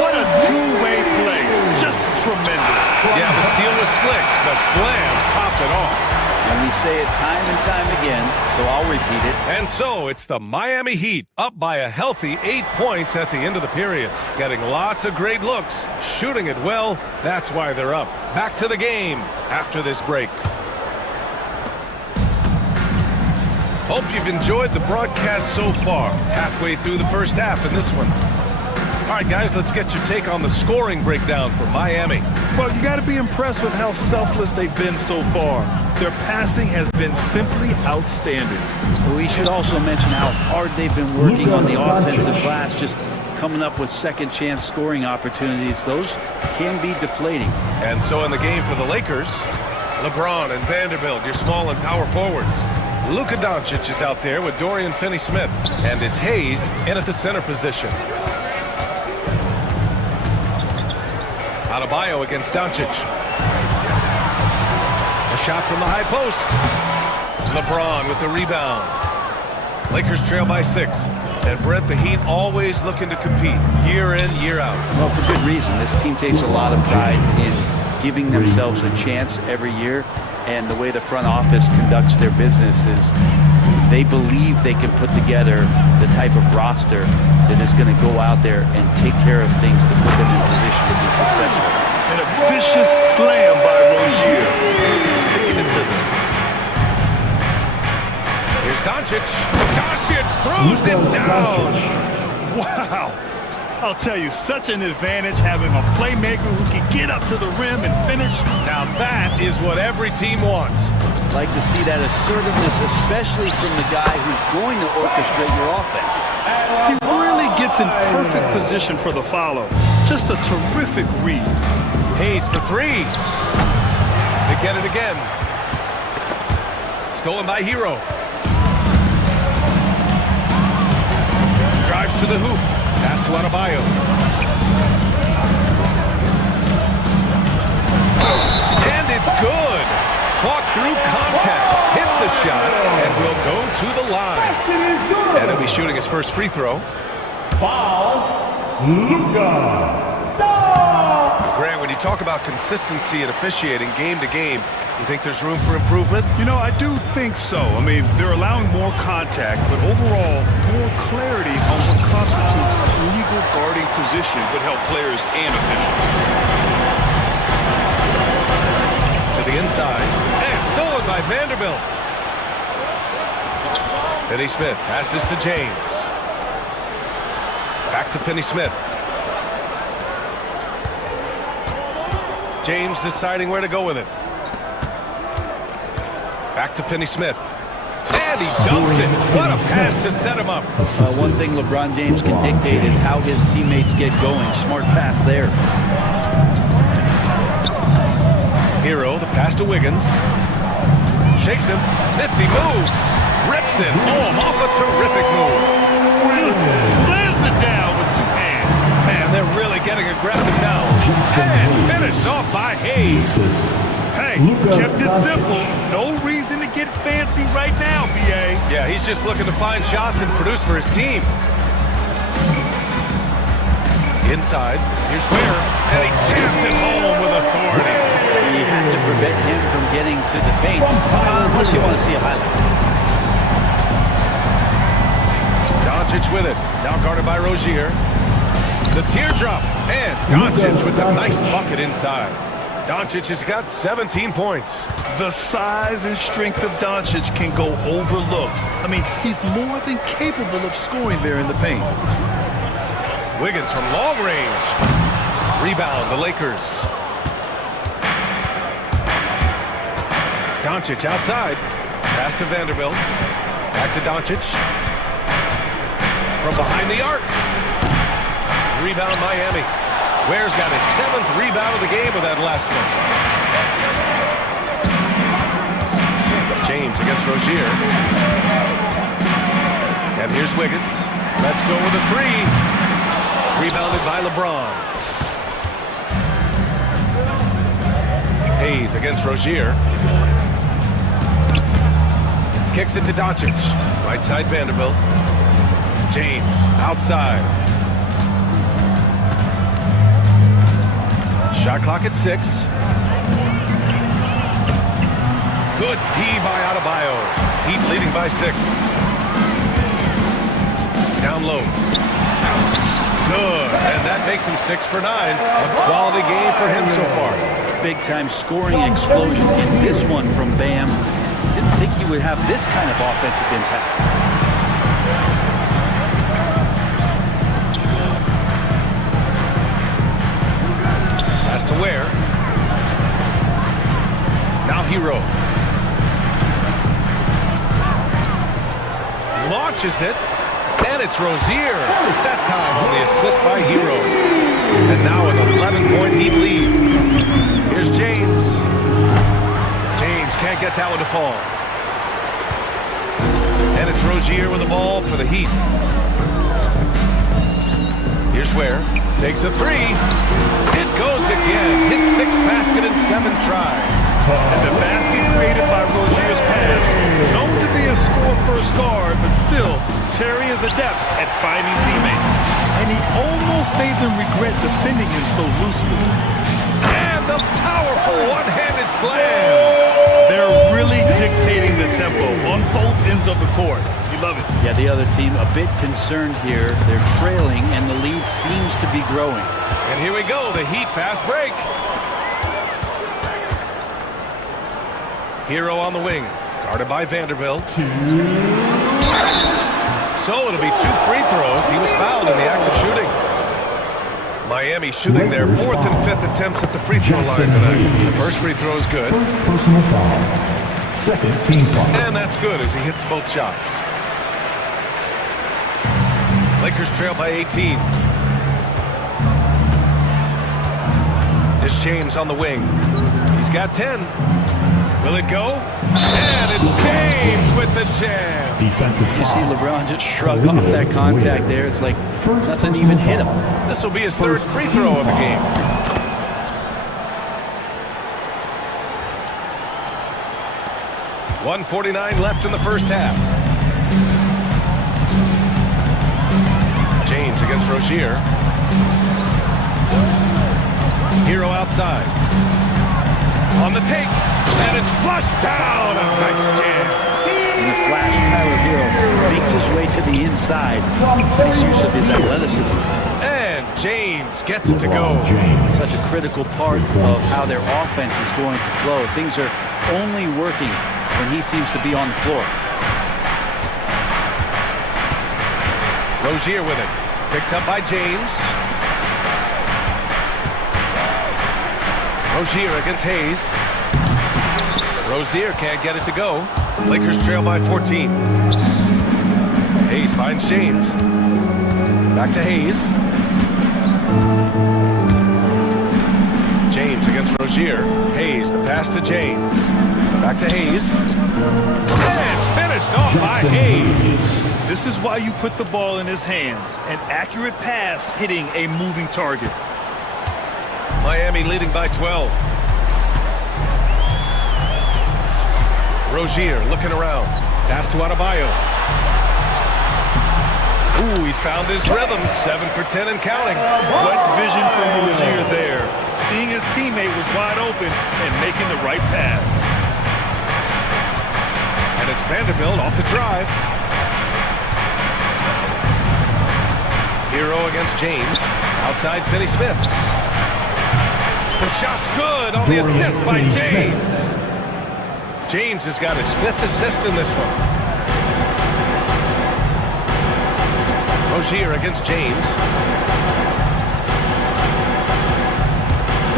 What a two-way play. Just tremendous. Yeah, the steal was slick. The slam topped it off. And we say it time and time again, so I'll repeat it. And so it's the Miami Heat up by a healthy 8 points at the end of the period. Getting lots of great looks, shooting it well. That's why they're up. Back to the game after this break. Hope you've enjoyed the broadcast so far. Halfway through the first half in this one. All right, guys, let's get your take on the scoring breakdown for Miami. Well, you got to be impressed with how selfless they've been so far. Their passing has been simply outstanding. We should also mention how hard they've been working on the offensive glass, just coming up with second chance scoring opportunities. Those can be deflating. And so in the game for the Lakers, LeBron and Vanderbilt, your small and power forwards. Luka Doncic is out there with Dorian Finney-Smith, and it's Hayes in at the center position. Adebayo against Doncic. A shot from the high post. LeBron with the rebound. Lakers trail by 6. And Brett, the Heat always looking to compete year in, year out. Well, for good reason. This team takes a lot of pride in giving themselves a chance every year. And the way the front office conducts their business is they believe they can put together the type of roster that is going to go out there and take care of things to put them in position to be successful. And a vicious slam by Rozier, sticking it to them. Here's Doncic. Doncic throws it down. Wow. I'll tell you, such an advantage having a playmaker who can get up to the rim and finish. Now that is what every team wants. Like to see that assertiveness, especially from the guy who's going to orchestrate your offense. He really gets in perfect position for the follow. Just a terrific read. Hayes for 3. They get it again. Stolen by Hero. Drives to the hoop. Pass to Adebayo. And it's good. Fought through contact. Hit the shot. And will go to the line. And he'll be shooting his first free throw. Foul, Luka. Grant, when you talk about consistency and officiating game to game, you think there's room for improvement? You know, I do think so. I mean, they're allowing more contact, but overall, more clarity on what constitutes legal guarding position would help players and officials. To the inside. And stolen by Vanderbilt. Finney-Smith passes to James. Back to Finney-Smith. James deciding where to go with it. Back to Finney-Smith. And he dunks it. What a pass to set him up. One thing LeBron James can dictate is how his teammates get going. Smart pass there. Hero, the pass to Wiggins. Shakes him. Nifty move. Rips it home off a terrific move. Slams it down with 2 hands. Man, they're really getting aggressive now. And finished off by Hayes. Hey, kept it simple. No reason to get fancy right now, B.A. Yeah, he's just looking to find shots and produce for his team. Inside, here's Ware, and he taps it home with authority. You have to prevent him from getting to the paint, unless you want to see a highlight. Doncic with it, now guarded by Rozier. The teardrop, and Doncic with a nice bucket inside. Doncic has got 17 points. The size and strength of Doncic can go overlooked. I mean, he's more than capable of scoring there in the paint. Wiggins from long range. Rebound, the Lakers. Doncic outside. Pass to Vanderbilt. Back to Doncic. From behind the arc. Rebound, Miami. Ware's got his 7th rebound of the game with that last one. James against Rozier. And here's Wiggins. Let's go with a 3. Rebounded by LeBron. Hayes against Rozier. Kicks it to Doncic. Right side Vanderbilt. James outside. Shot clock at 6. Good D by Adebayo. Heat leading by 6. Down low. Good. And that makes him 6 for 9. A quality game for him so far. Big time scoring explosion in this one from Bam. Didn't think he would have this kind of offensive impact. Has to wear. Now Hero. Launches it. And it's Rozier. That time on the assist by Hero. And now an 11-point Heat lead. Here's James. James can't get that one to fall. And it's Rozier with the ball for the Heat. Here's Ware. Takes a three. It goes again. His 6th basket in 7 tries. And the basket created by Rozier's pass, known to be a score-first guard, but still, Terry is adept at finding teammates. And he almost made them regret defending him so loosely. And the powerful one-handed slam. They're really dictating the tempo on both ends of the court. You love it. Yeah, the other team a bit concerned here. They're trailing, and the lead seems to be growing. And here we go, the Heat fast break. Hero on the wing, guarded by Vanderbilt. So it'll be 2 free throws. He was fouled in the act of shooting. Miami shooting their 4th and 5th attempts at the free throw line tonight. The first free throw is good. First personal foul. Second team foul. And that's good as he hits both shots. Lakers trail by 18. It's James on the wing. He's got 10. Will it go? And it's James with the jam. Defensive foul. You see LeBron just shrug off that contact there. It's like nothing even hit him. This will be his 3rd free throw of the game. .149 left in the first half. James against Rozier. Hero outside. On the take. And it's flushed down. A nice jam. In the flash, Tyler Hero makes his way to the inside. Nice use of his athleticism. And James gets it to go. Such a critical part of how their offense is going to flow. Things are only working when he seems to be on the floor. Rozier with it. Picked up by James. Rozier against Hayes. Rozier can't get it to go. Lakers trail by 14. Hayes finds James. Back to Hayes. James against Rozier. Hayes, the pass to James. Back to Hayes. And finished off by Hayes. This is why you put the ball in his hands. An accurate pass hitting a moving target. Miami leading by 12. Rozier looking around. Pass to Adebayo. Ooh, he's found his rhythm. 7 for 10 and counting. What vision from Rozier there. Seeing his teammate was wide open and making the right pass. And it's Vanderbilt off the drive. Hero against James. Outside Finney-Smith. The shot's good on the assist by James. James has got his 5th assist in this one. Rozier against James.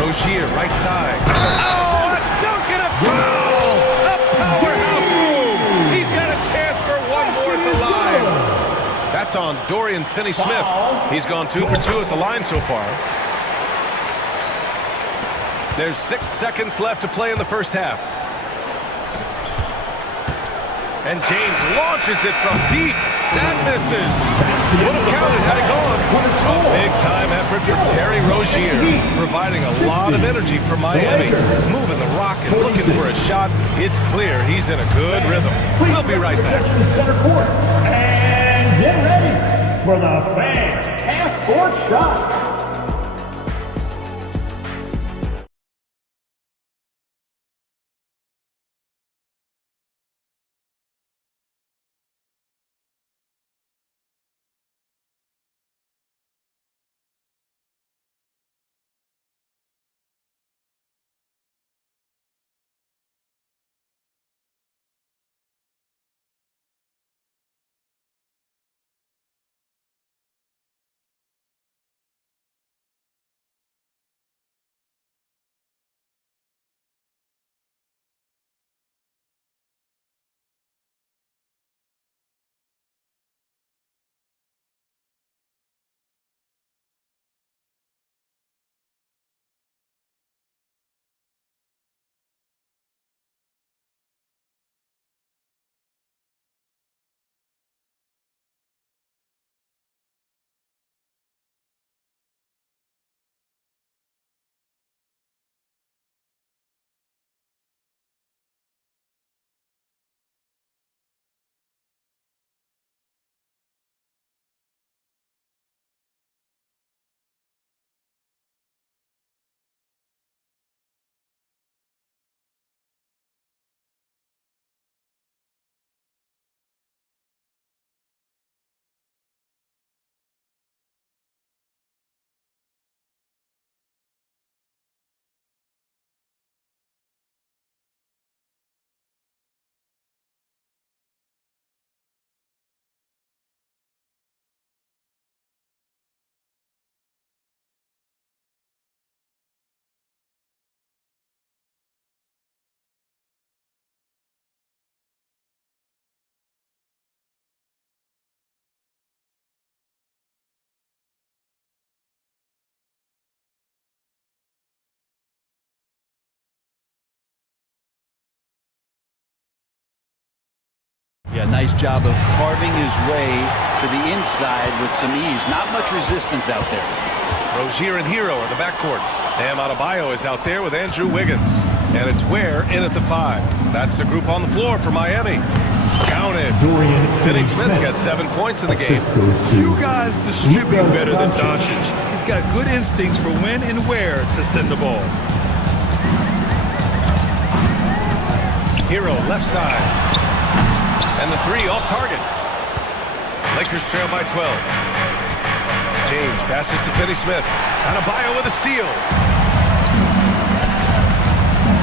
Rozier, right side. Oh, a dunk and a foul! A powerhouse move! He's got a chance for one more at the line. That's on Dorian Finney-Smith. He's gone 2 for 2 at the line so far. There's 6 seconds left to play in the first half. And James launches it from deep. That misses. Would have counted had it gone. A big-time effort for Terry Rozier, providing a lot of energy for Miami. Moving the rock and looking for a shot. It's clear he's in a good rhythm. We'll be right back. Center court. And get ready for the fans half-court shot. Yeah, nice job of carving his way to the inside with some ease. Not much resistance out there. Rozier and Hero in the backcourt. Bam Adebayo is out there with Andrew Wiggins. And it's Ware in at the 5. That's the group on the floor for Miami. Counted. Finney Smith's got 7 points in the game. Few guys distribute better than Doncic. He's got good instincts for when and where to send the ball. Hero left side. And the 3 off target. Lakers trail by 12. James passes to Finney Smith. Adebayo with a steal.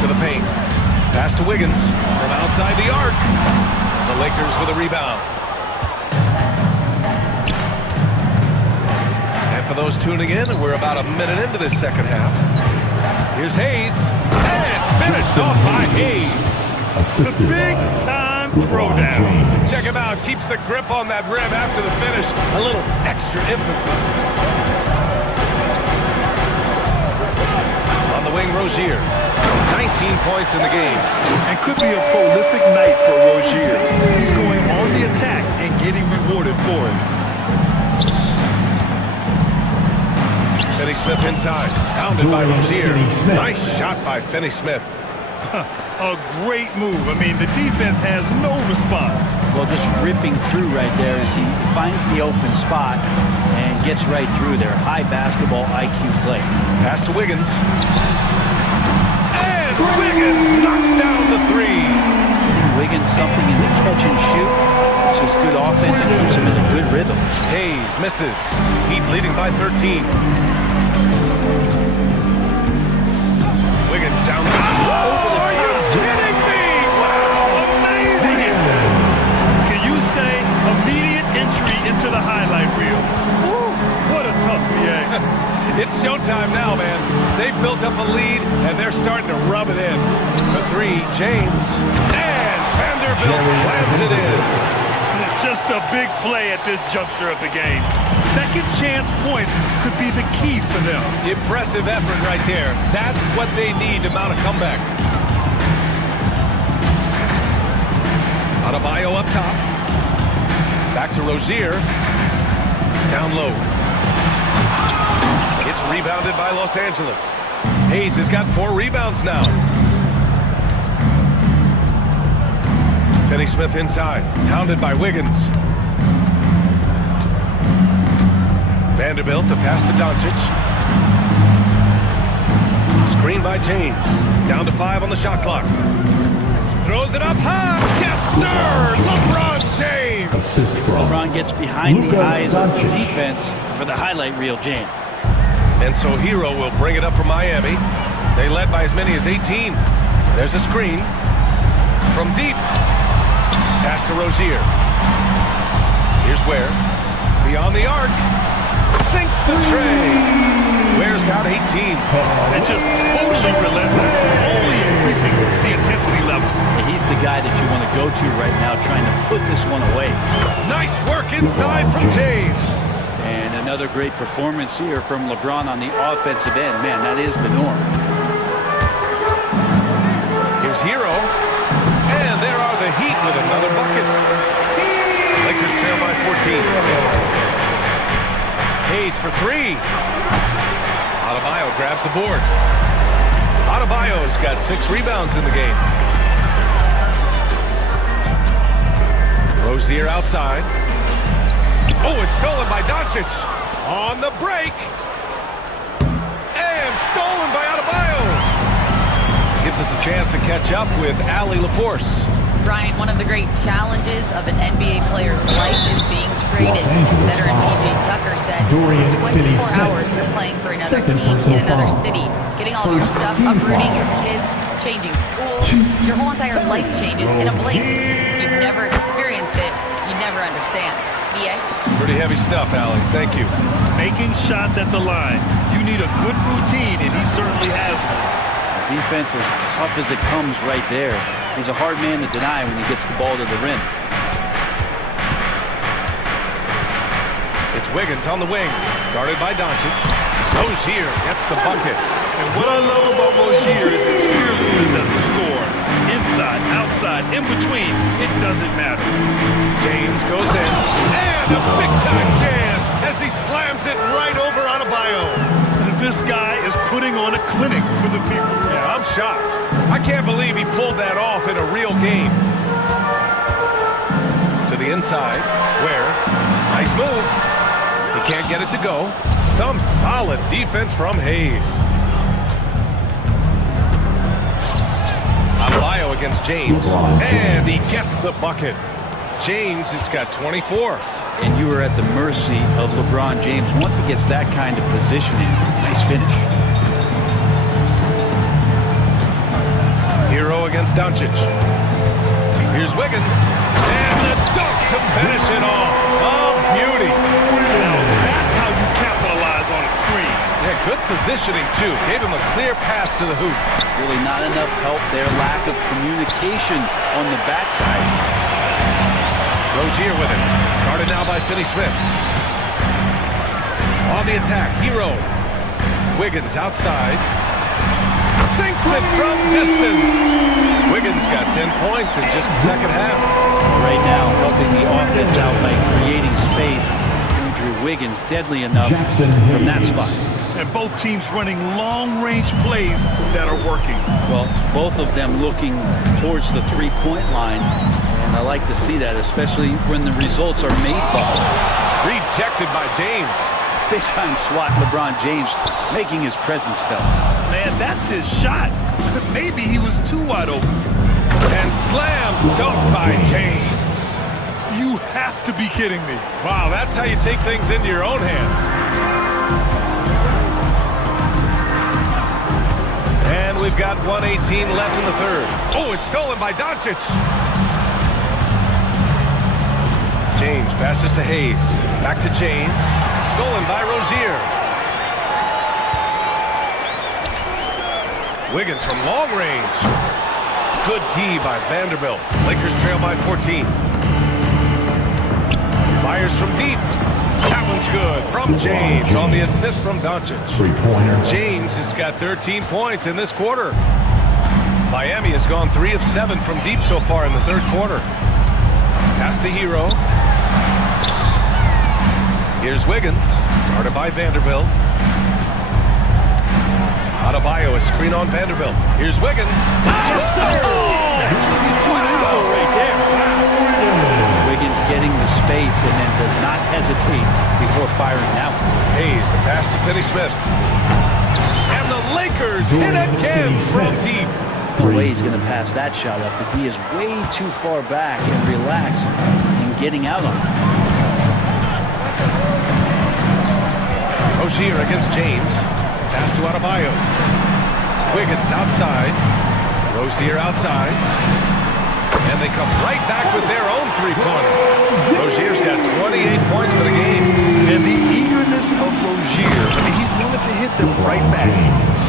To the paint. Pass to Wiggins from outside the arc. The Lakers with a rebound. And for those tuning in, we're about a minute into this second half. Here's Hayes. And finished off by Hayes. The big-time throwdown. Check him out. Keeps the grip on that rim after the finish. A little extra emphasis. On the wing, Rozier. 19 points in the game. And could be a prolific night for Rozier. He's going on the attack and getting rewarded for it. Finney Smith inside. Pounded by Rozier. Nice shot by Finney Smith. A great move. I mean, the defense has no response. Well, just ripping through right there as he finds the open spot and gets right through there. High basketball IQ play. Pass to Wiggins. And Wiggins knocks down the 3. Giving Wiggins something in the catch and shoot. It's just good offense and keeps him in a good rhythm. Hayes misses. Heat leading by 13. Wiggins down. Are you kidding me? Wow, amazing! Can you say immediate entry into the highlight reel? Woo, what a tough PA. It's showtime now, man. They've built up a lead, and they're starting to rub it in. The 3, James. And Vanderbilt slams it in. Just a big play at this juncture of the game. Second chance points could be the key for them. Impressive effort right there. That's what they need to mount a comeback. Adebayo up top. Back to Rozier. Down low. It's rebounded by Los Angeles. Hayes has got 4 rebounds now. Finney Smith inside. Hounded by Wiggins. Vanderbilt, the pass to Doncic. Screen by James. Down to 5 on the shot clock. Throws it up high. Yes, sir! LeBron James! LeBron gets behind the eyes of the defense for the highlight reel jam. And so Hero will bring it up for Miami. They led by as many as 18. There's a screen. From deep. Pass to Rozier. Here's Ware. Beyond the arc. Sinks the tray. Ware's got 18. And just totally relentless. Only increasing the intensity level. And he's the guy that you want to go to right now trying to put this one away. Nice work inside from James. And another great performance here from LeBron on the offensive end. Man, that is the norm. Here's Hero. And there are the Heat with another bucket. Lakers trail by 14. Hayes for 3. Adebayo grabs the board. Adebayo's got 6 rebounds in the game. Rozier outside. Oh, it's stolen by Doncic. On the break. And stolen by Adebayo. Gives us a chance to catch up with Allie LaForce. Brian, one of the great challenges of an NBA player's life is being traded. Veteran PJ Tucker said, 24 hours you're playing for another team in another city, getting all your stuff, uprooting your kids, changing schools. Your whole entire life changes in a blink. If you've never experienced it, you never understand. EA? Pretty heavy stuff, Allie. Thank you. Making shots at the line. You need a good routine, and he certainly has one. Defense as tough as it comes right there. He's a hard man to deny when he gets the ball to the rim. It's Wiggins on the wing, guarded by Doncic. Rozier gets the bucket. And what I love about Rozier is his fearlessness as a scorer. inside, outside, in between, it doesn't matter. James goes in, and a big-time jam as he slams it right over Adebayo. This guy is putting on a clinic for the people. Yeah, I'm shocked. I can't believe he pulled that off in a real game. To the inside, where, nice move. He can't get it to go. Some solid defense from Hayes. Adebayo against James, and he gets the bucket. James has got 24. And you are at the mercy of LeBron James once he gets that kind of positioning. Nice finish. Hero against Doncic. Here's Wiggins, and the dunk to finish it off. Oh, beauty. Now that's how you capitalize on a screen. Yeah, good positioning, too. Gave him a clear path to the hoop. Really not enough help there. Lack of communication on the backside. Rozier with it. Guarded now by Finney-Smith. On the attack, Hero. Wiggins outside. Sinks it from distance. Wiggins got 10 points in just the second half. Right now, helping the offense out by creating space. Andrew Wiggins deadly enough from that spot. And both teams running long-range plays that are working. Well, both of them looking towards the three-point line. And I like to see that, especially when the results are made balls. Rejected by James. Big-time swat LeBron James, making his presence felt. Man, that's his shot. Maybe he was too wide open. And slam dunk by James. You have to be kidding me. Wow, that's how you take things into your own hands. And we've got 1:18 left in the third. Oh, it's stolen by Doncic. James passes to Hayes. Back to James. Stolen by Rozier. Wiggins from long range. Good D by Vanderbilt. Lakers trail by 14. Fires from deep. That one's good from James on the assist from Doncic. James has got 13 points in this quarter. Miami has gone 3 of 7 from deep so far in the third quarter. Pass to Hero. Here's Wiggins, guarded by Vanderbilt. Adebayo, a screen on Vanderbilt. Here's Wiggins. Yes, sir! That's what you do right there. Wiggins getting the space and then does not hesitate before firing out. Hayes, the pass to Finney-Smith. And the Lakers hit again from deep. No way he's going to pass that shot up. The D is way too far back and relaxed in getting out on it. Rozier against James. Pass to Adebayo. Wiggins outside. Rozier outside. And they come right back with their own three-pointer. Rozier's got 28 points for the game. And the eagerness of Rozier, I mean, he wanted to hit them right back.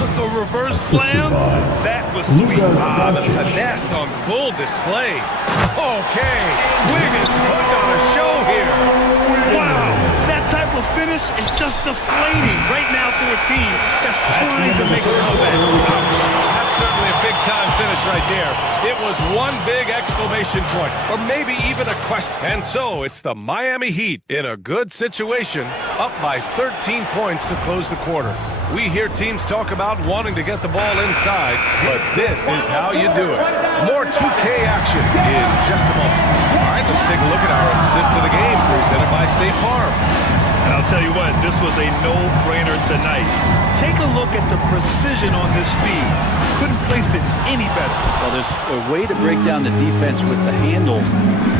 But the reverse slam, that was sweet. Ah, the finesse on full display. Okay, Wiggins putting on a show here. Wow, that type of finish is just deflating right now for a team that's trying to make a comeback. That's certainly a big-time finish right there. It was one big exclamation point, or maybe even a question. And so it's the Miami Heat in a good situation, up by 13 points to close the quarter. We hear teams talk about wanting to get the ball inside, but this is how you do it. More 2K action in just a moment. All right, let's take a look at our assist of the game presented by State Farm. And I'll tell you what, this was a no-brainer tonight. Take a look at the precision on this feed. Couldn't place it any better. Well, there's a way to break down the defense with the handle,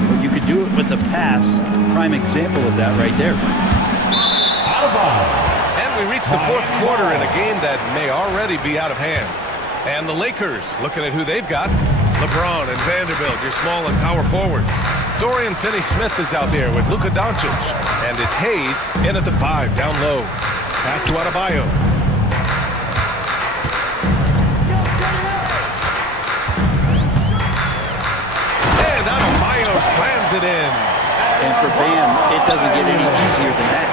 but you could do it with the pass. Prime example of that right there. Out of bounds. And we reach the fourth quarter in a game that may already be out of hand. And the Lakers, looking at who they've got, LeBron and Vanderbilt, your small and power forwards. Dorian Finney-Smith is out there with Luka Doncic. And it's Hayes in at the 5, down low. Pass to Adebayo. And Adebayo slams it in. And for Bam, it doesn't get any easier than that.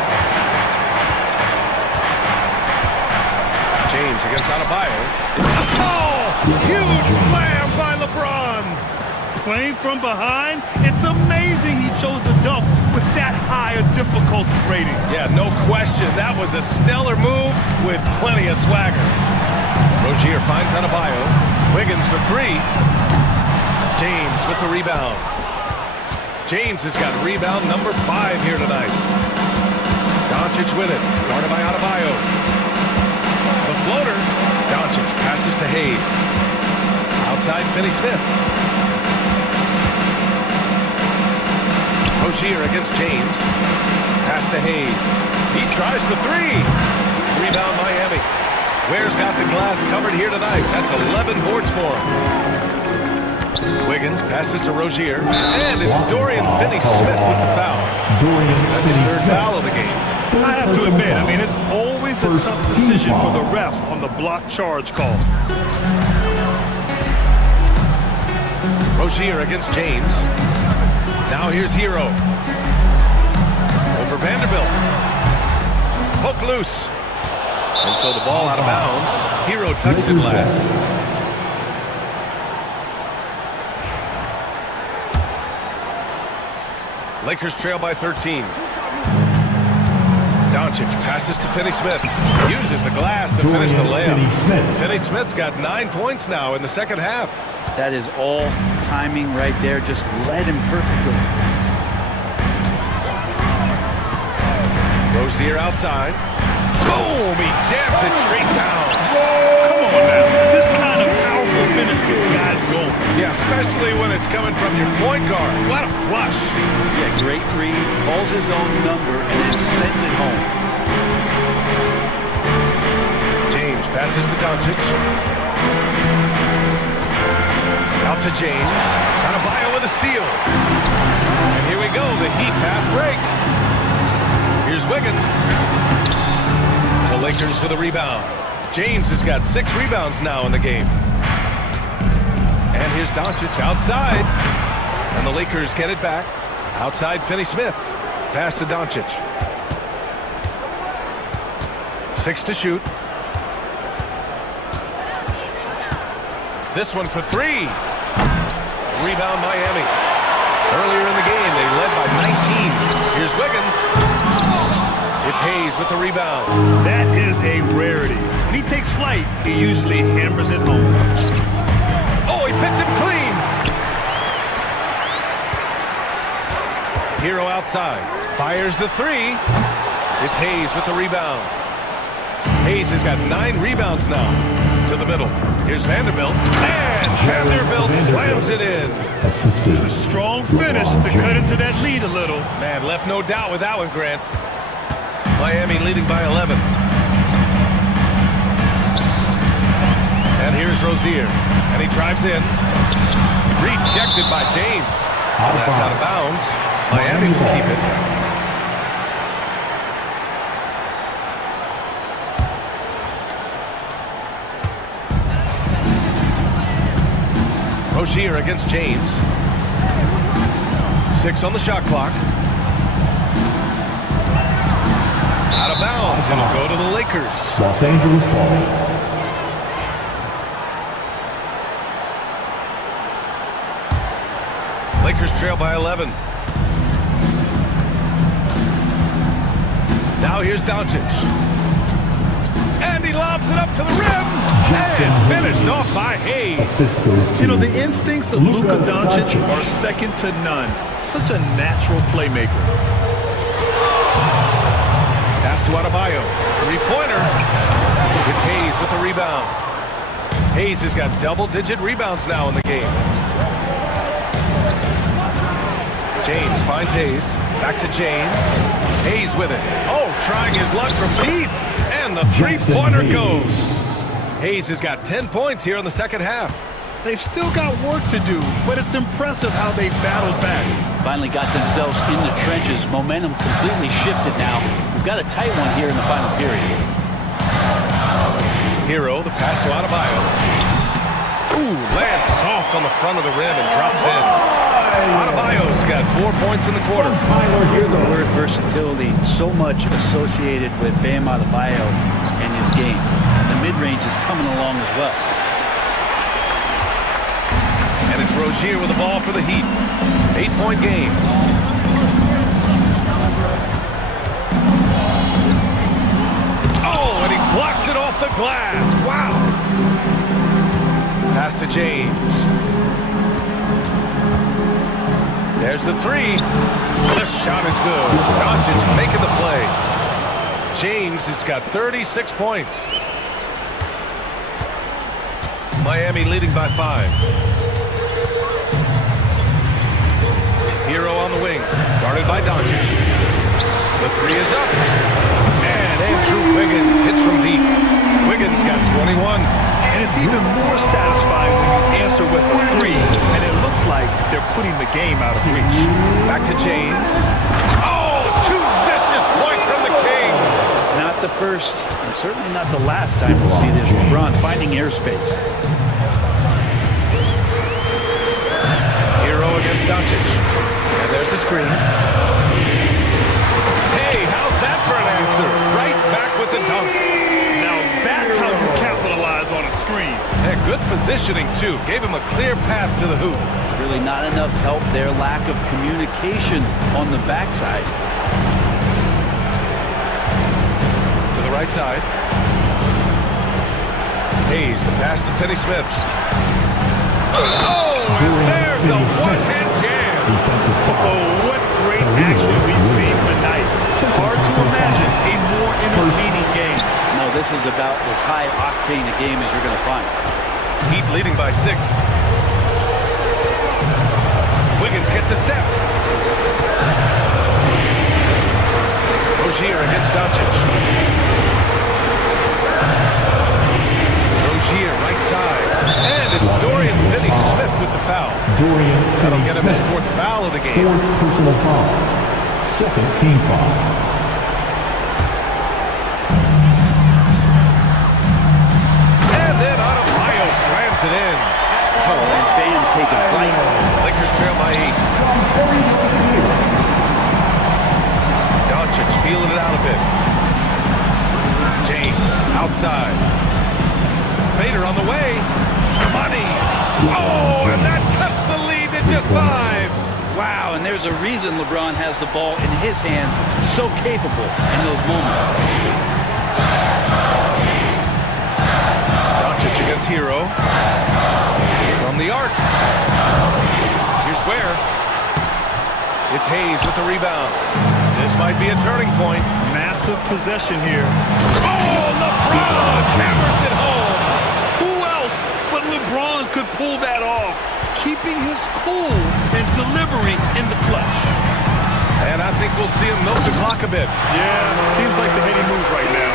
James against Adebayo. Oh! Huge slam by LeBron! playing from behind. It's amazing he chose a dunk with that high a difficulty rating. Yeah, no question. That was a stellar move with plenty of swagger. Rozier finds Adebayo. Wiggins for three. James with the rebound. James has got rebound number 5 here tonight. Doncic with it. Guarded by Adebayo. The floater. Doncic passes to Hayes. Outside Finney-Smith. Rozier against James. Pass to Hayes. He tries the three. Rebound Miami. Ware's got the glass covered here tonight. That's 11 boards for him. Wiggins passes to Rozier. And it's Dorian Finney-Smith with the foul. That's his third foul of the game. I have to admit, I mean, it's always a tough decision for the ref on the block charge call. Rozier against James. Now here's Hero. Over Vanderbilt. Hook loose. And so the ball out of bounds. Hero touched it last. Lakers trail by 13. Doncic passes to Finney-Smith. Uses the glass to finish the layup. Finney-Smith's got 9 points now in the second half. That is all timing right there. Just led him perfectly. Rozier outside. Boom! He jams it straight down. Come on now. This kind of powerful finish gets guys going. Yeah, especially when it's coming from your point guard. What a flush. Yeah, great read. Calls his own number and then sends it home. James passes to Doncic. Out to James. Adebayo with a steal. And here we go, the Heat fast break. Here's Wiggins. The Lakers with a rebound. James has got 6 rebounds now in the game. And here's Doncic outside. And the Lakers get it back. Outside Finney-Smith. Pass to Doncic. 6 to shoot. This one for 3. Rebound Miami. Earlier in the game, they led by 19. Here's Wiggins. It's Hayes with the rebound. That is a rarity. When he takes flight, he usually hammers it home. Oh, he picked him clean. Hero outside. Fires the 3. It's Hayes with the rebound. Hayes has got 9 rebounds now. To the middle. Here's Vanderbilt. And Vanderbilt slams it in. A strong finish to cut into that lead a little. Man, left no doubt with that one, Grant. Miami leading by 11. And here's Rozier. And he drives in. Rejected by James. That's out of bounds. Miami will keep it. Rozier against James. 6 on the shot clock. Out of bounds. It'll go to the Lakers. Los Angeles ball. Lakers trail by 11. Now here's Doncic. And he lobs it up to the rim. And finished off by Hayes. You know, the instincts of Luka Doncic are second to none. Such a natural playmaker. Pass to Adebayo. 3-pointer. It's Hayes with the rebound. Hayes has got double-digit rebounds now in the game. James finds Hayes. Back to James. Hayes with it. Oh, trying his luck from deep. And the 3-pointer goes. Hayes has got 10 points here in the second half. They've still got work to do, but it's impressive how they've battled back. Finally got themselves in the trenches. Momentum completely shifted now. We've got a tight one here in the final period. Hero, the pass to Adebayo. Ooh, lands soft on the front of the rim and drops in. Adebayo's got 4 points in the quarter. Hear the word versatility, so much associated with Bam Adebayo and his game. And the mid-range is coming along as well. And And it's Rozier with the ball for the Heat. 8-point game. Oh, and he blocks it off the glass. Wow. Pass to James. There's the three. The shot is good. Doncic making the play. James has got 36 points. Miami leading by 5. Hero on the wing, guarded by Doncic. The three is up. And Andrew Wiggins hits from deep. Wiggins got 21. And it's even more satisfying when you answer with a three, and it looks like they're putting the game out of reach. Back to James. Oh, two vicious points from the King. Not the first, and certainly not the last time we'll see this. LeBron finding airspace. Hero against Doncic. And there's the screen. Hey, how's that for an answer? Right back with the dunk. Now that's how you capitalize on a screen. Yeah, good positioning, too. Gave him a clear path to the hoop. Really not enough help there. Lack of communication on the backside. To the right side. Hayes, the pass to Finney-Smith. Oh, and there's a one-hand jam. Oh, what great action we've seen tonight. Hard to imagine a more entertaining game. No, this is about as high-octane a game as you're going to find. Heat leading by 6. Wiggins gets a step. Rozier against Doncic. Rozier, right side. And it's Dorian Finney-Smith with the foul. That'll get him his 4th foul of the game. 4th personal foul. 2nd team foul. And then Adebayo slams it in. Oh, and Bam taking flight. Lakers trail by 8. Doncic feeling it out a bit. James outside. Fader on the way. Money. Oh, and that cuts the lead to just 5. Wow, and there's a reason LeBron has the ball in his hands, so capable in those moments. Doncic against Hero. From the arc. Here's where. It's Hayes with the rebound. This might be a turning point. Massive possession here. Oh, LeBron hammers it home. Who else but LeBron could pull that off? Keeping his cool and delivering in the clutch. And I think we'll see him milk the clock a bit. Yeah, seems like the heady move right now.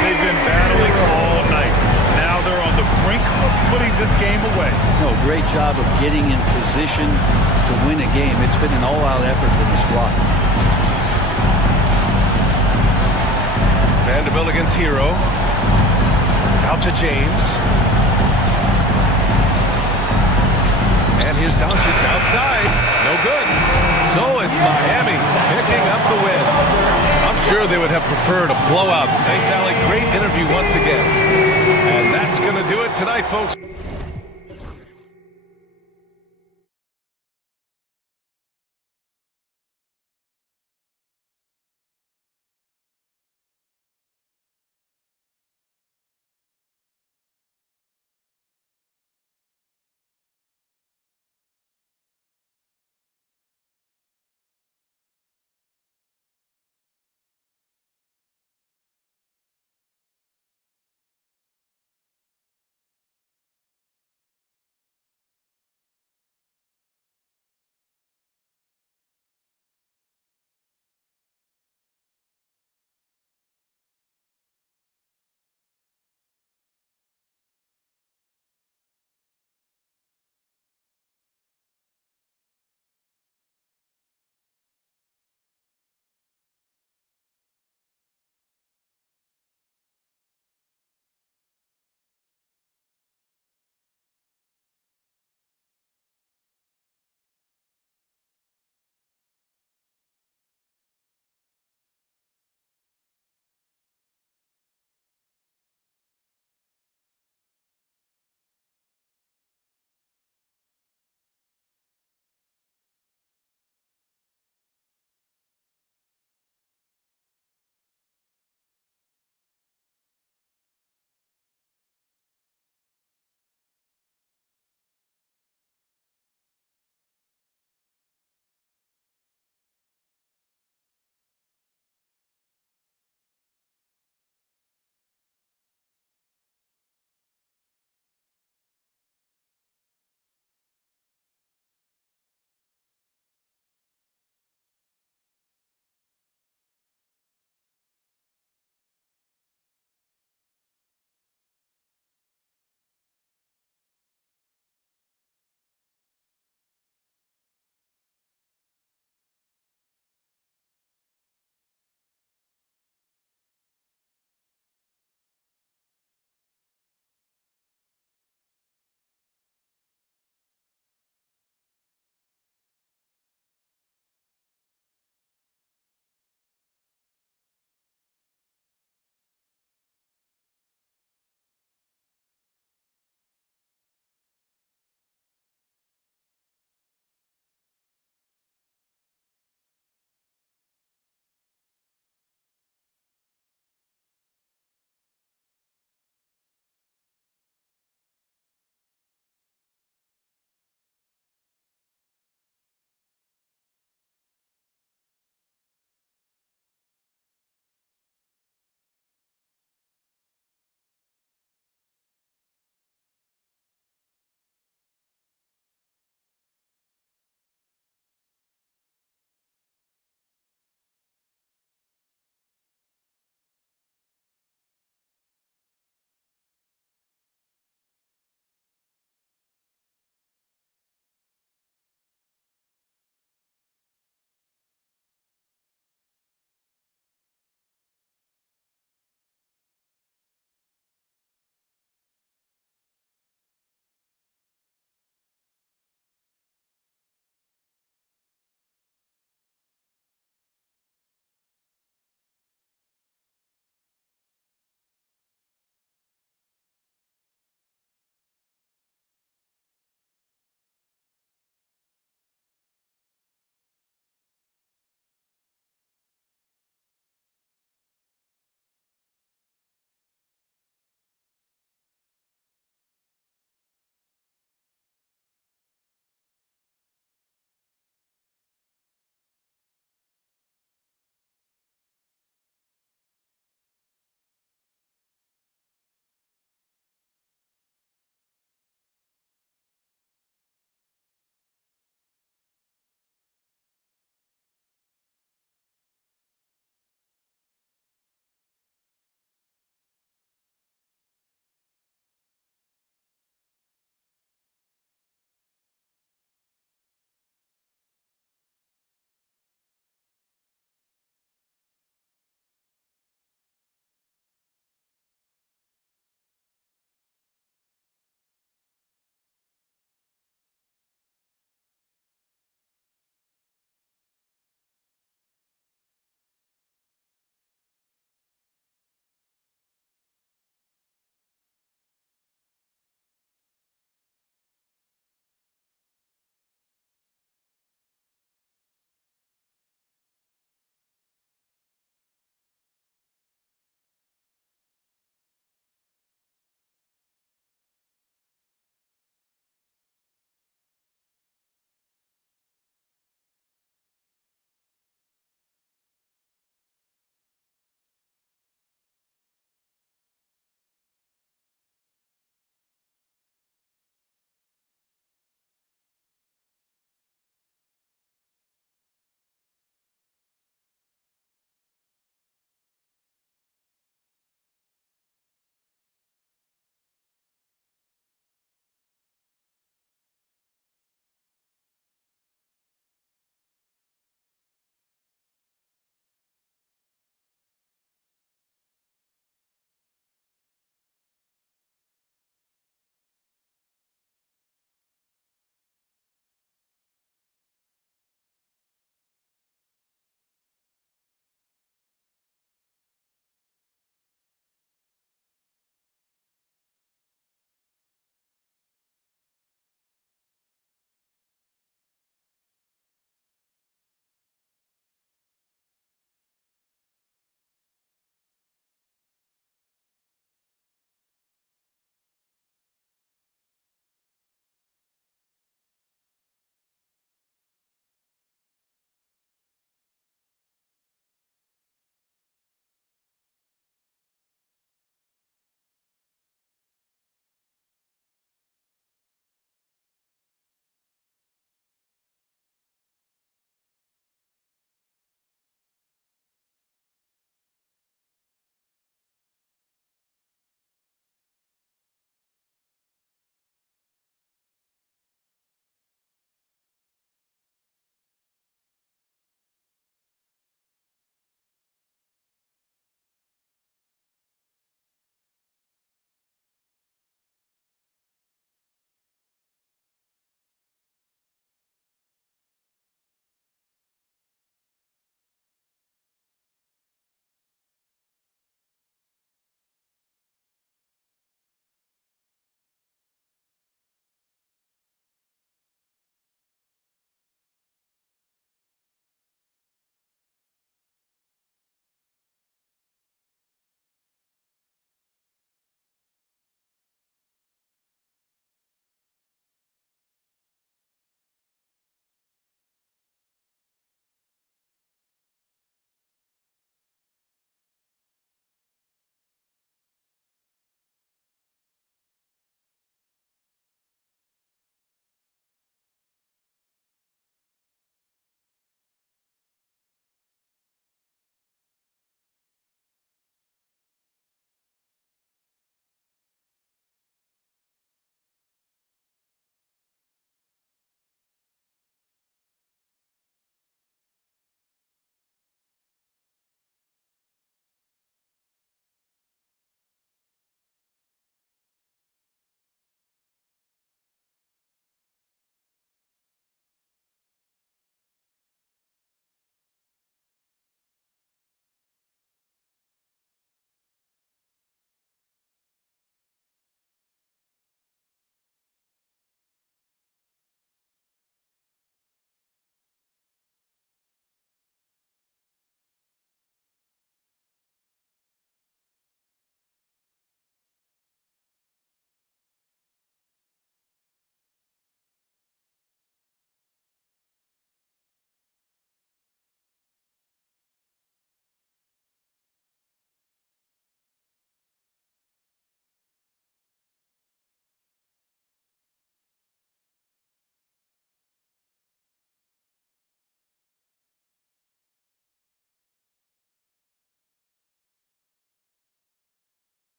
They've been battling all night. Now they're on the brink of putting this game away. No, great job of getting in position to win a game. It's been an all-out effort from the squad. Vanderbilt against Hero. Out to James. And here's Doncic outside. No good. So it's Miami picking up the win. I'm sure they would have preferred a blowout. Thanks, Allie. Great interview once again. And that's going to do it tonight, folks.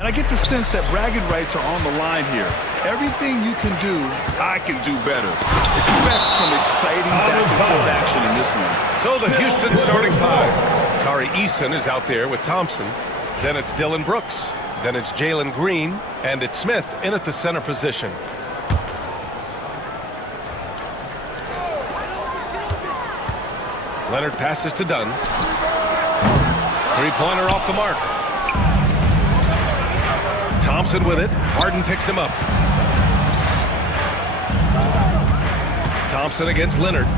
And I get the sense that bragging rights are on the line here. Everything you can do, I can do better. Expect some exciting back-and-forth action in this one. So the Houston starting five. Tari Eason is out there with Thompson. Then it's Dylan Brooks. Then it's Jalen Green. And it's Smith in at the center position. Leonard passes to Dunn. Three-pointer off the mark. Thompson with it. Harden picks him up. Thompson against Leonard.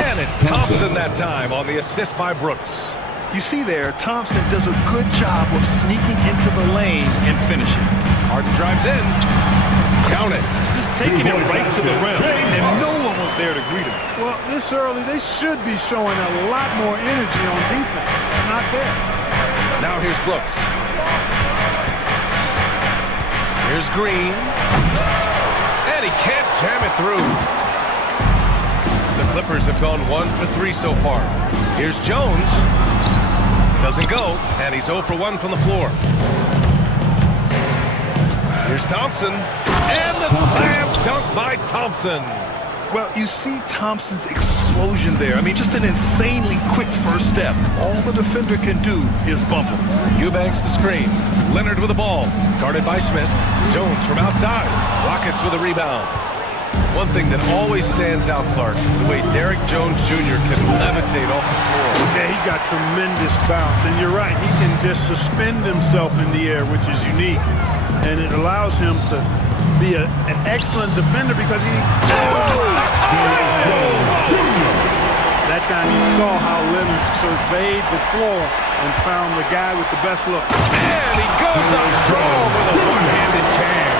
And it's Thompson that time on the assist by Brooks. You see there, Thompson does a good job of sneaking into the lane and finishing. Harden drives in. Count it. Just taking it right to the rim, and no one was there to greet him. Well, this early, they should be showing a lot more energy on defense. It's not there. Now here's Brooks. Here's Green. And he can't jam it through. The Clippers have gone 1 for 3 so far. Here's Jones. Doesn't go, and he's 0 for 1 from the floor. Here's Thompson. And the slam dunk by Thompson. Well, you see Thompson's explosion there. I mean, just an insanely quick first step. All the defender can do is bump him. Eubanks the screen. Leonard with the ball. Guarded by Smith. Jones from outside. Rockets with a rebound. One thing that always stands out, Clark, the way Derrick Jones Jr. can levitate off the floor. Yeah, he's got tremendous bounce. And you're right, he can just suspend himself in the air, which is unique. And it allows him to be an excellent defender because he... That time you saw how Leonard surveyed the floor and found the guy with the best look. And he goes up strong with a one-handed jam.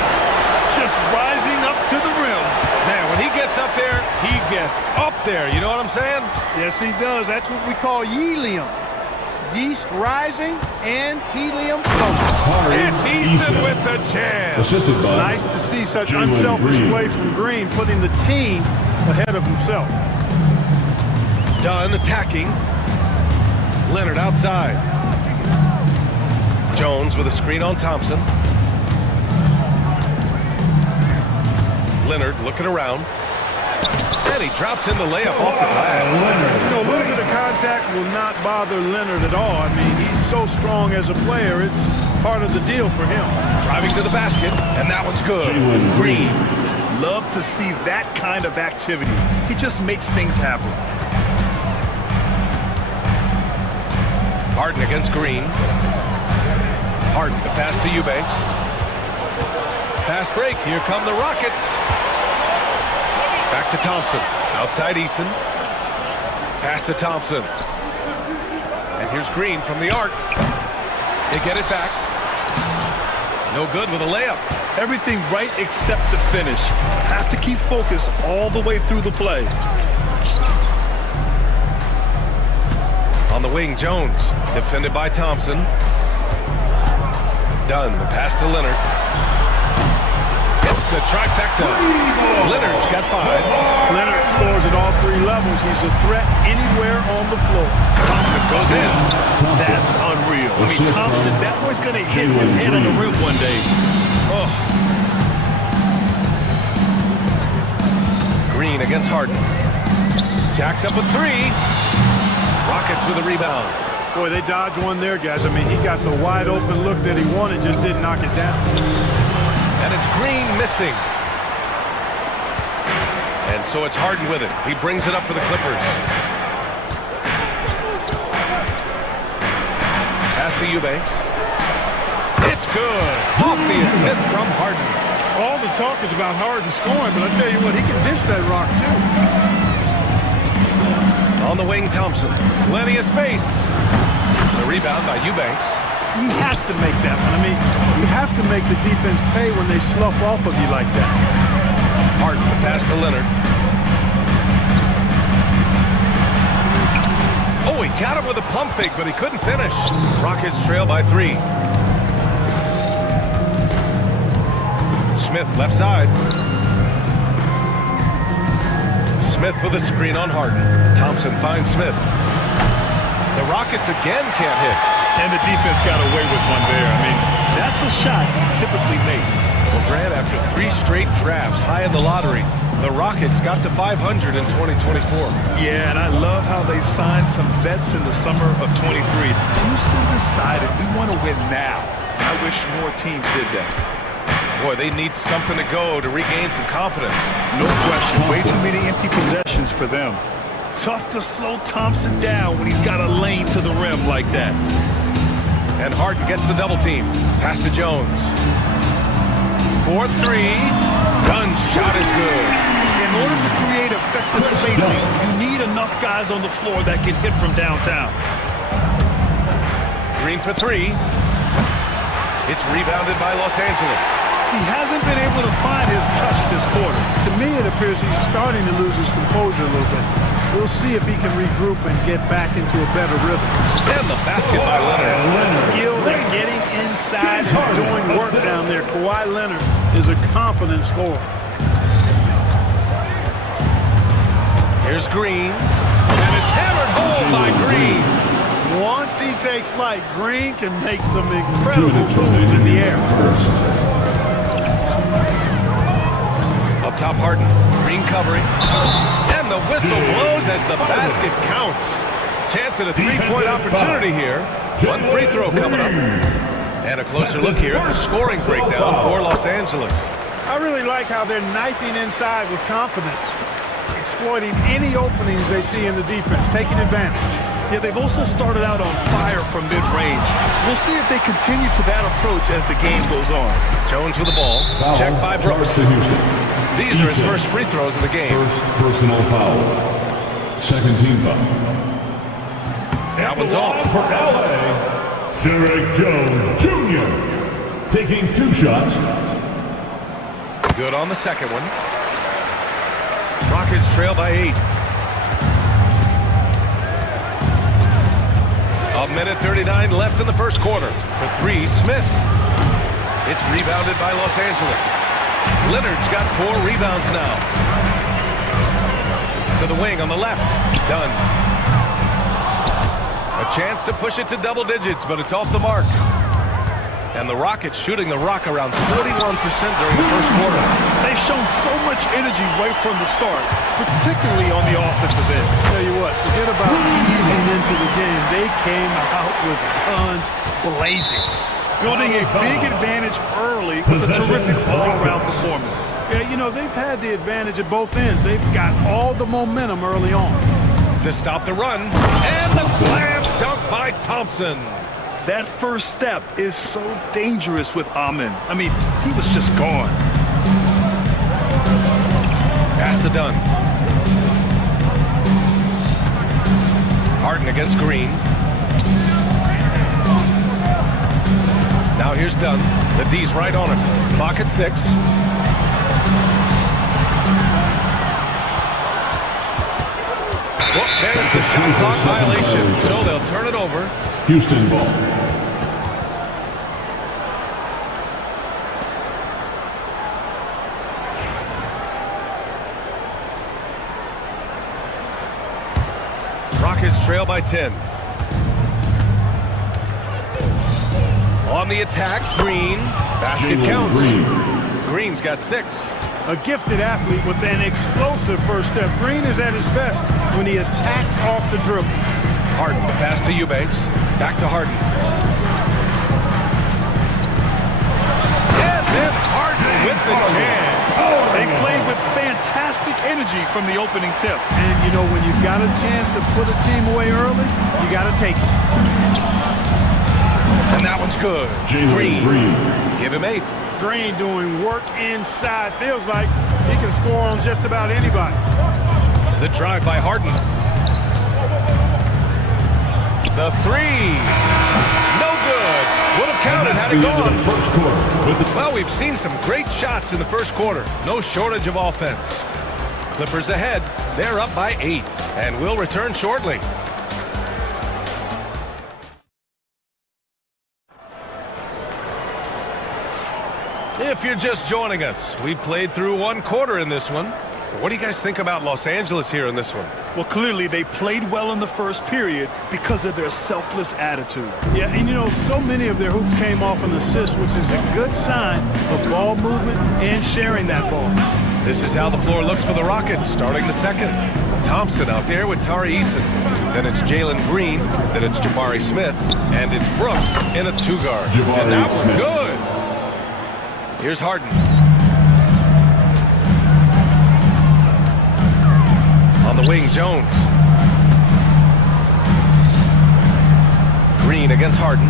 Just rising up to the rim. Man, when he gets up there, he gets up there. You know what I'm saying? Yes, he does. That's what we call helium. Yeast rising and helium floating. It's Eason with the jam. Nice to see such unselfish play from Green, putting the team ahead of himself. Dunn attacking. Leonard outside. Jones with a screen on Thompson. Leonard looking around. And he drops in the layup off the glass. You know, a little bit of contact will not bother Leonard at all. I mean, he's so strong as a player. It's part of the deal for him. Driving to the basket, and that one's good. Green. Love to see that kind of activity. He just makes things happen. Harden against Green. Harden, the pass to Eubanks. Fast break. Here come the Rockets. Back to Thompson. Outside Eason. Pass to Thompson. And here's Green from the arc. They get it back. No good with a layup. Everything right except the finish. Have to keep focus all the way through the play. On the wing, Jones. Defended by Thompson. Dunn. The pass to Leonard. Gets the trifecta. Leonard's got 5. Leonard scores at all 3 levels. He's a threat anywhere on the floor. Thompson goes in. That's unreal. I mean, Thompson, that boy's going to hit his head on the rim one day. Oh. Green against Harden. Jacks up with 3. Rockets with a rebound. Boy, they dodged one there, guys. I mean, he got the wide open look that he wanted, just didn't knock it down. And it's Green missing. And so it's Harden with it. He brings it up for the Clippers. Pass to Eubanks. It's good. Off the assist from Harden. All the talk is about Harden scoring, but I tell you what, he can dish that rock too. On the wing, Thompson. Plenty of space. The rebound by Eubanks. He has to make that one. I mean, you have to make the defense pay when they slough off of you like that. Harden, the pass to Leonard. Oh, he got him with a pump fake, but he couldn't finish. Rockets trail by 3. Smith, left side. Smith with a screen on Harden. Thompson finds Smith. The Rockets again can't hit. And the defense got away with one there. I mean, that's a shot he typically makes. Well, Grant, after 3 straight drafts high in the lottery, the Rockets got to 500 in 2024. Yeah, and I love how they signed some vets in the summer of 23. Houston decided we want to win now. I wish more teams did that. Boy, they need something to go to regain some confidence. No question. Way too many empty possessions for them. Tough to slow Thompson down when he's got a lane to the rim like that. And Harden gets the double team. Pass to Jones. 4-3. Done. Shot is good. In order to create effective spacing, you need enough guys on the floor that can hit from downtown. Green for 3. It's rebounded by Los Angeles. He hasn't been able to find his touch this quarter. To me, it appears he's starting to lose his composure a little bit. We'll see if he can regroup and get back into a better rhythm. And the basket by Leonard. Skilled at getting inside and doing work down there. Kawhi Leonard is a confident scorer. Here's Green. And it's hammered home by Green. Once he takes flight, Green can make some incredible moves in the air. Up top, Harden. Green covering. And the whistle blows as the basket counts. Chance at a 3-point opportunity here. 1 free throw coming up. And a closer look here at the scoring breakdown for Los Angeles. I really like how they're knifing inside with confidence, exploiting any openings they see in the defense, taking advantage. Yeah, they've also started out on fire from mid-range. We'll see if they continue to that approach as the game goes on. Jones with the ball. Checked by Brooks. These are his first free throws of the game. First personal foul. Second team foul. That one's off. For LA, Derek Jones Jr. taking 2 shots. Good on the second one. Rockets trail by 8. A minute 39 left in the first quarter. For 3, Smith. It's rebounded by Los Angeles. Leonard's got 4 rebounds now. To the wing on the left. Done. A chance to push it to double digits, but it's off the mark. And the Rockets shooting the rock around 41% during the first quarter. They've shown so much energy right from the start, particularly on the offensive end. Tell you what, forget about easing into the game. They came out with guns blazing. Building a big advantage early with a terrific all-around performance. Yeah, you know, they've had the advantage at both ends. They've got all the momentum early on. To stop the run, and the slam dunk by Thompson. That first step is so dangerous with Amin. I mean, he was just gone. Pass to Dunn. Harden against Green. Now here's Dunn. The D's right on him. Clock at 6. Well, there's the shot clock violation, so they'll turn it over. Houston ball. Rockets trail by 10. On the attack, Green. Basket counts. Green's got 6. A gifted athlete with an explosive first step. Green is at his best when he attacks off the dribble. Harden, the pass to Eubanks. Back to Harden. And then Harden with the jam. They played with fantastic energy from the opening tip. And, you know, when you've got a chance to put a team away early, you got to take it. And that one's good. Green. Give him 8. Green doing work inside. Feels like he can score on just about anybody. The drive by Harden. The 3. No good. Would have counted had it gone. Well, we've seen some great shots in the first quarter. No shortage of offense. Clippers ahead. They're up by 8. And will return shortly. If you're just joining us, we played through 1 quarter in this one. What do you guys think about Los Angeles here in this one? Well, clearly they played well in the first period because of their selfless attitude. Yeah, and you know, so many of their hoops came off an assist, which is a good sign of ball movement and sharing that ball. This is how the floor looks for the Rockets, starting the second. Thompson out there with Tari Eason. Then it's Jalen Green, then it's Jabari Smith, and it's Brooks in a two-guard. And that one good. Here's Harden. On the wing, Jones. Green against Harden.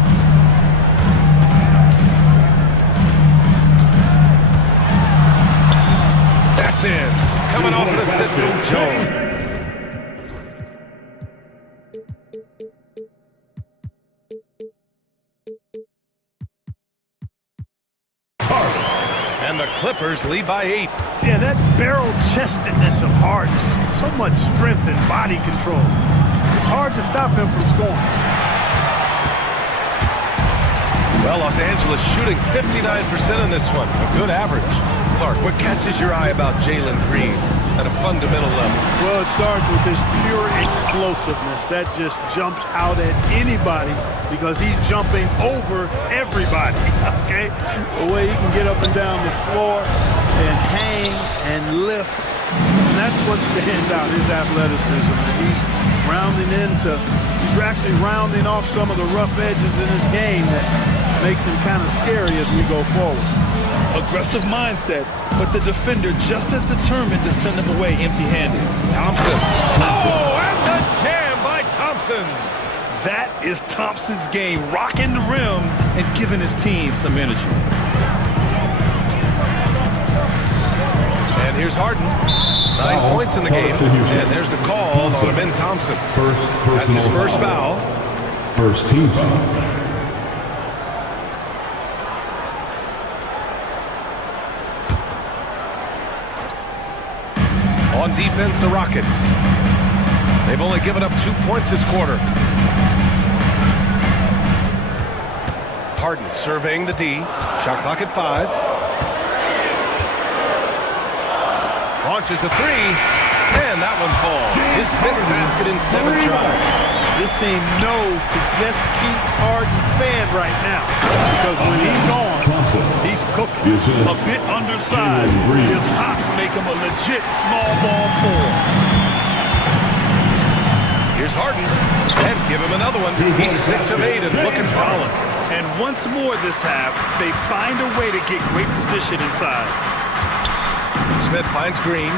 That's in. Coming off an assist from Jones. And the Clippers lead by 8. Yeah, that barrel-chestedness of Harden, so much strength and body control. It's hard to stop him from scoring. Well, Los Angeles shooting 59% in this one, a good average. Clark, what catches your eye about Jalen Green at a fundamental level? Well, it starts with his pure explosiveness. That just jumps out at anybody because he's jumping over everybody, okay? The way he can get up and down the floor and hang and lift, and that's what stands out, his athleticism. And he's actually rounding off some of the rough edges in his game that makes him kind of scary as we go forward. Aggressive mindset, but the defender just as determined to send him away empty-handed. Thompson. Oh, and the jam by Thompson. That is Thompson's game, rocking the rim and giving his team some energy. And here's Harden. 9 points in the game. And there's the call on Ben Thompson. That's his first foul. First team foul. On defense, the Rockets. They've only given up 2 points this quarter. Harden surveying the D. Shot clock at 5. Launches a 3. And that one falls. His 5th basket in 7 tries. This team knows to just keep Harden fed right now because when he's on, he's cooking. A bit undersized. His hops make him a legit small ball four. Here's Harden. And give him another one. He's 6 of 8 and looking solid. And once more this half, they find a way to get great position inside. Smith finds Green.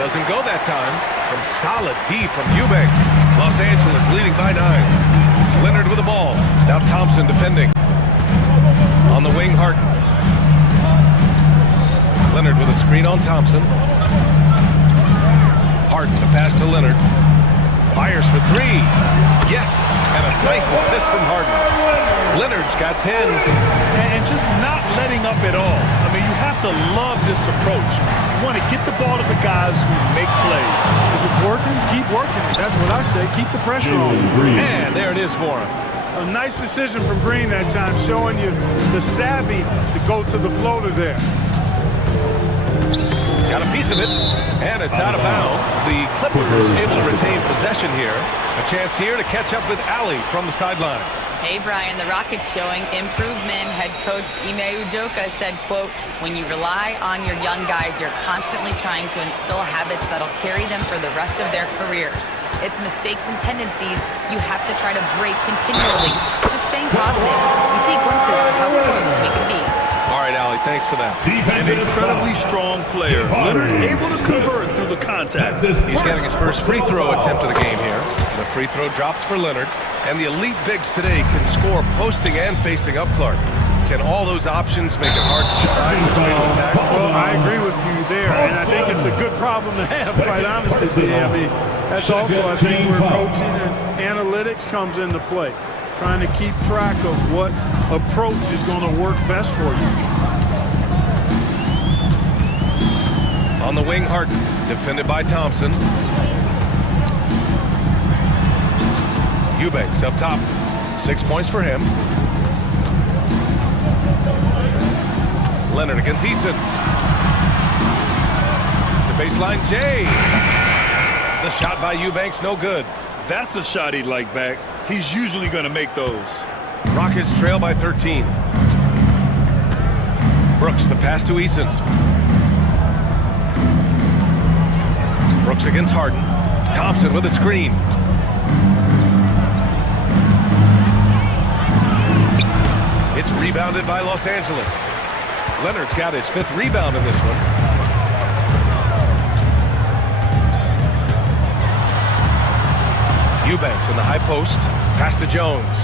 Doesn't go that time. Some solid D from Eubanks. Los Angeles leading by 9. Leonard with the ball. Now Thompson defending. On the wing, Harden. Leonard with a screen on Thompson. Harden, the pass to Leonard. Fires for 3. Yes, and a nice assist from Harden. Leonard's got 10. And just not letting up at all. I mean, you have to love this approach. You want to get the ball to the guys who make plays. If it's working, keep working. That's what I say. Keep the pressure on. And there it is for him. A nice decision from Green that time, showing you the savvy to go to the floater there. Got a piece of it, and it's out of bounds. The Clippers able to retain possession here. A chance here to catch up with Ali from the sideline. Hey, Brian, the Rockets showing improvement. Head coach Ime Udoka said, quote, when you rely on your young guys, you're constantly trying to instill habits that'll carry them for the rest of their careers. It's mistakes and tendencies you have to try to break continually. Just staying positive. We see glimpses of how close we can be. All right, Ali, thanks for that. An incredibly strong player. Leonard able to convert through the contact. He's getting his first free throw attempt of the game here. The free throw drops for Leonard. And the elite bigs today can score posting and facing up, Clark. Can all those options make it hard to decide which way to attack? Well, I agree with you there, and I think it's a good problem to have, quite honestly. I mean, that's also, I think, where coaching and analytics comes into play. Trying to keep track of what approach is going to work best for you. On the wing, Harden, defended by Thompson. Eubanks up top. 6 points for him. Leonard against Eason. The baseline, Jay. The shot by Eubanks, no good. That's a shot he'd like back. He's usually going to make those. Rockets trail by 13. Brooks, the pass to Eason. Brooks against Harden. Thompson with a screen. It's rebounded by Los Angeles. Leonard's got his 5th rebound in this one. Eubanks in the high post. Pass to Jones.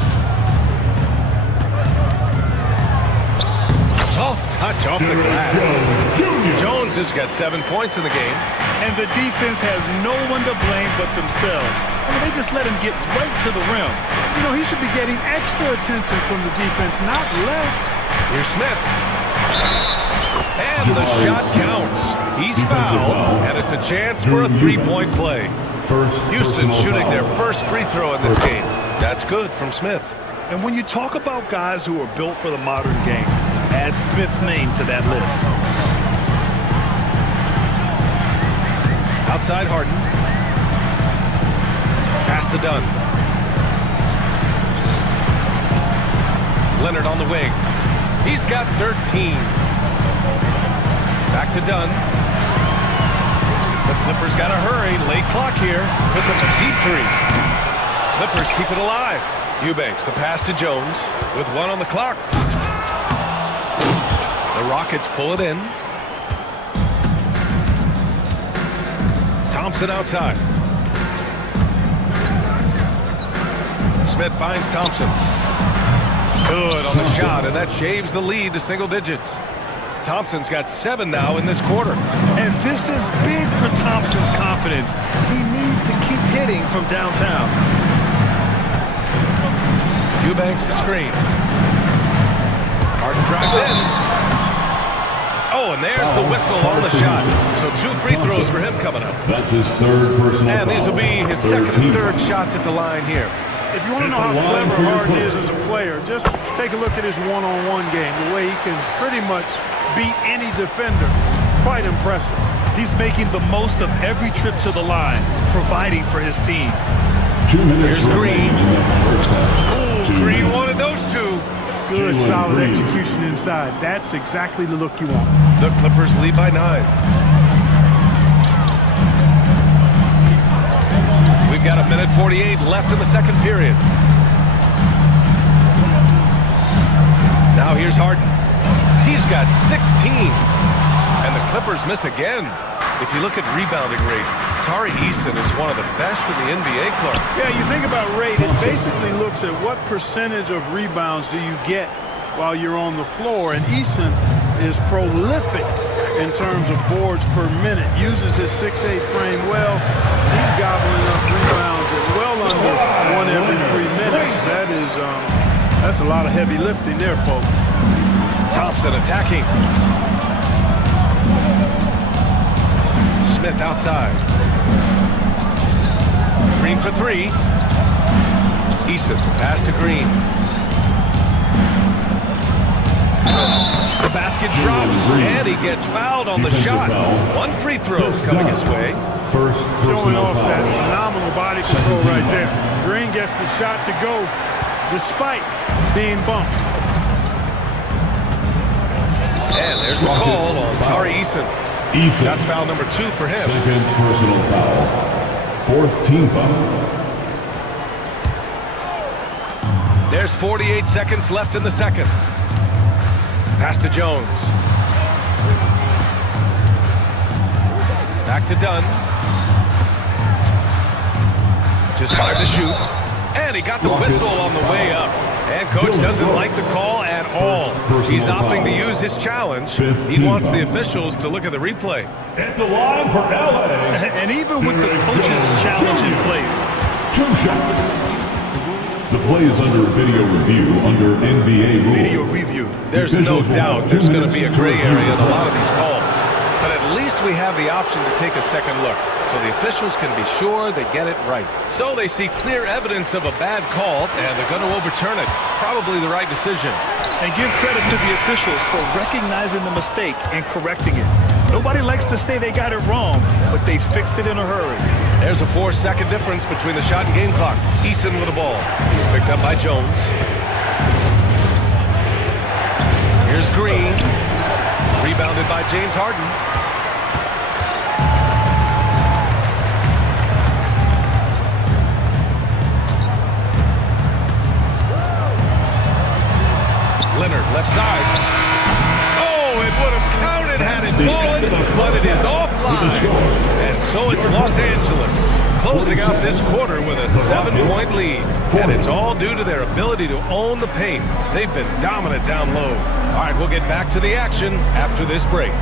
Soft touch off the glass. Jones has got 7 points in the game. And the defense has no one to blame but themselves. I mean, they just let him get right to the rim. You know, he should be getting extra attention from the defense, not less. Here's Smith. And the shot counts. He's fouled, and it's a chance for a 3-point play. Houston shooting their first free throw in this game. That's good from Smith. And when you talk about guys who are built for the modern game, add Smith's name to that list. Outside Harden. Pass to Dunn. Leonard on the wing. He's got 13. Back to Dunn. The Clippers got to hurry. Late clock here. Puts up a deep 3. Clippers keep it alive. Eubanks, the pass to Jones with 1 on the clock. The Rockets pull it in. Thompson outside. Smith finds Thompson. Good on the shot, and that shaves the lead to single digits. Thompson's got 7 now in this quarter. And this is big for Thompson's confidence. He needs to keep hitting from downtown. Eubanks the screen. Harden drives in. Oh, and there's the whistle on the shot. So 2 free throws for him coming up. That's his 3rd personal And these will be his 2nd and 3rd shots at the line here. If you want to know how clever Harden is as a player, just take a look at his one-on-one game. The way he can pretty much beat any defender. Quite impressive. He's making the most of every trip to the line, providing for his team. 2 minutes. Here's Green. Ooh, Green wanted those 2. Good, solid execution inside. That's exactly the look you want. The Clippers lead by 9. We've got 1:48 left in the 2nd period. Now here's Harden. He's got 16. And the Clippers miss again. If you look at rebounding rate, Tari Eason is one of the best in the NBA club. Yeah, you think about rate, it basically looks at what percentage of rebounds do you get while you're on the floor. And Eason is prolific in terms of boards per minute. Uses his 6'8" frame well. He's gobbling up rebounds at well under 1 every 3 minutes. That's a lot of heavy lifting there, folks. Thompson attacking. Smith outside. Green for 3. Eason, pass to Green. The basket drops, and he gets fouled on the shot. 1 free throw coming his way. Showing off that phenomenal body control right there. Green gets the shot to go despite being bumped. And there's the call on Tari Eason. That's foul number 2 for him. 2nd personal foul. 4th team foul. There's 48 seconds left in the 2nd. Pass to Jones. Back to Dunn. Just 5 to shoot. And he got the whistle on the way up. And coach doesn't like the call at all. He's opting to use his challenge. He wants the officials to look at the replay. At the line for LA. And even with the coach's challenge in place. 2 shots. The play is under video review under NBA rules. Video review. There's no doubt there's going to be a gray area in a lot of these calls. But at least least we have the option to take a second look, so the officials can be sure they get it right. So they see clear evidence of a bad call, and they're going to overturn it. Probably the right decision. And give credit to the officials for recognizing the mistake and correcting it. Nobody likes to say they got it wrong, but they fixed it in a hurry. There's a 4-second difference between the shot and game clock. Easton with the ball. He's picked up by Jones. Here's Green. Rebounded by James Harden. Leonard, left side. Oh, it would have counted had it fallen, but it is offline. And so it's Los Angeles closing out this quarter with a 7-point lead. And it's all due to their ability to own the paint. They've been dominant down low. All right, we'll get back to the action after this break.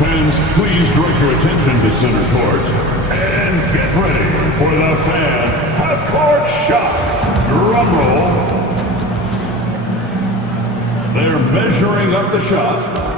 Fans, please direct your attention to center court and get ready for the fan half-court shot. Drum roll. They're measuring up the shot.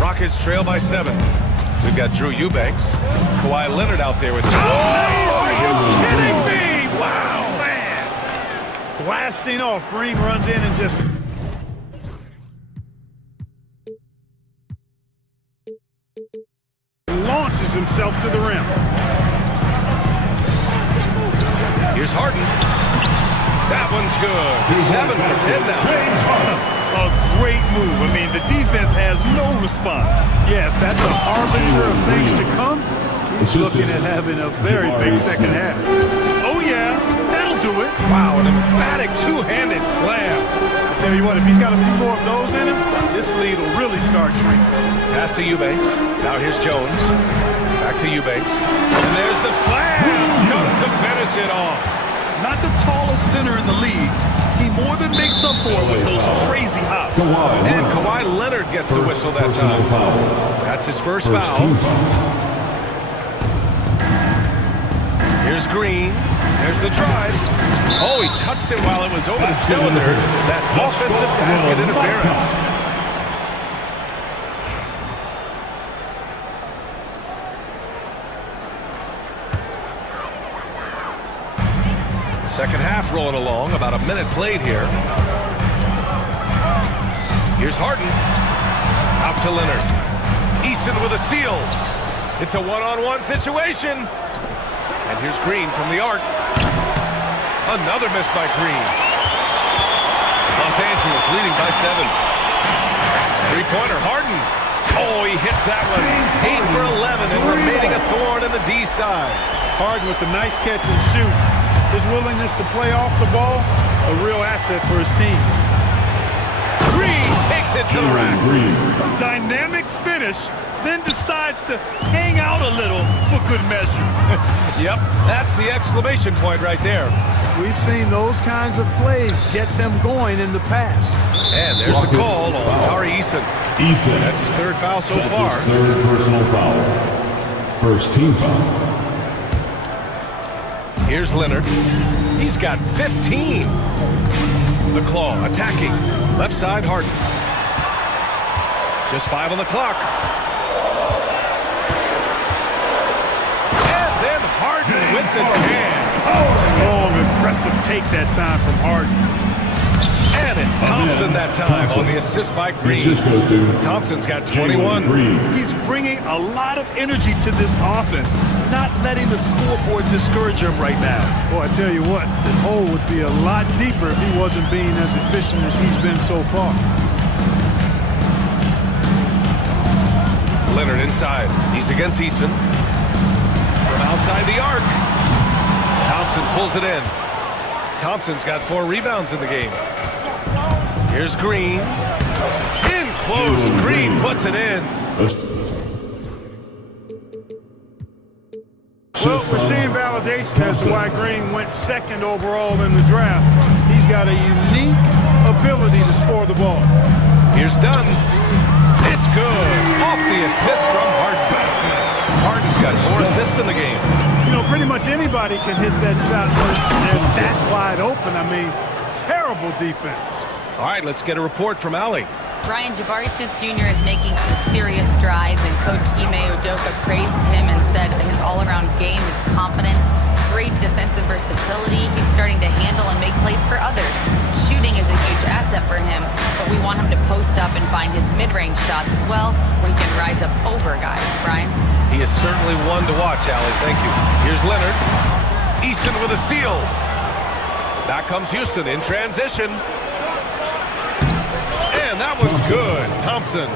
Rockets trail by 7. We've got Drew Eubanks. Kawhi Leonard out there with... Oh, are you kidding me? Wow, man. Blasting off. Green runs in and just... launches himself to the rim. Here's Harden. That one's good. 7 for 10 now. A great move. I mean, the defense has no response. Yeah, if that's a harbinger of things to come, he's looking at having a very big second half. Oh, yeah. That'll do it. Wow, an emphatic two-handed slam. I tell you what, if he's got a few more of those in him, this lead will really start shrinking. Pass to Eubanks. Now here's Jones. Back to Eubanks. And there's the slam. Dunk to finish it off. Not the tallest center in the league. He more than makes up for it with those crazy hops. And Kawhi Leonard gets the whistle that time. That's his first foul. Here's Green. There's the drive. Oh, he touched it while it was over the cylinder. That's offensive basket interference. Second half rolling along, about a minute played here. Here's Harden. Out to Leonard. Easton with a steal. It's a one-on-one situation. And here's Green from the arc. Another miss by Green. Los Angeles leading by 7. Three-pointer, Harden. Oh, he hits that one. 8 for 11 and remaining a thorn in the D side. Harden with a nice catch and shoot. His willingness to play off the ball, a real asset for his team. Green takes it to the rack. A dynamic finish, then decides to hang out a little for good measure. Yep, that's the exclamation point right there. We've seen those kinds of plays get them going in the past. And there's the call on Tari Eason. That's his third foul so far. His third personal foul. First team foul. Here's Leonard. He's got 15. The claw attacking. Left side, Harden. Just 5 on the clock. And then Harden with the jam. Strong, impressive take that time from Harden. And it's Thompson that time on the assist by Green. Thompson's got 21. He's bringing a lot of energy to this offense, not letting the scoreboard discourage him right now. Boy, I tell you what, the hole would be a lot deeper if he wasn't being as efficient as he's been so far. Leonard inside. He's against Eason. From outside the arc. Thompson pulls it in. Thompson's got 4 rebounds in the game. Here's Green. In close. Green puts it in. Well, we're seeing validation as to why Green went second overall in the draft. He's got a unique ability to score the ball. Here's Dunn. It's good. Off the assist from Harden. Harden's got 4 assists in the game. You know, pretty much anybody can hit that shot when they're that wide open. I mean, terrible defense. All right, let's get a report from Allie. Ryan, Jabari Smith Jr. is making some serious strides, and Coach Ime Udoka praised him and said his all-around game, his confidence, great defensive versatility. He's starting to handle and make plays for others. Shooting is a huge asset for him, but we want him to post up and find his mid-range shots as well, where he can rise up over guys. Brian? He is certainly one to watch, Allie. Thank you. Here's Leonard. Easton with a steal. Back comes Houston in transition. And that one's good. Thompson.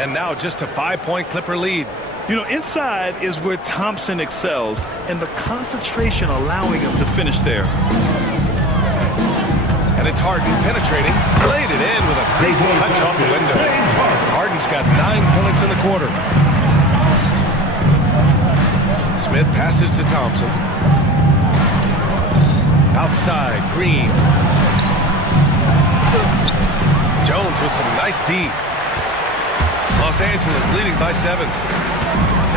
And now just a 5-point Clipper lead. You know, inside is where Thompson excels, and the concentration allowing him to finish there. And it's Harden penetrating. Laid it in with a nice touch off the window. Harden's got 9 points in the quarter. Smith passes to Thompson. Outside, Green. Jones with some nice D. Los Angeles leading by 7.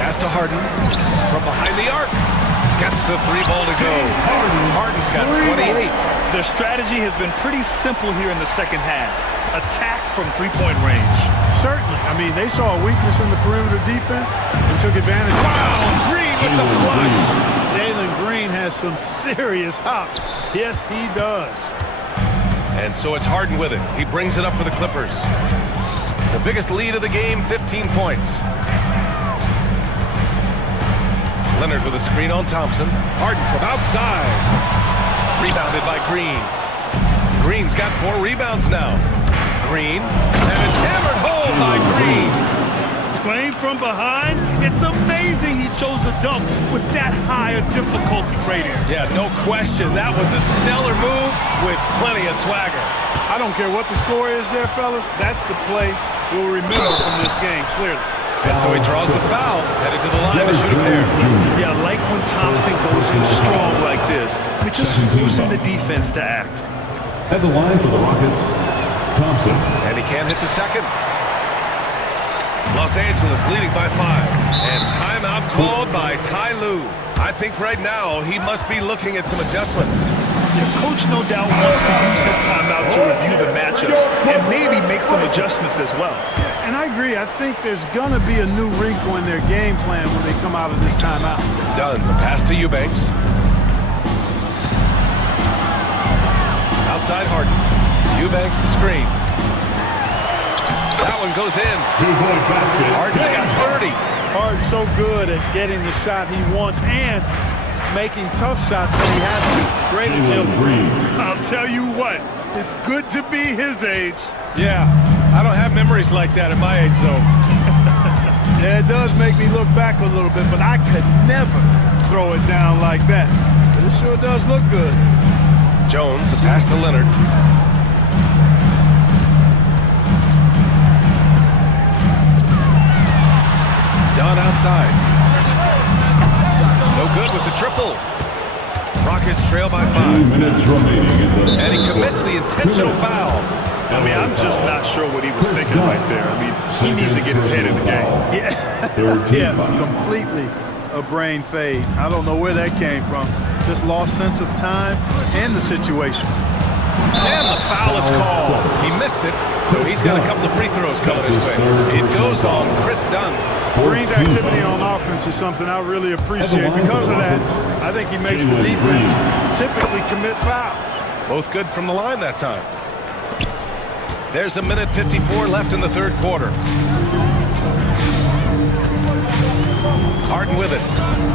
Pass to Harden. From behind the arc. Gets the 3-ball to go. Harden's got 28. Their strategy has been pretty simple here in the second half. Attack from 3-point range. Certainly. I mean, they saw a weakness in the perimeter defense and took advantage of it. Wow, Green with the flush. Jalen Green has some serious hop. Yes, he does. And so it's Harden with it. He brings it up for the Clippers. The biggest lead of the game, 15 points. Leonard with a screen on Thompson. Harden from outside. Rebounded by Green. Green's got 4 rebounds now. Green, and it's hammered home by Green. Playing from behind, it's amazing he chose a dunk with that high a difficulty rating. Yeah, no question. That was a stellar move with plenty of swagger. I don't care what the score is there, fellas. That's the play we'll remember from this game, clearly. And so he draws the foul, headed to the line to shoot a pair. Yeah, like when Thompson goes in strong like this, we're just forcing the defense to act. At the line for the Rockets, Thompson. And he can't hit the second. Los Angeles leading by 5. And timeout called by Ty Lue. I think right now he must be looking at some adjustments. Your coach no doubt wants to use this timeout to review the matchups and maybe make some adjustments as well. And I agree. I think there's going to be a new wrinkle in their game plan when they come out of this timeout. Done. The pass to Eubanks. Outside Harden. Eubanks the screen. That one goes in. Harden's got 30. Harden's so good at getting the shot he wants and making tough shots when he has to. Great agility. I'll tell you what, it's good to be his age. Yeah, I don't have memories like that at my age, though. Yeah, it does make me look back a little bit, but I could never throw it down like that. But it sure does look good. Jones, the pass to Leonard. Down outside. No good with the triple. Rockets trail by 5. 2 minutes remaining in the... And he commits the intentional foul. I mean, I'm just not sure what he was thinking right there. I mean, he needs to get his head in the game. Yeah, completely a brain fade. I don't know where that came from. Just lost sense of time and the situation. And the foul is called. He missed it, so he's got a couple of free throws coming his way. It goes on Chris Dunn. Green's activity on offense is something I really appreciate. Because of that, I think he makes the defense typically commit fouls. Both good from the line that time. There's a minute 54 left in the third quarter. Harden with it.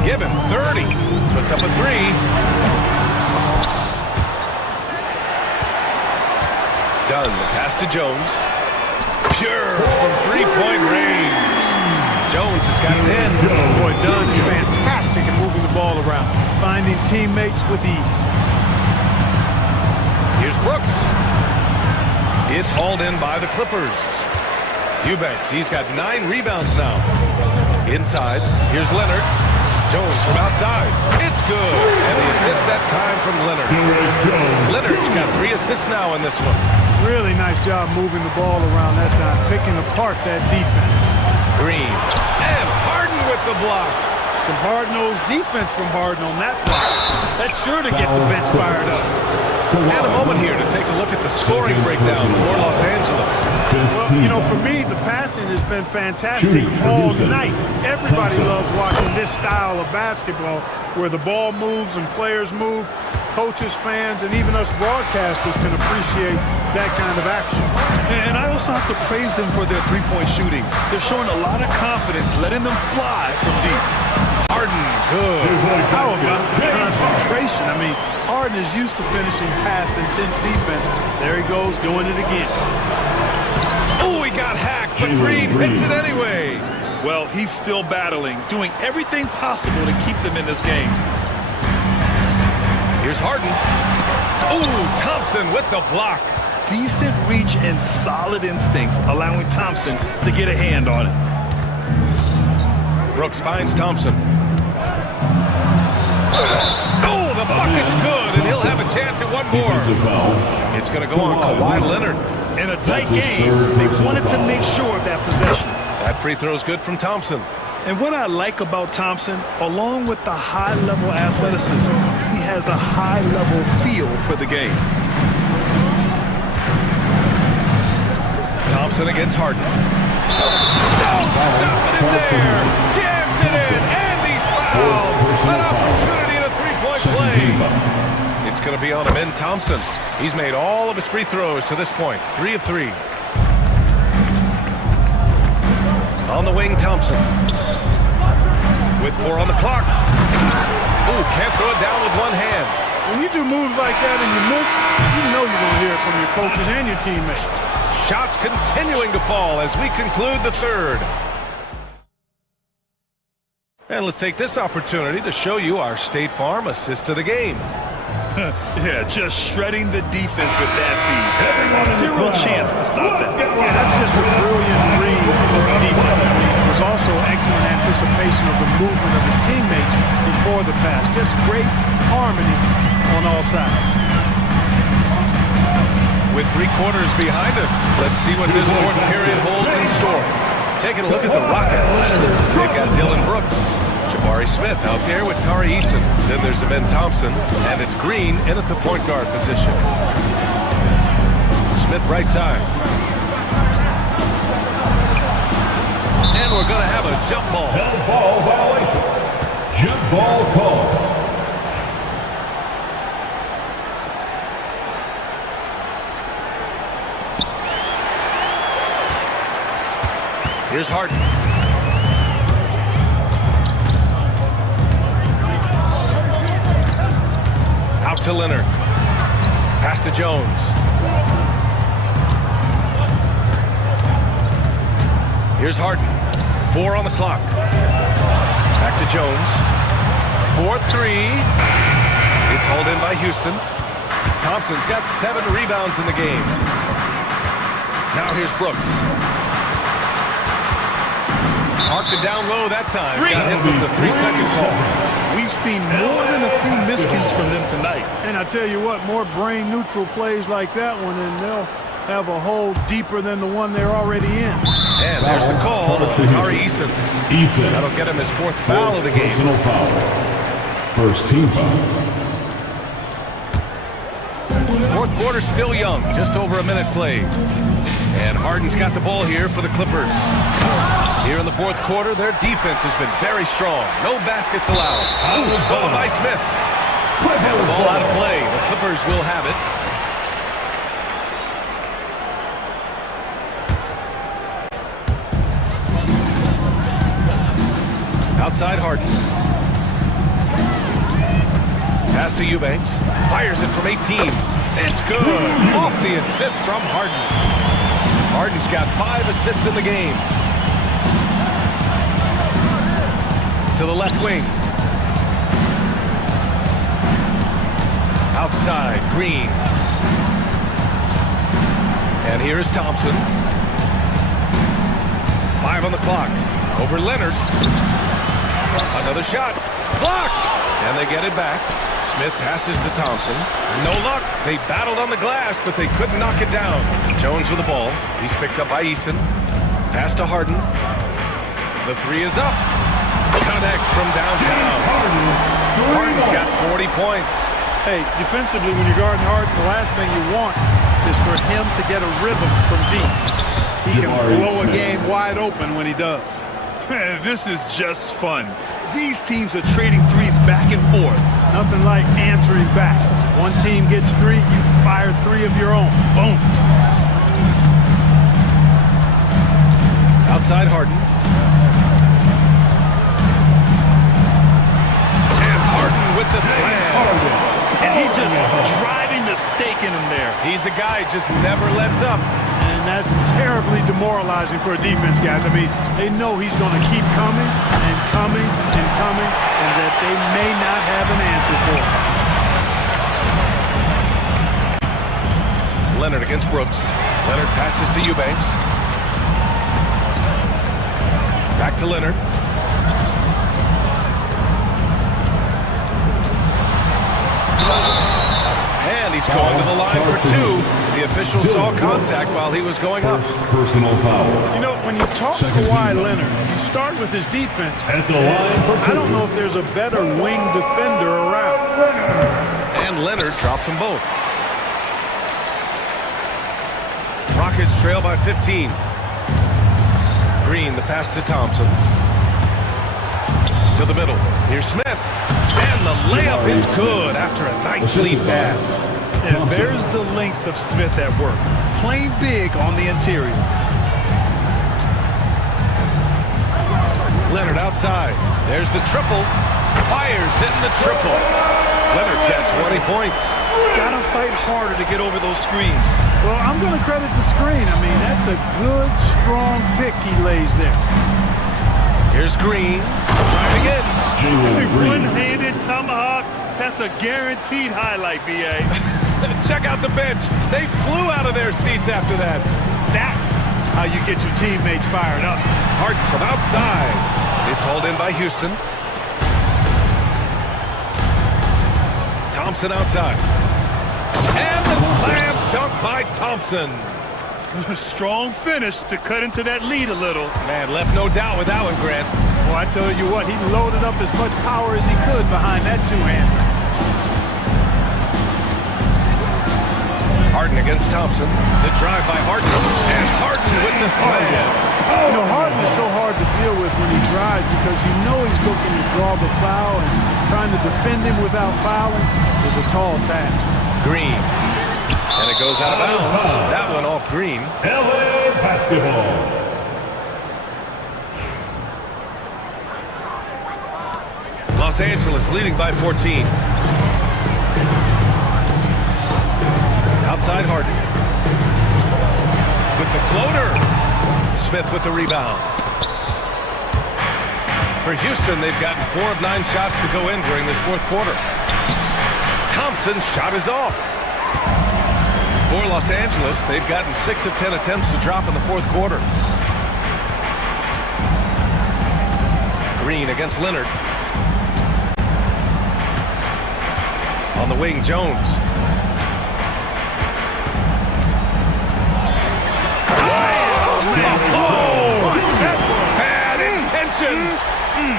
Give him 30. Puts up a 3. Dunn, the pass to Jones. Pure from three-point range. Jones has got 10. Boy, Dunn is fantastic at moving the ball around, finding teammates with ease. Here's Brooks. It's hauled in by the Clippers. Eubanks, he's got 9 rebounds now. Inside, here's Leonard. Jones from outside. It's good. And the assist that time from Leonard. Leonard's got 3 assists now in this one. Really nice job moving the ball around that time, picking apart that defense. Green. And Harden with the block. Some hard-nosed defense from Harden on that block. That's sure to get the bench fired up. And a moment here to take a look at the scoring breakdown for Los Angeles. Well, you know, for me, the passing has been fantastic all night. Everybody loves watching this style of basketball where the ball moves and players move. Coaches, fans, and even us broadcasters can appreciate that kind of action. And I also have to praise them for their three-point shooting. They're showing a lot of confidence, letting them fly from deep. Harden, good. How about the concentration? I mean, Harden is used to finishing past intense defense. There he goes, doing it again. Oh, he got hacked, but Green hits it anyway. Well, he's still battling, doing everything possible to keep them in this game. Here's Harden. Oh, Thompson with the block. Decent reach and solid instincts, allowing Thompson to get a hand on it. Brooks finds Thompson. Oh, the bucket's good, and he'll have a chance at one more. It's going to go on Kawhi Leonard. In a tight game, they wanted to make sure of that possession. That free throw's good from Thompson. And what I like about Thompson, along with the high-level athleticism, he has a high-level feel for the game. Thompson against Harden. Oh, stop it in there! Jams it in, and he's fouled! An opportunity in a three-point play! It's going to be on him in Thompson. He's made all of his free throws to this point. 3 of 3. On the wing, Thompson. With 4 on the clock. Ooh, can't throw it down with one hand. When you do moves like that and you miss, you know you're going to hear it from your coaches and your teammates. Shots continuing to fall as we conclude the third. And let's take this opportunity to show you our State Farm assist to the game. Yeah, just shredding the defense with that feed. Zero chance to stop that. Yeah, that's just a brilliant read of the defense. I mean, it was also excellent anticipation of the movement of his teammates before the pass. Just great harmony on all sides. With 3 quarters behind us, let's see what this fourth period holds in store. Taking a look at the Rockets. They've got Dylan Brooks. Jabari Smith out there with Tari Eason. Then there's Amen Thompson, and it's Green in at the point guard position. Smith right side. And we're going to have a jump ball. Held ball violation. Jump ball call. Here's Harden. Out to Leonard. Pass to Jones. Here's Harden. 4 on the clock. Back to Jones. 4-3. It's hauled in by Houston. Thompson's got 7 rebounds in the game. Now here's Brooks. Marked it down low that time. Got hit with the 3-second call. We've seen more than a few miscues from them tonight. And I tell you what, more brain-neutral plays like that one, and they'll have a hole deeper than the one they're already in. And there's the call. Tari Eason. That'll get him his 4th foul of the game. Personal foul. First team foul. 4th quarter still young. Just over a minute played. And Harden's got the ball here for the Clippers. Here in the 4th quarter, their defense has been very strong. No baskets allowed. Ooh, stolen by Smith. And the ball out of play. The Clippers will have it. Outside Harden. Pass to Eubanks. Fires it from 18. It's good. Off the assist from Harden. Harden's got 5 assists in the game. To the left wing. Outside, Green. And here is Thompson. 5 on the clock. Over Leonard. Another shot. Blocked! And they get it back. Smith passes to Thompson. No luck. They battled on the glass, but they couldn't knock it down. Jones with the ball. He's picked up by Eason. Pass to Harden. The 3 is up. Connects from downtown. Harden's got 40 points. Hey, defensively, when you're guarding Harden, the last thing you want is for him to get a rhythm from deep. He can blow a game wide open when he does. Man, this is just fun. These teams are trading threes back and forth. Nothing like answering back. One team gets 3, you fire 3 of your own. Boom. Outside Harden. And Harden with the slam. And he just driving the stake in him there. He's a guy who just never lets up. And that's terribly demoralizing for a defense, guys. I mean, they know he's going to keep coming and coming and coming, and that they may not have an answer for him. Leonard against Brooks. Leonard passes to Eubanks. Back to Leonard. And he's going to the line for 2. The official saw contact while he was going up. Personal foul. You know, when you talk Kawhi Leonard, you start with his defense. At the line for 2. I don't know if there's a better wing defender around. And Leonard drops them both. Rockets trail by 15. Green, the pass to Thompson. To the middle. Here's Smith. And the layup is good after a nice lead pass. And there's the length of Smith at work. Playing big on the interior. Leonard outside. There's the triple. Fires in the triple. Leonard's got 20 points. Gotta fight harder to get over those screens. Well, I'm going to credit the screen. I mean, that's a good, strong pick he lays there. Here's Green. Driving in. One-handed tomahawk. That's a guaranteed highlight, B.A. Check out the bench. They flew out of their seats after that. That's how you get your teammates fired up. Harden from outside. It's hauled in by Houston. Thompson outside. And the slam dunk by Thompson. A strong finish to cut into that lead a little. Man, left no doubt with that one, Grant. Well, I tell you what, he loaded up as much power as he could behind that 2-hander. Harden against Thompson. The drive by Harden. And Harden with the slam. You know, Harden is so hard to deal with when he drives because you know he's looking to draw the foul, and trying to defend him without fouling is a tall task. Green. And it goes out of bounds. That one off Green. LA basketball. Los Angeles leading by 14. Outside Harden. With the floater. Smith with the rebound. For Houston, they've gotten 4 of 9 shots to go in during this fourth quarter. Thompson's shot is off. For Los Angeles, they've gotten 6 of 10 attempts to drop in the fourth quarter. Green against Leonard. On the wing, Jones. Bad intentions. And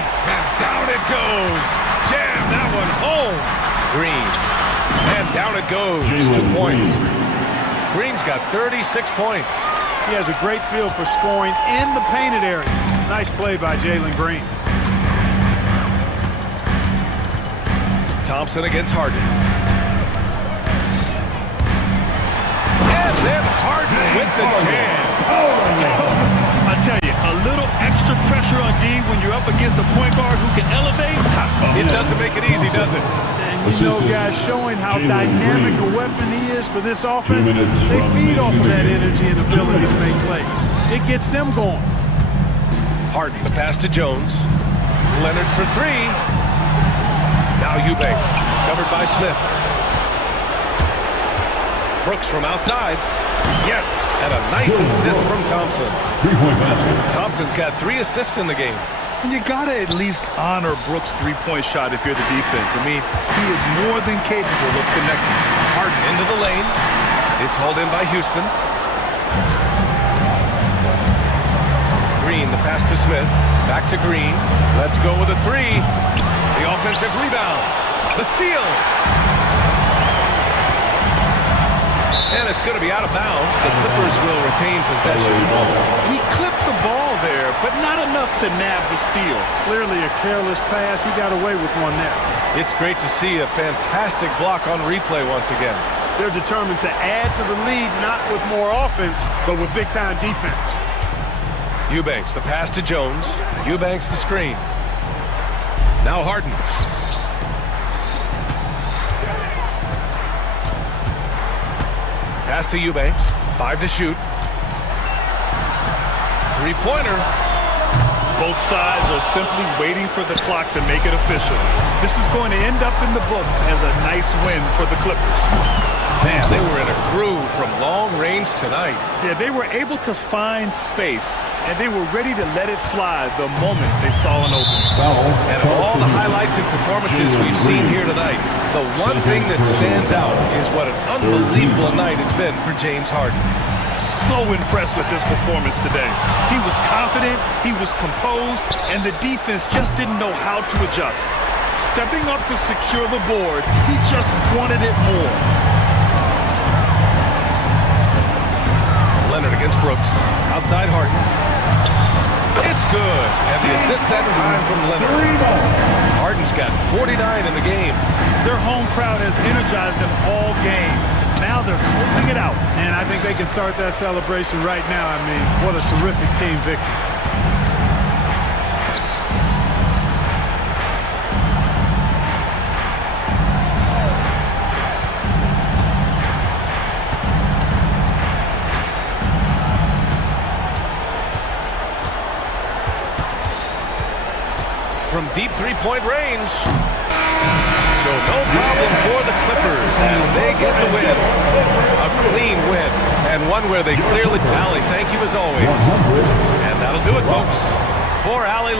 down it goes. Jam that one home. Green. And down it goes. 2 points. Green's got 36 points. He has a great feel for scoring in the painted area. Nice play by Jalen Green. Thompson against Harden. And then Harden with the jam. I tell you, a little extra pressure on D when you're up against a point guard who can elevate. It doesn't make it easy, does it? And you know, guys, showing how dynamic a weapon he is for this offense, they feed off of that energy and ability to make plays. It gets them going. Harden, the pass to Jones. Leonard for 3. Now Eubanks, covered by Smith. Brooks from outside. Yes, and a nice assist from Thompson. 3-point basket. Thompson's got 3 assists in the game. And you gotta at least honor Brooks' three-point shot if you're the defense. I mean, he is more than capable of connecting. Harden into the lane. It's hauled in by Houston. Green, the pass to Smith. Back to Green. Let's go with a 3. The offensive rebound. The steal. And it's going to be out of bounds. The Clippers will retain possession. He clipped the ball there, but not enough to nab the steal. Clearly a careless pass. He got away with one there. It's great to see a fantastic block on replay once again. They're determined to add to the lead, not with more offense, but with big-time defense. Eubanks, the pass to Jones. Eubanks, the screen. Now Harden. Pass to Eubanks. 5 to shoot. 3-pointer. Both sides are simply waiting for the clock to make it official. This is going to end up in the books as a nice win for the Clippers. Man, they were in a groove from long range tonight. Yeah, they were able to find space, and they were ready to let it fly the moment they saw an opening. And of all the highlights and performances we've seen here tonight, the one thing that stands out is what an unbelievable night it's been for James Harden. So impressed with his performance today. He was confident, he was composed, and the defense just didn't know how to adjust. Stepping up to secure the board, he just wanted it more. Leonard against Brooks. Outside Harden. It's good. And the assist that time from Leonard. Harden's got 49 in the game. Their home crowd has energized them all game. Now they're closing it out. And I think they can start that celebration right now. I mean, what a terrific team victory. From deep three-point range. So no problem for the Clippers as they get the win. A clean win, and one where they clearly... Allie, thank you as always. And that'll do it, folks. For Allie...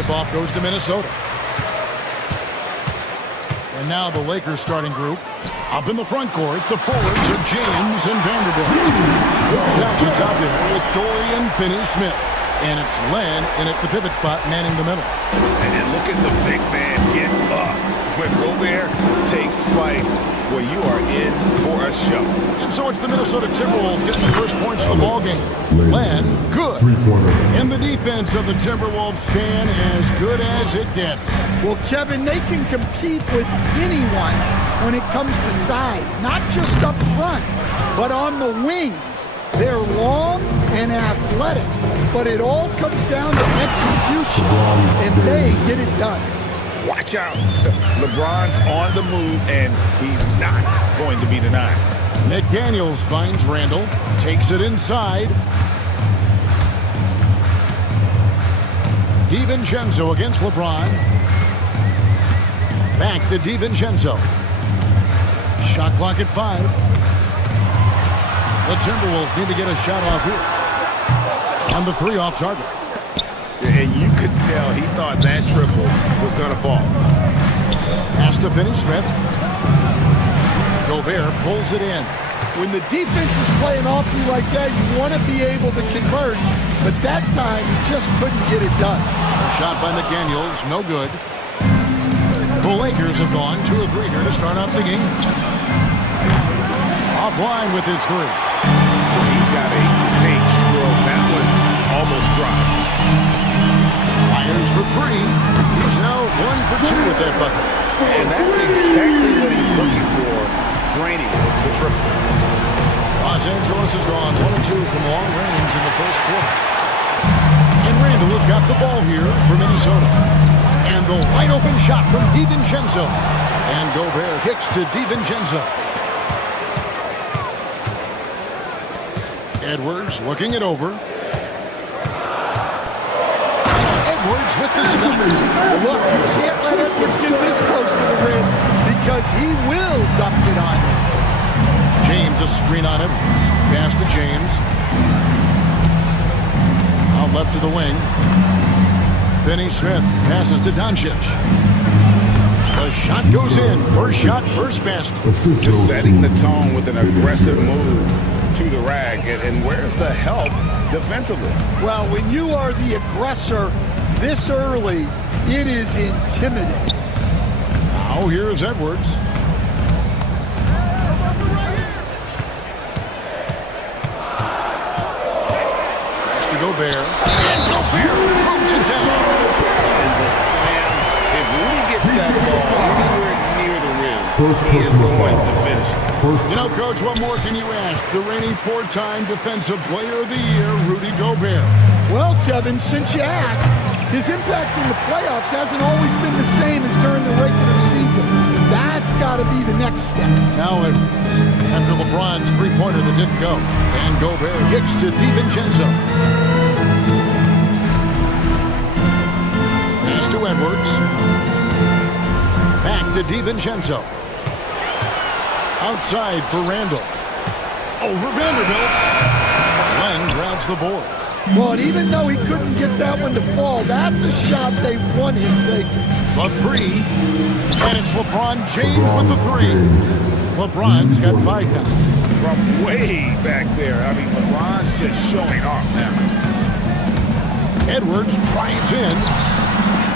tip-off goes to Minnesota. And now the Lakers starting group. Up in the front court, the forwards are James and Vanderbilt. Luka Doncic's out there with Dorian Finney-Smith. And it's Len in at the pivot spot, manning the middle. And look at the big man get up. When Gobert takes flight, well, you are in for a show. And so it's the Minnesota Timberwolves getting the first points of the ballgame. Len, good. And the defense of the Timberwolves stand as good as it gets. Well, Kevin, they can compete with anyone when it comes to size, not just up front, but on the wings. They're long and athletic, but it all comes down to execution, and they get it done. Watch out. LeBron's on the move, and he's not going to be denied. McDaniels finds Randall, takes it inside. DiVincenzo against LeBron. Back to DiVincenzo. Shot clock at 5. The Timberwolves need to get a shot off here. On the 3 off target. And you could tell he thought that triple was going to fall. Pass to Finney-Smith. Gobert pulls it in. When the defense is playing off you like that, you want to be able to convert. But that time, he just couldn't get it done. Shot by McDaniels, no good. The Lakers have gone 2 of 3 here to start out the game. Offline with his 3. Well, he's got a great stroke. That one almost dropped. Fires for 3. He's now 1 for 2 with that bucket. And that's exactly what he's looking for, draining the triple. Los Angeles has gone 1 of 2 from long range in the first quarter. And Randall has got the ball here for Minnesota. And the wide open shot from DiVincenzo. And Gobert kicks to DiVincenzo. Edwards looking it over. Edwards with the stop. Look, you can't let Edwards get this close to the rim because he will dump it on him. James a screen on Edwards. Pass to James. Out left to the wing. Finney-Smith passes to Doncic. The shot goes in. First shot, first basket. Just setting the tone with an aggressive move to the rack. And where's the help defensively? Well, when you are the aggressor this early, it is intimidating. Now here's Edwards. Pass to Gobert. And Gobert throws it down. And the slam, if Rudy gets that ball anywhere near the rim, he is going to finish it. You know, Coach, what more can you ask? The reigning 4-time Defensive Player of the Year, Rudy Gobert. Well, Kevin, since you asked, his impact in the playoffs hasn't always been the same as during the regular season. That's got to be the next step. Now Edwards, after LeBron's three-pointer that didn't go. And Gobert kicks to DiVincenzo. Pass to Edwards. Back to DiVincenzo. Outside for Randall. Over Vanderbilt. Len grabs the board. Well, and even though he couldn't get that one to fall, that's a shot they want him taking. The 3. And it's LeBron James with the 3. LeBron's got 5 now. From way back there. I mean, LeBron's just showing off now. Edwards drives in.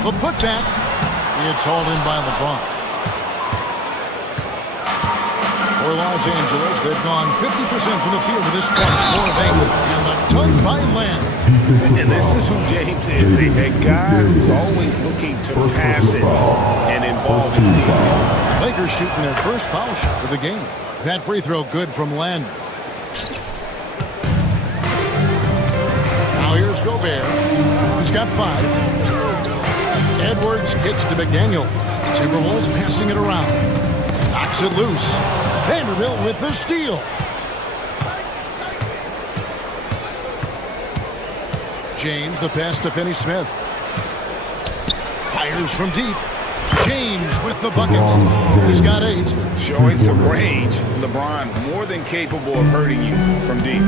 The putback. It's hauled in by LeBron. For Los Angeles, they've gone 50% from the field to this point, 4 of 8. And the dunk by Len. And this is who James is, a guy who's always looking to pass it and involve his team. Lakers shooting their first foul shot of the game. That free throw good from Len. Now here's Gobert. He's got 5. Edwards kicks to McDaniels. Timberwolves passing it around. Knocks it loose. Vanderbilt with the steal. James, the pass to Finney-Smith. Fires from deep. James with the bucket. He's got 8. Showing some range. LeBron more than capable of hurting you from deep.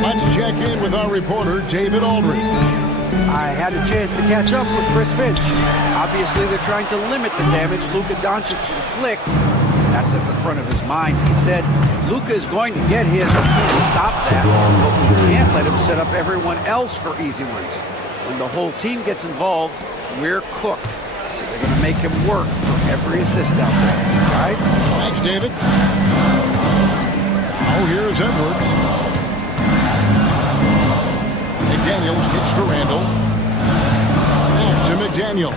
Let's check in with our reporter, David Aldridge. I had a chance to catch up with Chris Finch. Obviously, they're trying to limit the damage Luka Doncic inflicts. That's at the front of his mind. He said, Luka is going to get his. We can't stop that, but we can't let him set up everyone else for easy ones. When the whole team gets involved, we're cooked. So they're going to make him work for every assist out there. Guys? Thanks, David. Oh, here's Edwards. McDaniels kicks to Randall. Back to McDaniel.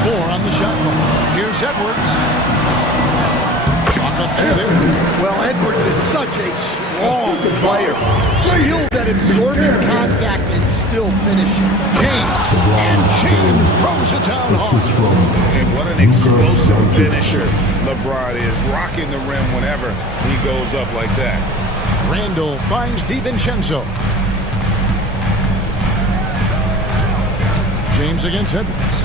4 on the shot clock. Here's Edwards. Shot up 2 there. Well, Edwards is such a strong player. Skilled at absorbing contact and still finishing. James throws it down hard. And what an explosive finisher LeBron is, rocking the rim whenever he goes up like that. Randall finds DiVincenzo. James against Edwards.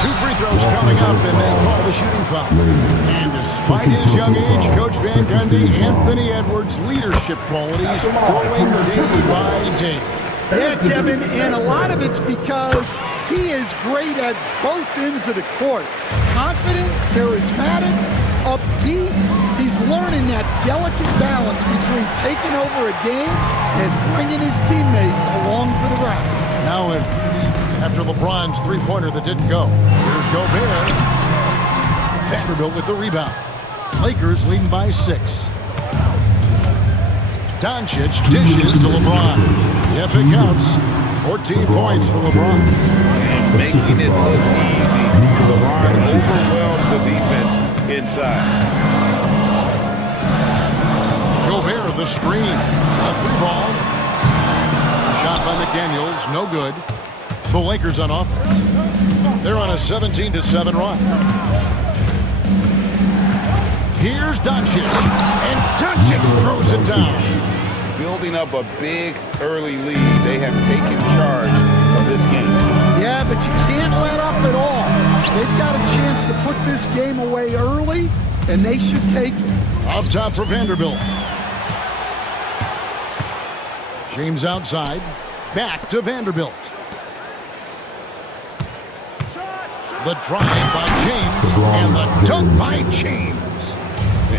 2 free throws coming up, and they call the shooting foul. And despite his young age, Coach Van Gundy, Anthony Edwards' leadership qualities growing day by day. Yeah, Kevin, and a lot of it's because he is great at both ends of the court. Confident, charismatic, upbeat. He's learning that delicate balance between taking over a game and bringing his teammates along for the ride. Now Edwards, after LeBron's three-pointer that didn't go. Here's Gobert. Vanderbilt with the rebound. Lakers leading by 6. Doncic dishes to LeBron. If it counts, 14 points for LeBron. And making it look easy. LeBron overwhelms the defense inside. Gobert the screen. A 3-ball. Shot by McDaniels, no good. The Lakers on offense. They're on a 17-7 run. Here's Doncic. And Doncic throws it down. Building up a big early lead. They have taken charge of this game. Yeah, but you can't let up at all. They've got a chance to put this game away early, and they should take it. Up top for Vanderbilt. James outside. Back to Vanderbilt. The drive by James and the dunk by James.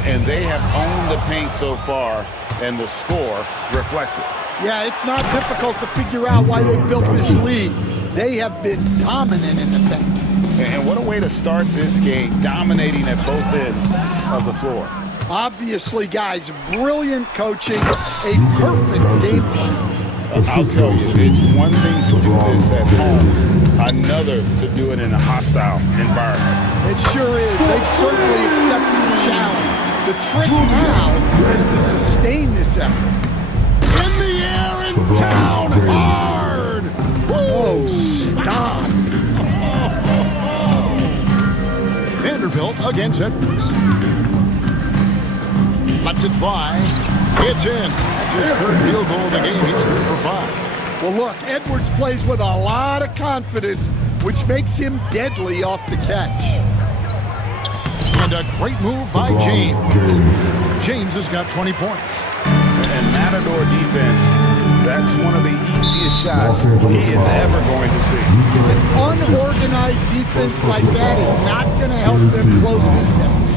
And they have owned the paint so far, and the score reflects it. Yeah, it's not difficult to figure out why they built this lead. They have been dominant in the paint. And what a way to start this game, dominating at both ends of the floor. Obviously, guys, brilliant coaching, a perfect game plan. I'll tell you, it's one thing to do this at home, another to do it in a hostile environment. It sure is. They've certainly accepted the challenge. The trick now is to sustain this effort. In the air and down hard. Oh, stop. Vanderbilt against Edwards. Lets it fly. It's in. That's his 3rd field goal of the game. He's 3 for 5. Well, look, Edwards plays with a lot of confidence, which makes him deadly off the catch. And a great move by James. James has got 20 points. And Matador defense, that's one of the easiest shots he is ever going to see. An unorganized defense like that is not going to help them close this deficit.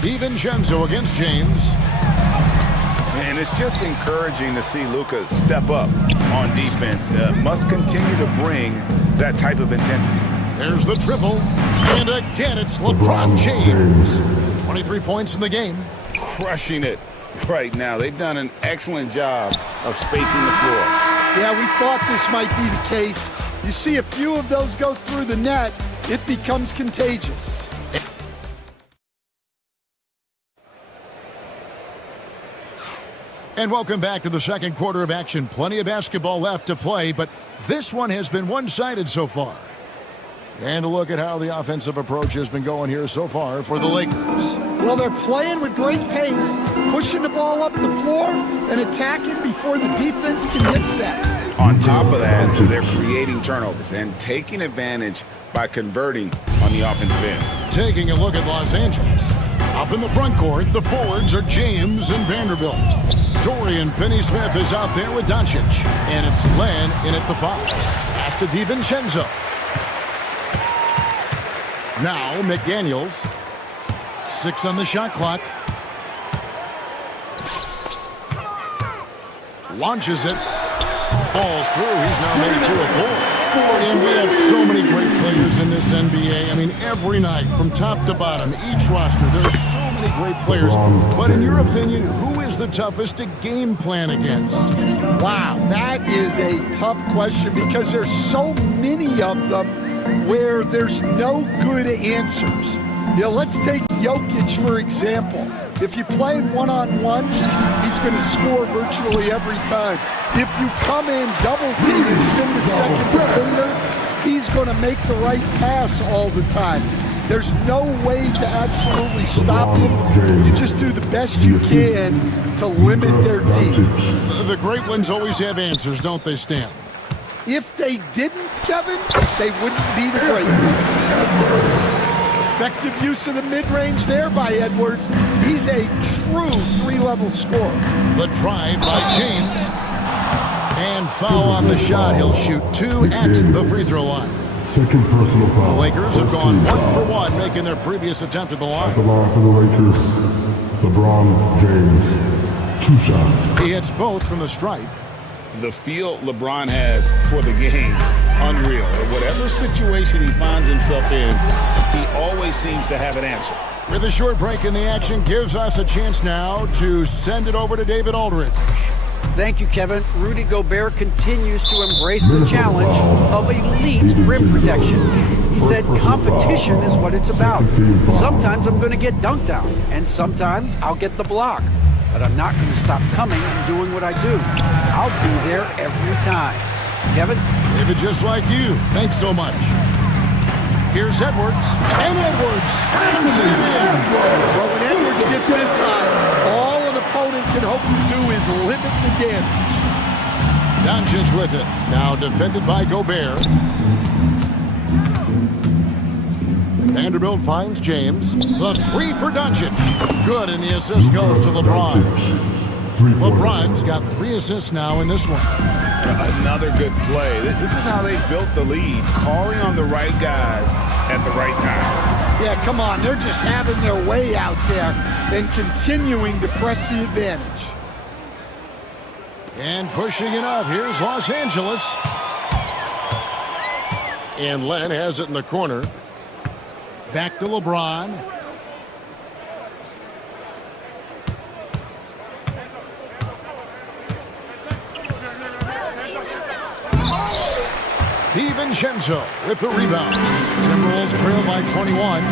DiVincenzo against James. And it's just encouraging to see Luka step up on defense. Must continue to bring that type of intensity. There's the triple. And again, it's LeBron James. 23 points in the game. Crushing it right now. They've done an excellent job of spacing the floor. Yeah, we thought this might be the case. You see a few of those go through the net, it becomes contagious. And welcome back to the second quarter of action. Plenty of basketball left to play, but this one has been one-sided so far. And a look at how the offensive approach has been going here so far for the Lakers. Well, they're playing with great pace, pushing the ball up the floor and attacking before the defense can get set. On top of that, they're creating turnovers and taking advantage by converting on the offensive end. Taking a look at Los Angeles. Up in the front court, the forwards are James and Vanderbilt. Dorian Finney-Smith is out there with Doncic. And it's Len in at the 5. Pass to DiVincenzo. Now McDaniels. 6 on the shot clock. Launches it. Falls through. He's now made 2 of 4. And we have so many great players in this NBA. I mean, every night, from top to bottom, each roster, there's so many great players. But in your opinion, who is the toughest to game plan against? Wow, that is a tough question because there's so many of them where there's no good answers. You know, let's take Jokic, for example. If you play him one-on-one, he's going to score virtually every time. If you come in double team and send the second defender, he's going to make the right pass all the time. There's no way to absolutely stop him. You just do the best you can to limit their team. The great ones always have answers, don't they, Stan? If they didn't, Kevin, they wouldn't be the great ones. Effective use of the mid-range there by Edwards. He's a true 3-level scorer. The drive by James. And foul on the shot. He'll shoot 2 at the free throw line. Second personal foul. The Lakers have gone 1 for 1, making their previous attempt at the line. At the line for the Lakers, LeBron James. 2 shots. He hits both from the stripe. The feel LeBron has for the game, unreal. Whatever situation he finds himself in, he always seems to have an answer. With a short break in the action, gives us a chance now to send it over to David Aldridge. Thank you, Kevin. Rudy Gobert continues to embrace the challenge of elite rim protection. He said competition is what it's about. Sometimes I'm going to get dunked out, and sometimes I'll get the block. But I'm not going to stop coming and doing what I do. I'll be there every time. Kevin? David, just like you. Thanks so much. Here's Edwards. And Edwards slams it in. Well, when Edwards gets this high, all an opponent can hope to do is limit the damage. Doncic with it. Now defended by Gobert. Vanderbilt finds James. The 3 for Doncic. Good, and the assist goes to LeBron. LeBron's got 3 assists now in this one. Another good play. This is how they built the lead, calling on the right guys at the right time. Yeah, come on. They're just having their way out there and continuing to press the advantage. And pushing it up. Here's Los Angeles. And Len has it in the corner. Back to LeBron. DiVincenzo with the rebound. Timberwolves trail by 21.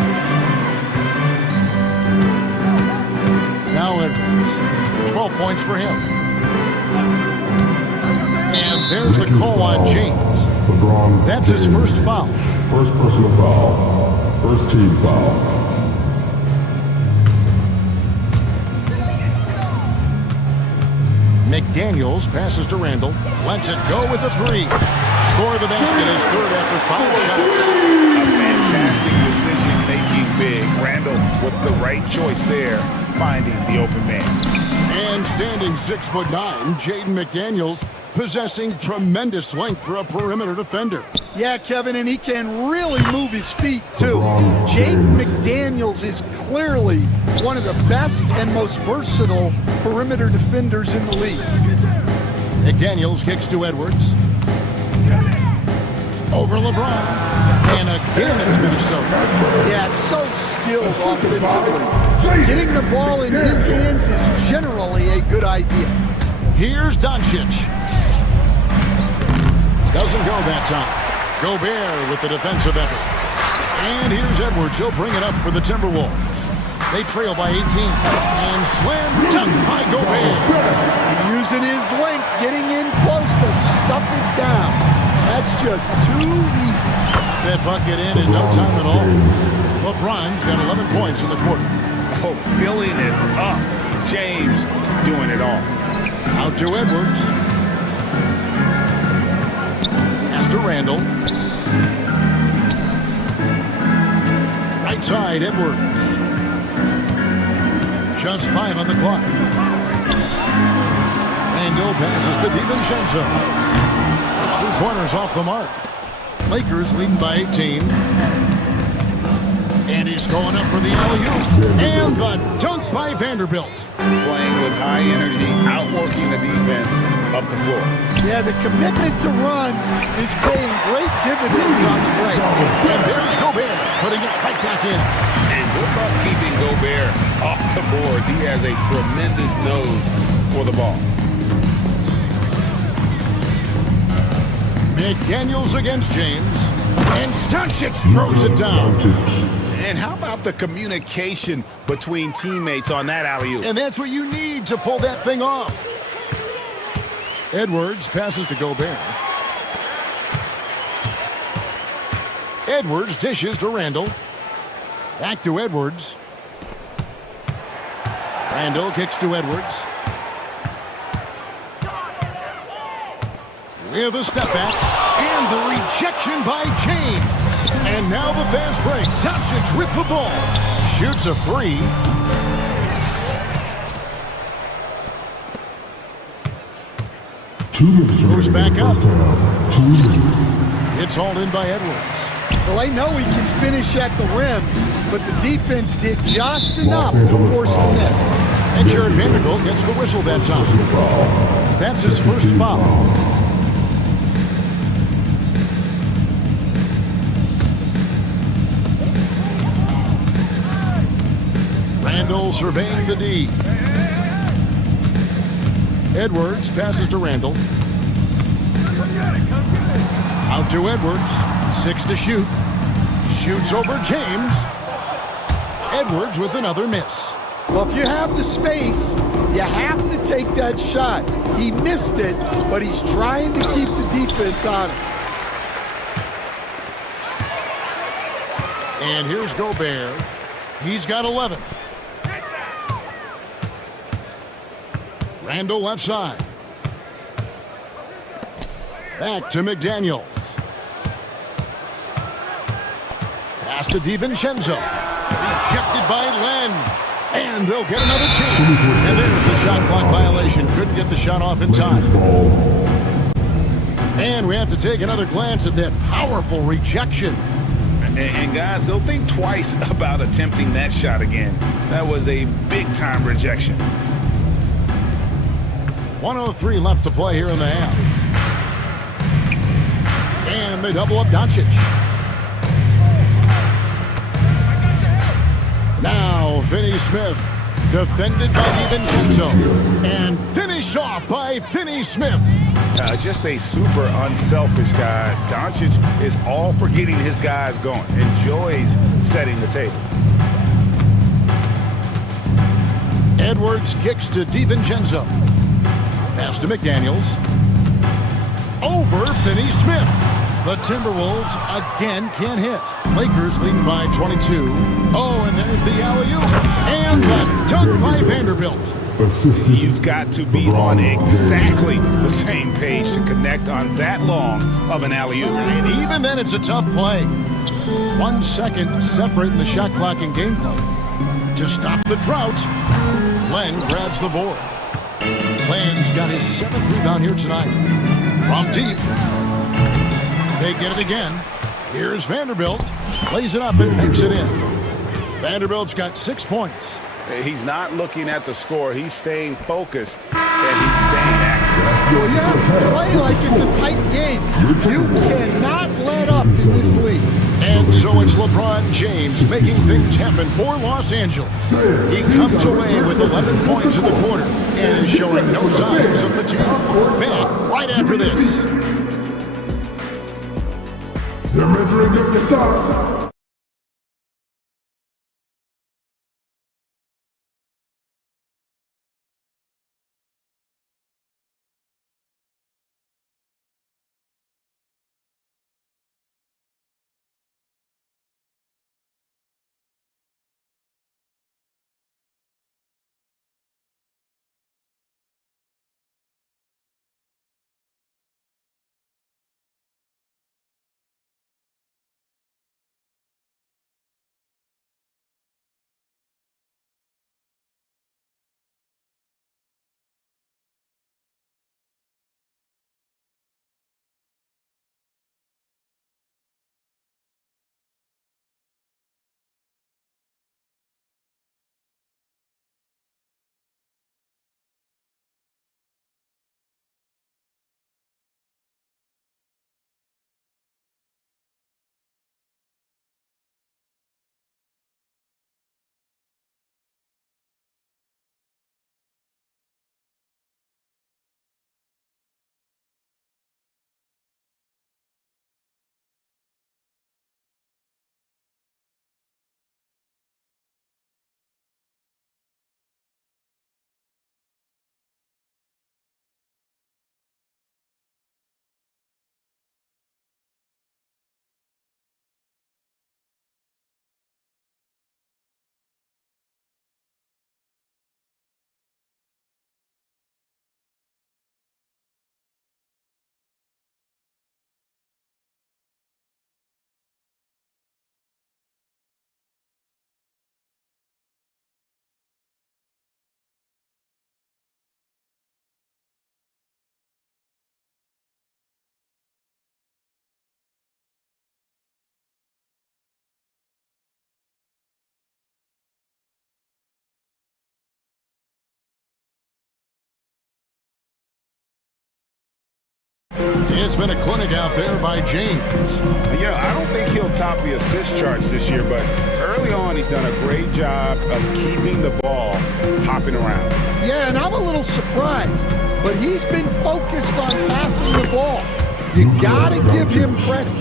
Now Edwards. 12 points for him. And there's the call on James. That's his first foul. First personal foul. First team foul. McDaniels passes to Randall. Lets it go with a 3. Score the basket is third after 5 shots. A fantastic decision-making big. Randall with the right choice there, finding the open man. And standing 6'9", Jaden McDaniels, possessing tremendous length for a perimeter defender. Yeah, Kevin, and he can really move his feet, too. Jaden McDaniels is clearly one of the best and most versatile perimeter defenders in the league. McDaniels kicks to Edwards. Over LeBron. And again, it's Minnesota. Yeah, so skilled offensively. Getting the ball in his hands is generally a good idea. Here's Doncic. Doesn't go that time. Gobert with the defensive effort. And here's Edwards. He'll bring it up for the Timberwolves. They trail by 18. And slam dunk by Gobert. Using his length, getting in close to stuff it down. That's just too easy. That bucket in no time at all. LeBron's got 11 points in the quarter. Oh, filling it up. James doing it all. Out to Edwards. Pass to Randall. Right side, Edwards. Just 5 on the clock. Randall passes to DiVincenzo. It's 3-pointers off the mark. Lakers leading by 18. And he's going up for the alley-oop. And the dunk by Vanderbilt. Playing with high energy, outworking the defense up the floor. Yeah, the commitment to run is paying great dividends on the break. And there's Gobert, putting it right back in. And good luck keeping Gobert off the board. He has a tremendous nose for the ball. McDaniels against James. And Doncic throws it down. And how about the communication between teammates on that alley-oop? And that's what you need to pull that thing off. Edwards passes to Gobert. Edwards dishes to Randall. Back to Edwards. Randall kicks to Edwards. With a step back. And the rejection by James. And now the fast break. Doncic with the ball. Shoots a 3. Goes back up. It's hauled in by Edwards. Well, I know he can finish at the rim, but the defense did just enough to force the miss. And Jared Vanderbilt gets the whistle that time. That's his first foul. Randall surveying the D. Edwards passes to Randall. Out to Edwards. 6 to shoot. Shoots over James. Edwards with another miss. Well, if you have the space, you have to take that shot. He missed it, but he's trying to keep the defense honest. And here's Gobert. He's got 11. Randall left side. Back to McDaniels. Pass to DiVincenzo. Rejected by Len. And they'll get another chance. And there's the shot clock violation. Couldn't get the shot off in time. And we have to take another glance at that powerful rejection. And guys, they'll think twice about attempting that shot again. That was a big-time rejection. 1:03 left to play here in the half. And they double up Doncic. Now Finney Smith, defended by DiVincenzo, and finished off by Finney Smith. Just a super unselfish guy. Doncic is all for getting his guys going. Enjoys setting the table. Edwards kicks to DiVincenzo. Pass to McDaniels. Over Finney Smith. The Timberwolves again can't hit. Lakers leading by 22. Oh, and there's the alley-oop. And the dunk by Vanderbilt. You've got to be on exactly the same page to connect on that long of an alley-oop. And even then, it's a tough play. 1 second separating the shot clock and game clock. To stop the drought, Len grabs the board. Len's got his 7th rebound here tonight. From deep. They get it again. Here's Vanderbilt. Plays it up and banks it in. Vanderbilt's got 6 points. He's not looking at the score. He's staying focused, and he's staying active. Well, you have to play like it's a tight game. You cannot let up in this league. And so it's LeBron James making things happen for Los Angeles. He comes away with 11 points in the quarter and is showing no signs of fatigue. Back right after this. They're measuring up the shots. It's been a clinic out there by James. You know, I don't think he'll top the assist charts this year, but early on he's done a great job of keeping the ball hopping around. Yeah, and I'm a little surprised, but he's been focused on passing the ball. You gotta give him credit.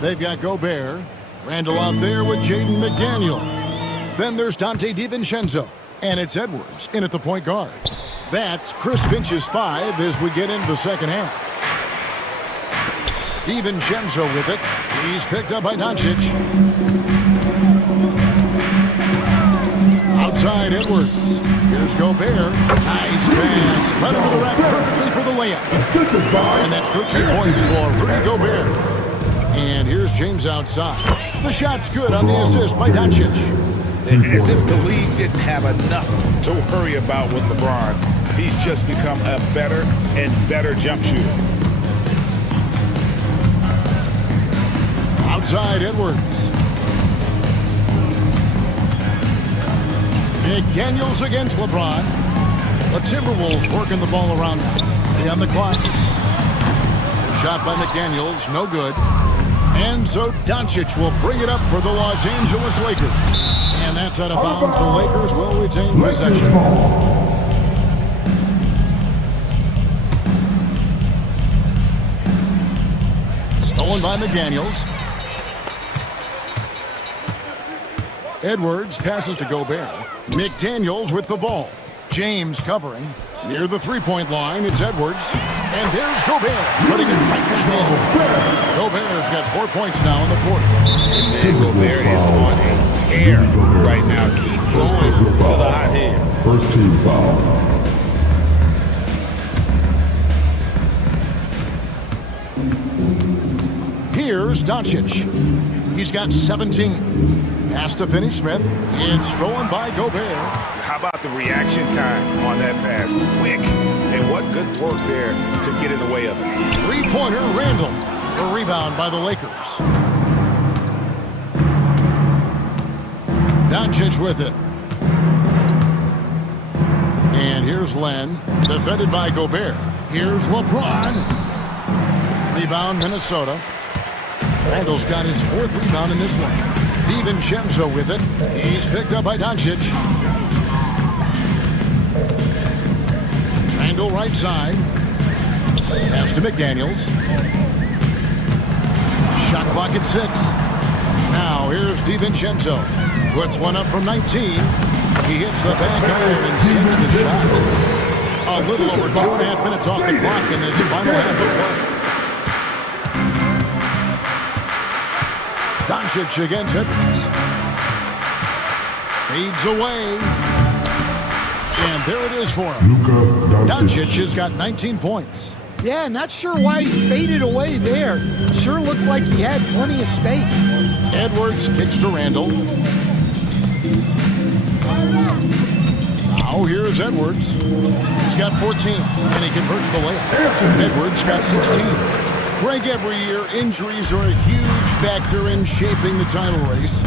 They've got Gobert. Randall out there with Jaden McDaniels. Then there's Dante DiVincenzo. And it's Edwards in at the point guard. That's Chris Finch's 5 as we get into the second half. DiVincenzo with it. He's picked up by Doncic. Outside Edwards. Here's Gobert. Nice pass. Led him to the rack perfectly for the layup. And that's 13 points for Rudy Gobert. And here's James outside. The shot's good on the assist by Doncic. As if the league didn't have enough to worry about with LeBron. He's just become a better and better jump shooter. Outside Edwards. McDaniels against LeBron. The Timberwolves working the ball around now. Be on the clock. Shot by McDaniels, no good. And so Doncic will bring it up for the Los Angeles Lakers. And that's out of bounds. The Lakers will retain possession. Stolen by McDaniels. Edwards passes to Gobert. McDaniels with the ball. James covering. Near the three-point line, it's Edwards. And there's Gobert, putting it right back in. Gobert's got 4 points now in the quarter. And Gobert is on a tear right now. Keep going to the hot hand. First team foul. Here's Doncic. He's got 17. Pass to Finney-Smith. It's stolen by Gobert. How about the reaction time on that pass? Quick. And what good work there to get in the way of it. Three-pointer, Randall. A rebound by the Lakers. Doncic with it. And here's Len. Defended by Gobert. Here's LeBron. Rebound, Minnesota. Randall's got his 4th rebound in this one. DiVincenzo with it. He's picked up by Doncic. Randall right side. Pass to McDaniels. Shot clock at 6. Now here's DiVincenzo. Puts one up from 19. He hits the back iron and sinks the shot. A little over 2.5 minutes off the clock in this final half of play. Doncic against Edwards. Fades away. And there it is for him. Doncic has got 19 points. Yeah, not sure why he faded away there. Sure looked like he had plenty of space. Edwards kicks to Randall. Now here's Edwards. He's got 14, and he converts the layup. Edwards got 16. Greg, every year, injuries are a huge factor in shaping the title race.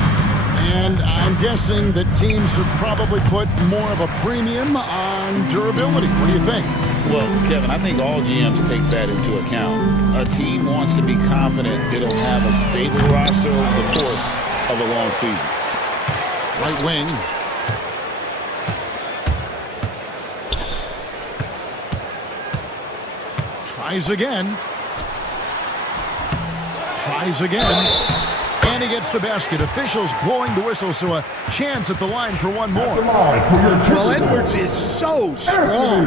And I'm guessing that teams should probably put more of a premium on durability. What do you think? Well, Kevin, I think all GMs take that into account. A team wants to be confident it'll have a stable roster over the course of a long season. Right wing. Tries again. Tries again. And he gets the basket. Officials blowing the whistle, so a chance at the line for one more. Well, Edwards is so strong.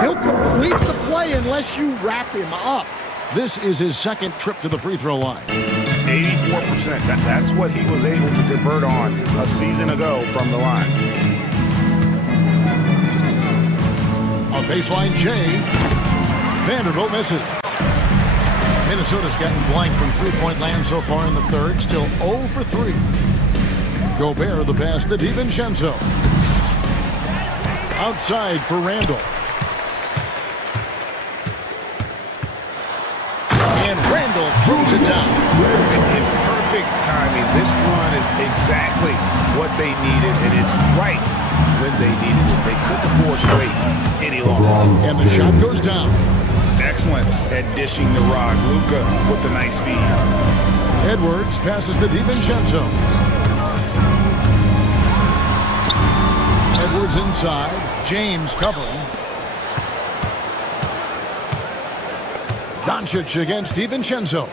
He'll complete the play unless you wrap him up. This is his second trip to the free throw line. 84%. That's what he was able to convert on a season ago from the line. On baseline, Jay. Vanderbilt misses. Minnesota's gotten blank from three-point land so far in the third. Still 0 for 3. Gobert the pass to DiVincenzo. Outside for Randall. And Randall throws it down. In perfect timing. This run is exactly what they needed, and it's right when they needed it. They couldn't afford to wait any longer. And the shot goes down. Excellent excellent at dishing the rock. Luka with a nice feed. Edwards passes to DiVincenzo. Edwards inside. James covering. Doncic against DiVincenzo.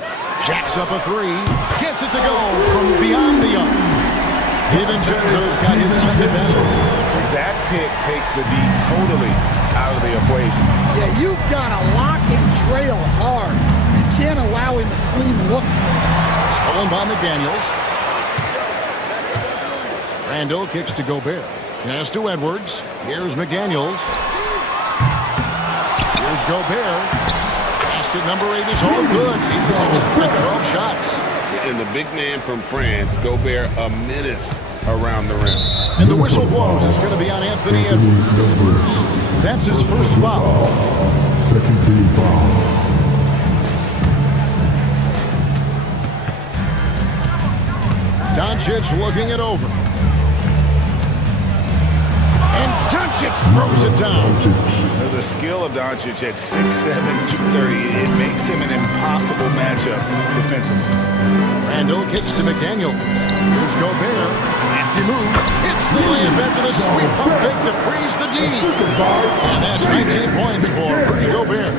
Jacks up a three. Gets it to go from beyond the arc. DiVincenzo's got his second basket. That pick takes the D totally out of the equation. Yeah, you've got to lock and trail hard. You can't allow him a clean look. Stolen by McDaniels. Randall kicks to Gobert. Pass to Edwards. Here's McDaniels. Here's Gobert. Basket number 8 is all good. He's attempted 12 shots. And the big man from France, Gobert, a menace around the rim. And the whistle blows. It's going to be on Anthony Edwards. That's his first foul. Second team foul. Doncic looking it over. And Doncic throws it down. The skill of Doncic at 6'7", 230, it makes him an impossible matchup defensively. Randall kicks to McDaniels. Here's Gobert. Crafty move. Hits the layup after the sweep pump fake to freeze the D. And that's 19 points for Rudy Gobert.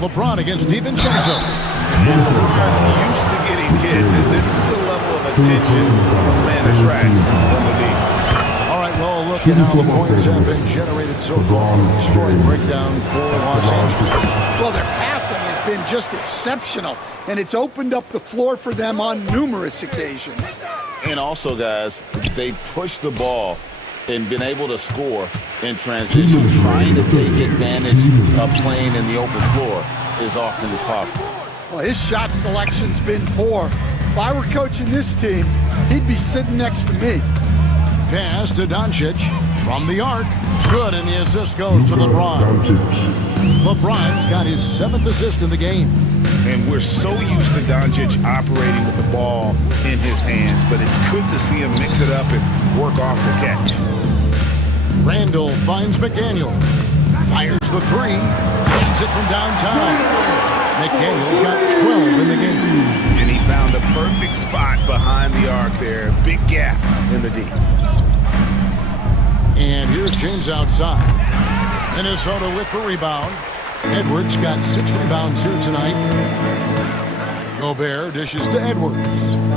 LeBron against DiVincenzo. LeBron used to getting hit. This is the level of attention this man attracts from the D. All right, well, look at how the points have been generated so far. Scoring breakdown for Los Angeles. Well, their passing has been just exceptional, and it's opened up the floor for them on numerous occasions. And also, guys, they push the ball and been able to score in transition, trying to take advantage of playing in the open floor as often as possible. Well, his shot selection's been poor. If I were coaching this team, he'd be sitting next to me. Pass to Doncic from the arc. Good, and the assist goes to LeBron. LeBron's got his 7th assist in the game. And we're so used to Doncic operating with the ball in his hands, but it's good to see him mix it up and work off the catch. Randall finds McDaniel. Fires the three. Feeds it from downtown. McDaniel's got 12 in the game. And he found the perfect spot behind the arc there. Big gap in the D. And here's James outside. Minnesota with the rebound. Edwards got 6 rebounds here tonight. Gobert dishes to Edwards. And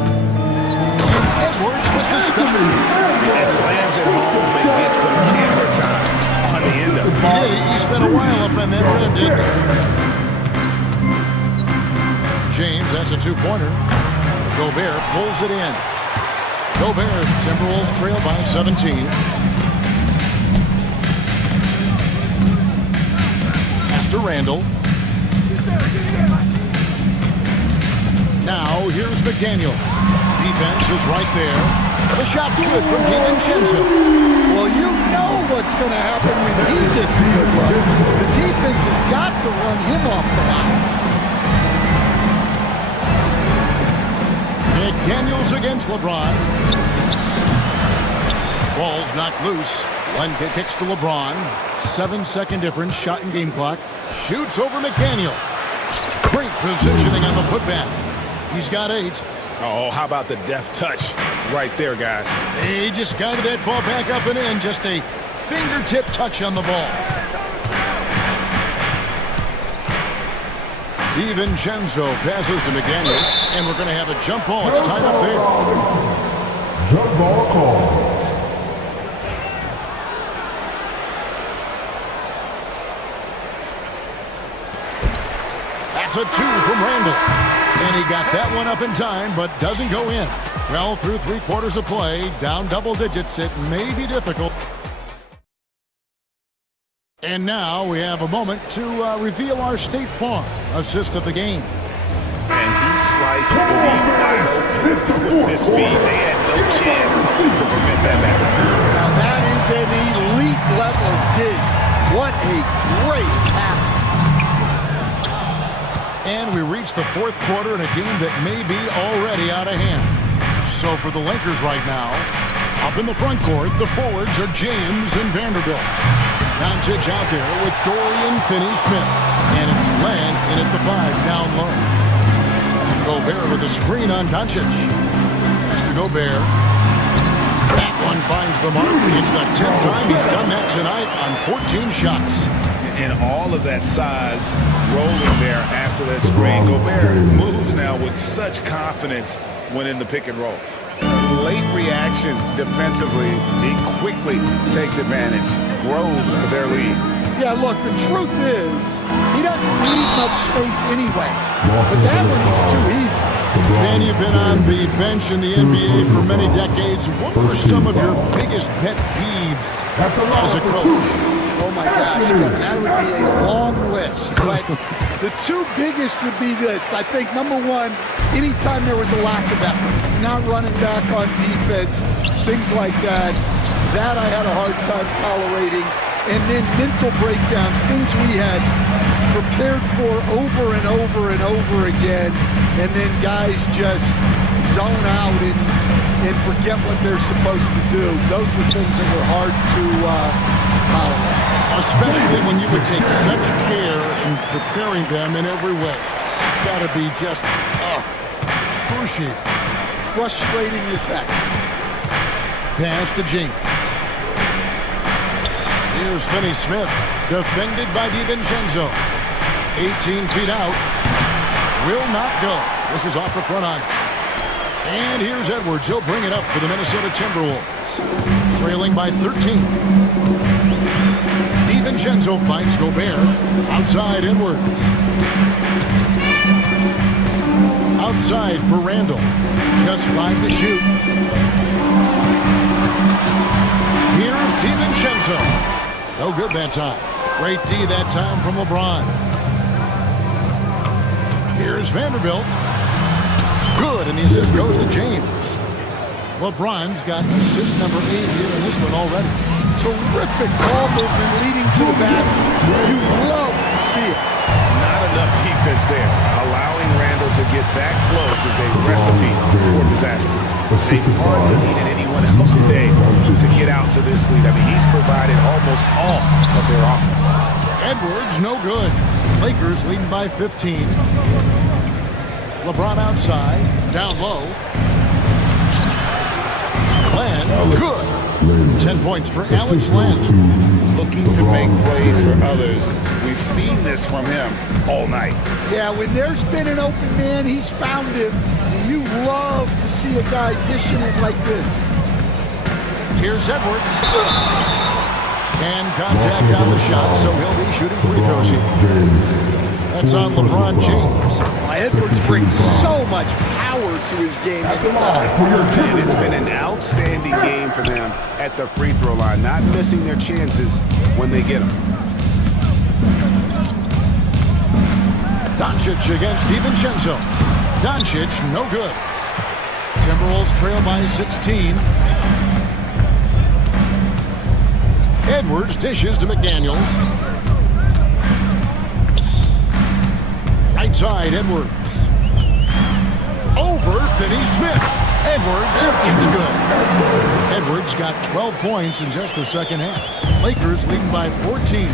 Edwards with the stop. And slams it home and gets some camera time on the end of it. He spent a while up on that rim, didn't he? James, that's a 2-pointer. Gobert pulls it in. Gobert, Timberwolves trail by 17. Pass to Randall. Now, here's McDaniel. Defense is right there. The shot's good from DiVincenzo. Well, you know what's going to happen when he gets a good run. The defense has got to run him off the line. McDaniels against LeBron. Ball's knocked loose. One kicks to LeBron. 7-second difference, shot and game clock. Shoots over McDaniel. Great positioning on the putback. He's got 8. Oh, how about the deft touch right there, guys? He just guided that ball back up and in. Just a fingertip touch on the ball. DiVincenzo passes to McDaniels, and we're going to have a jump ball. It's tied up there. Jump ball call. That's a 2 from Randall. And he got that one up in time, but doesn't go in. Well, through 3 quarters of play, down double digits, it may be difficult. And now we have a moment to reveal our State Farm assist of the game. And he sliced the lead wide open with his feet. They had no chance to prevent that basket. Now that is an elite level dig. What a great pass. And we reach the 4th quarter in a game that may be already out of hand. So for the Lakers right now, Up in the front court, the forwards are James and Vanderbilt. Doncic out there with Dorian Finney-Smith. And it's Len in at the 5, down low. Gobert with a screen on Doncic. That's to Gobert. That one finds the mark. It's the 10th time he's done that tonight on 14 shots. And all of that size rolling there after that screen. Gobert moves now with such confidence when in the pick and roll. Late reaction defensively. He quickly takes advantage, grows their lead. Yeah, look, the truth is, he doesn't need much space anyway. But that one is too easy. Dan, you've been on the bench in the NBA for many decades. What were some of your biggest pet peeves as a coach? Oh my gosh, Kevin, that would be a long list. But the two biggest would be this. I think number one, anytime there was a lack of effort, not running back on defense, things like that, that I had a hard time tolerating. And then mental breakdowns, things we had prepared for over and over and over again, and then guys just zone out and forget what they're supposed to do. Those were things that were hard to tolerate. Especially when you would take such care in preparing them in every way. It's got to be just excruciating. Frustrating as heck. Pass to James. Here's Finney-Smith, defended by DiVincenzo. 18 feet out. Will not go. This is off the front iron. And here's Edwards. He'll bring it up for the Minnesota Timberwolves. Trailing by 13. DiVincenzo finds Gobert. Outside Edwards. Outside for Randall. Just 5 to shoot. Here's DiVincenzo. No good that time. Great D that time from LeBron. Here's Vanderbilt. Good, and the assist goes to James. LeBron's got assist number 8 here in this one already. Terrific ball movement leading to the basket. You love to see it. Not enough defense there. Allowing Randall to get that close is a recipe for disaster. They've hardly needed anyone else today to get out to this lead. I mean, he's provided almost all of their offense. Edwards, no good. Lakers leading by 15. LeBron outside, down low. Len, good. 10 points for Alex Len. Looking to make plays for others. We've seen this from him all night. Yeah, when there's been an open man, he's found him. And you love to see a guy dishing it like this. Here's Edwards. And contact on the shot, so he'll be shooting free throws here. That's on LeBron James. Edwards brings so much power to his game inside. And it's been an outstanding game for them at the free throw line, not missing their chances when they get them. Doncic against DiVincenzo. Doncic, no good. Timberwolves trail by 16. Edwards dishes to McDaniels. Right side, Edwards. Over Finney-Smith. Edwards, it's good. Edwards got 12 points in just the second half. Lakers leading by 14.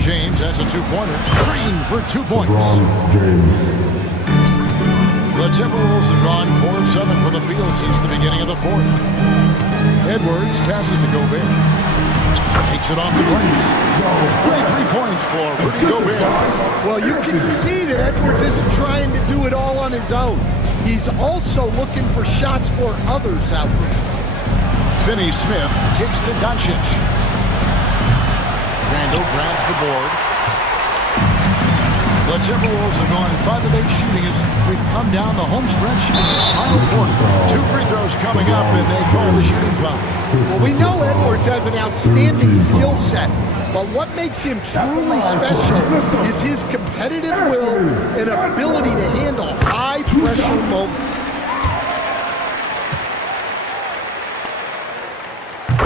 James has a two-pointer. Green for 2 points. The Timberwolves have gone 4 of 7 for the field since the beginning of the fourth. Edwards passes to Gobert. Takes it off the glass. 23 points for Rudy Gobert. Well, you can see that Edwards isn't trying to do it all on his own. He's also looking for shots for others out there. Finney-Smith kicks to Doncic. Randall grabs the board. The Timberwolves have gone 5 of 8 shooting as we've come down the home stretch in this final quarter. 2 free throws coming up, and they call the shooting foul. Well, we know Edwards has an outstanding skill set, but what makes him truly special is his competitive will and ability to handle high-pressure moments.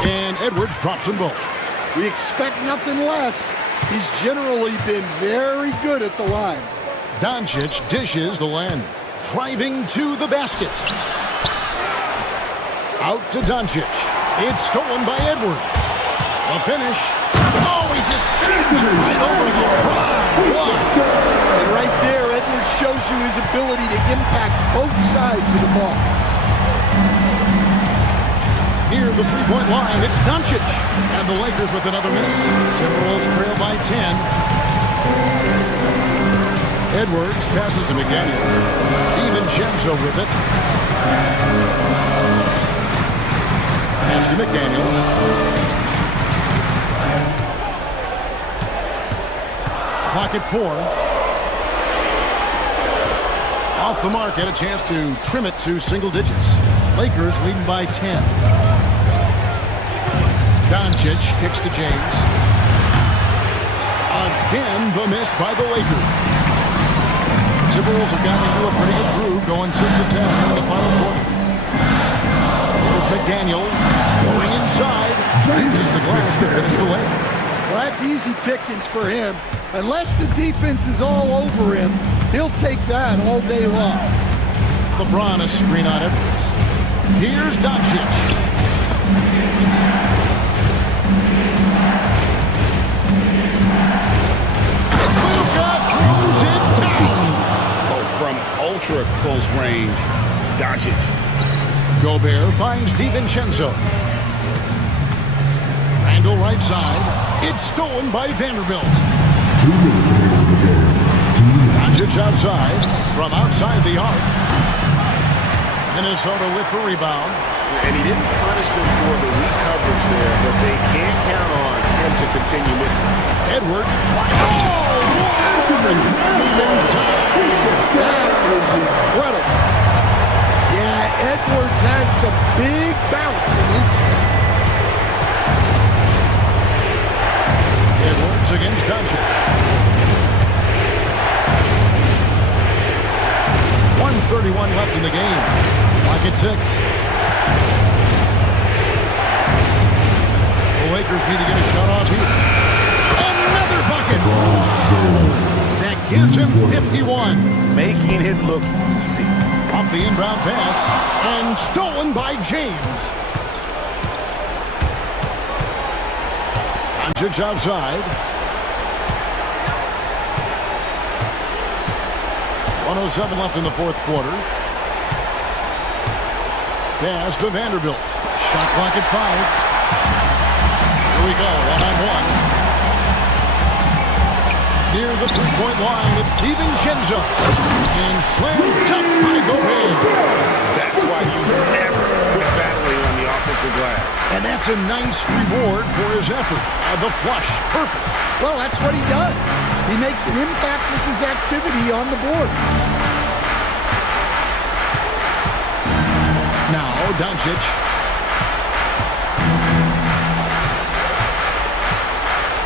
And Edwards drops them both. We expect nothing less. He's generally been very good at the line. Doncic dishes the Len. Driving to the basket. Out to Doncic. It's stolen by Edwards. The finish. Oh, he just cheats right over the block. And right there, Edwards shows you his ability to impact both sides of the ball. Near the three-point line, it's Doncic. And the Lakers with another miss. Timberwolves trail by 10. Edwards passes to McDaniels. DiVincenzo with it. Pass to McDaniels. Clock at 4. Off the mark, had a chance to trim it to single digits. Lakers leading by 10. Doncic kicks to James. Again, the miss by the Lakers. Timberwolves have gotten into a pretty good groove, going 6 of 10 in the final quarter. There's McDaniels going inside. Uses the glass to finish the layup. Well, that's easy pickings for him. Unless the defense is all over him, he'll take that all day long. LeBron a screen on Edwards. Here's Doncic. Throws it down. Oh, from ultra close range, Doncic. Gobert finds DiVincenzo. Randall right side. It's stolen by Vanderbilt. Doncic outside. From outside the arc. Minnesota with the rebound. And he didn't punish them for the weak coverage there, but they can't count on him to continue missing. Edwards trying. Oh! That is incredible. Yeah, Edwards has some big bounce in his step. Edwards against Doncic. 1:31 left in the game. Clock at 6. The Lakers need to get a shot off here. Another bucket. That gives him 51. Making it look easy. Off the inbound pass and stolen by James. Doncic outside. 1:07 left in the fourth quarter. Pass to Vanderbilt. Shot clock at 5. Here we go, one-on-one. Near the three-point line, it's DiVincenzo. And slammed up by Gobert. That's why you never quit battling on the offensive glass. And that's a nice reward for his effort. The flush, perfect. Well, that's what he does. He makes an impact with his activity on the board. Now, Doncic.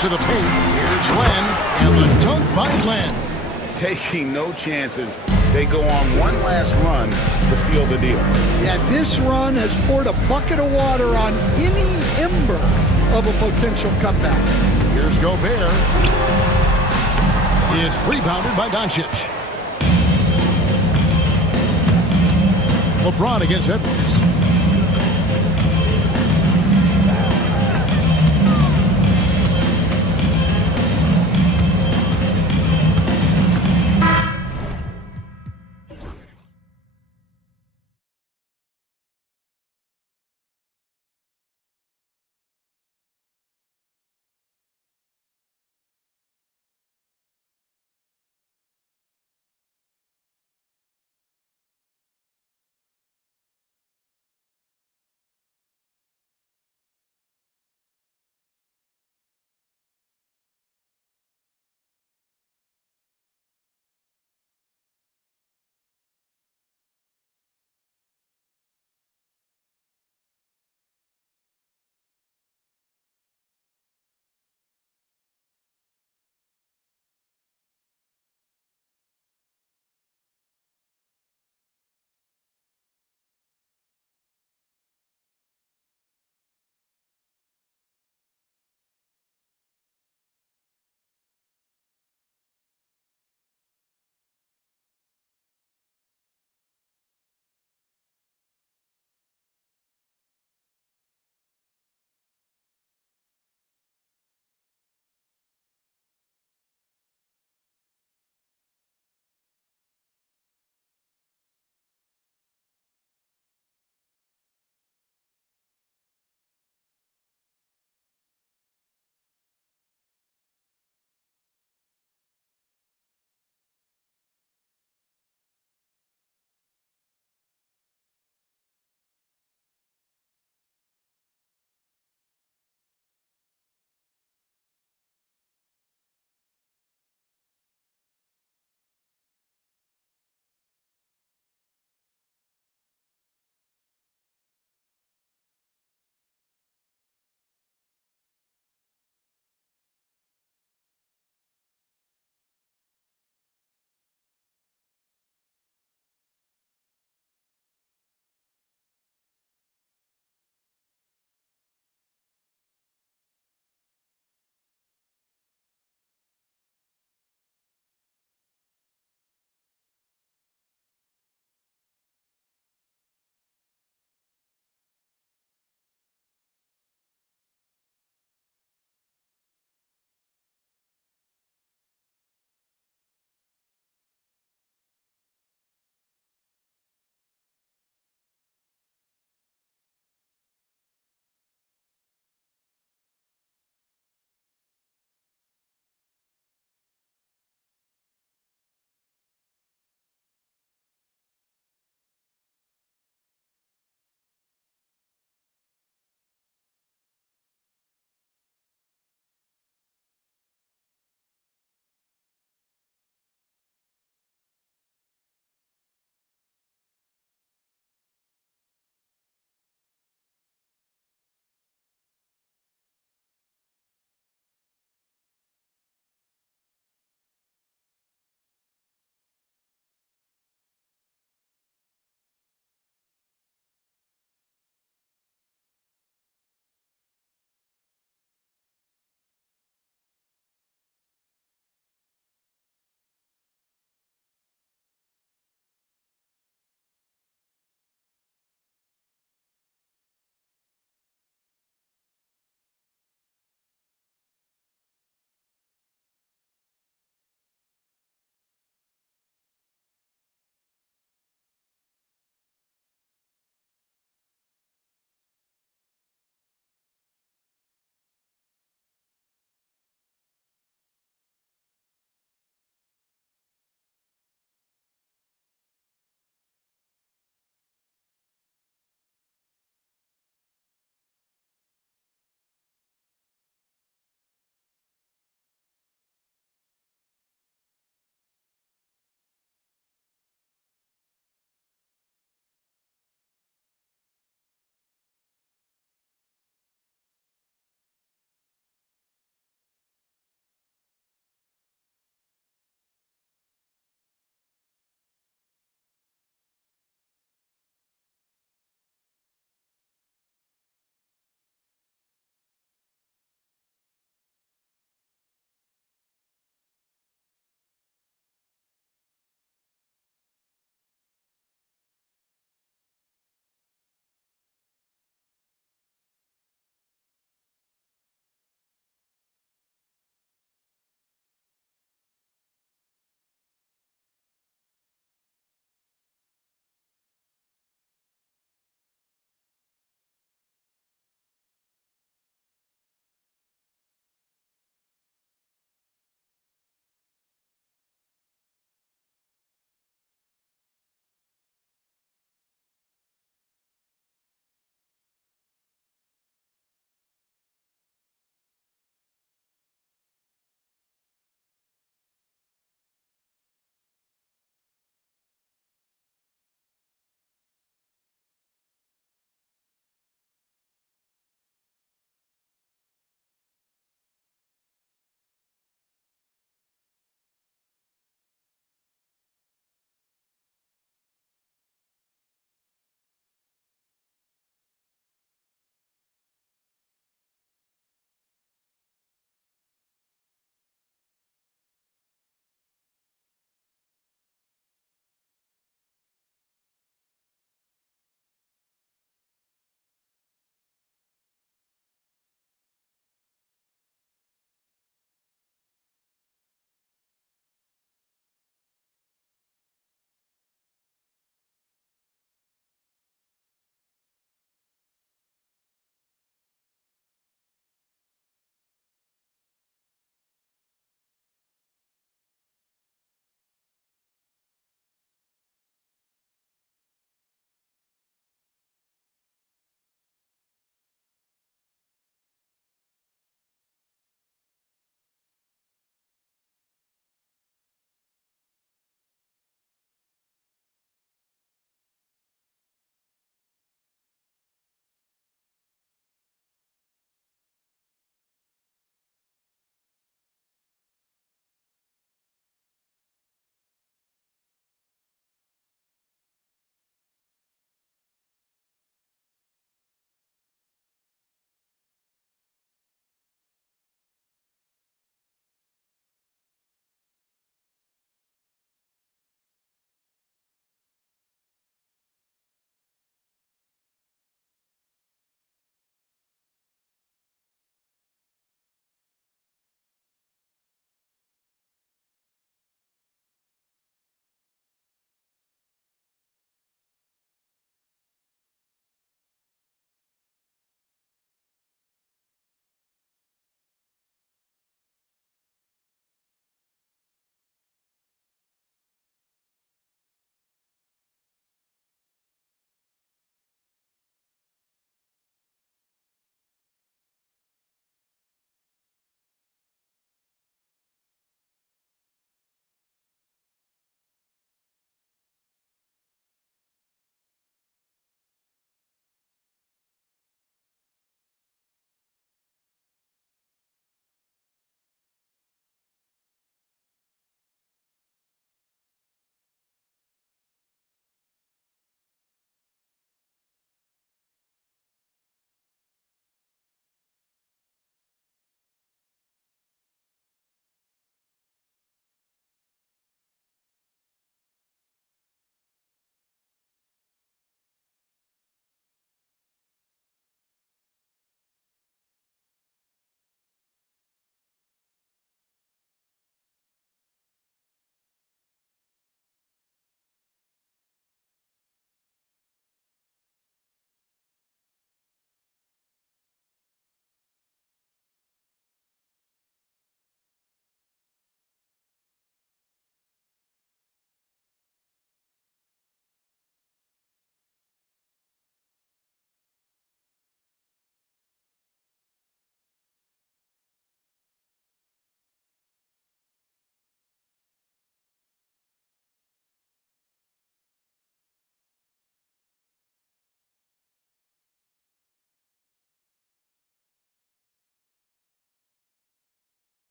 To the paint. Here's Len. And the dunk by Len. Taking no chances. They go on one last run to seal the deal. Yeah, this run has poured a bucket of water on any ember of a potential comeback. Here's Gobert. It's rebounded by Doncic. LeBron against Edwards.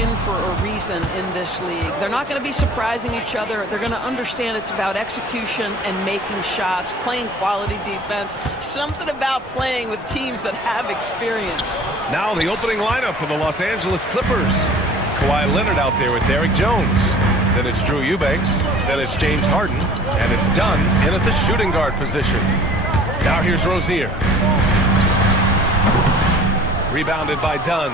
win for a reason in this league. They're not going to be surprising each other. They're going to understand it's about execution and making shots, playing quality defense, something about playing with teams that have experience. Now the opening lineup for the Los Angeles Clippers. Kawhi Leonard out there with Derrick Jones. Then it's Drew Eubanks. Then it's James Harden. And it's Dunn in at the shooting guard position. Now here's Rozier. Rebounded by Dunn.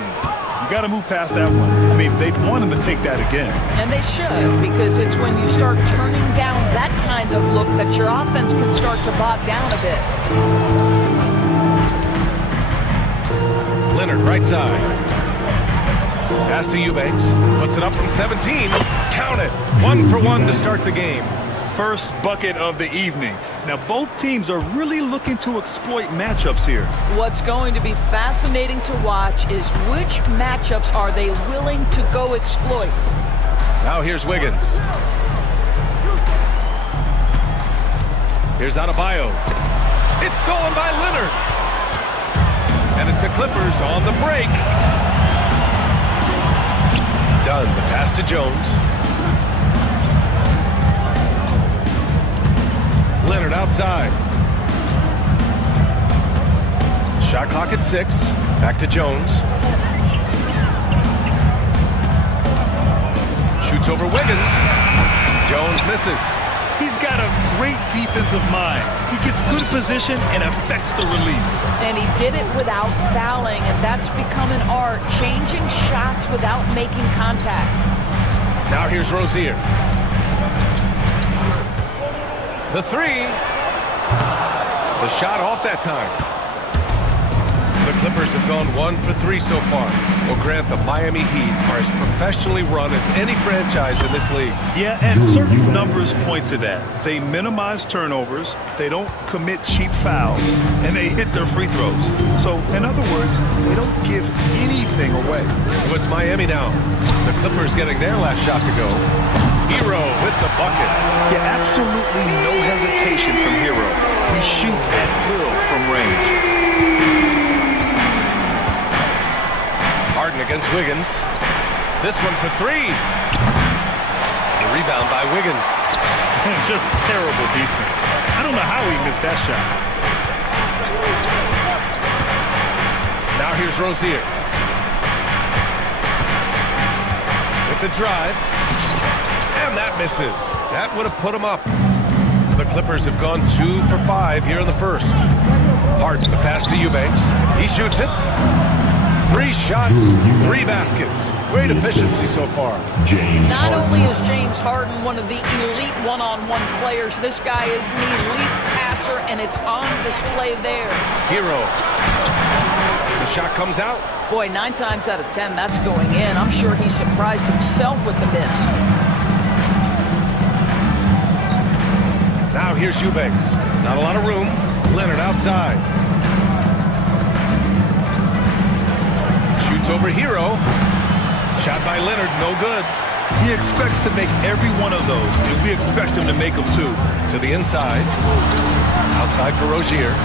You got to move past that one. I mean, they'd want him to take that again. And they should, because it's when you start turning down that kind of look that your offense can start to bog down a bit. Leonard, right side. Pass to Eubanks. Puts it up from 17. Count it. 1 for 1 to start the game. First bucket of the evening. Now, both teams are really looking to exploit matchups here. What's going to be fascinating to watch is which matchups are they willing to go exploit. Now here's Wiggins. Here's Adebayo. It's stolen by Leonard. And it's the Clippers on the break. Dunn, the pass to Jones. Leonard outside. Shot clock at 6. Back to Jones. Shoots over Wiggins. Jones misses. He's got a great defensive mind. He gets good position and affects the release. And he did it without fouling, and that's become an art, changing shots without making contact. Now here's Rozier. The 3. The shot off that time. The Clippers have gone 1 for 3 so far. Well, Grant, the Miami Heat are as professionally run as any franchise in this league. Yeah, and certain numbers point to that. They minimize turnovers, they don't commit cheap fouls, and they hit their free throws. So, in other words, they don't give anything away. Well, it's Miami now. The Clippers getting their last shot to go. Hero with the bucket. Yeah, absolutely no hesitation from Hero. He shoots at will from range. Harden against Wiggins. This one for 3. The rebound by Wiggins. Just terrible defense. I don't know how he missed that shot. Now here's Rozier. With the drive. And that misses. That would have put him up. The Clippers have gone 2 for 5 here in the first. Harden, the pass to Eubanks. He shoots it. 3 shots, 3 baskets. Great efficiency so far. Not only is James Harden one of the elite one-on-one players, this guy is an elite passer, and it's on display there. Hero. The shot comes out. Boy, 9 times out of 10, that's going in. I'm sure he surprised himself with the miss. Now here's Eubanks. Not a lot of room. Leonard outside. Shoots over Hero. Shot by Leonard, no good. He expects to make every one of those, and we expect him to make them too. To the inside. Outside for Rozier.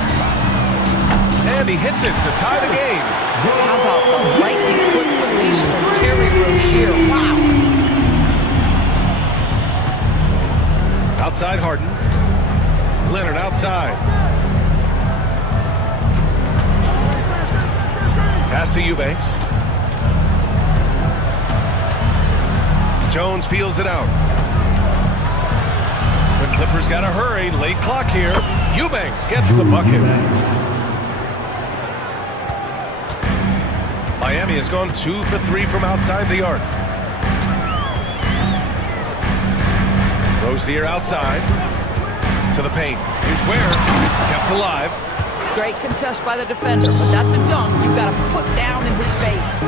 And he hits it to tie the game. How about the lightning quick release from Terry Rozier? Wow. Outside Harden. Leonard outside. Pass to Eubanks. Jones feels it out. The Clippers got to hurry. Late clock here. Eubanks gets the bucket. Miami has gone 2 for 3 from outside the arc. Rozier outside. To the paint. Here's Ware. Kept alive. Great contest by the defender, but that's a dunk you've got to put down in his face.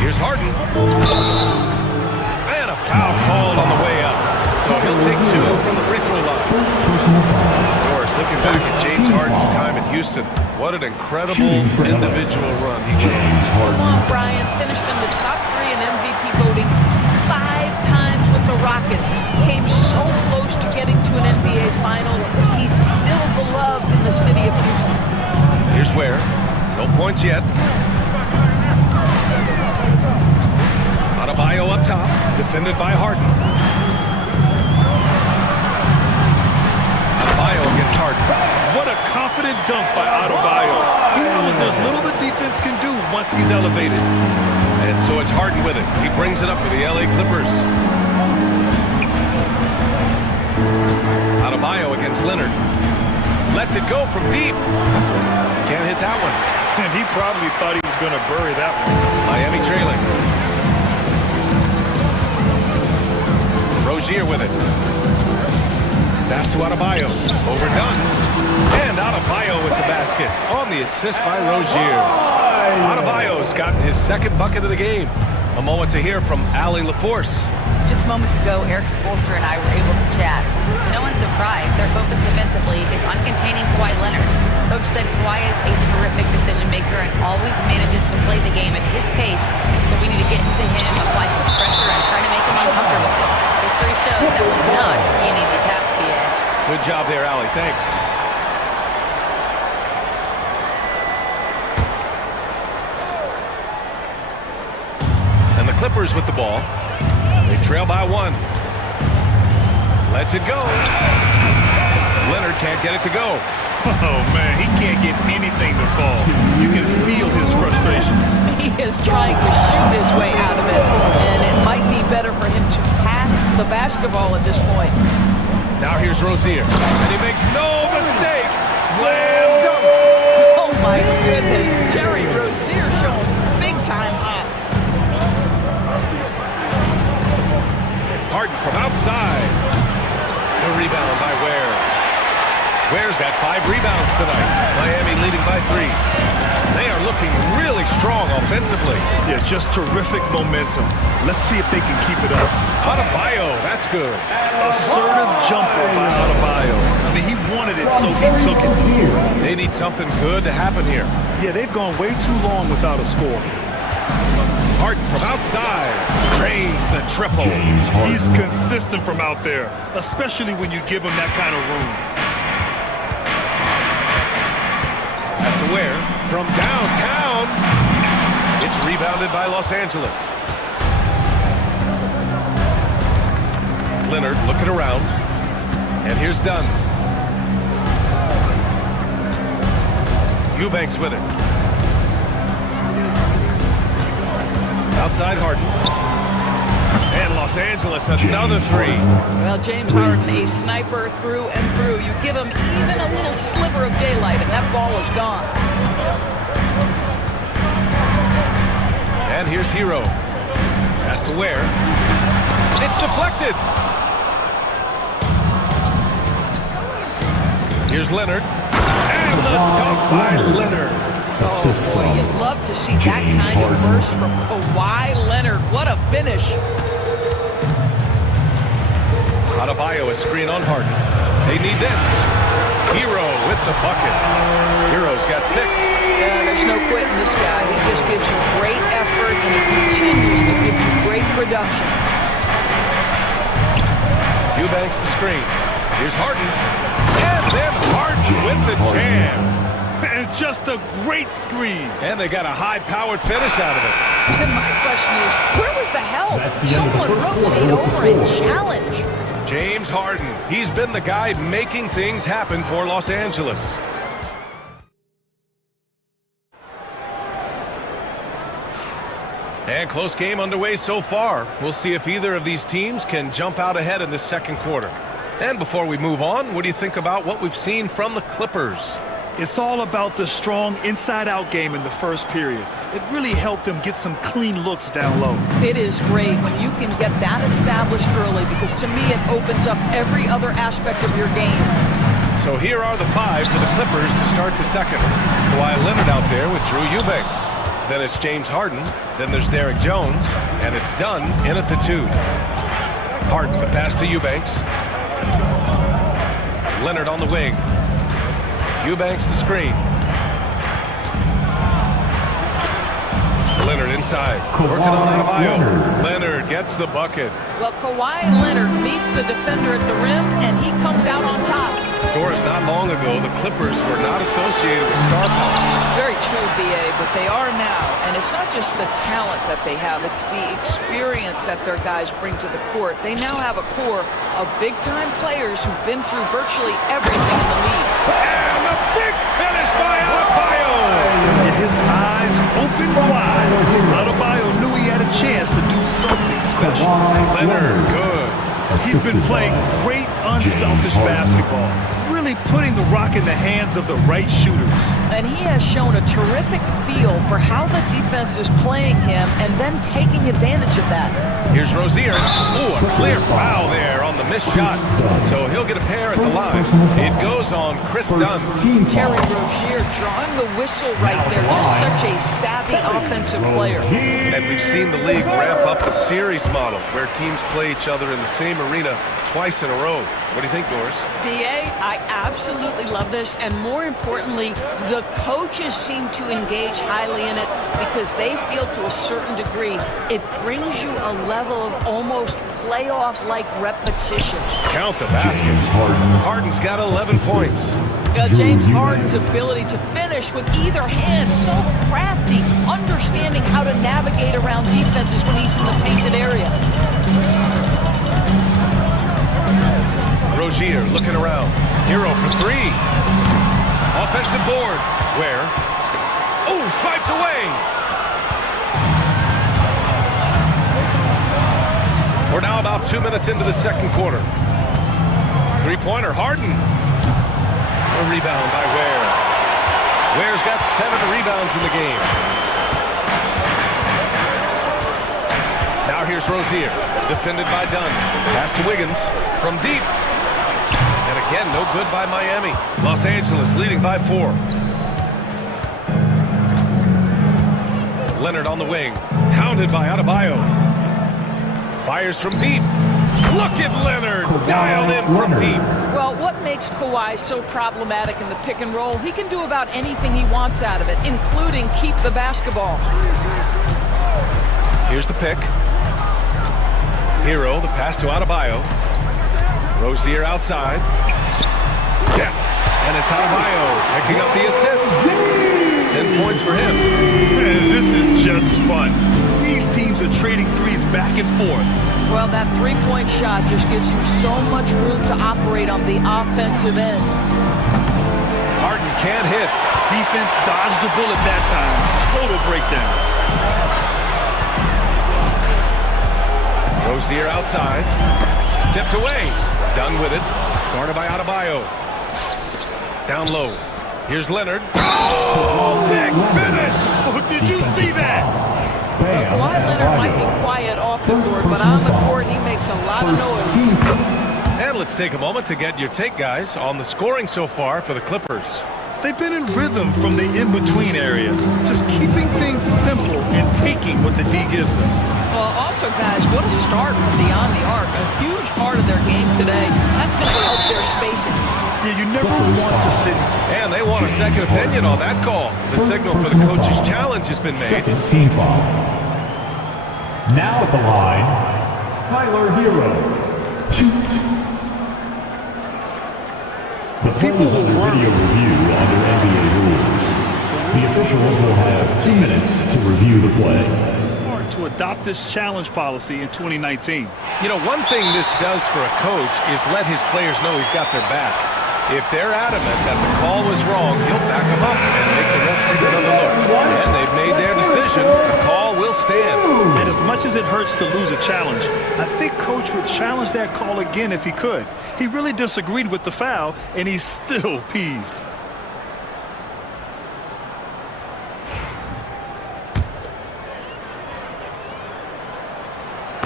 Here's Harden. And a foul called on the way up. So he'll take 2 from the free throw line. Doris, looking back at James Harden's time in Houston, what an incredible individual run he made. Come on, Brian. Finished in the top 3 in MVP voting 5 times with the Rockets. Came so close to getting to an NBA Finals. He's still beloved in the city of Houston. Here's Ware. No points yet. Adebayo up top, defended by Harden. Adebayo against Harden. What a confident dunk by Adebayo. He knows there's little the defense can do once he's elevated. And so it's Harden with it. He brings it up for the LA Clippers. Adebayo against Leonard. Lets it go from deep. Can't hit that one. And he probably thought he was going to bury that one. Miami trailing. Rozier with it. Pass to Adebayo. Overdone. And Adebayo with the basket. On the assist by Rozier. Adebayo's gotten his second bucket of the game. A moment to hear from Allie LaForce. Just moments ago, Eric Spoelstra and I were able to chat. To no one's surprise, their focus defensively is on containing Kawhi Leonard. Coach said Kawhi is a terrific decision maker and always manages to play the game at his pace, so we need to get into him, apply some pressure, and try to make him uncomfortable. History shows that will not be an easy task he had. Good job there, Allie. Thanks. And the Clippers with the ball. They trail by one. Lets it go. Leonard can't get it to go. Oh, man, he can't get anything to fall. You can feel his frustration. He is trying to shoot his way out of it, and it might be better for him to pass the basketball at this point. Now here's Rozier, and he makes no mistake. Slam dunk. Oh, my goodness. Terry Rozier showing big-time hops. Harden from outside. The rebound by Ware. Ware's got 5 rebounds tonight. Miami leading by 3. They are looking really strong offensively. Yeah, just terrific momentum. Let's see if they can keep it up. Adebayo, that's good. Assertive jumper by Adebayo. I mean, he wanted it, so he took it. They need something good to happen here. Yeah, they've gone way too long without a score. Harden from outside. Drains the triple. He's consistent from out there, especially when you give him that kind of room. Has to Ware from downtown. It's rebounded by Los Angeles. Leonard looking around. And here's Dunn. Eubanks with it. Outside Harden. And Los Angeles, another 3. Well, James Harden, a sniper through and through. You give him even a little sliver of daylight, and that ball is gone. And here's Hero. Pass to Ware. It's deflected. Here's Leonard. And the dunk by Leonard. Oh, boy, you'd love to see that kind of burst from Kawhi Leonard. What a finish. Adebayo is screen on Harden. They need this. Hero with the bucket. Hero's got 6. Yeah, there's no quitting this guy. He just gives you great effort, and he continues to give you great production. Eubanks the screen. Here's Harden. And then Harden with the jam. And just a great screen. And they got a high-powered finish out of it. And my question is, where was the help? Someone rotate over and challenge. James Harden. He's been the guy making things happen for Los Angeles. And close game underway so far. We'll see if either of these teams can jump out ahead in this second quarter. And before we move on, what do you think about what we've seen from the Clippers? It's all about the strong inside-out game in the first period. It really helped them get some clean looks down low. It is great when you can get that established early, because to me it opens up every other aspect of your game. So here are the 5 for the Clippers to start the second. Kawhi Leonard out there with Drew Eubanks. Then it's James Harden. Then there's Derek Jones. And it's Dunn in at the 2. Harden, the pass to Eubanks. Leonard on the wing. Eubanks the screen. Leonard inside. Working on Adebayo. Leonard gets the bucket. Well, Kawhi Leonard meets the defender at the rim, and he comes out on top. Doris, not long ago, the Clippers were not associated with star power. It's very true. BA, but they are now. And it's not just the talent that they have, it's the experience that their guys bring to the court. They now have a core of big-time players who've been through virtually everything in the league. And the big finish by Adebayo! His eyes open wide. Adebayo knew he had a chance to do something special. Leonard, good. He's been playing great, unselfish basketball, really putting the rock in the hands of the right shooters. And he has shown a terrific feel for how the defense is playing him and then taking advantage of that. Here's Rozier. Ooh, a clear foul there on the missed shot. So he'll get a pair at the line. It goes on Chris Dunn. Terry Rozier drawing the whistle right there. Just such a savvy offensive player. And we've seen the league ramp up the series model where teams play each other in the same arena twice in a row. What do you think, Doris? BA, I absolutely love this, and more importantly, the coaches seem to engage highly in it because they feel to a certain degree it brings you a level of almost playoff-like repetition. Count the basket. Harden's got 11 points. James Harden's ability to finish with either hand, so crafty, understanding how to navigate around defenses when he's in the painted area. Rozier looking around. Hero for three. Offensive board. Where? Oh, swiped away. We're now about 2 minutes into the second quarter. Three-pointer, Harden. A rebound by Ware. Ware's got 7 rebounds in the game. Now here's Rozier, defended by Dunn. Pass to Wiggins from deep. And again, no good by Miami. Los Angeles leading by 4. Leonard on the wing, hounded by Adebayo. Fires from deep. Look at Leonard, dialed in from deep. Well, what makes Kawhi so problematic in the pick and roll? He can do about anything he wants out of it, including keep the basketball. Here's the pick. Hero, the pass to Adebayo. Rozier outside. Yes, and it's Adebayo picking up the assist. 10 points for him. Man, this is just fun. These teams are trading threes back and forth. Well, that three-point shot just gives you so much room to operate on the offensive end. Harden can't hit. Defense dodged the bullet that time. Total breakdown. Rozier outside. Tipped away. Done with it. Guarded by Adebayo. Down low. Here's Leonard. Oh, big finish! Oh, did you see that? Kawhi Leonard might be quiet off the court, but on the court he makes a lot of noise. And let's take a moment to get your take, guys, on the scoring so far for the Clippers. They've been in rhythm from the in-between area, just keeping things simple and taking what the D gives them. Well, also, guys, what a start from beyond the arc. A huge part of their game today. That's going to help their spacing. Yeah, you never want to sit. And they want a second opinion on that call. The signal for the coach's challenge has been made. Second team foul. Now at the line, Tyler Hero. The People will under video review under NBA rules. The officials will have 2 minutes to review the play. To adopt this challenge policy in 2019. You know, one thing this does for a coach is let his players know he's got their back. If they're adamant that the call was wrong, he'll back them up and make the ref take another look. And they've made their decision. The call will stand. And as much as it hurts to lose a challenge, I think Coach would challenge that call again if he could. He really disagreed with the foul, and he's still peeved.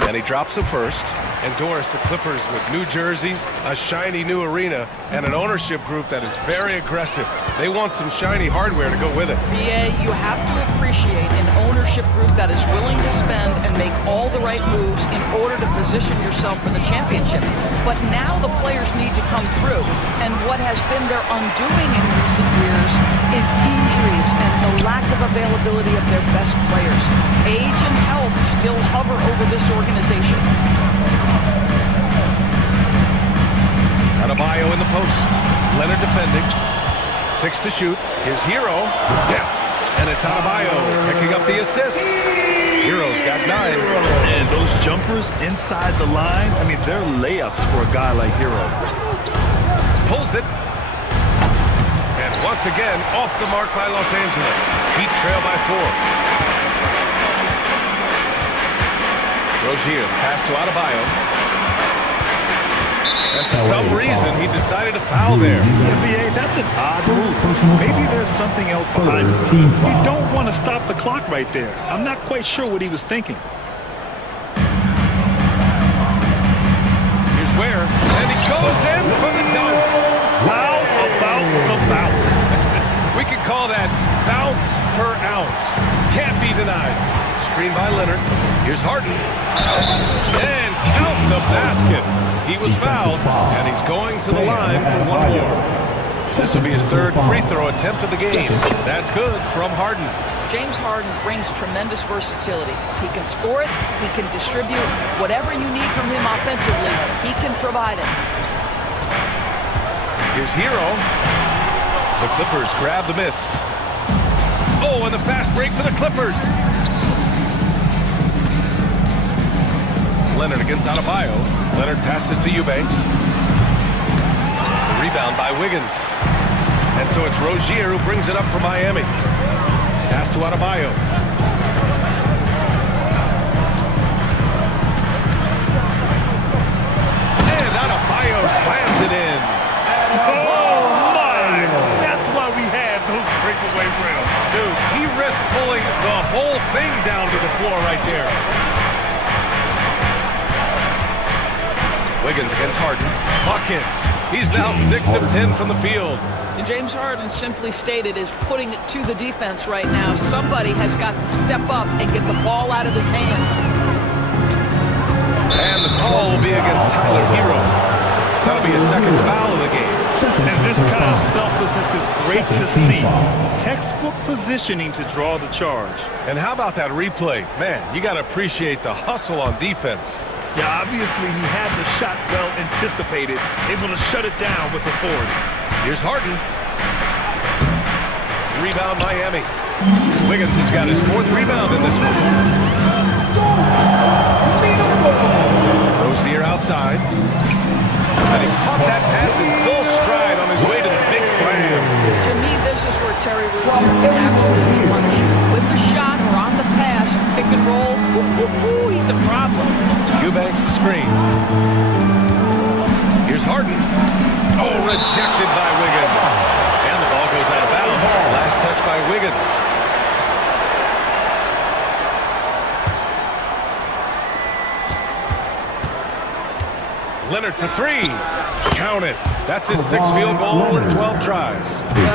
And he drops the first. And Doris, the Clippers with new jerseys, a shiny new arena, and an ownership group that is very aggressive. They want some shiny hardware to go with it. BA, you have to appreciate an ownership group that is willing to spend and make all the right moves in order to position yourself for the championship. But now the players need to come through. And what has been their undoing in recent years is injuries and the lack of availability of their best players. Age and health still hover over this organization. Adebayo in the post. Leonard defending. 6 to shoot. Here's Hero. Yes! And it's It's Adebayo picking up the assist. Hero's got 9. And those jumpers inside the line, I mean, they're layups for a guy like Hero. Pulls it. And once again, off the mark by Los Angeles. Heat trail by 4. Rozier, pass to Adebayo. And for some reason, he decided to foul there. Yeah, BA, that's an odd move. Maybe there's something else behind it. You don't want to stop the clock right there. I'm not quite sure what he was thinking. Here's Ware, and he goes in for the dunk. How about the bounce? We can call that bounce per ounce. Can't be denied. Screen by Leonard. Here's Harden. And count the basket. He was fouled, and he's going to the line for 1 more. This will be his 3rd free throw attempt of the game. That's good from Harden. James Harden brings tremendous versatility. He can score it, he can distribute. Whatever you need from him offensively, he can provide it. Here's Hero. The Clippers grab the miss. Oh, and the fast break for the Clippers. Leonard against Adebayo. Leonard passes to Eubanks. The rebound by Wiggins. And so it's Rozier who brings it up for Miami. Pass to Adebayo. And Adebayo slams it in. Oh, my! That's why we have those breakaway rims. Dude, he risked pulling the whole thing down to the floor right there. Wiggins against Harden. Buckets. He's now 6 of 10 from the field. And James Harden, simply stated, is putting it to the defense right now. Somebody has got to step up and get the ball out of his hands. And the call will be against Tyler Hero. That'll be his 2nd foul of the game. And this kind of selflessness is great to see. Textbook positioning to draw the charge. And how about that replay? Man, you got to appreciate the hustle on defense. Yeah, obviously he had the shot well anticipated, able to shut it down with authority. Here's Harden. Rebound Miami. Wiggins has got his 4th rebound in this one. Rozier outside. And he caught that pass in full stride on his way to the big slam. To me, this is where Terry Rozier can absolutely punish you. With the shot or on the pass, pick and roll, he's a problem. Eubanks the screen. Here's Harden. Oh, rejected by Wiggins. And the ball goes out of bounds. Last touch by Wiggins. Leonard for 3. Count it. That's his 6th field goal in 12 tries.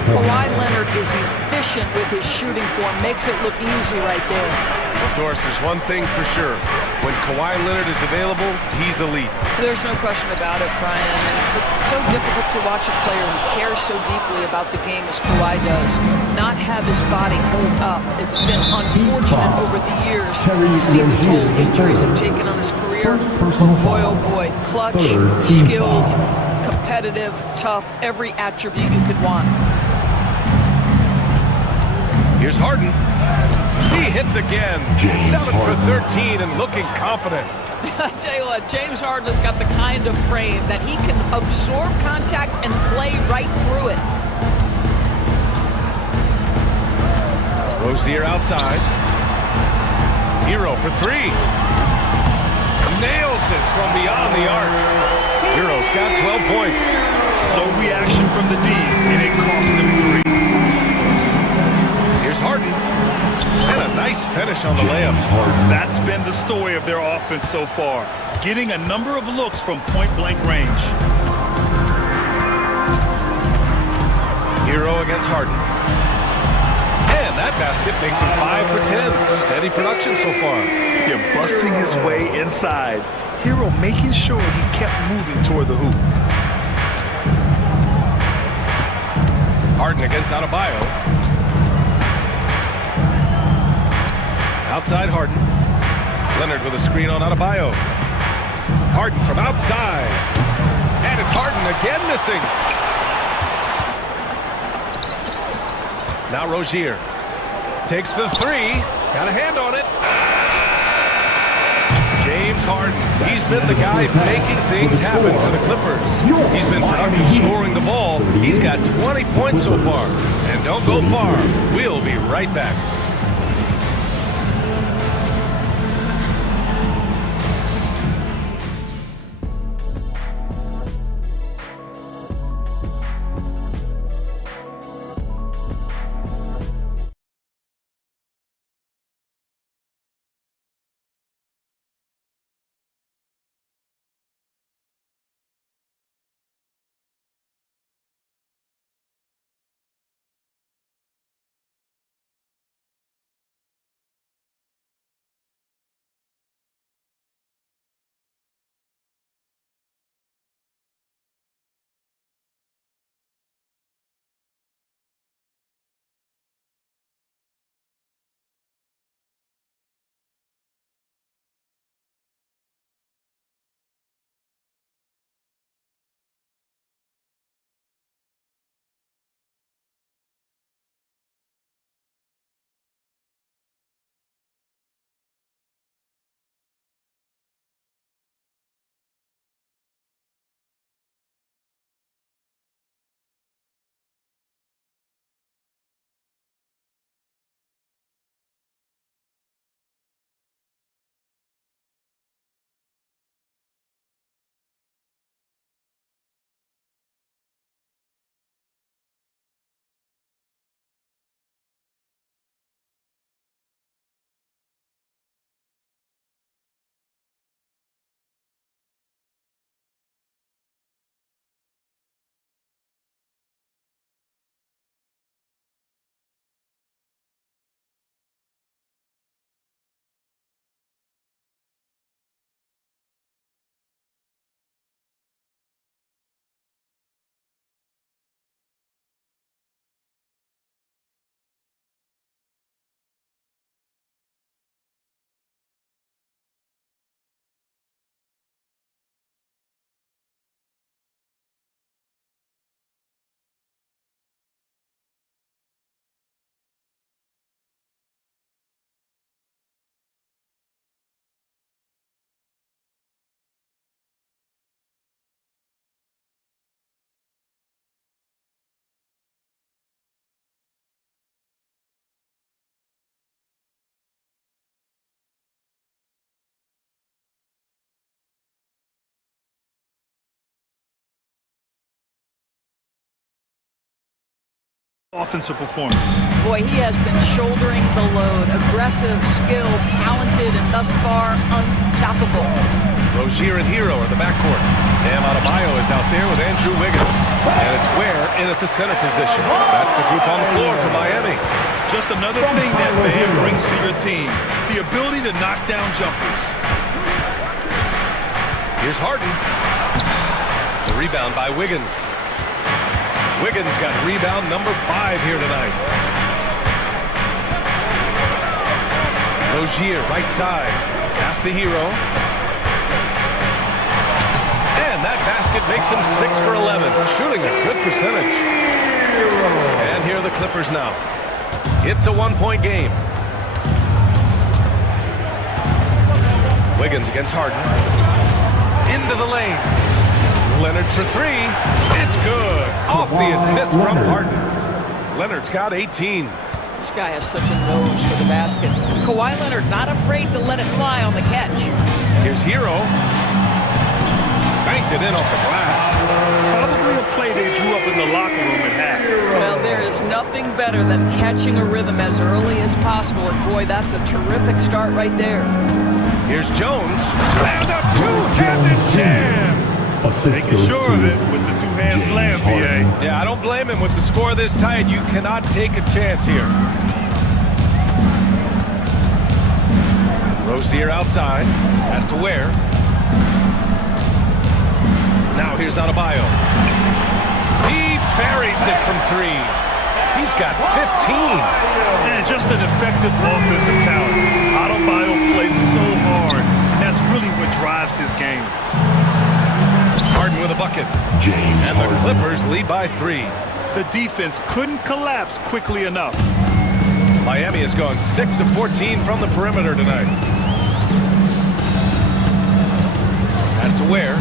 Kawhi Leonard is efficient with his shooting form. Makes it look easy right there. Doris, there's one thing for sure. When Kawhi Leonard is available, he's elite. There's no question about it, Brian. And it's so difficult to watch a player who cares so deeply about the game as Kawhi does not have his body hold up. It's been unfortunate over the years to see the toll injuries have taken on his career. Boy, oh boy, clutch, skilled, competitive, tough, every attribute you could want. Here's Harden. He hits again. 7 for 13 and looking confident. I tell you what, James Harden has got the kind of frame that he can absorb contact and play right through it. Rozier outside. Hero for 3. Nails it from beyond the arc. Hero's got 12 points. Slow reaction from the D, and it cost him 3. Here's Harden. And a nice finish on the layup. That's been the story of their offense so far, getting a number of looks from point-blank range. Hero against Harden. And that basket makes him 5 for 10. Steady production so far. Yeah, busting his way inside. Hero making sure he kept moving toward the hoop. Harden against Adebayo. Outside Harden. Leonard with a screen on Adebayo. Harden from outside. And it's Harden again missing. Now Rozier. Takes the three. Got a hand on it. James Harden. He's been the guy making things happen for the Clippers. He's been productive scoring the ball. He's got 20 points so far. And don't go far. We'll be right back. Offensive performance. Boy, he has been shouldering the load. Aggressive, skilled, talented, and thus far unstoppable. Rozier and Hero are the backcourt. Bam Adebayo is out there with Andrew Wiggins. And it's Ware in at the center position. That's the group on the floor for Miami. Just another thing that man brings to your team, the ability to knock down jumpers. Here's Harden. The rebound by Wiggins. Wiggins got rebound number 5 here tonight. Rozier, right side. Pass to Hero. And that basket makes him 6 for 11. Shooting a good percentage. And here are the Clippers now. It's a one-point game. Wiggins against Harden. Into the lane. Leonard for 3. It's good. Off the assist from Harden. Leonard's got 18. This guy has such a nose for the basket. Kawhi Leonard not afraid to let it fly on the catch. Here's Hero. Banked it in off the glass. Probably a play they drew up in the locker room at half. Well, there is nothing better than catching a rhythm as early as possible. And boy, that's a terrific start right there. Here's Jones. And a two-handed jam. Making sure of it with the two-hand slam, BA. Yeah, I don't blame him. With the score this tight, you cannot take a chance here. Rozier outside. Has to Ware. Now here's Adebayo. He buries it from 3. He's got 15. And just an effective offensive talent. Adebayo plays so hard, and that's really what drives his game. Harden with a bucket. And the Clippers lead by 3. The defense couldn't collapse quickly enough. Miami has gone 6 of 14 from the perimeter tonight. Has to Ware.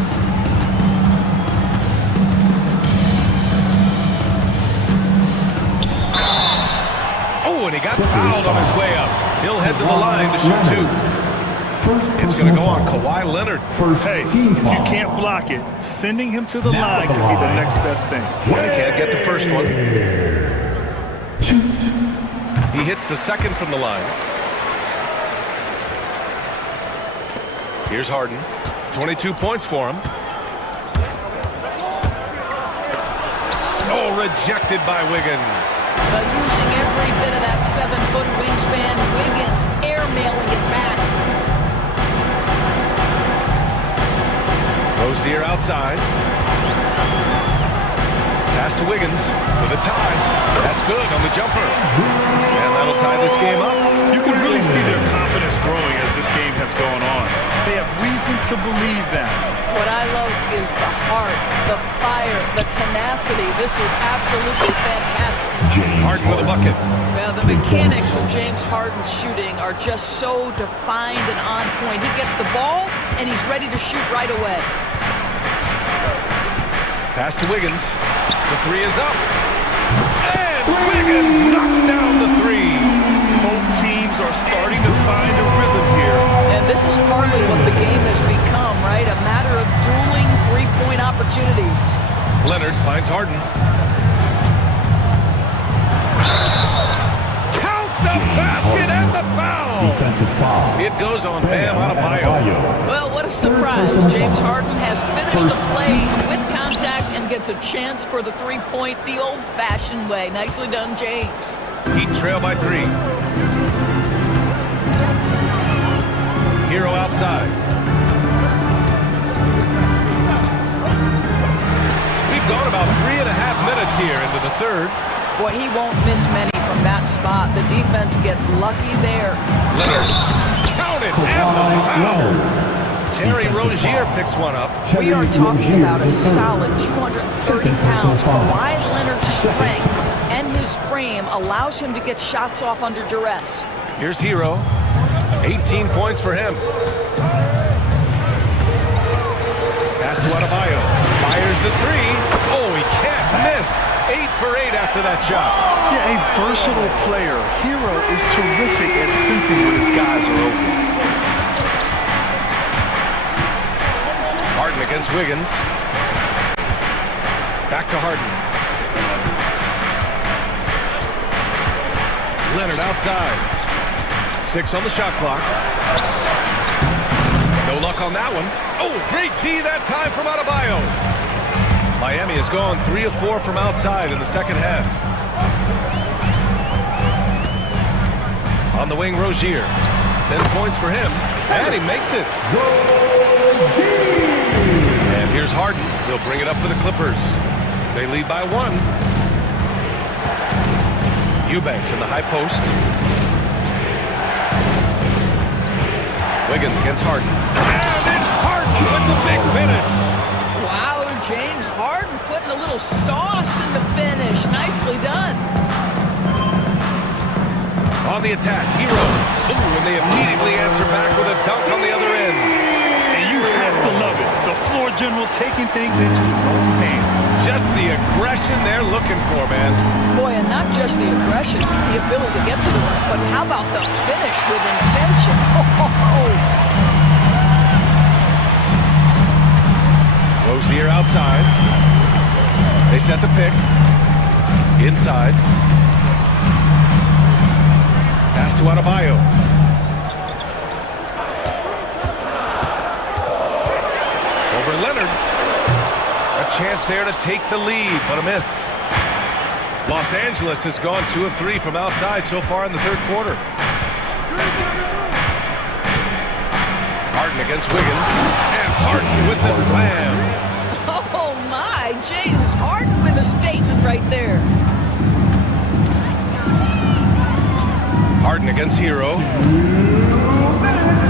Oh, and he got fouled on his way up. He'll head to the line to shoot 2. It's going to go on Kawhi Leonard. Hey, if you can't block it, sending him to the line could be the next best thing. And he can't get the first one. He hits the second from the line. Here's Harden. 22 points for him. Oh, rejected by Wiggins. But using every bit of that 7-foot wingspan, Wiggins airmailing it back. Rozier outside. Pass to Wiggins for the tie. That's good on the jumper. And that'll tie this game up. You can really see their confidence growing as this game has gone on. They have reason to believe that. What I love is the heart, the fire, the tenacity. This is absolutely fantastic. Harden with a bucket. Well, the mechanics of James Harden's shooting are just so defined and on point. He gets the ball, and he's ready to shoot right away. Pass to Wiggins. The 3 is up. And Wiggins knocks down the 3. Both teams are starting to find a rhythm here. And this is partly what the game has become, right? A matter of dueling three-point opportunities. Leonard finds Harden. Count the basket and the foul. Defensive foul. It goes on Bam Adebayo. Well, what a surprise. James Harden has finished the play with contact and gets a chance for the three-point the old-fashioned way. Nicely done, James. Heat trail by 3. Hero outside. We've gone about 3.5 minutes here into the third. Boy, he won't miss many from that spot. The defense gets lucky there. Leonard counted and the foul. Terry Rozier picks one up. We are talking about a solid 230 pounds. Kawhi Leonard's strength and his frame allows him to get shots off under duress. Here's Hero. 18 points for him. Pass to Adebayo. Fires the 3. Oh, he can't miss. 8 for 8 after that shot. Yeah, a versatile player. Hero is terrific at sensing when his guys are open. Harden against Wiggins. Back to Harden. Leonard outside. 6 on the shot clock. No luck on that one. Oh, great D that time from Adebayo. Miami has gone 3 of 4 from outside in the second half. On the wing, Rozier. 10 points for him. And he makes it. And here's Harden. He'll bring it up for the Clippers. They lead by 1. Eubanks in the high post. Wiggins against Harden. And it's Harden with the big finish. Wow, James Harden putting a little sauce in the finish. Nicely done. On the attack, Hero. Ooh, and they immediately answer back with a dunk on the other end. And you have to love it. The floor general taking things into his own hands. Just the aggression they're looking for, man. Boy, and not just the aggression, the ability to get to the rim, but how about the finish with intention? Rozier outside. They set the pick. Inside. Pass to Adebayo. Over Leonard. A chance there to take the lead, but a miss. Los Angeles has gone 2 of 3 from outside so far in the third quarter. Harden against Wiggins. And Harden with the slam. Oh my, James Harden with a statement right there. Harden against Hero.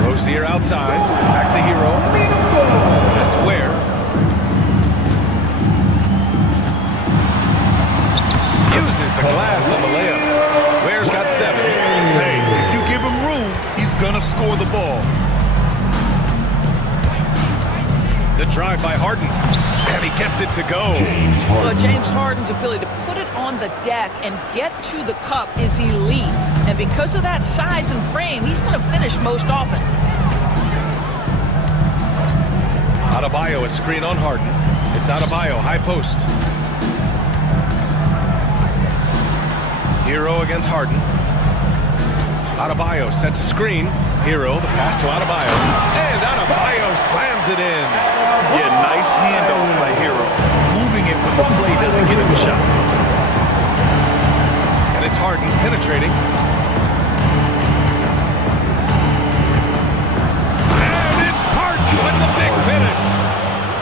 Rozier outside. Back to Hero. Pass to Ware. Uses the glass on the layup. Ware's got 7. ball. The drive by Harden, and he gets it to go. Well, James Harden's ability to put it on the deck and get to the cup is elite. And because of that size and frame, he's going to finish most often. Adebayo, a screen on Harden. It's Adebayo, high post. Hero against Harden. Adebayo sets a screen. Hero, the pass to Adebayo. And Adebayo slams it in. Yeah, nice handoff by Hero. Moving it when the play doesn't get him a shot. And it's Harden penetrating. And it's Harden with the big finish.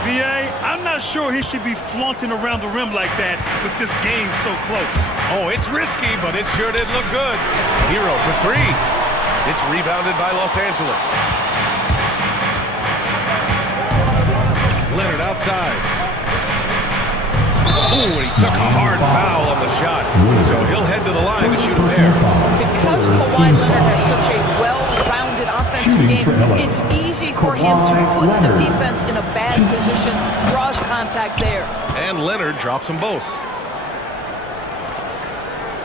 B.A., I'm not sure he should be flaunting around the rim like that with this game so close. Oh, it's risky, but it sure did look good. Hero for three. It's rebounded by Los Angeles. Leonard outside. Ooh, and he took a hard foul on the shot. So he'll head to the line to shoot a pair. Because Kawhi Leonard has such a well-rounded offensive game, it's easy for him to put the defense in a bad position, draws contact there. And Leonard drops them both.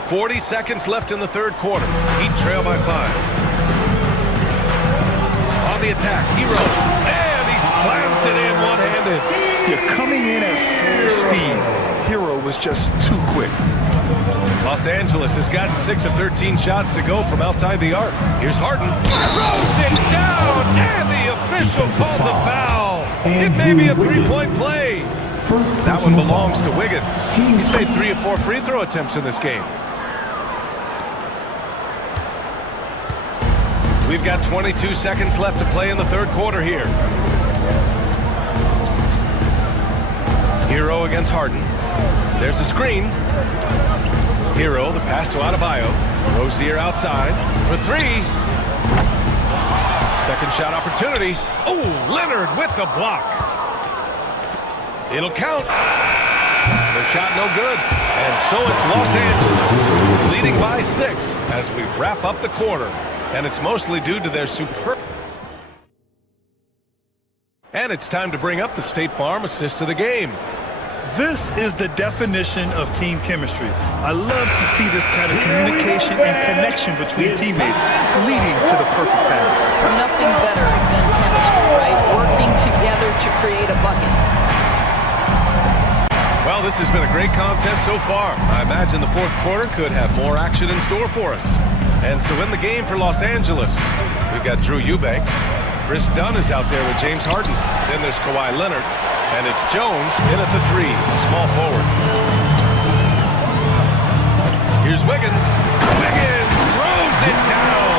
40 seconds left in the third quarter. Heat trail by 5. On the attack, Hero, and he slams it in one-handed. You're coming in at full speed. Hero was just too quick. Los Angeles has gotten 6 of 13 shots to go from outside the arc. Here's Harden. Throws it down, and the official calls a foul. It may be a three-point play. That one belongs to Wiggins. He's made 3 of 4 free throw attempts in this game. We've got 22 seconds left to play in the third quarter here. Hero against Harden. There's a screen. Hero, the pass to Adebayo. Rozier outside for 3. Second shot opportunity. Oh, Leonard with the block. It'll count. The shot no good. And so it's Los Angeles leading by 6 as we wrap up the quarter. And it's mostly due to their superb. And it's time to bring up the State Farm assist of the game. This is the definition of team chemistry. I love to see this kind of communication and connection between teammates leading to the perfect pass. Nothing better than chemistry, right? Working together to create a bucket. Well, this has been a great contest so far. I imagine the fourth quarter could have more action in store for us. And so in the game for Los Angeles, we've got Drew Eubanks. Chris Dunn is out there with James Harden. Then there's Kawhi Leonard. And it's Jones in at the 3, small forward. Here's Wiggins. Wiggins throws it down.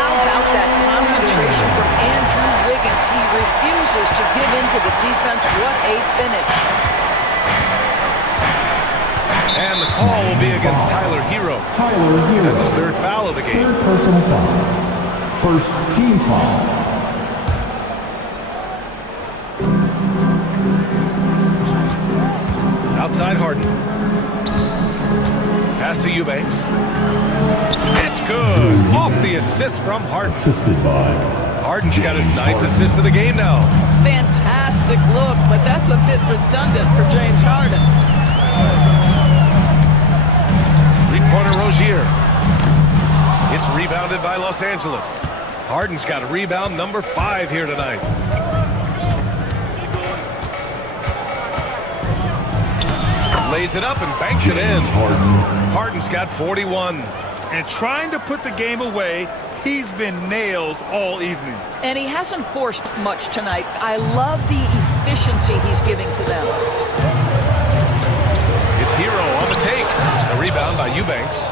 How about that concentration from Andrew Wiggins? He refuses to give in to the defense. What a finish. And the call will be against Tyler Hero. That's his third foul of the game. Third personal foul. First team foul. Outside Harden. Pass to Eubanks. It's good. Off the assist from Harden. Assisted by Harden's got his 9th assist of the game now. Fantastic look, but that's a bit redundant for James Harden. Three-pointer Rozier. It's rebounded by Los Angeles. Harden's got a rebound number 5 here tonight. Lays it up and banks it in. Harden's got 41. And trying to put the game away, he's been nails all evening. And he hasn't forced much tonight. I love the efficiency he's giving to them. It's Hero on the take. A rebound by Eubanks.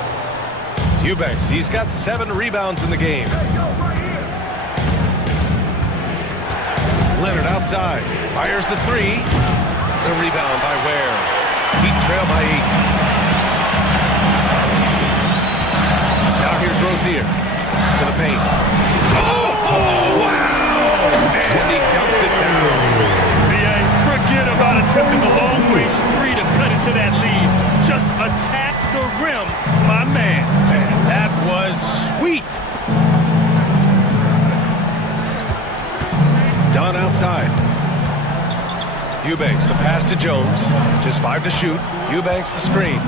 Eubanks, he's got 7 rebounds in the game. Leonard outside. Fires the 3. The rebound by Ware. Heat trail by 8. Now here's Rozier to the paint. Oh, wow! And he dumps it down. B.A., forget about attempting a long-range 3 to cut into that lead. Just attack the rim, my man. And that was sweet. run outside. Eubanks, the pass to Jones. Just 5 to shoot. Eubanks, the screen.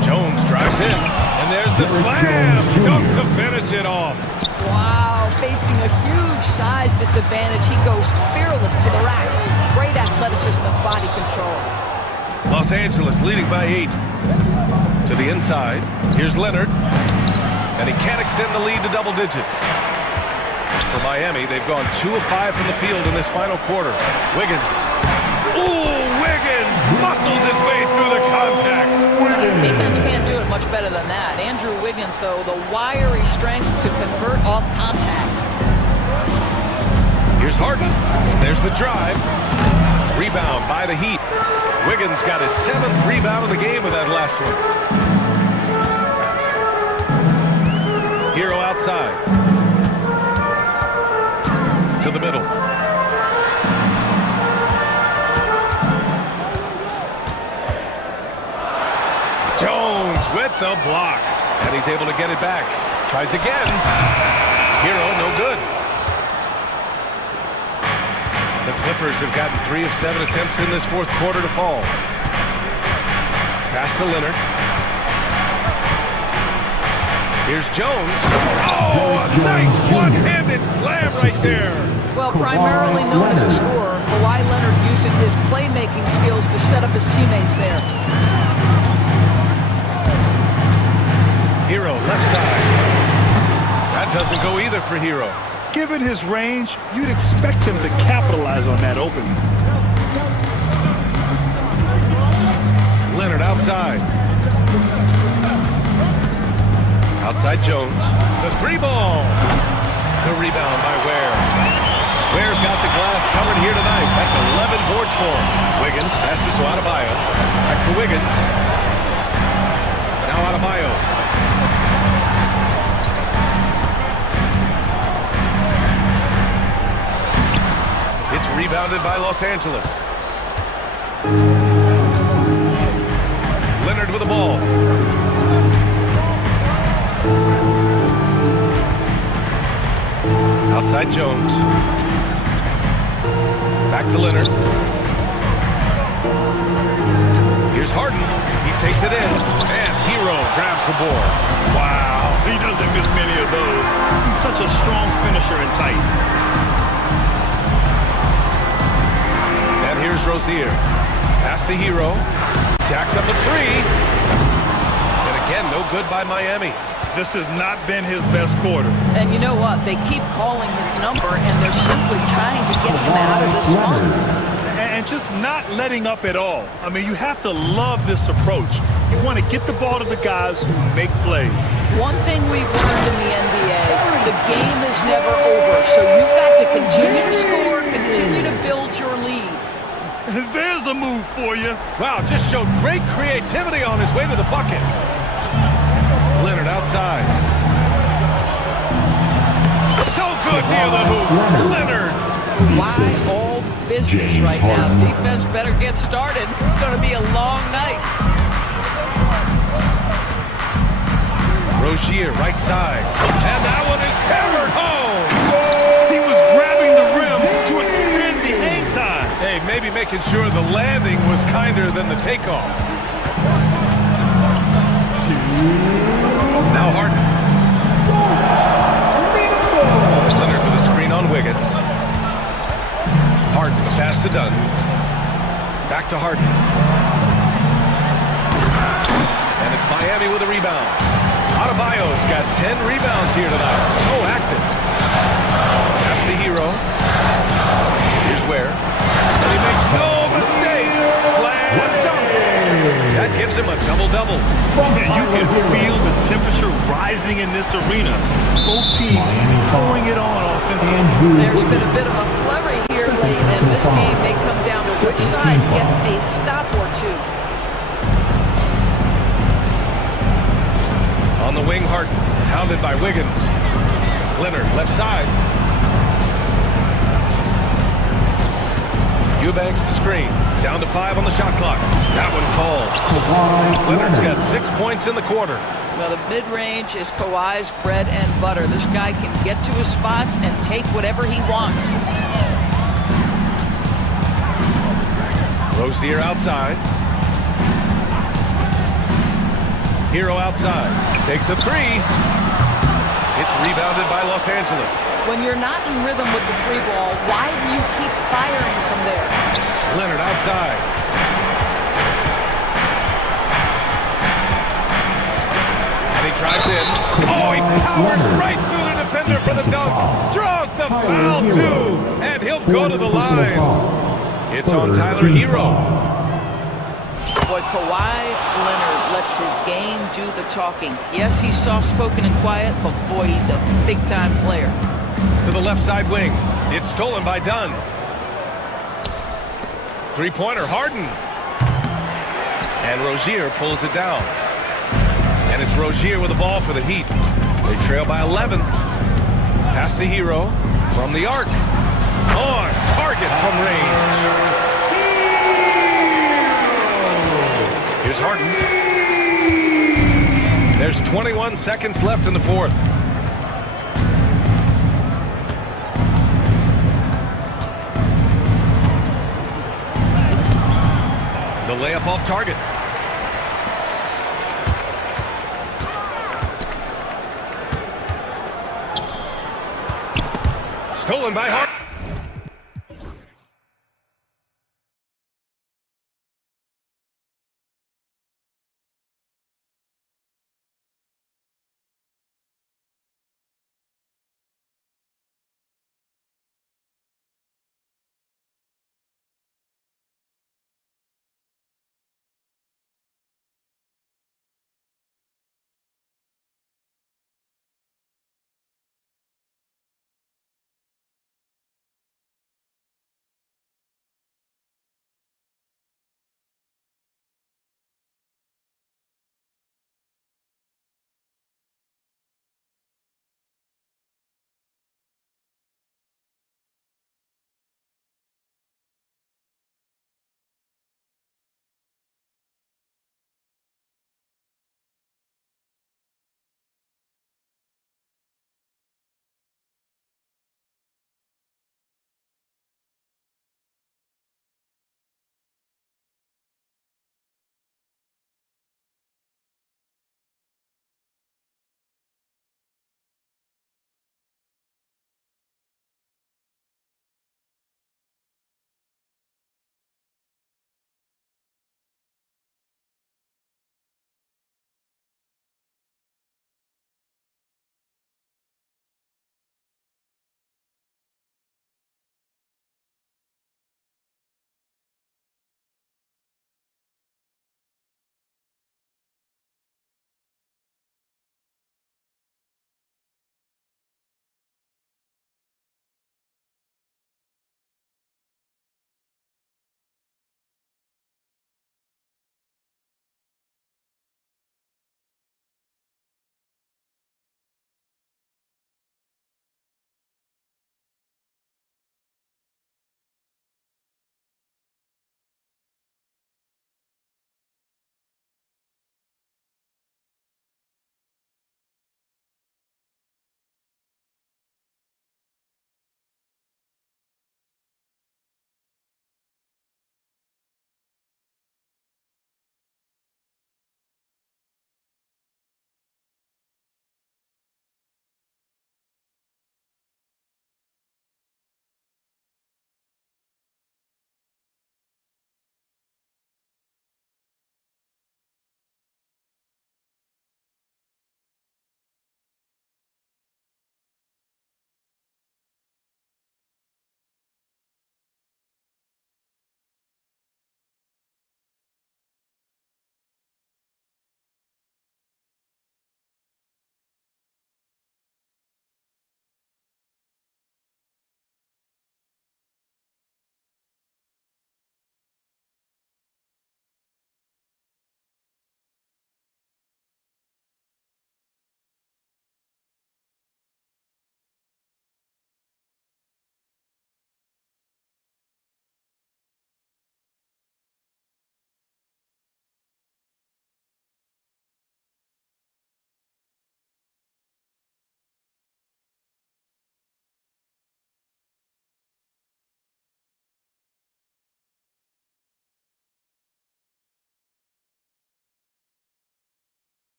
Jones drives in, and there's the slam! Dunk to finish it off. Wow, facing a huge size disadvantage, he goes fearless to the rack. Great athleticism and body control. Los Angeles leading by 8. To the inside. Here's Leonard. And he can't extend the lead to double digits. For Miami, they've gone 2 of 5 from the field in this final quarter. Wiggins. Ooh, Wiggins muscles his way through the contact. Defense can't do it much better than that. Andrew Wiggins, though, the wiry strength to convert off contact. Here's Harden. There's the drive. Rebound by the Heat. Wiggins got his 7th rebound of the game with that last one. Hero outside. To the middle. Jones with the block. And he's able to get it back. Tries again. Hero, no good. The Clippers have gotten 3 of 7 attempts in this fourth quarter to fall. Pass to Leonard. Here's Jones. Oh, a nice one-handed slam right there. Well, primarily known as a scorer, Kawhi Leonard using his playmaking skills to set up his teammates there. Hero, left side. That doesn't go either for Hero. Given his range, you'd expect him to capitalize on that opening. Leonard outside. Outside Jones. The 3-ball. The rebound by Ware. Ware's got the glass covered here tonight. That's 11 boards for him. Wiggins passes to Adebayo. Back to Wiggins. Now Adebayo. It's rebounded by Los Angeles. Leonard with the ball. Outside Jones. Back to Leonard. Here's Harden. He takes it in. And Hero grabs the board. Wow, he doesn't miss many of those. He's such a strong finisher and tight. And here's Rozier. Pass to Hero. Jacks up a 3. And again, no good by Miami. This has not been his best quarter. And you know what? They keep calling his number, and they're simply trying to get him out of this funk. And just not letting up at all. I mean, you have to love this approach. You want to get the ball to the guys who make plays. One thing we've learned in the NBA, the game is never over. So you've got to continue to score, continue to build your lead. There's a move for you. Wow, just showed great creativity on his way to the bucket. Leonard outside. So good near the hoop. Leonard. Why all business right now? Defense better get started. It's going to be a long night. Rozier, right side. And that one is hammered home. He was grabbing the rim to extend the hang time. Hey, maybe making sure the landing was kinder than the takeoff. Now Harden. Leonard with a screen on Wiggins. Harden, the pass to Dunn. Back to Harden. And it's Miami with a rebound. Adebayo's got 10 rebounds here tonight. So active. Pass to Hero. Here's Ware. And he makes no mistake. Slam dunk. That gives him a double-double. And you can feel the temperature rising in this arena. Both teams throwing it on offensively. There's been a bit of a flurry here late, and this game may come down to which side gets a stop or two. On the wing, Harden, hounded by Wiggins. Leonard, left side. Eubanks the screen. Down to 5 on the shot clock. That one falls. Leonard's got 6 points in the quarter. Well, the mid-range is Kawhi's bread and butter. This guy can get to his spots and take whatever he wants. Rozier outside. Hero outside. Takes a three. It's rebounded by Los Angeles. When you're not in rhythm with the three ball, why do you keep firing from there? Leonard outside. And he drives in. Oh, he powers right through the defender for the dunk. Draws the foul, too. And he'll go to the line. It's on Tyler Hero. Boy, Kawhi Leonard lets his game do the talking. Yes, he's soft-spoken and quiet, but boy, he's a big-time player. To the left side wing. It's stolen by Dunn. Three-pointer, Harden. And Rozier pulls it down. And it's Rozier with the ball for the Heat. They trail by 11. Pass to Hero from the arc. On target from range. Here's Harden. There's 21 seconds left in the fourth. The layup off target. Stolen by Harden.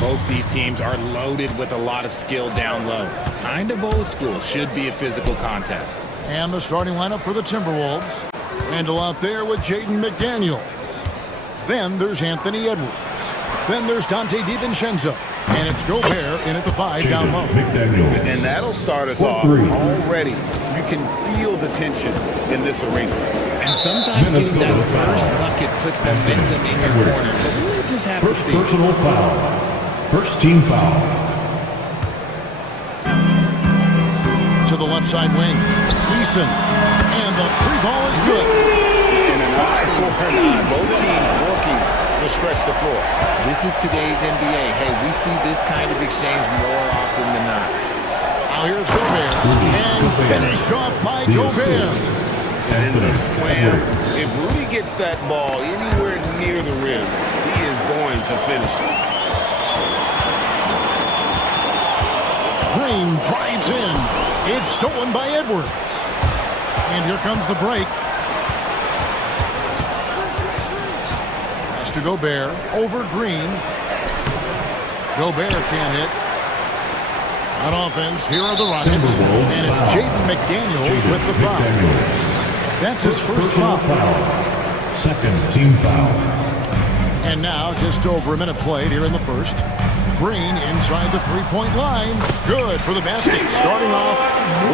Both these teams are loaded with a lot of skill down low. Kind of old school. Should be a physical contest. And the starting lineup for the Timberwolves. Randall out there with Jaden McDaniels. Then there's Anthony Edwards. Then there's Dante DiVincenzo. And it's Gobert in at the 5 down low. And that'll start us off already. You can feel the tension in this arena. And sometimes getting that first bucket puts momentum in your corner. But we'll just have to see. Personal foul. First team foul. To the left side wing. Eason. And the 3 ball is good. And an eye for an eye. Both teams working to stretch the floor. This is today's NBA. Hey, we see this kind of exchange more often than not. Now here's Gobert. And finished off by Gobert. And the slam. If Rudy gets that ball anywhere near the rim, he is going to finish it. Green drives in. It's stolen by Edwards. And here comes the break. Pass to Gobert. Over Green. Gobert can't hit. On offense, here are the Rockets. And it's Jaden McDaniels with the foul. That's his first foul. Second team foul. And now, just over a minute played here in the first. Green inside the three-point line. Good for the basket. Starting off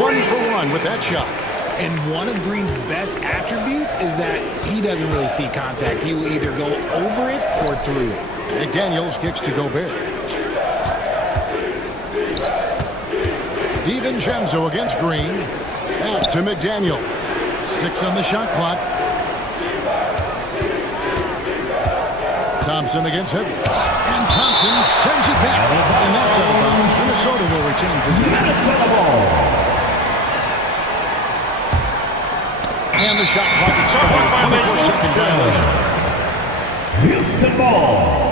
1 for 1 with that shot. And one of Green's best attributes is that he doesn't really see contact. He will either go over it or through it. McDaniels kicks to Gobert. DiVincenzo against Green. Back to McDaniels. 6 on the shot clock. Thompson against Edwards. And Thompson sends it back. And that's out of bounds. Minnesota will retain possession. And the shot clock expires. 24-second violation. Houston ball.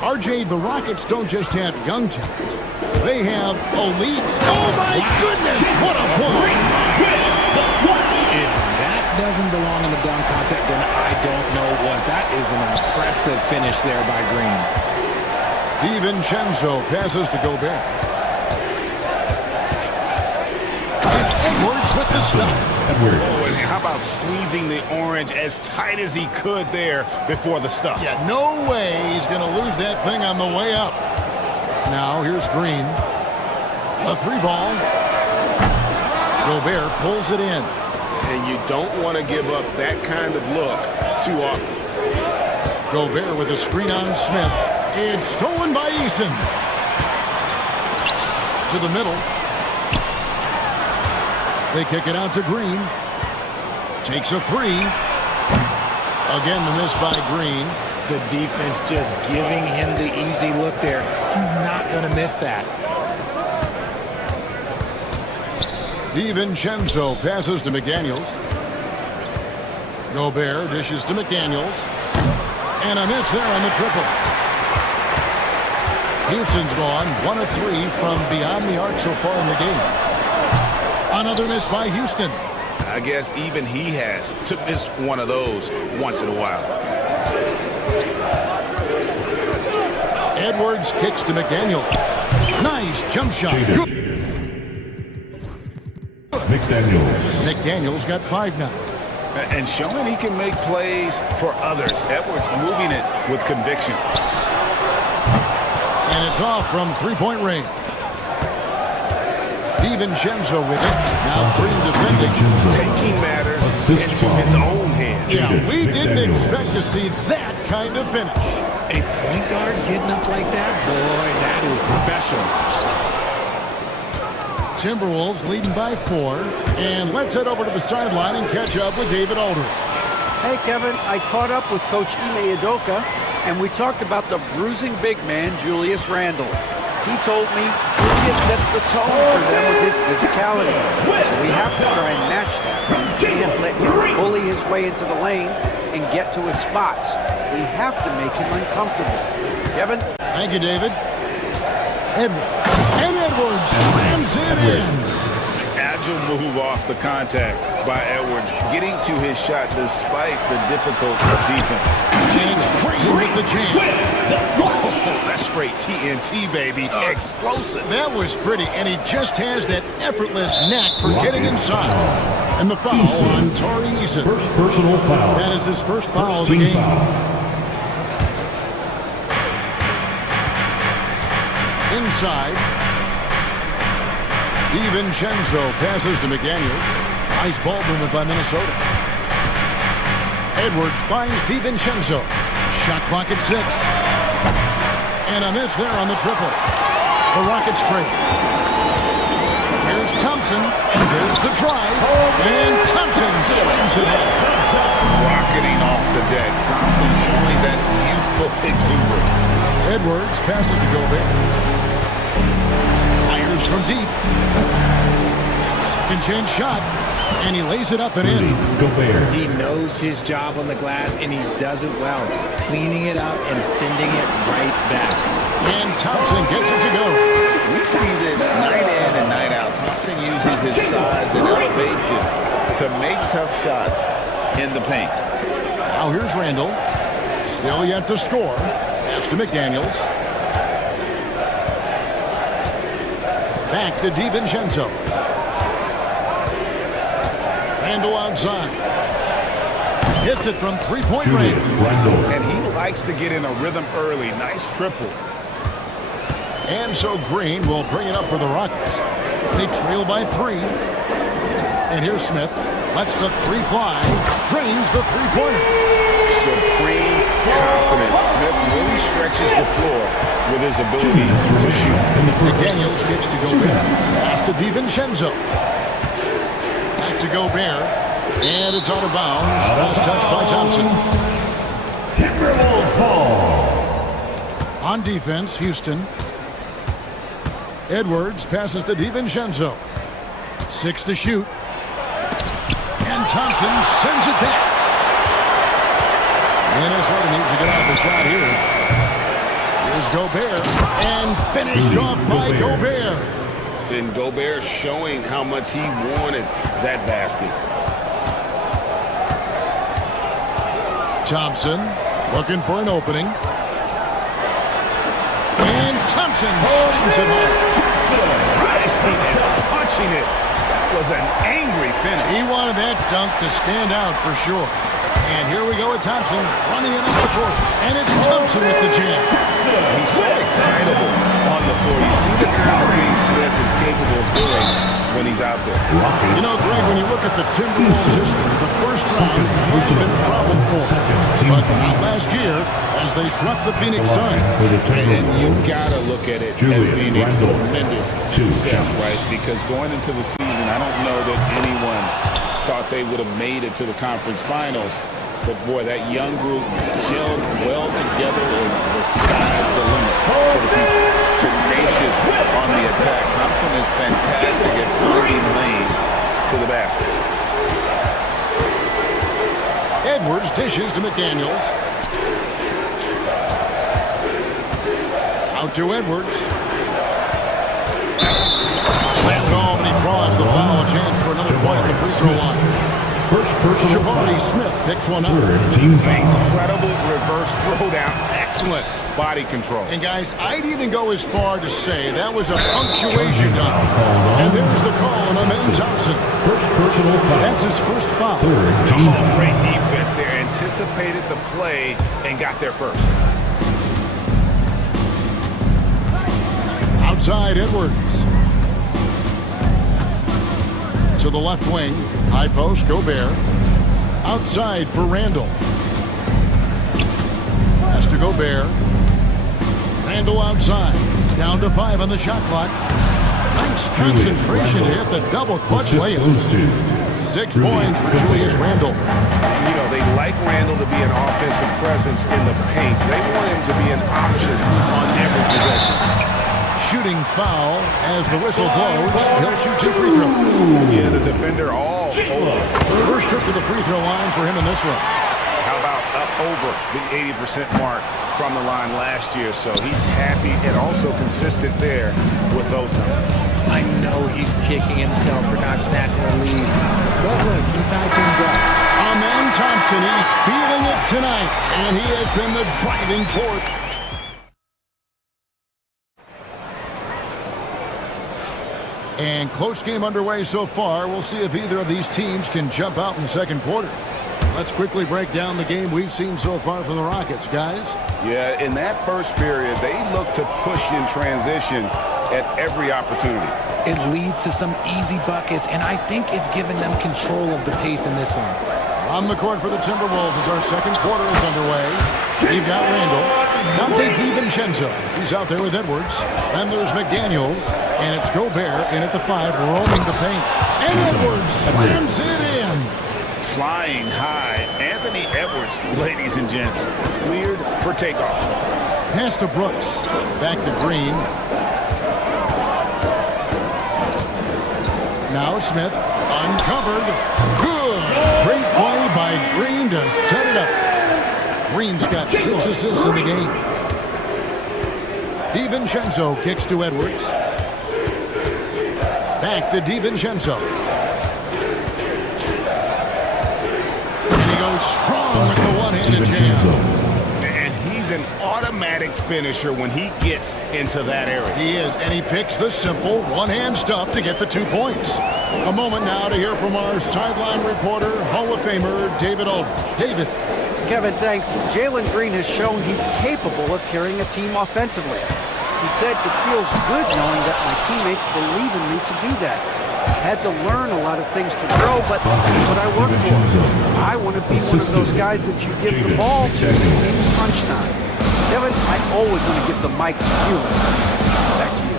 RJ, the Rockets don't just have young talent. They have elite. Oh, my goodness. What a point. If that doesn't belong in the dunk contest, then I don't know what. That is an impressive finish there by Green. DiVincenzo passes to Gobert. It's Edwards with the stuff. Oh, and how about squeezing the orange as tight as he could there before the stuff? Yeah, no way he's going to lose that thing on the way up. Now, here's Green. A 3 ball. Gobert pulls it in. And you don't want to give up that kind of look too often. Gobert with a screen on Smith. It's stolen by Eason. To the middle. They kick it out to Green. Takes a 3. Again, the miss by Green. The defense just giving him the easy look there. He's not going to miss that. DiVincenzo passes to McDaniels. Gobert dishes to McDaniels. And a miss there on the triple. Houston's gone 1 of 3 from beyond the arc so far in the game. Another miss by Houston. I guess even he has to miss one of those once in a while. Edwards kicks to McDaniels. Nice jump shot. McDaniels got 5 now. And showing he can make plays for others. Edwards moving it with conviction. And it's off from 3-point range. DiVincenzo with it. Now Green defending. Taking matters into his own hands. Yeah, we didn't expect to see that kind of finish. A point guard getting up like that? Boy, that is special. Timberwolves leading by 4. And let's head over to the sideline and catch up with David Aldridge. Hey, Kevin, I caught up with Coach Ime Udoka, and we talked about the bruising big man, Julius Randle. He told me Julius sets the tone for them with his physicality. So we have to try and match that. We can't let him bully his way into the lane and get to his spots. We have to make him uncomfortable. Kevin? Thank you, David. Edwards slams it in. Agile move off the contact. by Edwards, getting to his shot despite the difficult defense. And it's Green with the jam. Oh, that's straight TNT, baby. Explosive. That was pretty, and he just has that effortless knack for getting inside. And the foul on Torrey Eason. First personal foul. That is his first foul of the game. Inside. DiVincenzo passes to McDaniels. Nice ball movement by Minnesota. Edwards finds DiVincenzo. Shot clock at 6. And a miss there on the triple. The Rockets trade. Here's Thompson. And there's the drive. And Thompson slams it home. Rocketing off the deck. Thompson showing that youthful exuberance. Edwards passes to Gobert. Fires from deep. Second chance shot. And he lays it up and in. He knows his job on the glass, and he does it well. Cleaning it up and sending it right back. And Thompson gets it to go. We see this night in and night out. Thompson uses his size and elevation to make tough shots in the paint. Now here's Randall. Still yet to score. Pass to McDaniels. Back to DiVincenzo. Randall outside. Hits it from three-point range. And he likes to get in a rhythm early. Nice triple. And so Green will bring it up for the Rockets. They trail by 3. And here's Smith. Lets the 3 fly. Drains the three-pointer. Supreme confidence. Smith really stretches the floor with his ability to shoot. McDaniels gets to Gobert. Pass to DiVincenzo. Back to Gobert. And it's out of bounds. Last touch by Thompson. Timberwolves ball. On defense, Houston. Edwards passes to DiVincenzo. 6 to shoot. And Thompson sends it back. Minnesota needs to get off the shot here. Here's Gobert. And finished off by Gobert. And Gobert showing how much he wanted that basket. Thompson looking for an opening. And Thompson slams it home. Rising and punching it. That was an angry finish. He wanted that dunk to stand out for sure. And here we go with Thompson running it up the court. And it's Thompson with the jam. He's so excitable on the floor. You see the kinds of things Smith is capable of doing when he's out there. You know, Greg, when you look at the Timberwolves history, the first round has been a problem for them. But not last year as they swept the Phoenix Suns. And you gotta look at it as being a tremendous success, right? Because going into the season, I don't know that anyone thought they would have made it to the conference finals. But boy, that young group gelled well together, and the sky's the limit for the future. Tenacious on the attack. Thompson is fantastic at finding lanes to the basket. Edwards dishes to McDaniels. Out to Edwards. Slammed home, and he draws the foul. A chance for another point at the free throw line. First personal Jabari foul. Smith picks one up. Incredible reverse throwdown. Excellent body control. And guys, I'd even go as far to say that was a punctuation dunk. And there's the call on Amen Thompson. First personal foul. That's his first foul. Oh, great defense there. Anticipated the play and got there first. Outside Edwards. To the left wing. High post, Gobert. Outside for Randall. Pass to Gobert. Randall outside. Down to 5 on the shot clock. Nice concentration to hit the double clutch layup. 6 points for Julius Randall. And, you know, they like Randall to be an offensive presence in the paint. They want him to be an option on every possession. Shooting foul as the whistle blows. He'll shoot 2 free throws. Yeah, the defender all over. First trip to the free throw line for him in this one. How about up over the 80% mark from the line last year? So he's happy and also consistent there with those numbers. I know he's kicking himself for not snatching the lead. But look, he tied things up. Amen Thompson, he's feeling it tonight, and he has been the driving force. And close game underway so far. We'll see if either of these teams can jump out in the second quarter. Let's quickly break down the game we've seen so far from the Rockets, guys. Yeah, in that first period, they look to push in transition at every opportunity. It leads to some easy buckets, and I think it's given them control of the pace in this one. On the court for the Timberwolves as our second quarter is underway. We've got Randall. Dante DiVincenzo. He's out there with Edwards. Then there's McDaniels. And it's Gobert in at the 5, roaming the paint. And Edwards slams it in. Flying high. Anthony Edwards, ladies and gents, cleared for takeoff. Pass to Brooks. Back to Green. Now Smith. Uncovered. Good. Great play by Green to set it up. Green's got 6 assists in the game. DiVincenzo kicks to Edwards. Back to DiVincenzo. He goes strong with the one-handed jam. And he's an automatic finisher when he gets into that area. He is, and he picks the simple one-hand stuff to get the 2 points. A moment now to hear from our sideline reporter, Hall of Famer David Aldridge. David. Kevin, thanks. Jalen Green has shown he's capable of carrying a team offensively. He said, it feels good knowing that my teammates believe in me to do that. I've had to learn a lot of things to grow, but that's what I work for. I want to be one of those guys that you give the ball to in crunch time. Kevin, I always want to give the mic to you. Back to you.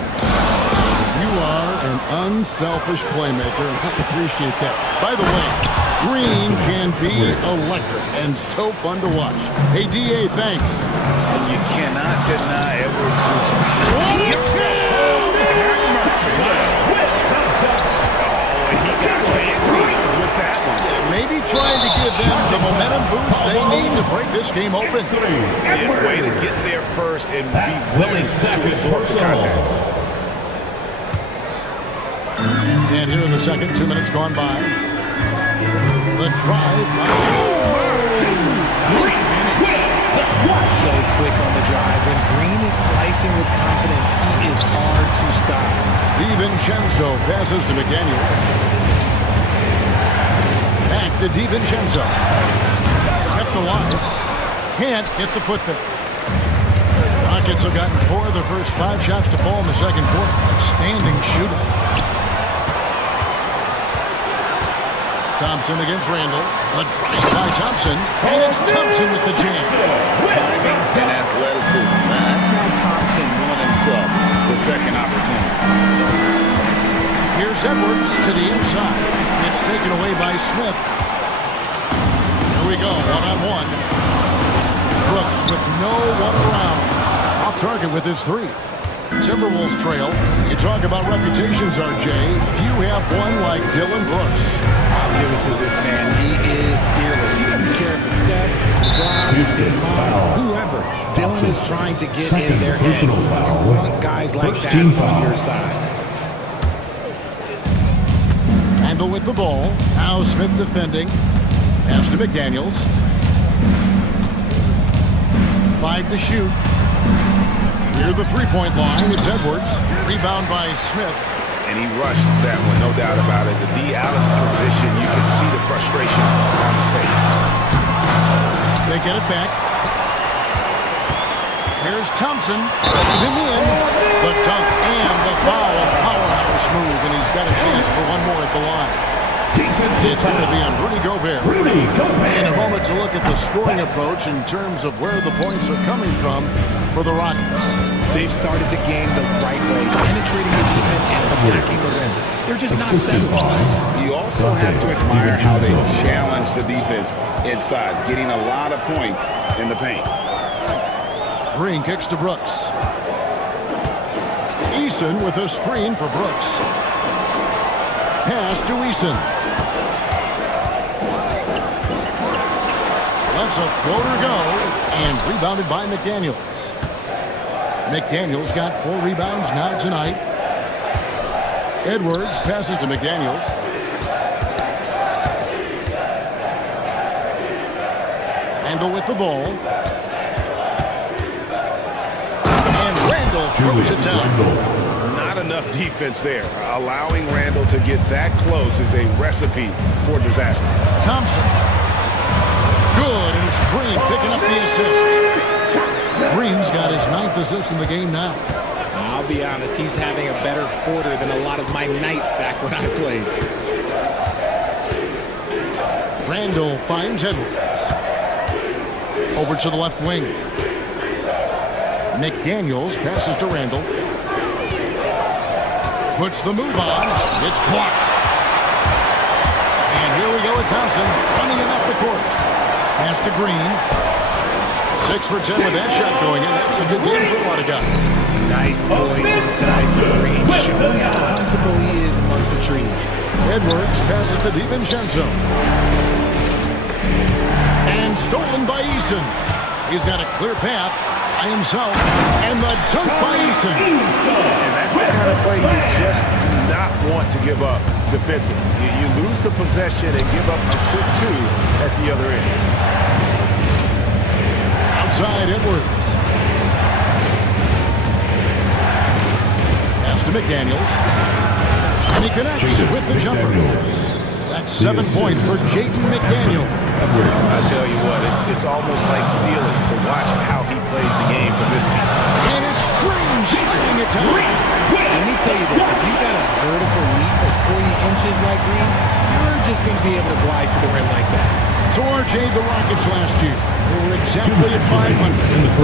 You are an unselfish playmaker. I appreciate that. By the way, Green can be electric and so fun to watch. Hey, D.A., thanks. And you cannot deny Edwards' he got fancy with that one. Maybe trying to give them the momentum boost they need to break this game open. Yeah, way to get there first and be willing to absorb the contact. And here in the second, 2 minutes gone by. The drive. So quick on the drive. When Green is slicing with confidence, he is hard to stop. DiVincenzo passes to McDaniels. Back to DiVincenzo. Kept alive. Can't hit the putback. Rockets have gotten 4 of their first 5 shots to fall in the second quarter. Outstanding shooting. Thompson against Randall. A drive by Thompson. And it's Thompson with the jam. Timing and athleticism. That's how Thompson won himself the second opportunity. Here's Edwards to the inside. It's taken away by Smith. Here we go, one-on-one. Brooks with no one around. Off target with his 3. Timberwolves trail. You talk about reputations, RJ. Few have one like Dylan Brooks. I'll give it to this man. He is fearless. He doesn't care if it's Steph, LeBron, his mom, whoever. Dylan is trying to get in their head. You want guys like that on your side. Randall with the ball. Now Smith defending. Pass to McDaniels. 5 to shoot. Near the three-point line, it's Edwards. Rebound by Smith. And he rushed that one, no doubt about it. The D out of position, you can see the frustration on his face. They get it back. Here's Thompson. Even in. The dunk and the foul. A powerhouse move, and he's got a chance for one more at the line. It's going to be on Rudy Gobert. In a moment to look at the scoring approach in terms of where the points are coming from for the Rockets. They've started the game the right way, penetrating the defense and attacking the rim. They're just not settled. You also have to admire how they challenge the defense inside, getting a lot of points in the paint. Green kicks to Brooks. Eason with a screen for Brooks. Pass to Eason. Lets a floater go, and rebounded by McDaniels. McDaniels got 4 rebounds now tonight. Edwards passes to McDaniels. Randall with the ball. And Randall throws it down. Not enough defense there. Allowing Randall to get that close is a recipe for disaster. Thompson. Good, and it's Green picking up the assist. Green's got his 9th assist in the game now. I'll be honest, he's having a better quarter than a lot of my nights back when I played. Randall finds Edwards. Over to the left wing. McDaniels passes to Randall. Puts the move on. It's blocked. And here we go with Thompson running it up the court. Pass to Green. 6 for 10 with that shot going in. That's a good game for a lot of guys. Nice poise inside for Green, showing how comfortable he is amongst the trees. Edwards passes to DiVincenzo. And stolen by Eason. He's got a clear path by himself. And the dunk by Eason. And that's the kind of play you just do not want to give up defensively. You lose the possession and give up a quick 2 at the other end. Outside Edwards. Pass to McDaniels. And he connects with the jumper. That's 7 points for Jaden McDaniel. I tell you what, it's almost like stealing to watch how he plays the game from this seat. And it's Green shooting it down. Let me tell you this, if you got a vertical leap of 40 inches like Green, you're just going to be able to glide to the rim like that. So RJ, the Rockets last year, they were exactly at 500.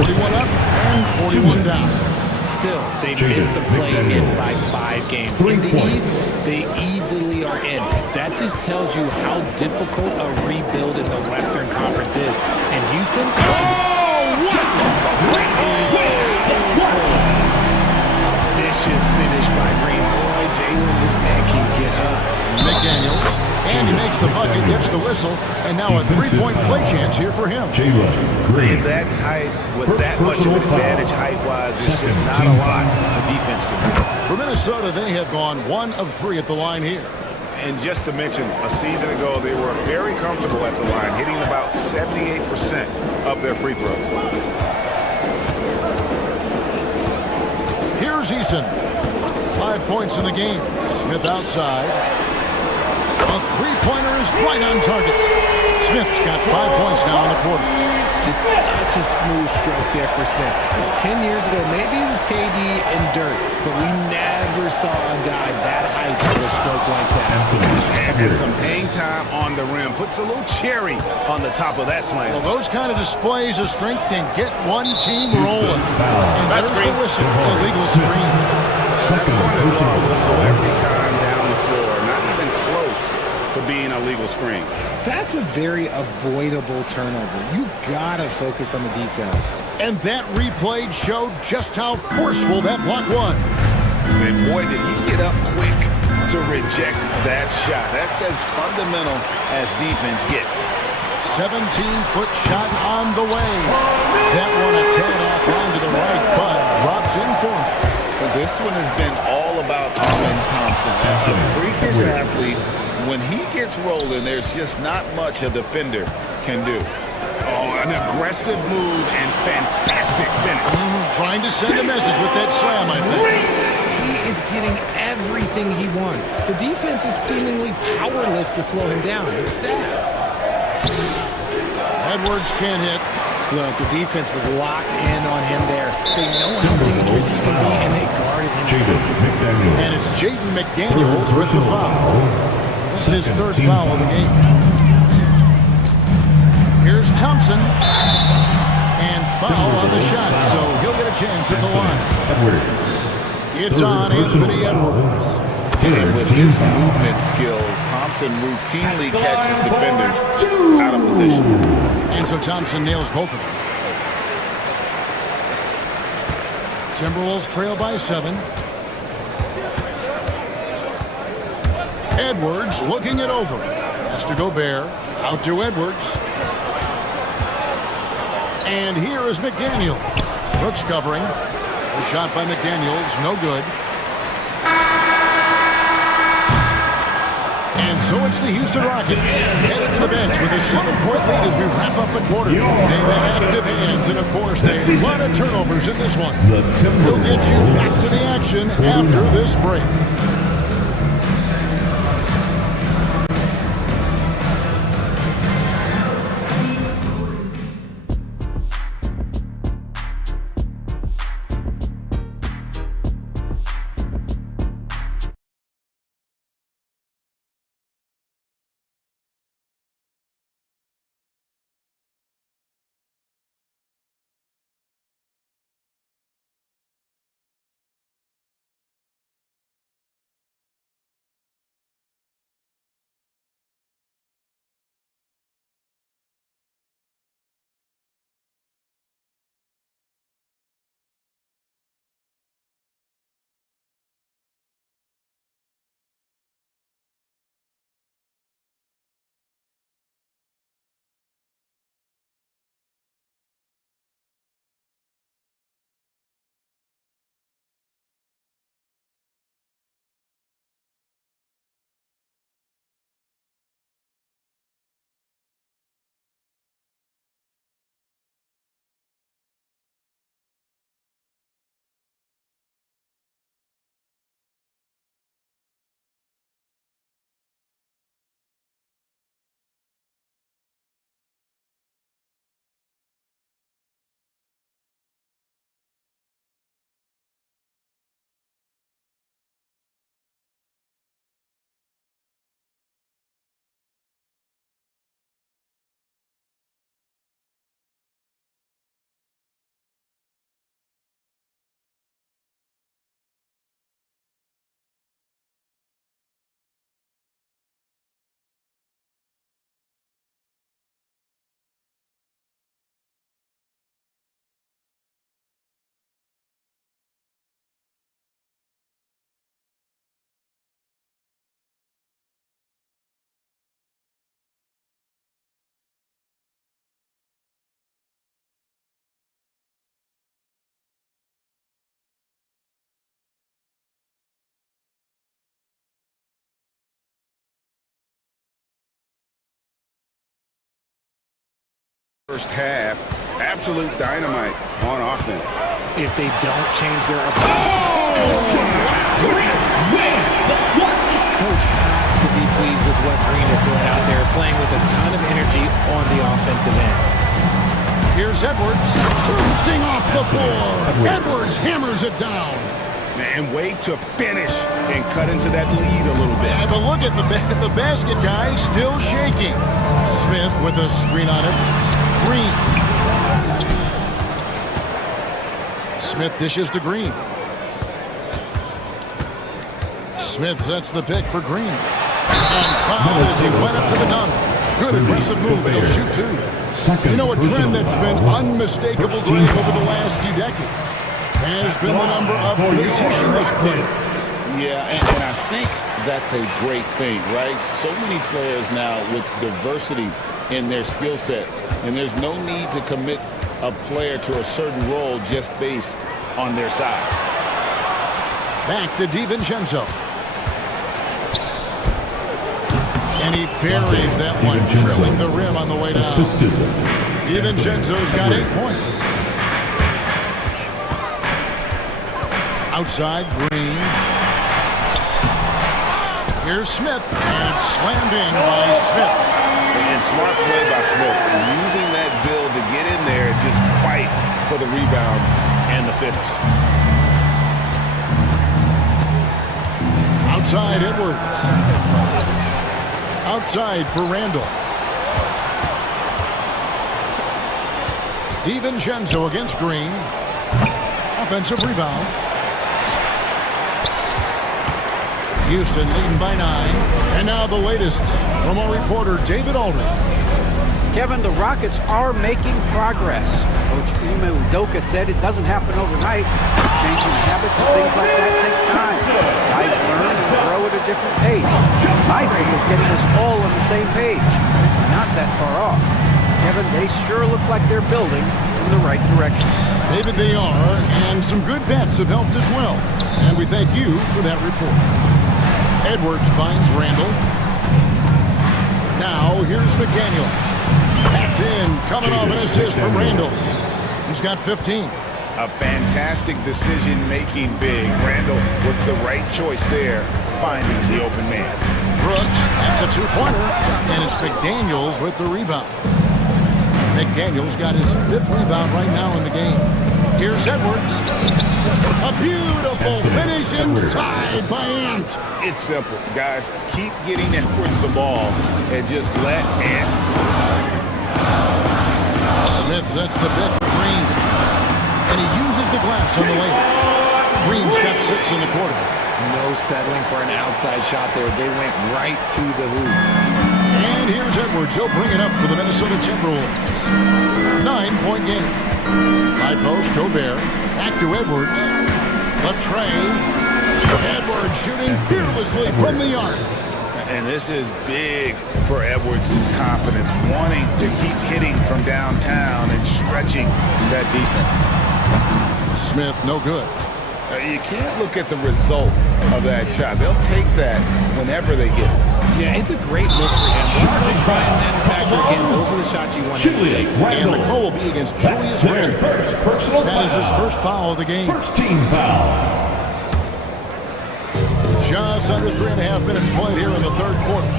41 up and 41 down. Still, they missed the play-in by 5 games. In the East, they easily are in. That just tells you how difficult a rebuild in the Western Conference is. And Houston, vicious finish by Green. Boy, Jalen, this man can get up. McDaniels, and he makes the bucket, gets the whistle, and now a 3-point play chance here for him. In that tight, with that much of an advantage height-wise, it's just not a lot the defense can do. For Minnesota, they have gone 1 of 3 at the line here. And just to mention, a season ago, they were very comfortable at the line, hitting about 78% of their free throws. Here's Eason. 5 points in the game. Smith outside. A 3-pointer is right on target. Smith's got 5 points now in the quarter. Just such a smooth stroke there for Smith. 10 years ago, maybe it was KD and Dirk, but we never saw a guy that height with a stroke like that. And some hang time on the rim. Puts a little cherry on the top of that slam. Well, those kind of displays of strength can get one team rolling. And there's the whistle. Illegal screen. That's going to draw a whistle every time down the floor. Not even close to being a legal screen. That's a very avoidable turnover. You gotta focus on the details. And that replay showed just how forceful that block was. And boy, did he get up quick to reject that shot. That's as fundamental as defense gets. 17-foot shot on the way. That one a tad off line to the right, but drops in for him. But this one has been all about Amen Thompson. A freakish athlete. When he gets rolling, there's just not much a defender can do. Oh, an aggressive move and fantastic finish. Trying to send a message with that slam, I think. He is getting everything he wants. The defense is seemingly powerless to slow him down. It's sad. Edwards can't hit. Look, the defense was locked in on him there. They know how dangerous he can be, and they guarded him. And it's Jaden McDaniels with the foul. This is his 3rd foul of the game. Here's Thompson. And foul on the shot, so he'll get a chance at the line. It's on Anthony Edwards. And with his movement skills, Thompson routinely catches defenders out of position. And so Thompson nails both of them. Timberwolves trail by 7. Edwards looking it over. Has to Gobert. Out to Edwards. And here is McDaniels. Brooks covering. The shot by McDaniels, no good. And so it's the Houston Rockets headed to the bench with a 7-point lead as we wrap up the quarter. They've had active hands, and of course, a lot of turnovers in this one. We'll get you back to the action after this break. First half, absolute dynamite on offense. If they don't change their approach. Coach has to be pleased with what Green is doing out there, playing with a ton of energy on the offensive end. Here's Edwards, bursting off the floor. Edwards hammers it down. And way to finish and cut into that lead a little bit. Yeah, but look at the basket guy still shaking. Smith with a screen on Edwards. Green. Smith dishes to Green. Smith sets the pick for Green. And fouled as he went up to the dunk. Good aggressive move, and he'll shoot two. You know, a trend that's been unmistakable, Greg, over the last few decades has been the number of positionless players. Yeah, and I think that's a great thing, right? So many players now with diversity in their skill set, and there's no need to commit a player to a certain role just based on their size. Back to DiVincenzo. And he buries that one, drilling the rim on the way down. DiVincenzo's got 8 points. Outside, Green. Here's Smith, and it's slammed in by Smith. And smart play by Smith, using that build to get in there and just fight for the rebound and the finish. Outside, Edwards. Outside for Randall. DiVincenzo against Green. Offensive rebound. Houston leading by 9. And now the latest from our reporter, David Aldridge. Kevin, the Rockets are making progress. Coach Ime Udoka said it doesn't happen overnight. Changing habits and things like that takes time. Guys learn and grow at a different pace. My thing is getting us all on the same page. Not that far off. Kevin, they sure look like they're building in the right direction. David, they are, and some good vets have helped as well. And we thank you for that report. Edwards finds Randall. Now, here's McDaniel. That's in, coming off an assist from Randall. He's got 15. A fantastic decision-making big. Randall with the right choice there, finding the open man. Brooks, that's a two-pointer, and it's McDaniels with the rebound. McDaniels got his 5th rebound right now in the game. Here's Edwards. A beautiful finish inside by Ant. It's simple, guys. Keep getting Edwards the ball and just let Ant. Smith sets the bid for Green. And he uses the glass on the way. Green's got 6 in the quarter. No settling for an outside shot there. They went right to the hoop. And here's Edwards. He'll bring it up for the Minnesota Timberwolves. 9-point game. High post, Gobert. Back to Edwards. Latray. Edwards shooting fearlessly from the arc. And this is big for Edwards' confidence, wanting to keep hitting from downtown and stretching that defense. Smith, no good. You can't look at the result of that shot. They'll take that whenever they get it. Yeah, it's a great look for him. Rather than try and manufacture again, those are the shots you want him to take. And the call will be against Julius Randle. That is his first foul of the game. First team foul. Just under 3.5 minutes played here in the third quarter.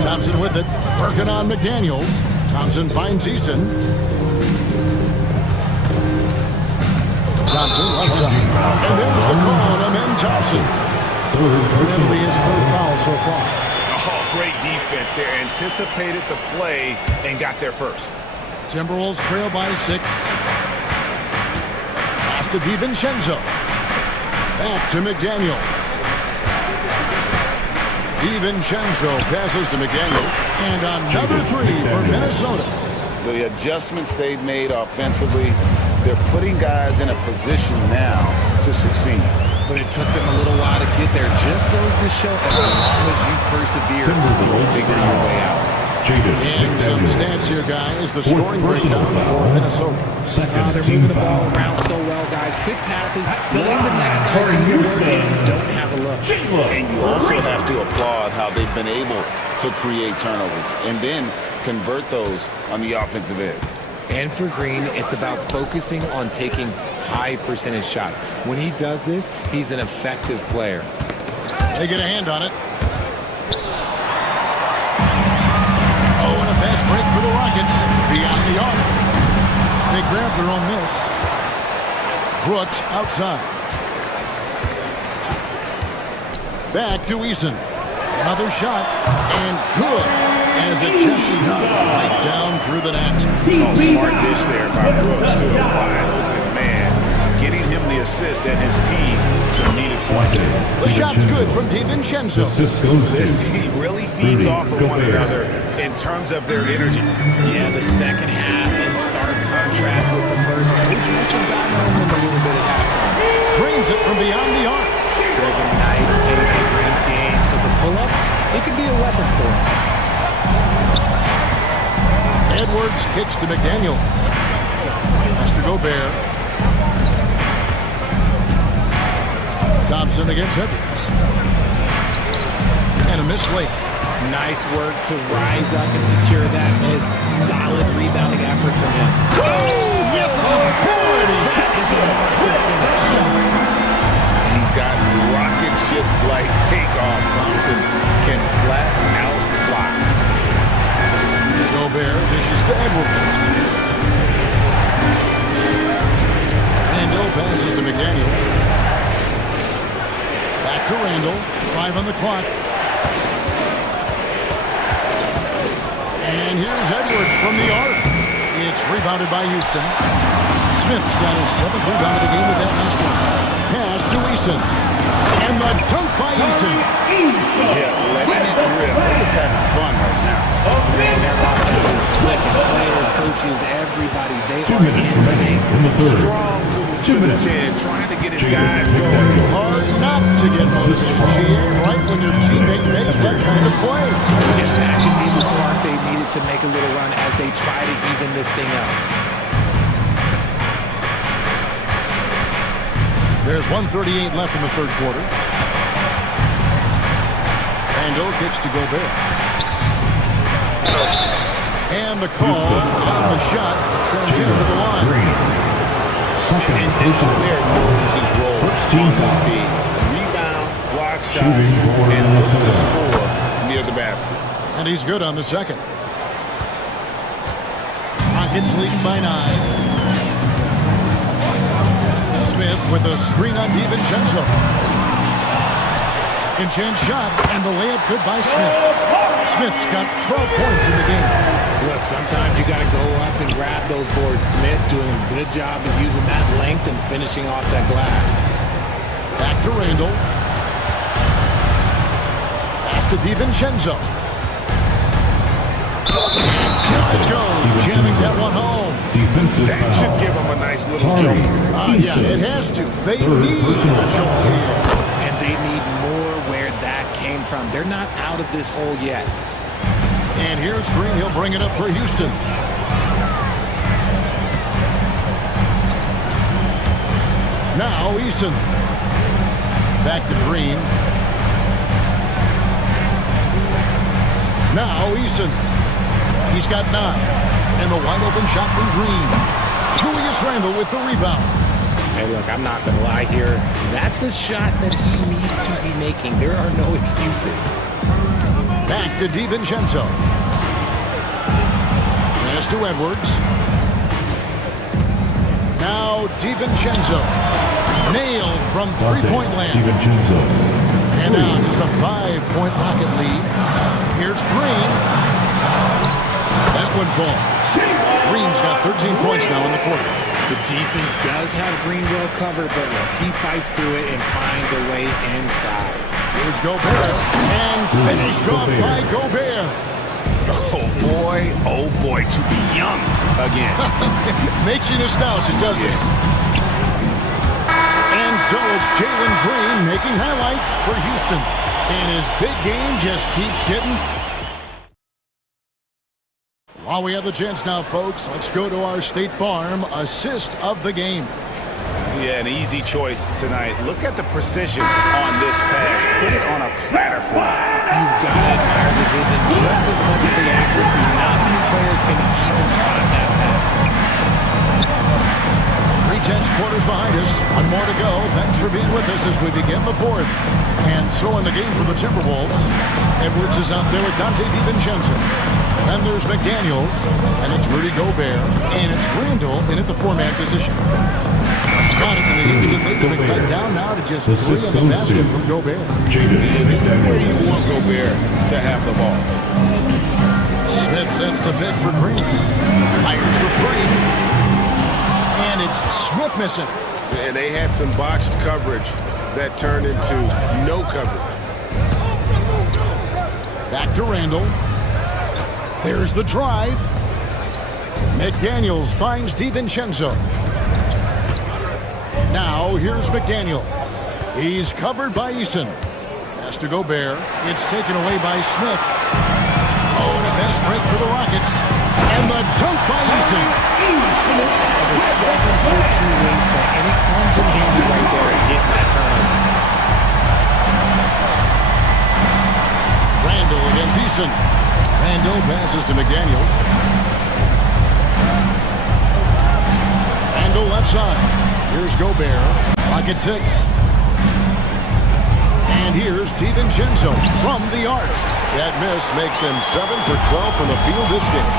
Thompson with it, working on McDaniels. Thompson finds Eason. Thompson left side. And there's the call on Amen Thompson. That'll be his 3rd foul so far. Oh, great defense there. Anticipated the play and got there first. Timberwolves trail by 6. Pass to DiVincenzo. Back to McDaniel. DiVincenzo passes to McDaniels. And another 3 for Minnesota. The adjustments they've made offensively, they're putting guys in a position now to succeed. But it took them a little while to get there. Just goes to show as long as you persevere, you'll figure your way out. And some stats here, guys. The scoring breakdown for Minnesota. They're moving the ball around so well, guys. Quick passes, letting the next guy do the work if you don't have a look. And you also have to applaud how they've been able to create turnovers and then convert those on the offensive end. And for Green, it's about focusing on taking high percentage shots. When he does this, he's an effective player. They get a hand on it. Oh, and a fast break for the Rockets. Beyond the arc. They grab their own miss. Brooks outside. Back to Eason. Another shot. And good. As it just snugs right down through the net. Oh, smart dish there by Brooks to a wide open man. Getting him the assist and his team some needed points. The shot's good from DiVincenzo. This team really feeds off of one another in terms of their energy. Yeah, the second half in stark contrast with the first. Coach must have gotten on them a little bit at halftime. Drains it from beyond the arc. There's a nice pace to Green's game, so the pull-up, it could be a weapon for him. Edwards kicks to McDaniels. Has to Gobert. Thompson against Edwards. And a missed late. Nice work to rise up and secure that miss. Solid rebounding effort from him. That is a monster finish. He's got rocket ship-like takeoff. Thompson can flat out fly. Gobert dishes to Edwards. Randall passes to McDaniels. Back to Randall. 5 on the clock. And here's Edwards from the arc. It's rebounded by Houston. Smith's got his 7th rebound of the game with that last one. Pass to Eason. And the dunk by Eason. Yeah, letting it rip. They're just having fun right now. Man, their offense is clicking. Players, coaches, everybody, they are in sync. Strong move to the 10, trying to get his guys going. Hard not to get motivated right when your teammate makes that kind of play. And that could be the spark they needed to make a little run as they try to even this thing out. There's 1:38 left in the third quarter. Randall kicks to Gobert. And the call on the shot sends him to the line. And Gobert knows his role on this team. Rebound, block shots, and look to score near the basket. And he's good on the second. Rockets leading by 9. Smith with a screen on DiVincenzo. Second chance shot, and the layup good by Smith. Smith's got 12 points in the game. Look, sometimes you got to go up and grab those boards. Smith doing a good job of using that length and finishing off that glass. Back to Randall. Pass to DiVincenzo. Down it goes, jamming that one home. That should give him a nice little jump. Yeah, it has to. They need a jump here. And they need more where that came from. They're not out of this hole yet. And here's Green. He'll bring it up for Houston. Now Eason. Back to Green. Now Eason. He's got 9. And the wide open shot from Green. Julius Randle with the rebound. Hey, look, I'm not going to lie here. That's a shot that he needs to be making. There are no excuses. Back to DiVincenzo. Pass to Edwards. Now DiVincenzo. Nailed from three-point land. And now just a 5-point Rocket lead. Here's Green. That one falls. Green's got 13 points now in the quarter. The defense does have Green well covered, but look, he fights through it and finds a way inside. Here's Gobert. And finished off by Gobert. Oh boy, to be young again. Makes you nostalgic, doesn't it? And so it's Jalen Green making highlights for Houston. And his big game just keeps getting... While we have the chance now, folks, let's go to our State Farm assist of the game. Yeah, an easy choice tonight. Look at the precision on this pass. Put it on a platter for him. You've got to admire the vision just as much as the accuracy. Not many players can even spot that pass. 3/10 quarters behind us. One more to go. Thanks for being with us as we begin the fourth. And so in the game for the Timberwolves, Edwards is out there with Dante DiVincenzo. And there's McDaniels, and it's Rudy Gobert, and it's Randall in at the 4-man position. Got it in the Houston lead. They cut down now to just 3 on the basket from Gobert. And this is where you want Gobert to have the ball. Smith sets the pick for Green. Fires the 3. And it's Smith missing. And they had some botched coverage that turned into no coverage. Back to Randall. There's the drive. McDaniels finds DiVincenzo. Now here's McDaniels. He's covered by Eason. Has to Gobert. It's taken away by Smith. Oh, and a fast break for the Rockets. And the dunk by Eason. Smith has a 7'2" wingspan, and it comes in handy right there and getting that turnover. Randall against Eason. Randall passes to McDaniels. Randall left side. Here's Gobert. Rocket 6. And here's DiVincenzo from the arc. That miss makes him 7 for 12 from the field this game.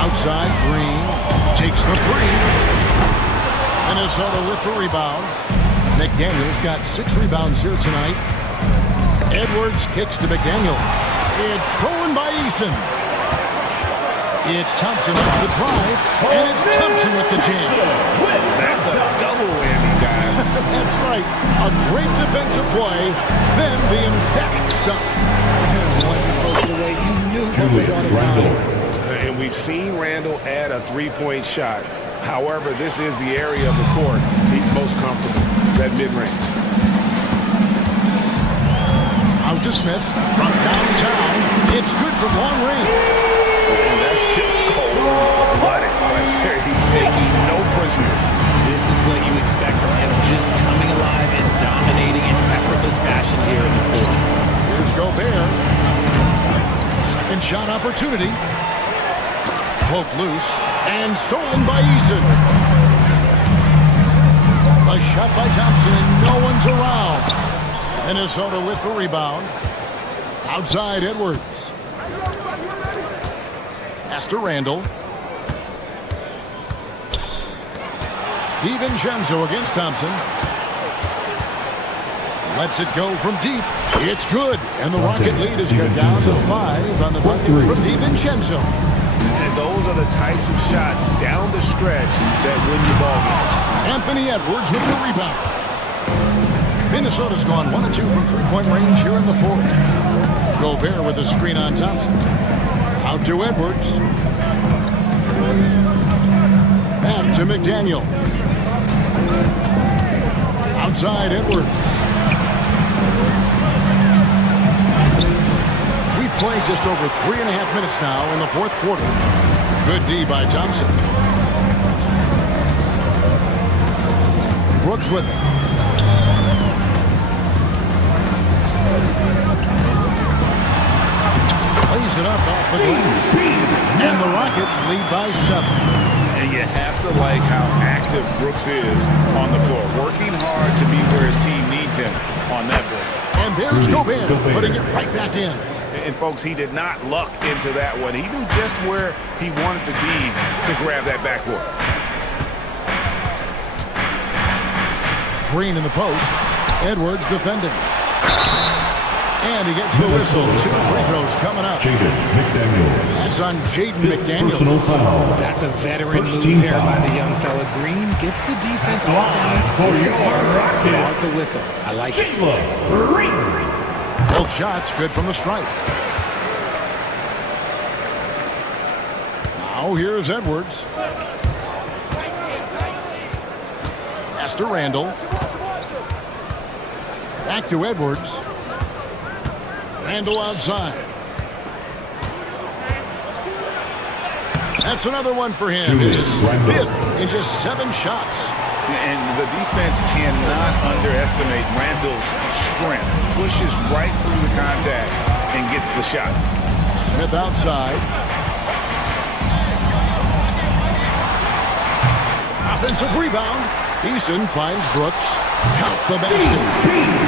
Outside, Green takes the 3. Minnesota with the rebound. McDaniels got 6 rebounds here tonight. Edwards kicks to McDaniels. It's stolen by Eason. It's Thompson up the drive, and it's Thompson with the jam. That's a double whammy, guys. That's right. A great defensive play, then the emphatic stuff. Once it broke away, you knew what was on his mind. And we've seen Randall add a 3-point shot. However, this is the area of the court he's most comfortable, that mid-range. Out to Smith from downtown. It's good from long range. And that's just cold-blooded right there. He's taking no prisoners. This is what you expect from him, just coming alive and dominating in effortless fashion here in the fourth. Here's Gobert. Second shot opportunity. Poked loose and stolen by Eason. A shot by Thompson and no one's around. Minnesota with the rebound. Outside Edwards. Pass to Randall. DiVincenzo against Thompson. Lets it go from deep. It's good. And the Rocket lead has got down to 5 on the bucket from DiVincenzo. And those are the types of shots down the stretch that win you ball games. Anthony Edwards with the rebound. Minnesota's gone 1 of 2 from three-point range here in the fourth. Gobert with a screen on Thompson. Out to Edwards. Back to McDaniel. Outside Edwards. We've played just over 3.5 minutes now in the fourth quarter. Good D by Thompson. Brooks with it. Plays it up off the glass. And the Rockets lead by 7. And you have to like how active Brooks is on the floor. Working hard to be where his team needs him on that board. And there's Gobert putting it right back in. And folks, he did not luck into that one. He knew just where he wanted to be to grab that backboard. Green in the post. Edwards defending. And he gets the whistle. 2 free throws coming up. That's on Jaden McDaniel. That's a veteran move there by the young fella. Green gets the defense off balance. Draws the whistle. I like it. Both shots good from the stripe. Now here's Edwards. Pass to Randall. Back to Edwards. Randall outside. That's another one for him. His 5th in just 7 shots. And the defense cannot underestimate Randall's strength. Pushes right through the contact and gets the shot. Smith outside. Offensive rebound. Eason finds Brooks. Count the basket.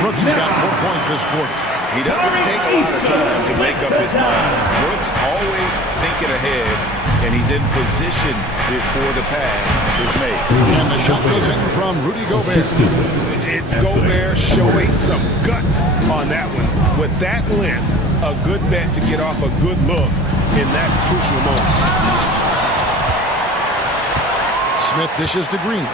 Brooks has got 4 points this quarter. He doesn't take a lot of time to make up his mind. Brooks always thinking ahead, and he's in position before the pass is made. And the shot goes in from Rudy Gobert. It's Gobert showing some guts on that one. With that length, a good bet to get off a good look in that crucial moment. Smith dishes to Green.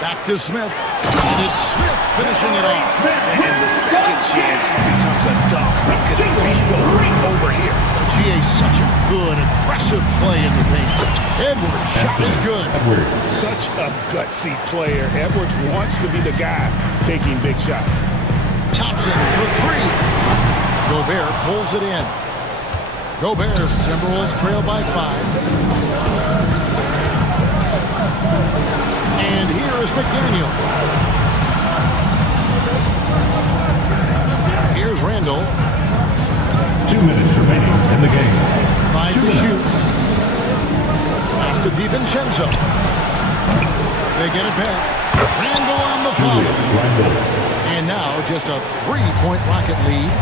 Back to Smith. And it's Smith finishing it off. And the second chance becomes a dunk. He could feel over here. GA, such a good, aggressive play in the paint. Edwards' shot is good. Such a gutsy player. Edwards wants to be the guy taking big shots. Thompson for 3. Gobert pulls it in. Gobert's Timberwolves trail by 5. And here is McDaniel. Here's Randall. 2 minutes remaining in the game. 5 to shoot. Pass to DiVincenzo. They get it back. Randall on the follow. And now just a 3-point Rocket lead.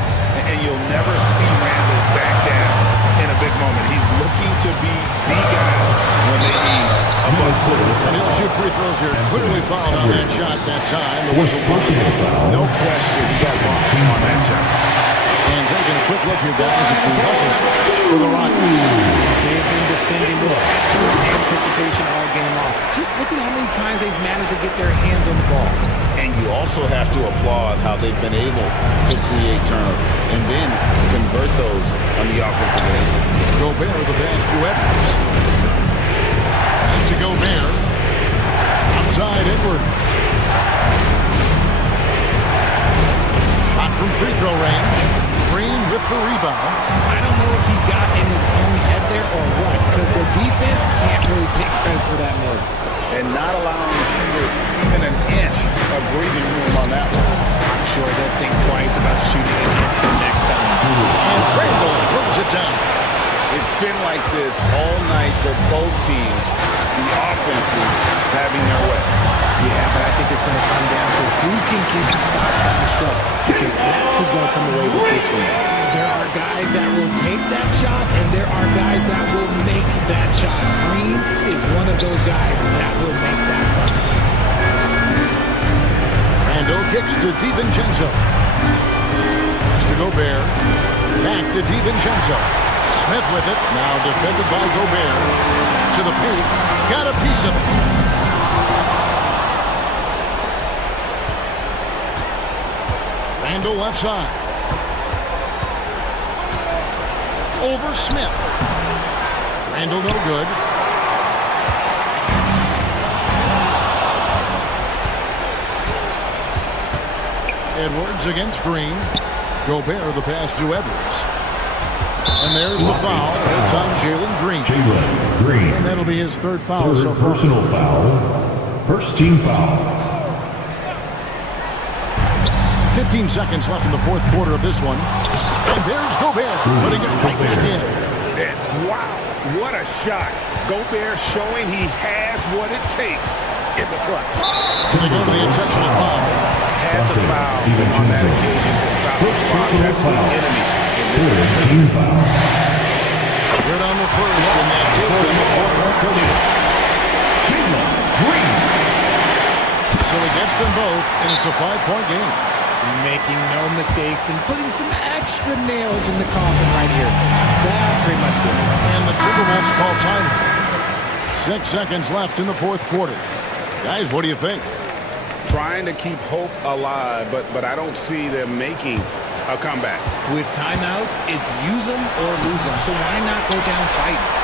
And you'll never see Randall back down in a big moment. He's looking to be the guy when they need a buzz. And he'll shoot free throws here. Clearly fouled on that shot that time. The whistle blows. No question he got bumped on that shot. And taking a quick look here, guys, at the Russell stats for the Rockets. They've been defending with excellent anticipation all game long. Just look at how many times they've managed to get their hands on the ball. And you also have to applaud how they've been able to create turnovers and then convert those on the offensive end. Gobert the pass to Edwards. Back to Gobert. Outside Edwards. Shot from free throw range. Green with the rebound. I don't know if he got in his own head there or what, because the defense can't really take credit for that miss. And not allowing the shooter even an inch of breathing room on that one. I'm sure they'll think twice about shooting against him next time. And Randall throws it down. It's been like this all night for both teams. The offenses having their way. Yeah, but I think it's going to come down to who can keep the stop on the stroke, because that's who's going to come away with this one. There are guys that will take that shot, and there are guys that will make that shot. Green is one of those guys that will make that bucket. Randall kicks to DiVincenzo. To Gobert. Back to DiVincenzo. Smith with it. Now defended by Gobert. To the paint. Got a piece of it. Randall left side. Over Smith. Randall no good. Edwards against Green. Gobert the pass to Edwards. And there's the foul. It's on Jalen Green. Jalen Green. And that'll be his third foul so Third far. personal foul. First team foul. 15 seconds left in the fourth quarter of this one. And there's Gobert putting it right back in. And wow, what a shot. Gobert showing he has what it takes in the clutch. And they go to the intentional foul. Had to foul on that occasion to stop the clock. That's the enemy in this Team foul. Good on the first, and that gives them a 4-point cushion. Jalen Green. So he gets them both, and it's a 5-point game. Making no mistakes and putting some extra nails in the coffin right here. That pretty much did it. And the Timberwolves call timeout. 6 seconds left in the fourth quarter. Guys, what do you think? Trying to keep hope alive, but I don't see them making a comeback. With timeouts, it's use them or lose them. So why not go down fighting?